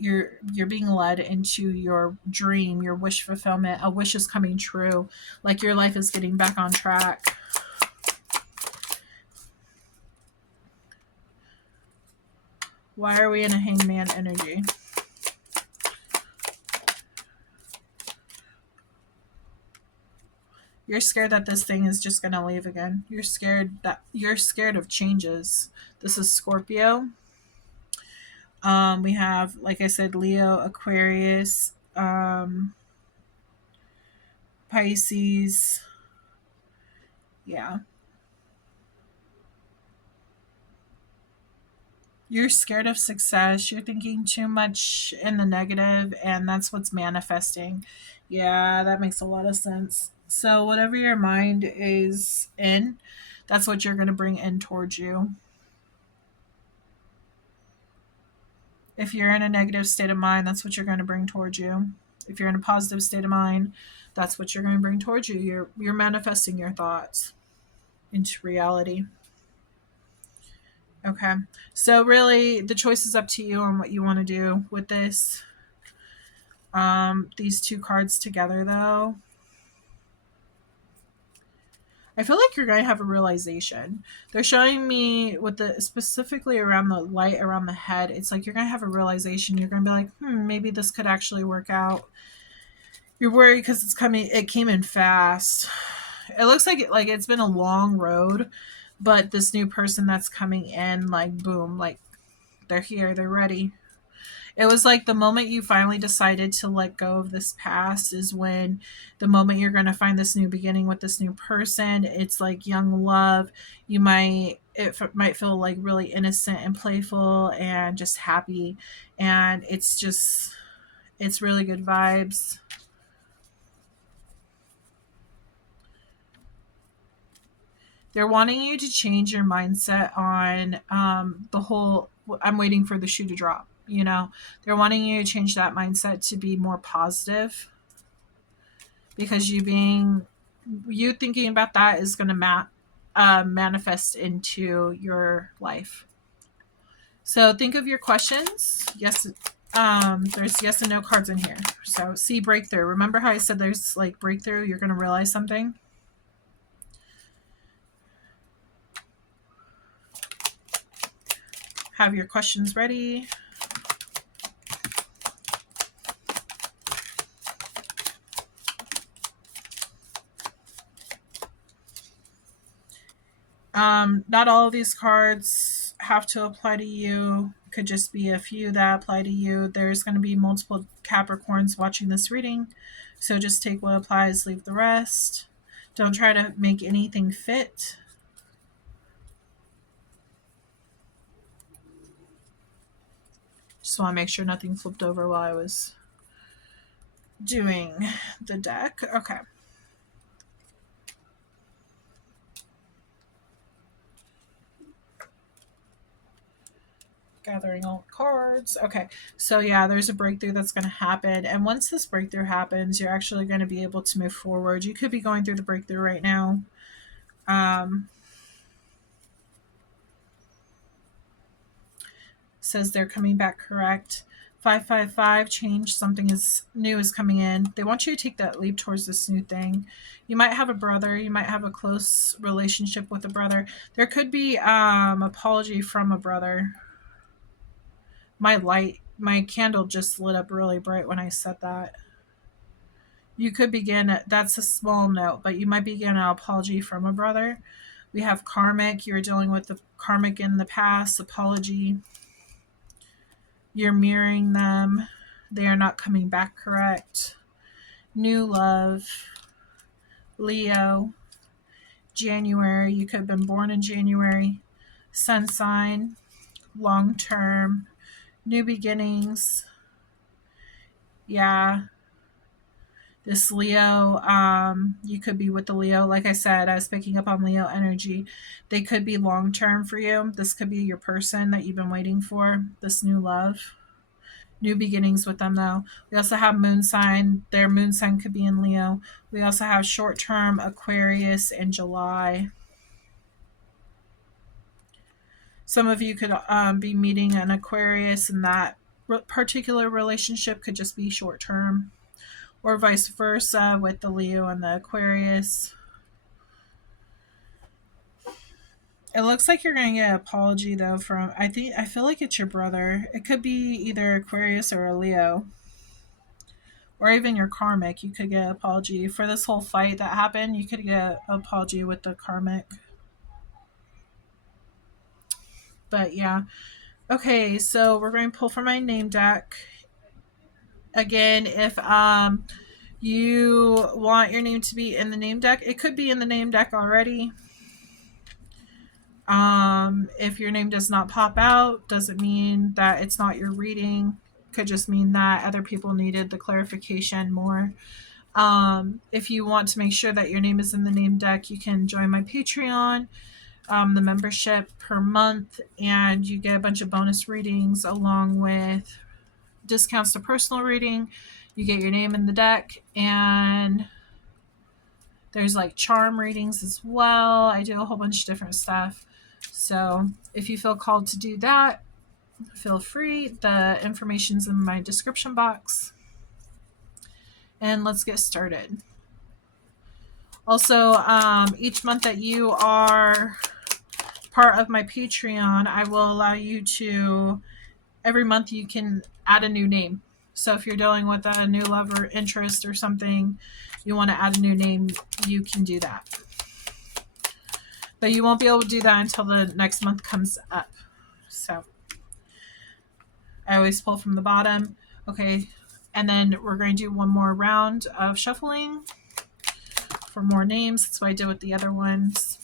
You're being led into your dream, your wish fulfillment. A wish is coming true. Like your life is getting back on track. Why are we in a hangman energy? You're scared that this thing is just going to leave again. You're scared of changes. This is Scorpio. We have, like I said, Leo, Aquarius, Pisces. Yeah. You're scared of success. You're thinking too much in the negative, and that's what's manifesting. Yeah, that makes a lot of sense. So, whatever your mind is in, that's what you're going to bring in towards you. If you're in a negative state of mind, that's what you're going to bring towards you. If you're in a positive state of mind, that's what you're going to bring towards you. You're manifesting your thoughts into reality. Okay. So really the choice is up to you on what you want to do with this. These two cards together though, I feel like you're going to have a realization. They're showing me with the specifically around the light around the head. It's like you're going to have a realization. You're going to be like, maybe this could actually work out. You're worried because it came in fast. It looks like it's been a long road, but this new person that's coming in, like boom, like they're here, they're ready. It was like the moment you finally decided to let go of this past is when the moment you're going to find this new beginning with this new person. It's like young love. It might feel like really innocent and playful and just happy. And it's really good vibes. They're wanting you to change your mindset on the whole, I'm waiting for the shoe to drop. They're wanting you to change that mindset to be more positive, because you thinking about that is going to manifest into your life. So think of your questions. Yes. There's yes and no cards in here. So see breakthrough. Remember how I said there's like breakthrough? You're going to realize something. Have your questions ready. Not all of these cards have to apply to you. Could just be a few that apply to you. There's going to be multiple Capricorns watching this reading, so just take what applies, leave the rest. Don't try to make anything fit. Just want to make sure nothing flipped over while I was doing the deck. Okay. Gathering all cards. Okay, so yeah, there's a breakthrough that's going to happen. And once this breakthrough happens, you're actually going to be able to move forward. You could be going through the breakthrough right now. Says they're coming back correct. 555, change, something is new is coming in. They want you to take that leap towards this new thing. You might have a brother, you might have a close relationship with a brother. There could be apology from a brother. My candle just lit up really bright when I said that. You could begin, that's a small note, but you might begin an apology from a brother. We have karmic, you're dealing with the karmic in the past, apology. You're mirroring them. They are not coming back correct. New love. Leo. January. You could have been born in January. Sun sign. Long term. New beginnings. Yeah. This Leo, you could be with the Leo. Like I said, I was picking up on Leo energy. They could be long term for you. This could be your person that you've been waiting for. This new love. New beginnings with them though. We also have moon sign. Their moon sign could be in Leo. We also have short term Aquarius in July. Some of you could be meeting an Aquarius, and that particular relationship could just be short term, or vice versa with the Leo and the Aquarius. It looks like you're going to get an apology though from, I feel like it's your brother. It could be either Aquarius or a Leo. Or even your karmic, you could get an apology for this whole fight that happened. You could get an apology with the karmic. But yeah. Okay, so we're going to pull from my name deck. Again, if you want your name to be in the name deck, it could be in the name deck already. If your name does not pop out, doesn't mean that it's not your reading. Could just mean that other people needed the clarification more. If you want to make sure that your name is in the name deck, you can join my Patreon, the membership per month, and you get a bunch of bonus readings along with discounts to personal reading. You get your name in the deck, and there's like charm readings as well. I do a whole bunch of different stuff. So if you feel called to do that, feel free. The information's in my description box. And let's get started. Also, each month that you are part of my Patreon, I will allow you to, every month you can add a new name. So if you're dealing with a new love or interest or something, you want to add a new name, you can do that. But you won't be able to do that until the next month comes up. So I always pull from the bottom. Okay. And then we're going to do one more round of shuffling for more names. That's what I did with the other ones.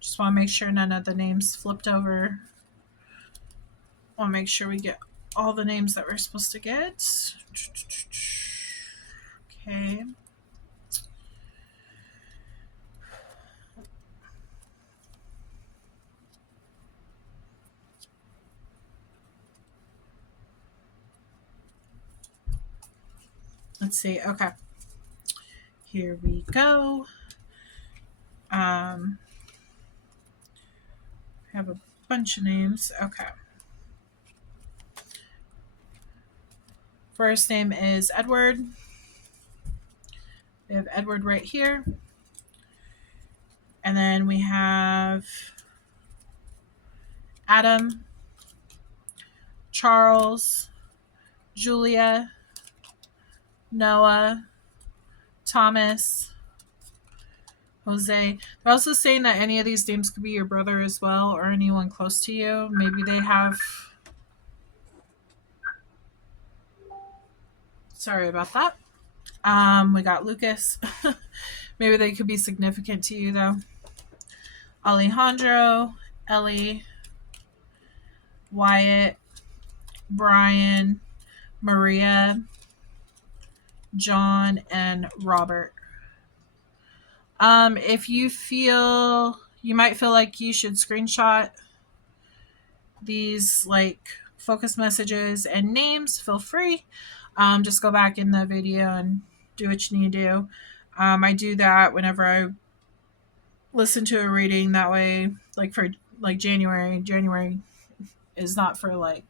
Just want to make sure none of the names flipped over. Want to make sure we get all the names that we're supposed to get. Okay. Let's see. Okay. Here we go. Have a bunch of names. Okay. First name is Edward. We have Edward right here. And then we have Adam, Charles, Julia, Noah, Thomas, Jose. They're also saying that any of these names could be your brother as well, or anyone close to you. Maybe they have... Sorry about that. We got Lucas. Maybe they could be significant to you, though. Alejandro, Ellie, Wyatt, Brian, Maria, John, and Robert. If you feel, you might feel like you should screenshot these like focus messages and names, feel free. Just go back in the video and do what you need to do. I do that whenever I listen to a reading. That way, like for like January is not for like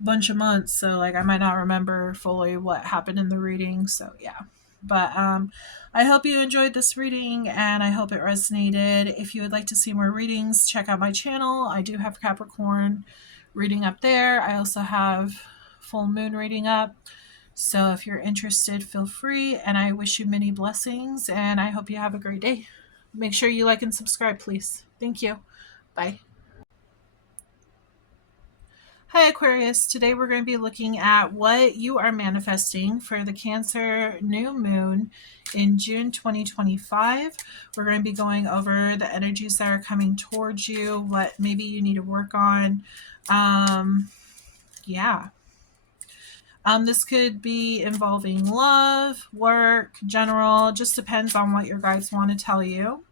a bunch of months, so like I might not remember fully what happened in the reading. So yeah. But I hope you enjoyed this reading and I hope it resonated. If you would like to see more readings, check out my channel. I do have Capricorn reading up there. I also have full moon reading up. So if you're interested, feel free. And I wish you many blessings and I hope you have a great day. Make sure you like and subscribe, please. Thank you. Bye. Hi Aquarius, today we're going to be looking at what you are manifesting for the Cancer new moon in June 2025. We're going to be going over the energies that are coming towards you, what maybe you need to work on. This could be involving love, work, general, just depends on what your guides want to tell you.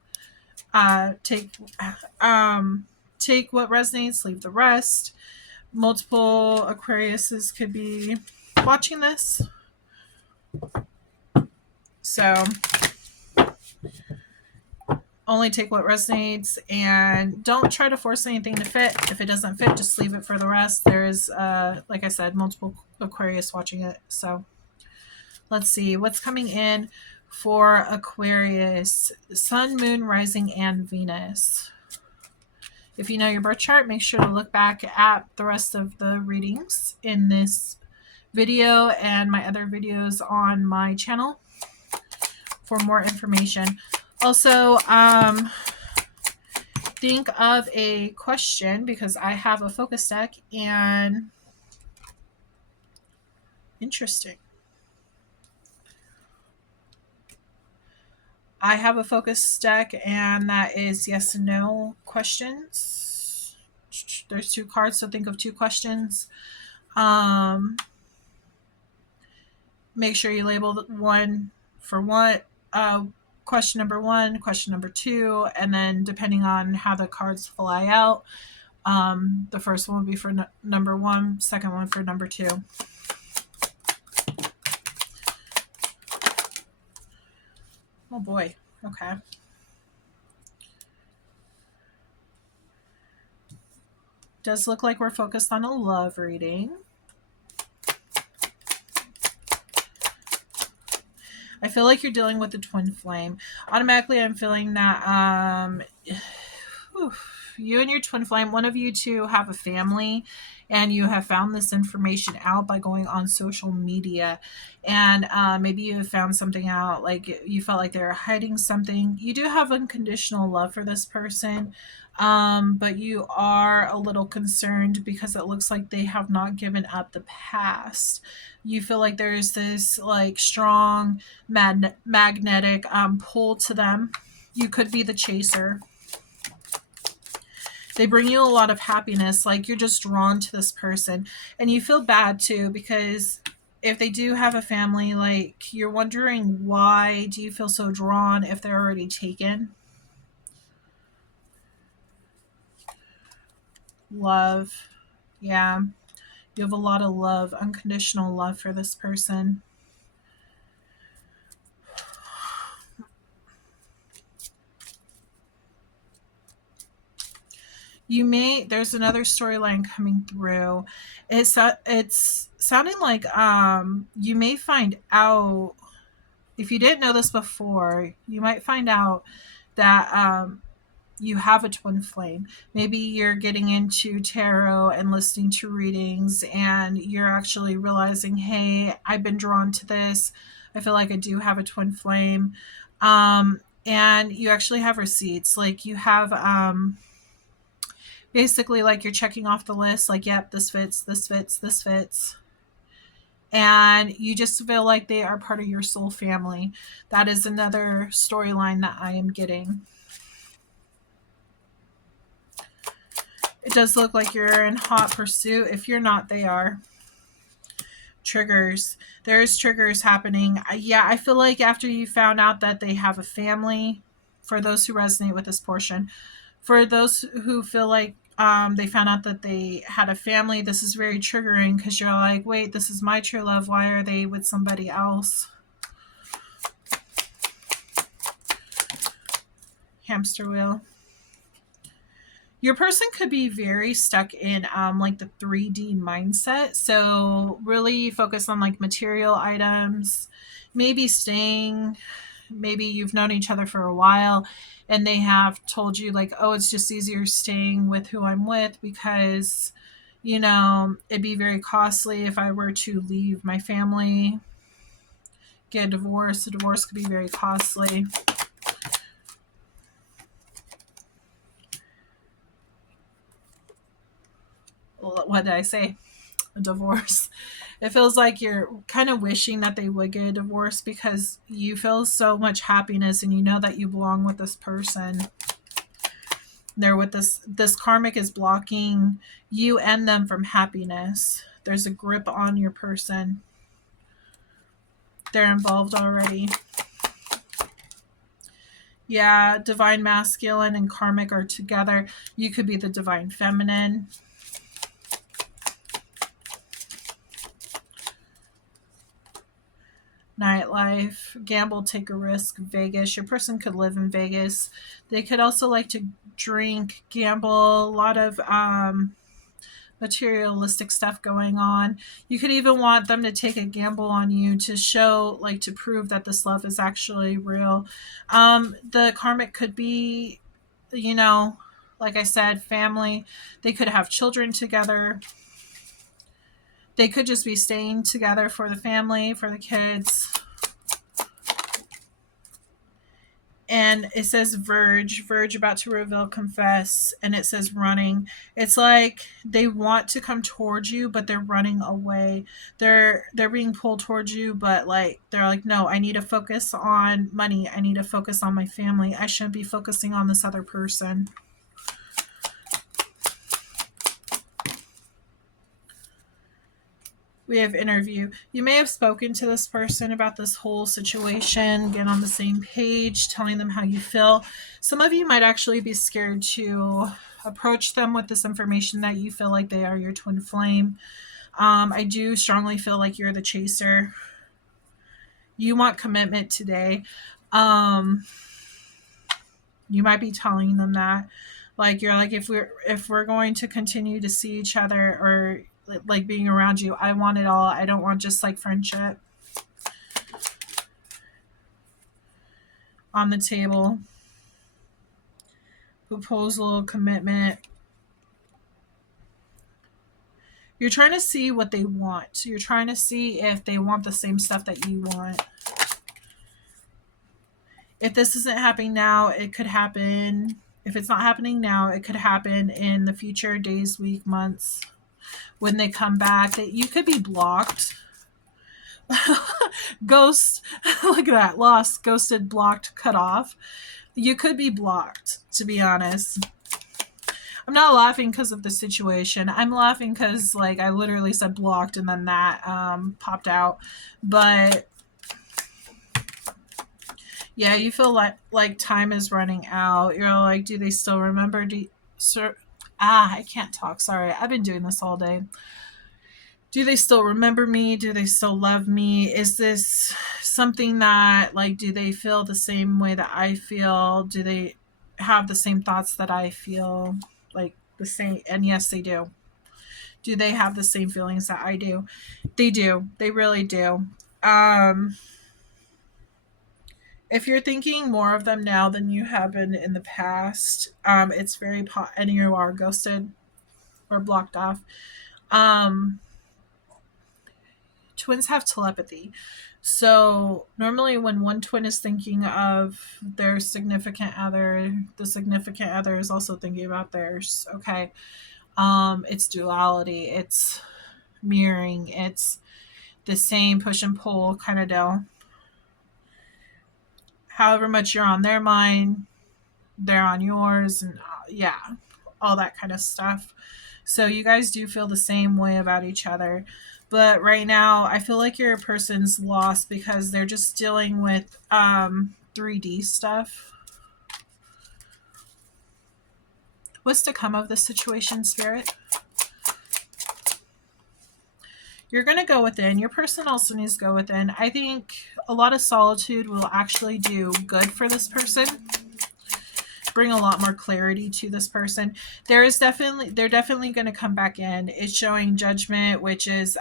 Take what resonates, leave the rest. Multiple Aquariuses could be watching this. So only take what resonates and don't try to force anything to fit. If it doesn't fit, just leave it for the rest. There's, like I said, multiple Aquarius watching it. So let's see what's coming in for Aquarius. Sun, Moon, Rising, and Venus. If you know your birth chart, make sure to look back at the rest of the readings in this video and my other videos on my channel for more information. Also, think of a question because I have a focus deck and interesting. I have a focus deck and that is yes and no questions. There's 2 cards, so think of 2 questions. Make sure you label one for what, question number 1, question number 2, and then depending on how the cards fly out, the first one will be for number 1, second one for number 2. Oh boy. Okay. Does look like we're focused on a love reading. I feel like you're dealing with a twin flame. Automatically, I'm feeling that you and your twin flame, one of you two have a family and you have found this information out by going on social media. And maybe you have found something out, like you felt like they were hiding something. You do have unconditional love for this person, but you are a little concerned because it looks like they have not given up the past. You feel like there's this like strong magnetic pull to them. You could be the chaser. They bring you a lot of happiness, like you're just drawn to this person. And you feel bad too because if they do have a family, like you're wondering why do you feel so drawn if they're already taken. Love. Yeah. You have a lot of love, unconditional love for this person. There's another storyline coming through. It's sounding like you may find out, if you didn't know this before, you might find out that you have a twin flame. Maybe you're getting into tarot and listening to readings and you're actually realizing, hey, I've been drawn to this. I feel like I do have a twin flame. And you actually have receipts. Like you have basically like you're checking off the list, like, yep, this fits, this fits, this fits. And you just feel like they are part of your soul family. That is another storyline that I am getting. It does look like you're in hot pursuit. If you're not, they are. Triggers. There's triggers happening. Yeah, I feel like after you found out that they have a family, for those who resonate with this portion, for those who feel like they found out that they had a family, this is very triggering because you're like, wait, this is my true love. Why are they with somebody else? Hamster wheel. Your person could be very stuck in like the 3D mindset. So really focus on like material items, maybe staying, maybe you've known each other for a while and they have told you like, oh, it's just easier staying with who I'm with because, you know, it'd be very costly if I were to leave my family, get a divorce. A divorce could be very costly. What did I say? A divorce. It feels like you're kind of wishing that they would get a divorce because you feel so much happiness and you know that you belong with this person. They're with this karmic is blocking you and them from happiness. There's a grip on your person. They're involved already. Yeah, divine masculine and karmic are together. You could be the divine feminine. Nightlife, gamble, take a risk, Vegas. Your person could live in Vegas. They could also like to drink, gamble, a lot of materialistic stuff going on. You could even want them to take a gamble on you to show, like, to prove that this love is actually real. The karmic could be, you know, like I said, family. They could have children together. They could just be staying together for the family, for the kids. And it says verge about to reveal, confess, and it says running. It's like they want to come towards you, but they're running away. They're being pulled towards you, but like they're like, no, I need to focus on money. I need to focus on my family. I shouldn't be focusing on this other person. We have interview. You may have spoken to this person about this whole situation, get on the same page, telling them how you feel. Some of you might actually be scared to approach them with this information that you feel like they are your twin flame. I do strongly feel like you're the chaser. You want commitment today. You might be telling them that. Like, you're like, if we're going to continue to see each other or like being around you, I want it all. I don't want just like friendship. On the table. Proposal, commitment. You're trying to see what they want. So you're trying to see if they want the same stuff that you want. If this isn't happening now, it could happen. If it's not happening now, it could happen in the future, days, week, months. When they come back, that you could be blocked. Ghost, look at that, lost, ghosted, blocked, cut off. You could be blocked, to be honest. I'm not laughing because of the situation. I'm laughing because, like, I literally said blocked and then that popped out. But yeah, you feel like time is running out. You're like, do they still remember? I can't talk. Sorry. I've been doing this all day. Do they still remember me? Do they still love me? Is this something that, like, do they feel the same way that I feel? Do they have the same thoughts that I feel? Like, the same? And yes, they do. Do they have the same feelings that I do? They do. They really do. If you're thinking more of them now than you have been in the past, it's very and you are ghosted or blocked off. Twins have telepathy. So normally when one twin is thinking of their significant other, the significant other is also thinking about theirs. Okay. It's duality. It's mirroring. It's the same push and pull kind of deal. However much you're on their mind, they're on yours, and yeah, all that kind of stuff. So you guys do feel the same way about each other. But right now, I feel like your person's lost because they're just dealing with 3D stuff. What's to come of this situation, Spirit? You're going to go within. Your person also needs to go within. I think a lot of solitude will actually do good for this person. Bring a lot more clarity to this person. They're definitely going to come back in. It's showing Judgment, which is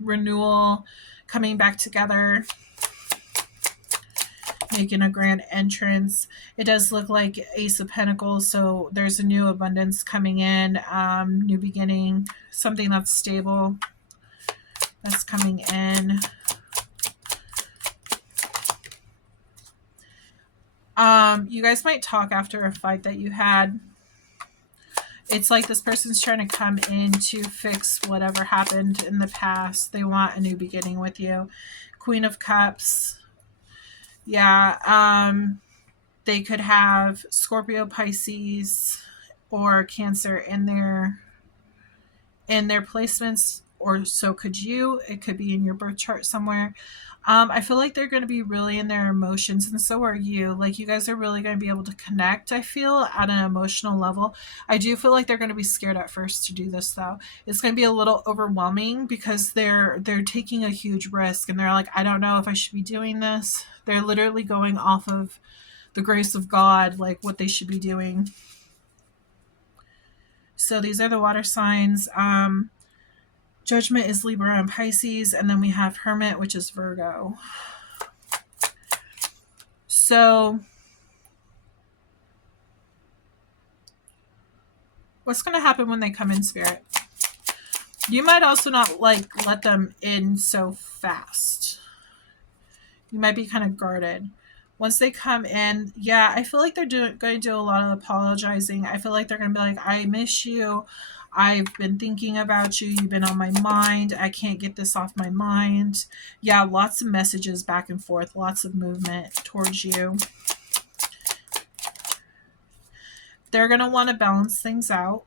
renewal, coming back together, making a grand entrance. It does look like Ace of Pentacles, so there's a new abundance coming in, new beginning, something that's stable that's coming in. You guys might talk after a fight that you had. It's like this person's trying to come in to fix whatever happened in the past. They want a new beginning with you. Queen of Cups. Yeah, they could have Scorpio, Pisces, or Cancer in their placements, or so could you. It could be in your birth chart somewhere. I feel like they're going to be really in their emotions, and so are you. Like, you guys are really going to be able to connect, I feel, at an emotional level. I do feel like they're going to be scared at first to do this, though. It's going to be a little overwhelming because they're taking a huge risk, and they're like, I don't know if I should be doing this. They're literally going off of the grace of God, like what they should be doing. So these are the water signs. Judgment is Libra and Pisces, and then we have Hermit, which is Virgo. So what's going to happen when they come in, Spirit? You might also not let them in so fast. You might be kind of guarded. Once they come in, yeah, I feel like they're going to do a lot of apologizing. I feel like they're going to be like, I miss you. I've been thinking about you. You've been on my mind. I can't get this off my mind. Yeah, lots of messages back and forth. Lots of movement towards you. They're going to want to balance things out.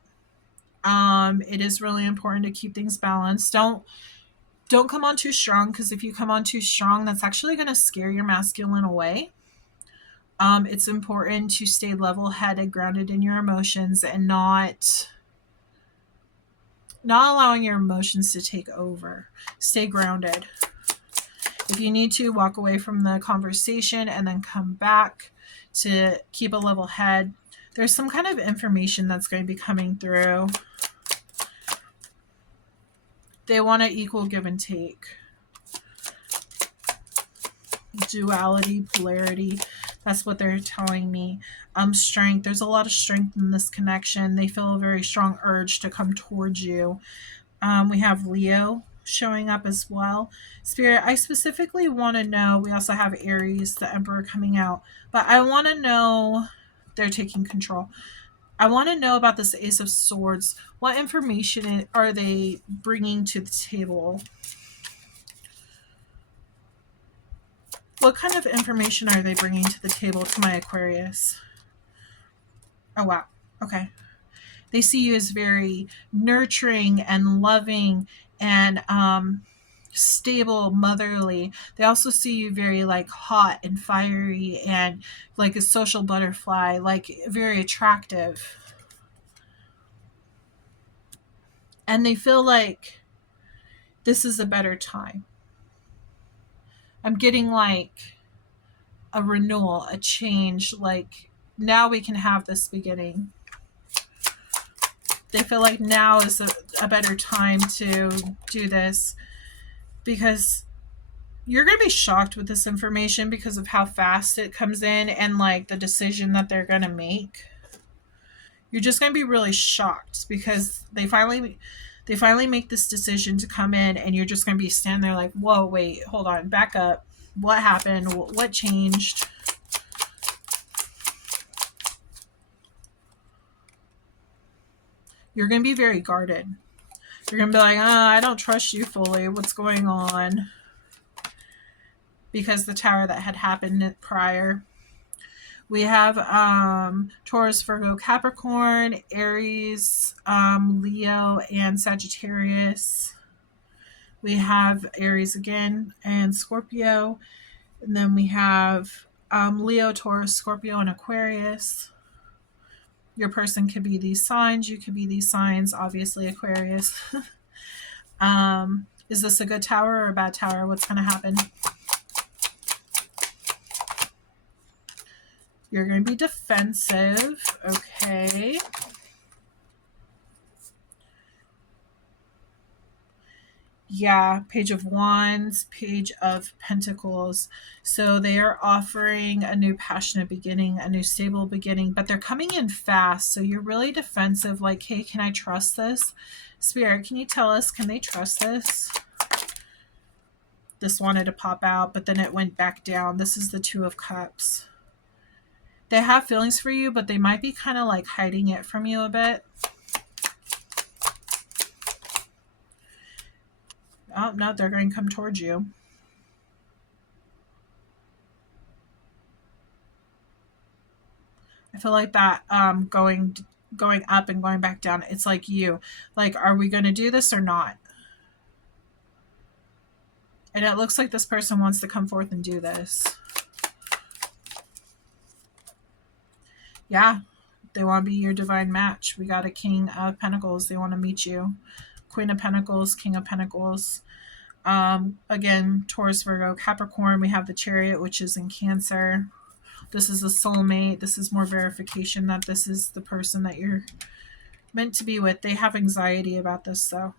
It is really important to keep things balanced. Don't come on too strong, because if you come on too strong, that's actually going to scare your masculine away. It's important to stay level-headed, grounded in your emotions, and not allowing your emotions to take over. Stay grounded. If you need to, walk away from the conversation and then come back to keep a level head. There's some kind of information that's going to be coming through. They want to equal give and take. Duality, polarity. That's what they're telling me. Strength. There's a lot of strength in this connection. They feel a very strong urge to come towards you. We have Leo showing up as well. Spirit, I specifically want to know, we also have Aries, the Emperor, coming out, but I want to know, they're taking control. I want to know about this Ace of Swords. What information are they bringing to the table? What kind of information are they bringing to the table to my Aquarius? Oh, wow. Okay. They see you as very nurturing and loving and stable, motherly. They also see you very hot and fiery and like a social butterfly, like very attractive. And they feel like this is a better time. I'm getting like a renewal, a change, like now we can have this beginning. They feel like now is a better time to do this, because you're going to be shocked with this information because of how fast it comes in and like the decision that they're going to make. You're just going to be really shocked because they finally make this decision to come in, and you're just going to be standing there like, whoa, wait, hold on, back up. What happened? What changed? You're going to be very guarded. You're going to be like, I don't trust you fully. What's going on? Because the tower that had happened prior. We have Taurus, Virgo, Capricorn, Aries, Leo, and Sagittarius. We have Aries again and Scorpio. And then we have Leo, Taurus, Scorpio, and Aquarius. Your person could be these signs. You could be these signs. Obviously, Aquarius. Is this a good tower or a bad tower? What's going to happen? You're going to be defensive. Okay. Yeah, Page of Wands, Page of Pentacles. So they are offering a new passionate beginning, a new stable beginning, but they're coming in fast. So you're really defensive, like, hey, can I trust this? Spirit, can you tell us, can they trust this? This wanted to pop out, but then it went back down. This is the Two of Cups. They have feelings for you, but they might be kind of like hiding it from you a bit. Oh, no, they're going to come towards you. I feel like that going up and going back down, it's like you. Like, are we going to do this or not? And it looks like this person wants to come forth and do this. Yeah, they want to be your divine match. We got a King of Pentacles. They want to meet you. Queen of Pentacles, King of Pentacles. Again, Taurus, Virgo, Capricorn. We have the Chariot, which is in Cancer. This is a soulmate. This is more verification that this is the person that you're meant to be with. They have anxiety about this, though.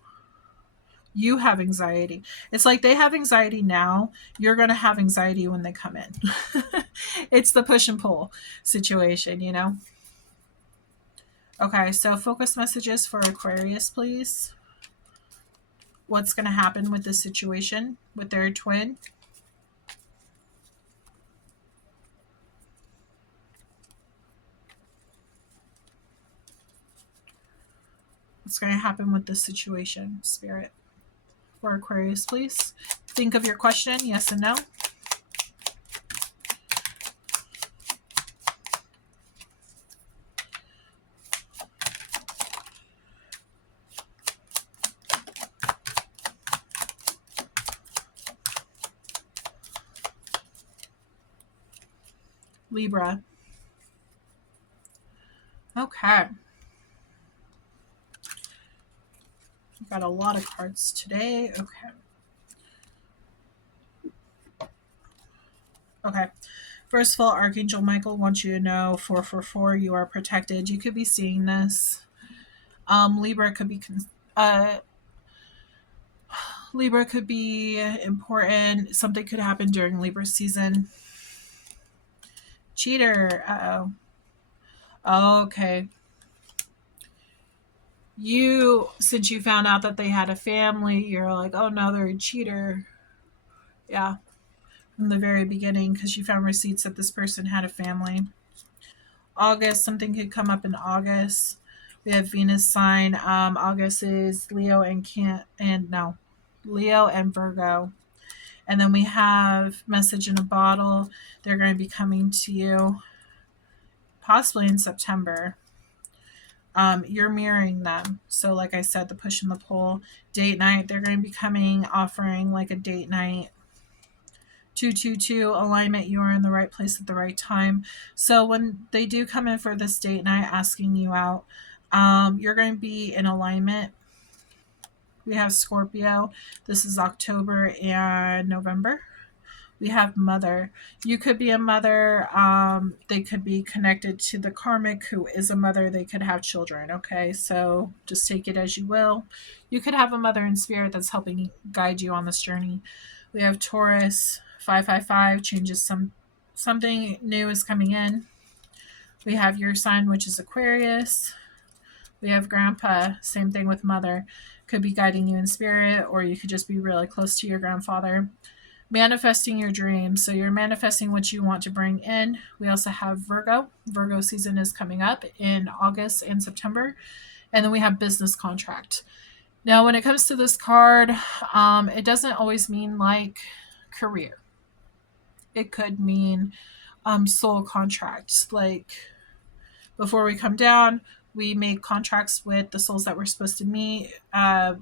You have anxiety. It's like they have anxiety now. You're going to have anxiety when they come in. It's the push and pull situation, you know? Okay, so focus messages for Aquarius, please. What's going to happen with this situation with their twin? What's going to happen with this situation, Spirit? For Aquarius, please. Think of your question, yes and no. Libra. Okay. Got a lot of cards today. Okay. Okay. First of all, Archangel Michael wants you to know 444, you are protected. You could be seeing this. Libra could be Libra could be important. Something could happen during Libra season. Cheater. Uh-oh. Okay. You, since you found out that they had a family, you're like, oh no, they're a cheater. Yeah. From the very beginning, because you found receipts that this person had a family. August, something could come up in August. We have Venus sign. August is Leo and Leo and Virgo. And then we have message in a bottle. They're going to be coming to you possibly in September. You're mirroring them. So like I said, the push and the pull. Date night, they're going to be coming, offering like a date night. 222 alignment, you are in the right place at the right time. So when they do come in for this date night asking you out, you're going to be in alignment. We have Scorpio. This is October and November. We have mother. You could be a mother. They could be connected to the karmic who is a mother. They could have children. Okay, so just take it as you will. You could have a mother in spirit that's helping guide you on this journey. We have Taurus. 555 changes something new is coming in. We have your sign, which is Aquarius. We have grandpa, same thing with mother. Could be guiding you in spirit, or you could just be really close to your grandfather. Manifesting your dreams. So you're manifesting what you want to bring in. We also have Virgo. Virgo season is coming up in August and September. And then we have business contract. Now, when it comes to this card, it doesn't always mean like career. It could mean soul contracts. Like before we come down, we make contracts with the souls that we're supposed to meet,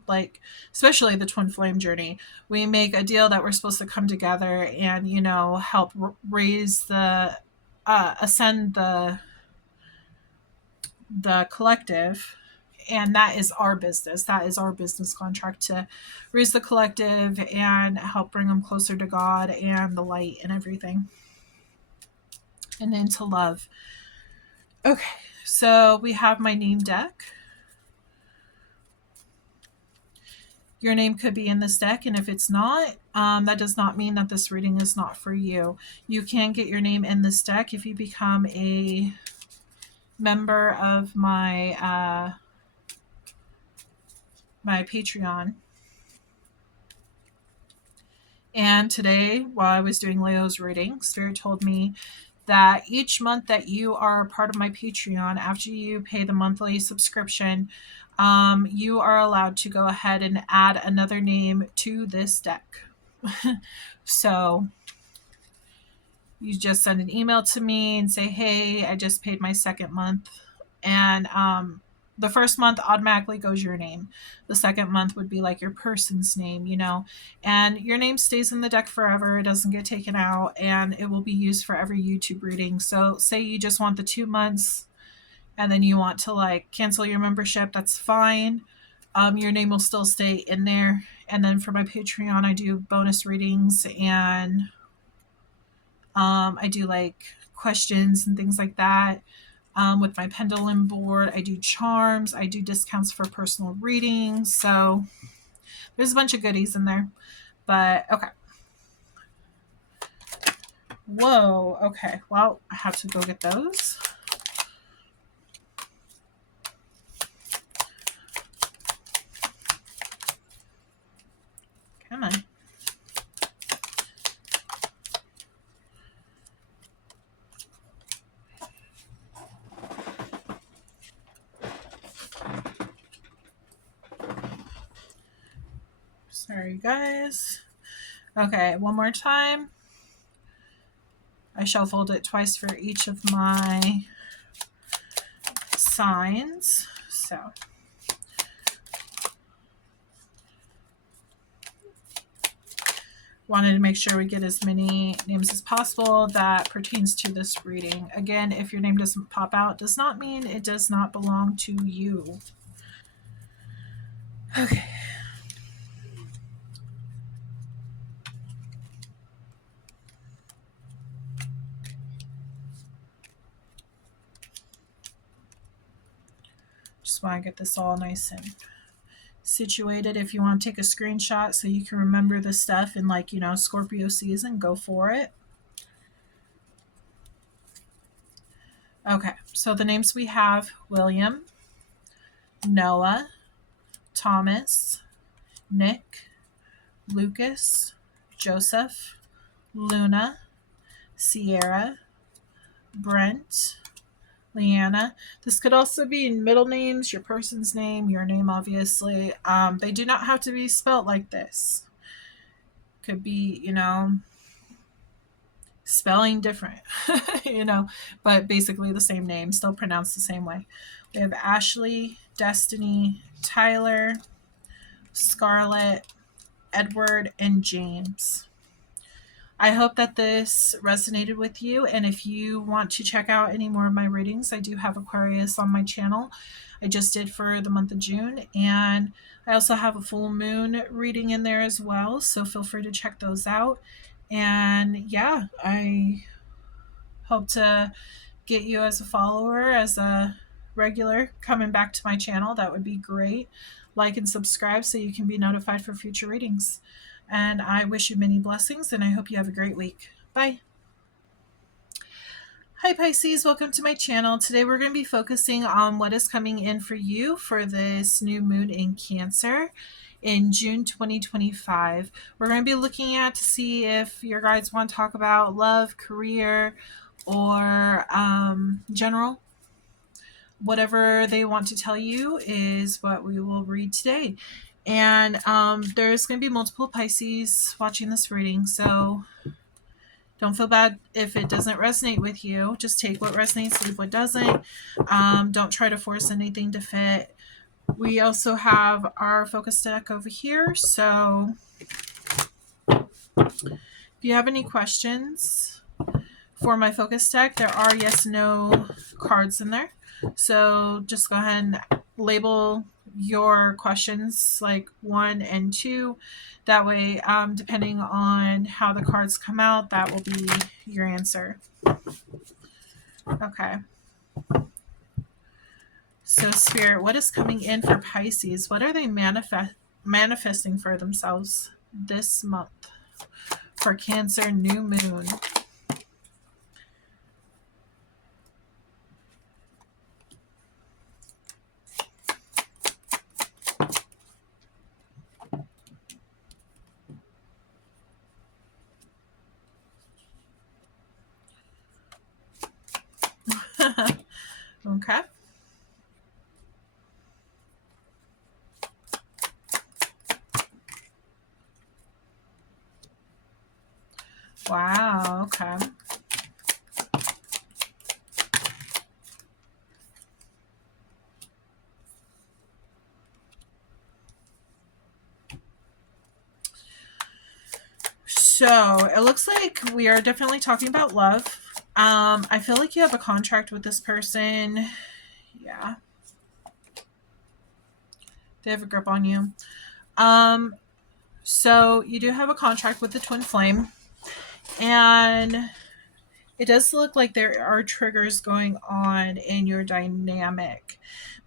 like especially the twin flame journey. We make a deal that we're supposed to come together and, you know, help raise the ascend the collective. And that is our business. That is our business contract, to raise the collective and help bring them closer to God and the light and everything, and into love. Okay, so we have my name deck. Your name could be in this deck, and if it's not, that does not mean that this reading is not for you. You can get your name in this deck if you become a member of my my Patreon. And today, while I was doing Leo's reading, Spirit told me that each month that you are part of my Patreon, after you pay the monthly subscription, you are allowed to go ahead and add another name to this deck. So you just send an email to me and say, hey, I just paid my second month. And the first month automatically goes your name. The second month would be like your person's name, you know, and your name stays in the deck forever. It doesn't get taken out, and it will be used for every YouTube reading. So say you just want the 2 months and then you want to like cancel your membership, that's fine. Your name will still stay in there. And then for my Patreon, I do bonus readings, and I do like questions and things like that. With my pendulum board, I do charms, I do discounts for personal readings. So there's a bunch of goodies in there. But okay. Whoa. Okay. Well, I have to go get those. Come on. Sorry, guys. Okay, one more time. I shuffled it twice for each of my signs. So wanted to make sure we get as many names as possible that pertains to this reading. Again, if your name doesn't pop out, does not mean it does not belong to you. Okay. Just want to get this all nice and situated. If you want to take a screenshot so you can remember the stuff in, like, you know, Scorpio season, go for it. Okay, so the names we have: William, Noah, Thomas, Nick, Lucas, Joseph, Luna, Sierra, Brent, Leanna. This could also be in middle names, your person's name, your name, obviously. They do not have to be spelt like this. Could be, you know, spelling different, you know, but basically the same name, still pronounced the same way. We have Ashley, Destiny, Tyler, Scarlett, Edward, and James. I hope that this resonated with you, and if you want to check out any more of my readings, I do have Aquarius on my channel. I just did for the month of June, and I also have a full moon reading in there as well, so feel free to check those out. And yeah, I hope to get you as a follower, as a regular coming back to my channel. That would be great. Like and subscribe so you can be notified for future readings. And I wish you many blessings, and I hope you have a great week. Bye. Hi Pisces, welcome to my channel. Today we're going to be focusing on what is coming in for you for this new moon in Cancer in June 2025. We're going to be looking at to see if your guides want to talk about love, career, or general. Whatever they want to tell you is what we will read today. And there's going to be multiple Pisces watching this reading, so Don't feel bad if it doesn't resonate with you. Just take what resonates, leave what doesn't. Don't try to force anything to fit. We also have our focus deck over here. So if you have any questions for my focus deck, there are yes, no cards in there. So just go ahead and label your questions like 1 and 2. That way, depending on how the cards come out, that will be your answer. Okay. So Spirit, what is coming in for Pisces? What are they manifesting for themselves this month? For Cancer, new moon. Okay. Wow, okay. So it looks like we are definitely talking about love. I feel like you have a contract with this person. Yeah. They have a grip on you. So you do have a contract with the twin flame. And it does look like there are triggers going on in your dynamic.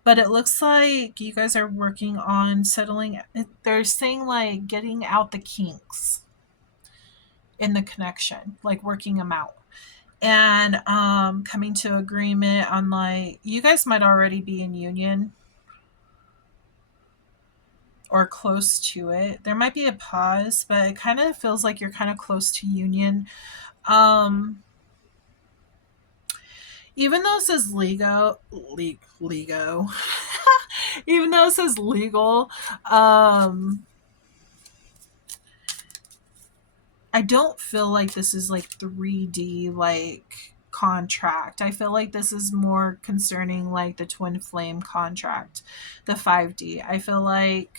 But it looks like you guys are working on settling. They're saying like getting out the kinks in the connection, like working them out. And coming to agreement on like, you guys might already be in union or close to it. There might be a pause, but it kind of feels like you're kind of close to union. Even though it says legal, even though it says legal, I don't feel like this is like 3D like contract. I feel like this is more concerning like the twin flame contract, the 5D. I feel like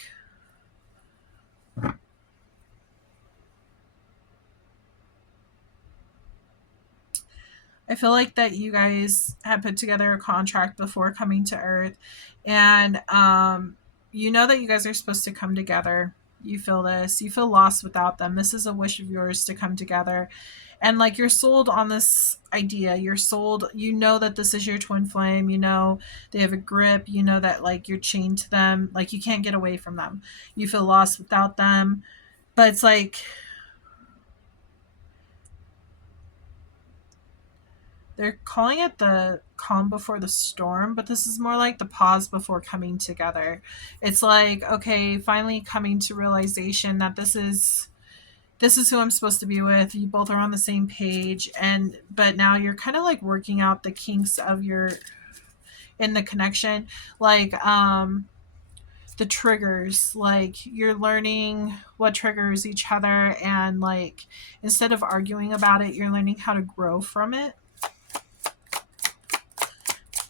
that you guys had put together a contract before coming to Earth, and you know that you guys are supposed to come together. You feel this. You feel lost without them. This is a wish of yours to come together. And like you're sold on this idea. You're sold, you know that this is your twin flame. You know they have a grip. You know that like you're chained to them. Like you can't get away from them. You feel lost without them. But it's like they're calling it the calm before the storm, but this is more like the pause before coming together. It's like, okay, finally coming to realization that this is who I'm supposed to be with. You both are on the same page, and but now you're kind of like working out the kinks of your in the connection, like the triggers, like you're learning what triggers each other, and like instead of arguing about it, you're learning how to grow from it.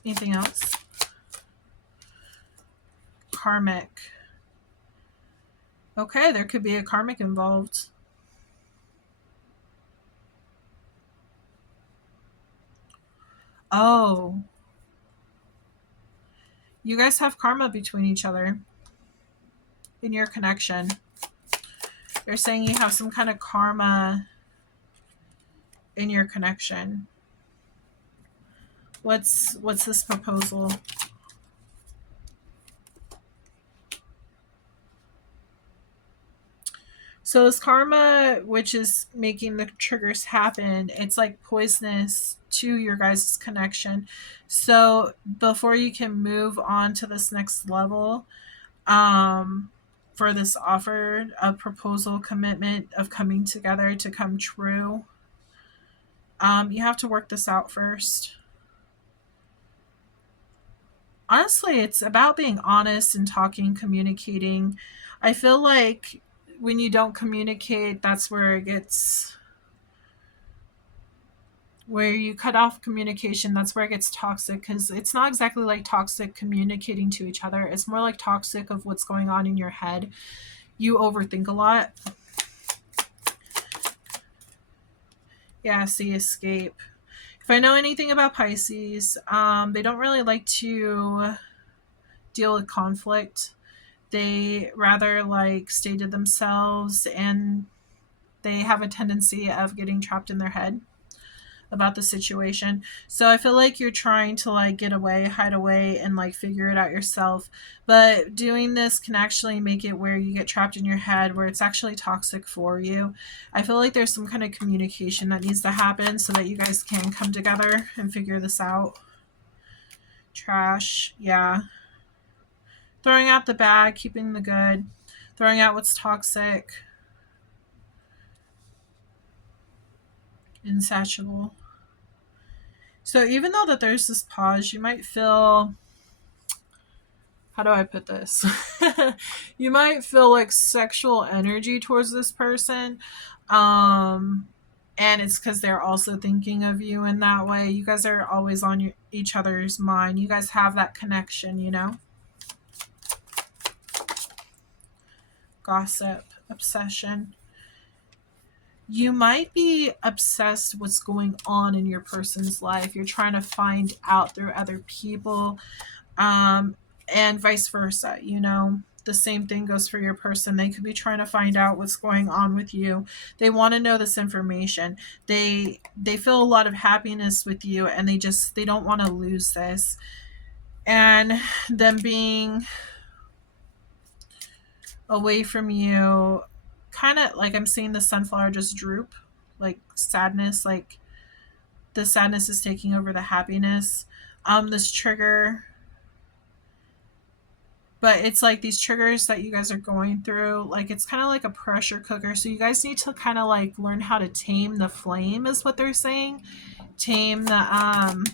Anything else? Karmic. Okay, there could be a karmic involved. Oh. You guys have karma between each other in your connection. They're saying you have some kind of karma in your connection. What's this proposal? So this karma, which is making the triggers happen, it's like poisonous to your guys' connection. So before you can move on to this next level, for this offer, a proposal, commitment of coming together to come true, you have to work this out first. Honestly, it's about being honest and talking, communicating. I feel like when you don't communicate, that's where it gets where you cut off communication, that's where it gets toxic, because it's not exactly like toxic communicating to each other. It's more like toxic of what's going on in your head. You overthink a lot. Yeah, see, escape. If I know anything about Pisces, they don't really like to deal with conflict. They rather like stay to themselves, and they have a tendency of getting trapped in their head about the situation. So I feel like you're trying to like get away, hide away, and like figure it out yourself. But doing this can actually make it where you get trapped in your head, where it's actually toxic for you. I feel like there's some kind of communication that needs to happen so that you guys can come together and figure this out. Trash. Yeah. Throwing out the bad, keeping the good, throwing out what's toxic. Insatiable. So even though that there's this pause, you might feel, how do I put this? You might feel like sexual energy towards this person. And it's because they're also thinking of you in that way. You guys are always on each other's mind. You guys have that connection, you know? Gossip, obsession. You might be obsessed with what's going on in your person's life. You're trying to find out through other people, and vice versa. You know, the same thing goes for your person. They could be trying to find out what's going on with you. They want to know this information. They feel a lot of happiness with you, and they don't want to lose this. And them being away from you, kind of like I'm seeing the sunflower just droop, like sadness, like the sadness is taking over the happiness. This trigger, but it's like these triggers that you guys are going through, like it's kind of like a pressure cooker. So you guys need to kind of like learn how to tame the flame, is what they're saying. Tame the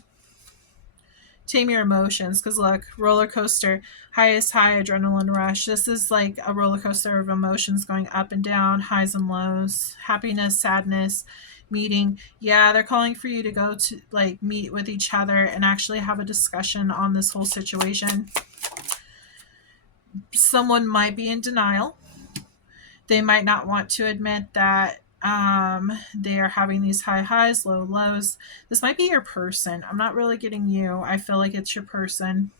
tame your emotions, because look, roller coaster, highest high, adrenaline rush. This is like a roller coaster of emotions going up and down, highs and lows, happiness, sadness, meeting. Yeah, they're calling for you to go to like meet with each other and actually have a discussion on this whole situation. Someone might be in denial. They might not want to admit that they are having these high highs, low lows. This might be your person. I'm not really getting you. I feel like it's your person.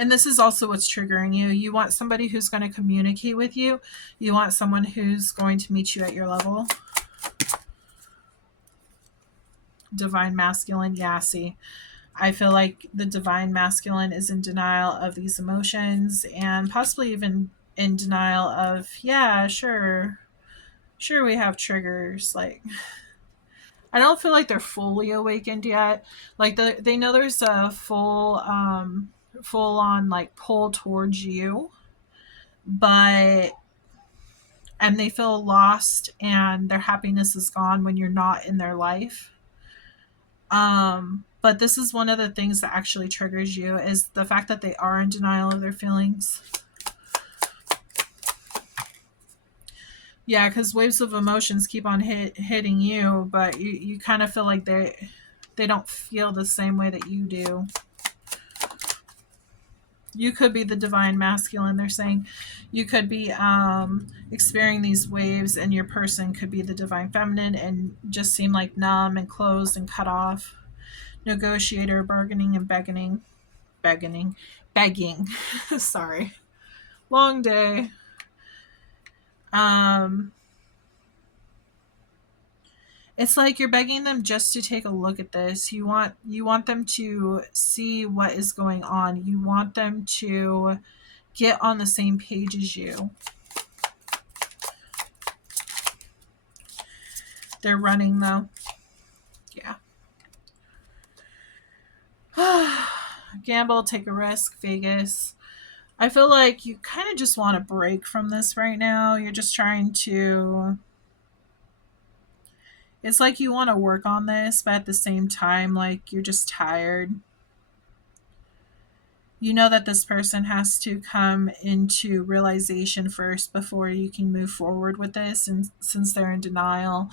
And this is also what's triggering you. You want somebody who's going to communicate with you. You want someone who's going to meet you at your level. Divine masculine. Yeah, see, I feel like the divine masculine is in denial of these emotions, and possibly even in denial of, yeah, sure, we have triggers. Like, I don't feel like they're fully awakened yet. Like they know there's a full on like pull towards you, but and they feel lost and their happiness is gone when you're not in their life. But this is one of the things that actually triggers you, is the fact that they are in denial of their feelings. Yeah, because waves of emotions keep on hitting you, but you kind of feel like they don't feel the same way that you do. You could be the divine masculine, they're saying. You could be experiencing these waves, and your person could be the divine feminine and just seem like numb and closed and cut off. Negotiator, bargaining and begging. Sorry. Long day. It's like you're begging them just to take a look at this. You want them to see what is going on. You want them to get on the same page as you. They're running though. Yeah. Gamble, take a risk, Vegas. I feel like you kind of just want a break from this right now. You're just trying to, it's like you want to work on this, but at the same time, like you're just tired. You know that this person has to come into realization first before you can move forward with this. And since they're in denial,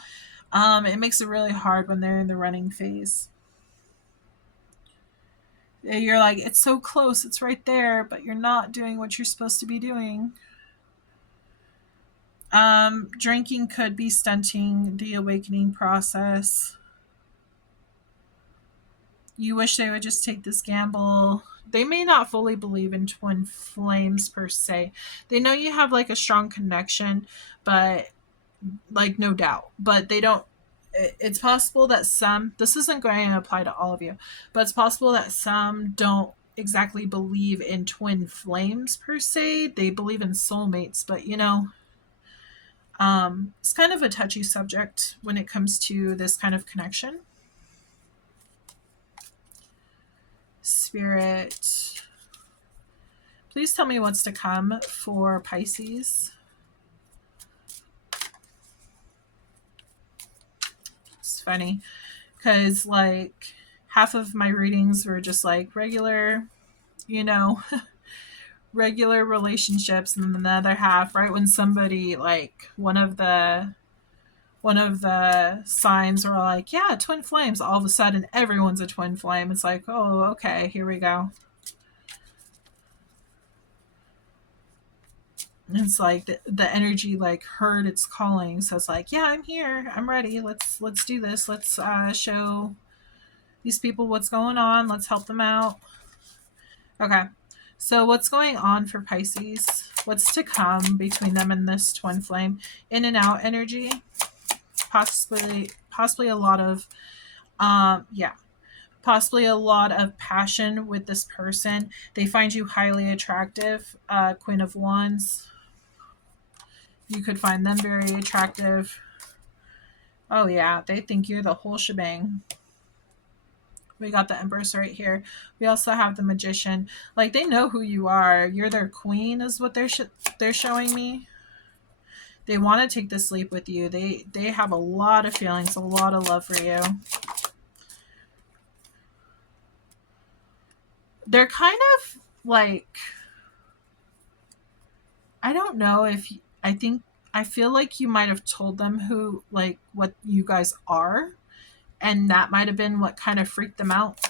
it makes it really hard when they're in the running phase. You're like, it's so close, it's right there, but you're not doing what you're supposed to be doing. Drinking could be stunting the awakening process. You wish they would just take this gamble. They may not fully believe in twin flames per se. They know you have like a strong connection, but like no doubt. But they don't. It's possible that some, this isn't going to apply to all of you, but it's possible that some don't exactly believe in twin flames per se. They believe in soulmates, but you know, it's kind of a touchy subject when it comes to this kind of connection. Spirit, please tell me what's to come for Pisces. It's funny because like half of my readings were just like regular, you know, regular relationships, and then the other half, right when somebody like one of the signs were like, yeah, twin flames, all of a sudden everyone's a twin flame. It's like, oh, okay, here we go. It's like the energy like heard its calling, so it's like, yeah, I'm here, I'm ready, let's do this, let's show these people what's going on, let's help them out. Okay, so what's going on for Pisces? What's to come between them and this twin flame? In and out energy, possibly a lot of possibly a lot of passion with this person. They find you highly attractive. Queen of Wands, you could find them very attractive. Oh yeah, they think you're the whole shebang. We got the Empress right here. We also have the Magician. Like, they know who you are. You're their queen is what they're showing me. They want to take this leap with you. They have a lot of feelings, a lot of love for you. They're kind of like, I don't know if, I feel like you might have told them who, like, what you guys are, and that might have been what kind of freaked them out.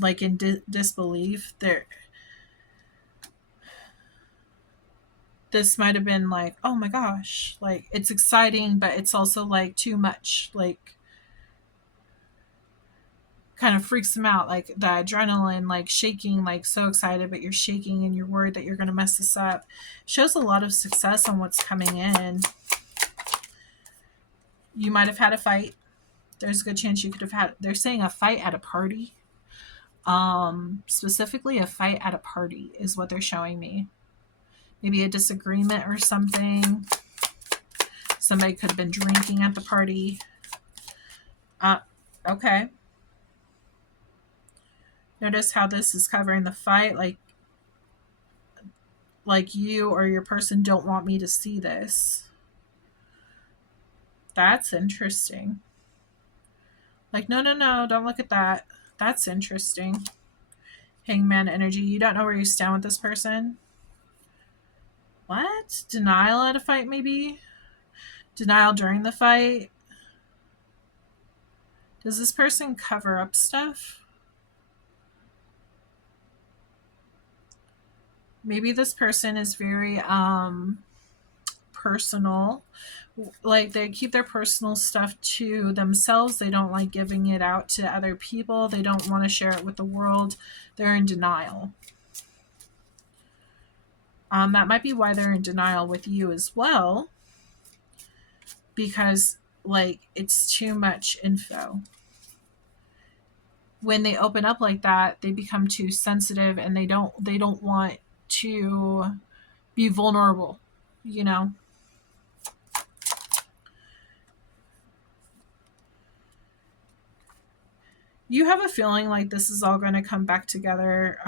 Like in disbelief. This might have been like, oh my gosh, like it's exciting, but it's also like too much, like kind of freaks them out, like the adrenaline, like shaking, like so excited, but you're shaking and you're worried that you're going to mess this up. Shows a lot of success on what's coming in. You might have had a fight. There's a good chance you could have had, they're saying a fight at a party. Specifically a fight at a party is what they're showing me. Maybe a disagreement or something. Somebody could have been drinking at the party. Okay. Notice how this is covering the fight. Like you or your person don't want me to see this. That's interesting. Like, no, don't look at that. That's interesting. Hangman energy. You don't know where you stand with this person. What? Denial at a fight, maybe? Denial during the fight? Does this person cover up stuff? Maybe this person is very personal. Like, they keep their personal stuff to themselves. They don't like giving it out to other people. They don't want to share it with the world. They're in denial. That might be why they're in denial with you as well. Because, like, it's too much info. When they open up like that, they become too sensitive, and they don't want to be vulnerable, you know. You have a feeling like this is all going to come back together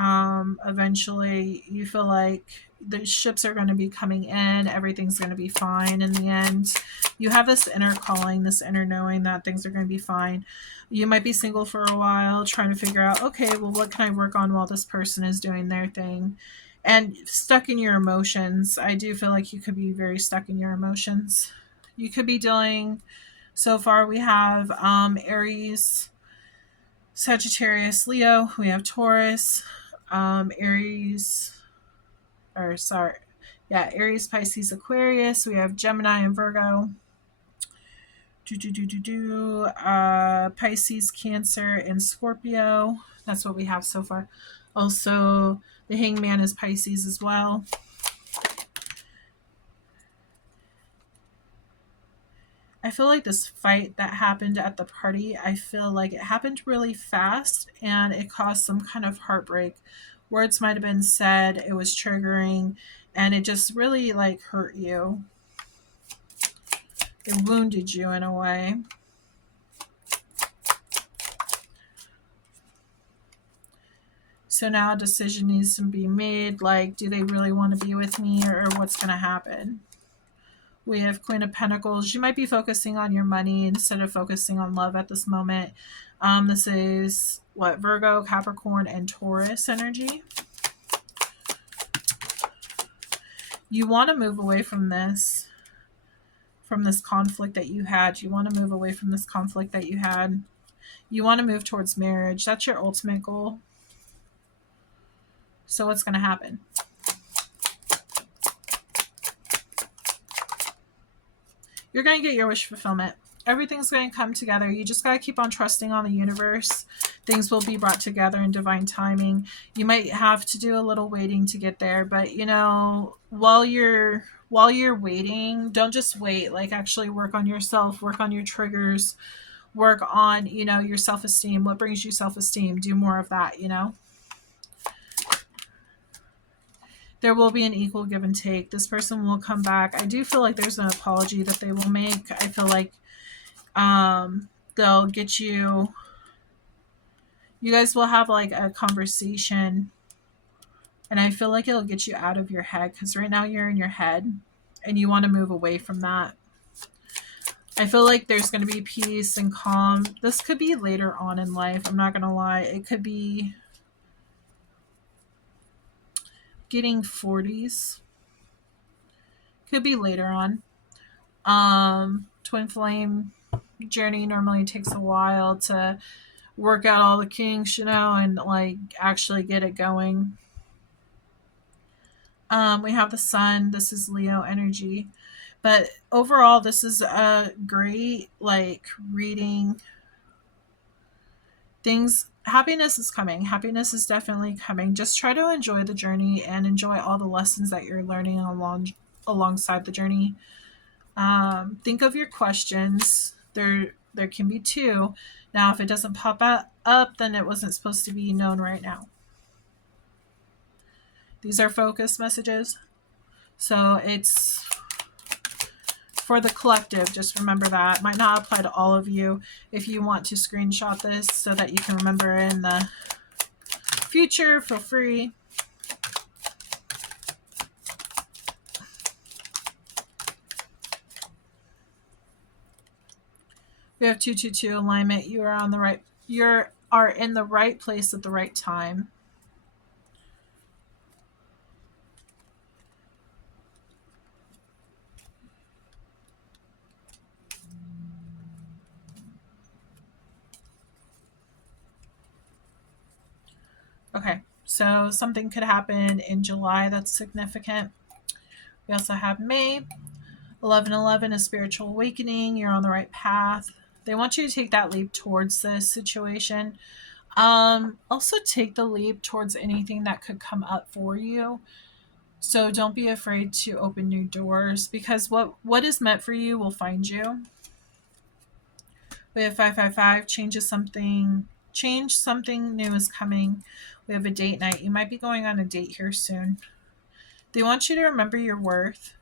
eventually. You feel like the ships are going to be coming in. Everything's going to be fine in the end. You have this inner calling, this inner knowing that things are going to be fine. You might be single for a while, trying to figure out, okay, well, what can I work on while this person is doing their thing? And stuck in your emotions. I do feel like you could be very stuck in your emotions. You could be dealing, so far we have Aries, Sagittarius, Leo. We have Taurus, Aries, or sorry, yeah, Aries, Pisces, Aquarius. We have Gemini and Virgo. Pisces, Cancer, and Scorpio. That's what we have so far. Also, the Hangman is Pisces as well. I feel like this fight that happened at the party, I feel like it happened really fast and it caused some kind of heartbreak. Words might have been said, it was triggering, and it just really like hurt you. It wounded you in a way. So now a decision needs to be made, like, do they really want to be with me, or what's going to happen? We have Queen of Pentacles. You might be focusing on your money instead of focusing on love at this moment. This is what, Virgo, Capricorn, and Taurus energy. You want to move away from this conflict that you had. You want to move away from this conflict that you had. You want to move towards marriage. That's your ultimate goal. So what's going to happen? You're going to get your wish fulfillment. Everything's going to come together. You just got to keep on trusting on the universe. Things will be brought together in divine timing. You might have to do a little waiting to get there, but you know, while you're waiting, don't just wait. Like, actually work on yourself, work on your triggers, work on, you know, your self-esteem. What brings you self-esteem? Do more of that, you know. There will be an equal give and take. This person will come back. I do feel like there's an apology that they will make. I feel like they'll get you. You guys will have like a conversation, and I feel like it'll get you out of your head, because right now you're in your head and you want to move away from that. I feel like there's going to be peace and calm. This could be later on in life. I'm not going to lie. It could be getting 40s. Could be later on. Twin flame journey normally takes a while to work out all the kinks, you know, and like actually get it going. We have the sun. This is Leo energy. But overall, this is a great like reading. Things, happiness is coming. Happiness is definitely coming. Just try to enjoy the journey and enjoy all the lessons that you're learning alongside the journey. Think of your questions. There can be two. Now, if it doesn't pop up, then it wasn't supposed to be known right now. These are focus messages. So it's for the collective. Just remember that. It might not apply to all of you. If you want to screenshot this so that you can remember in the future, feel free. We have 222 alignment. You are in the right place at the right time. Okay, so something could happen in July that's significant. We also have May. 1111 is spiritual awakening. You're on the right path. They want you to take that leap towards this situation. Also take the leap towards anything that could come up for you. So don't be afraid to open new doors, because what is meant for you will find you. We have 555, change something new is coming. We have a date night. You might be going on a date here soon. They want you to remember your worth.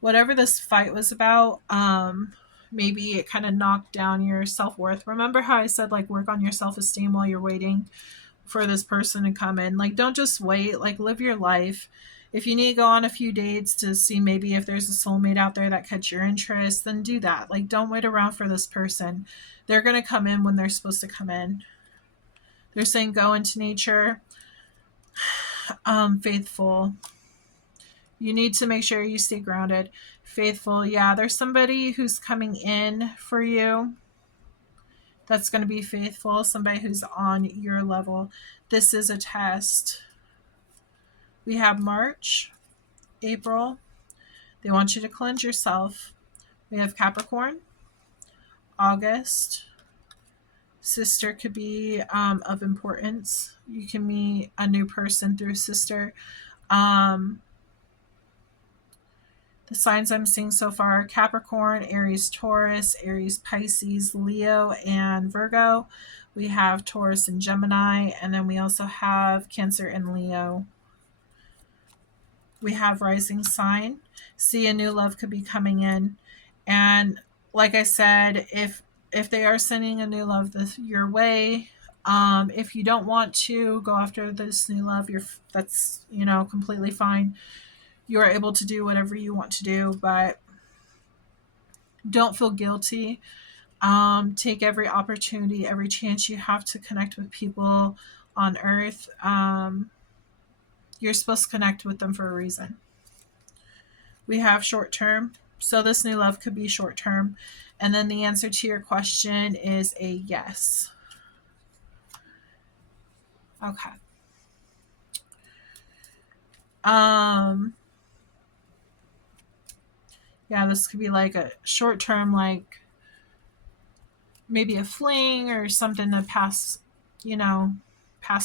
Whatever this fight was about, maybe it kind of knocked down your self-worth. Remember how I said, like, work on your self-esteem while you're waiting for this person to come in? Like, don't just wait. Like, live your life. If you need to go on a few dates to see maybe if there's a soulmate out there that catch your interest, then do that. Like, don't wait around for this person. They're going to come in when they're supposed to come in. They're saying go into nature. Faithful. You need to make sure you stay grounded. Faithful. Yeah, there's somebody who's coming in for you that's going to be faithful. Somebody who's on your level. This is a test. We have March, April. They want you to cleanse yourself. We have Capricorn, August. Sister could be of importance. You can meet a new person through sister. The signs I'm seeing so far are Capricorn, Aries, Taurus, Aries, Pisces, Leo, and Virgo. We have Taurus and Gemini, and then we also have Cancer and Leo. We have rising sign. See, a new love could be coming in. And like I said, if they are sending a new love your way, if you don't want to go after this new love, that's completely fine. You are able to do whatever you want to do, but don't feel guilty. Take every opportunity, every chance you have to connect with people on earth. You're supposed to connect with them for a reason. We have short term. So this new love could be short term. And then the answer to your question is a yes. Okay. Yeah, this could be like a short term, like maybe a fling or something to pass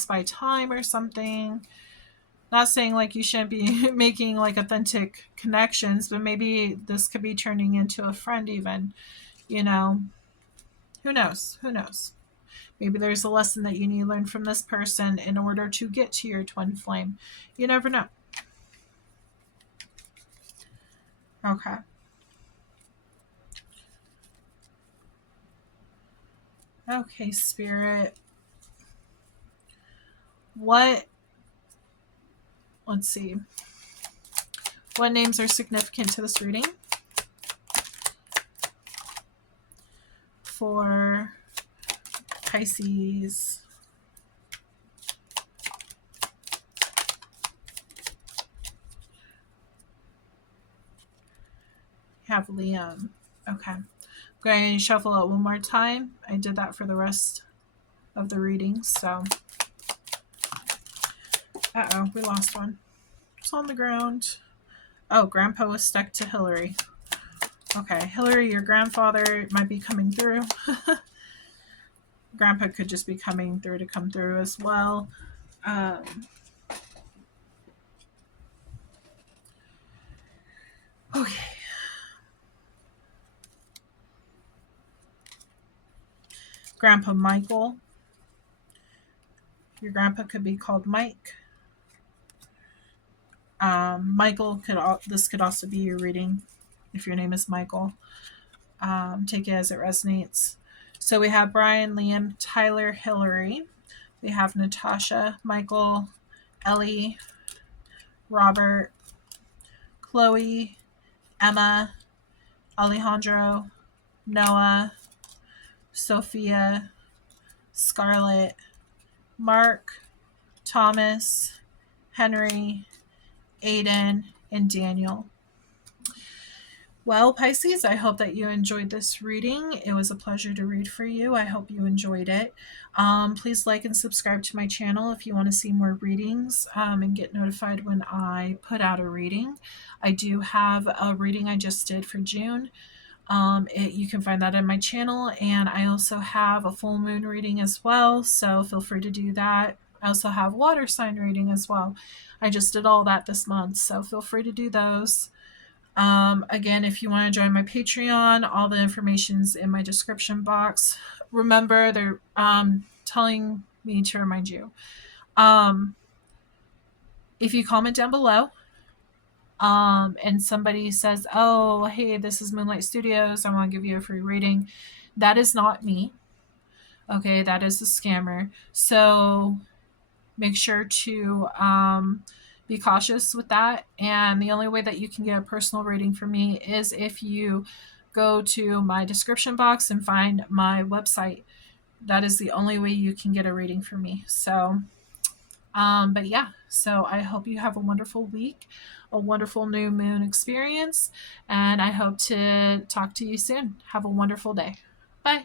by time or something. Not saying like you shouldn't be making like authentic connections, but maybe this could be turning into a friend even, who knows? Maybe there's a lesson that you need to learn from this person in order to get to your twin flame. You never know. Okay. Okay, Spirit. Let's see. What names are significant to this reading? For Pisces. You have Liam. Okay. I'm going to shuffle it one more time. I did that for the rest of the readings, so. Uh-oh, we lost one. It's on the ground. Oh, Grandpa was stuck to Hillary. Okay, Hillary, your grandfather might be coming through. Grandpa could just be coming through to come through as well. Okay. Grandpa Michael. Your grandpa could be called Mike. Michael this could also be your reading if your name is Michael. Take it as it resonates. So we have Brian, Liam, Tyler, Hillary. We have Natasha, Michael, Ellie, Robert, Chloe, Emma, Alejandro, Noah, Sophia, Scarlett, Mark, Thomas, Henry, Aiden, and Daniel. Well, Pisces, I hope that you enjoyed this reading. It was a pleasure to read for you. I hope you enjoyed it. Please like and subscribe to my channel if you want to see more readings and get notified when I put out a reading. I do have a reading I just did for June. You can find that on my channel, and I also have a full moon reading as well, so feel free to do that. I also have water sign reading as well. I just did all that this month, so feel free to do those. Again, if you want to join my Patreon, all the information's in my description box. Remember, they're telling me to remind you. If you comment down below, and somebody says, oh, hey, this is Moonlight Studios, I want to give you a free reading, that is not me. Okay, that is a scammer. So make sure to be cautious with that. And the only way that you can get a personal reading from me is if you go to my description box and find my website. That is the only way you can get a reading from me. So, but yeah, so I hope you have a wonderful week, a wonderful new moon experience, and I hope to talk to you soon. Have a wonderful day. Bye.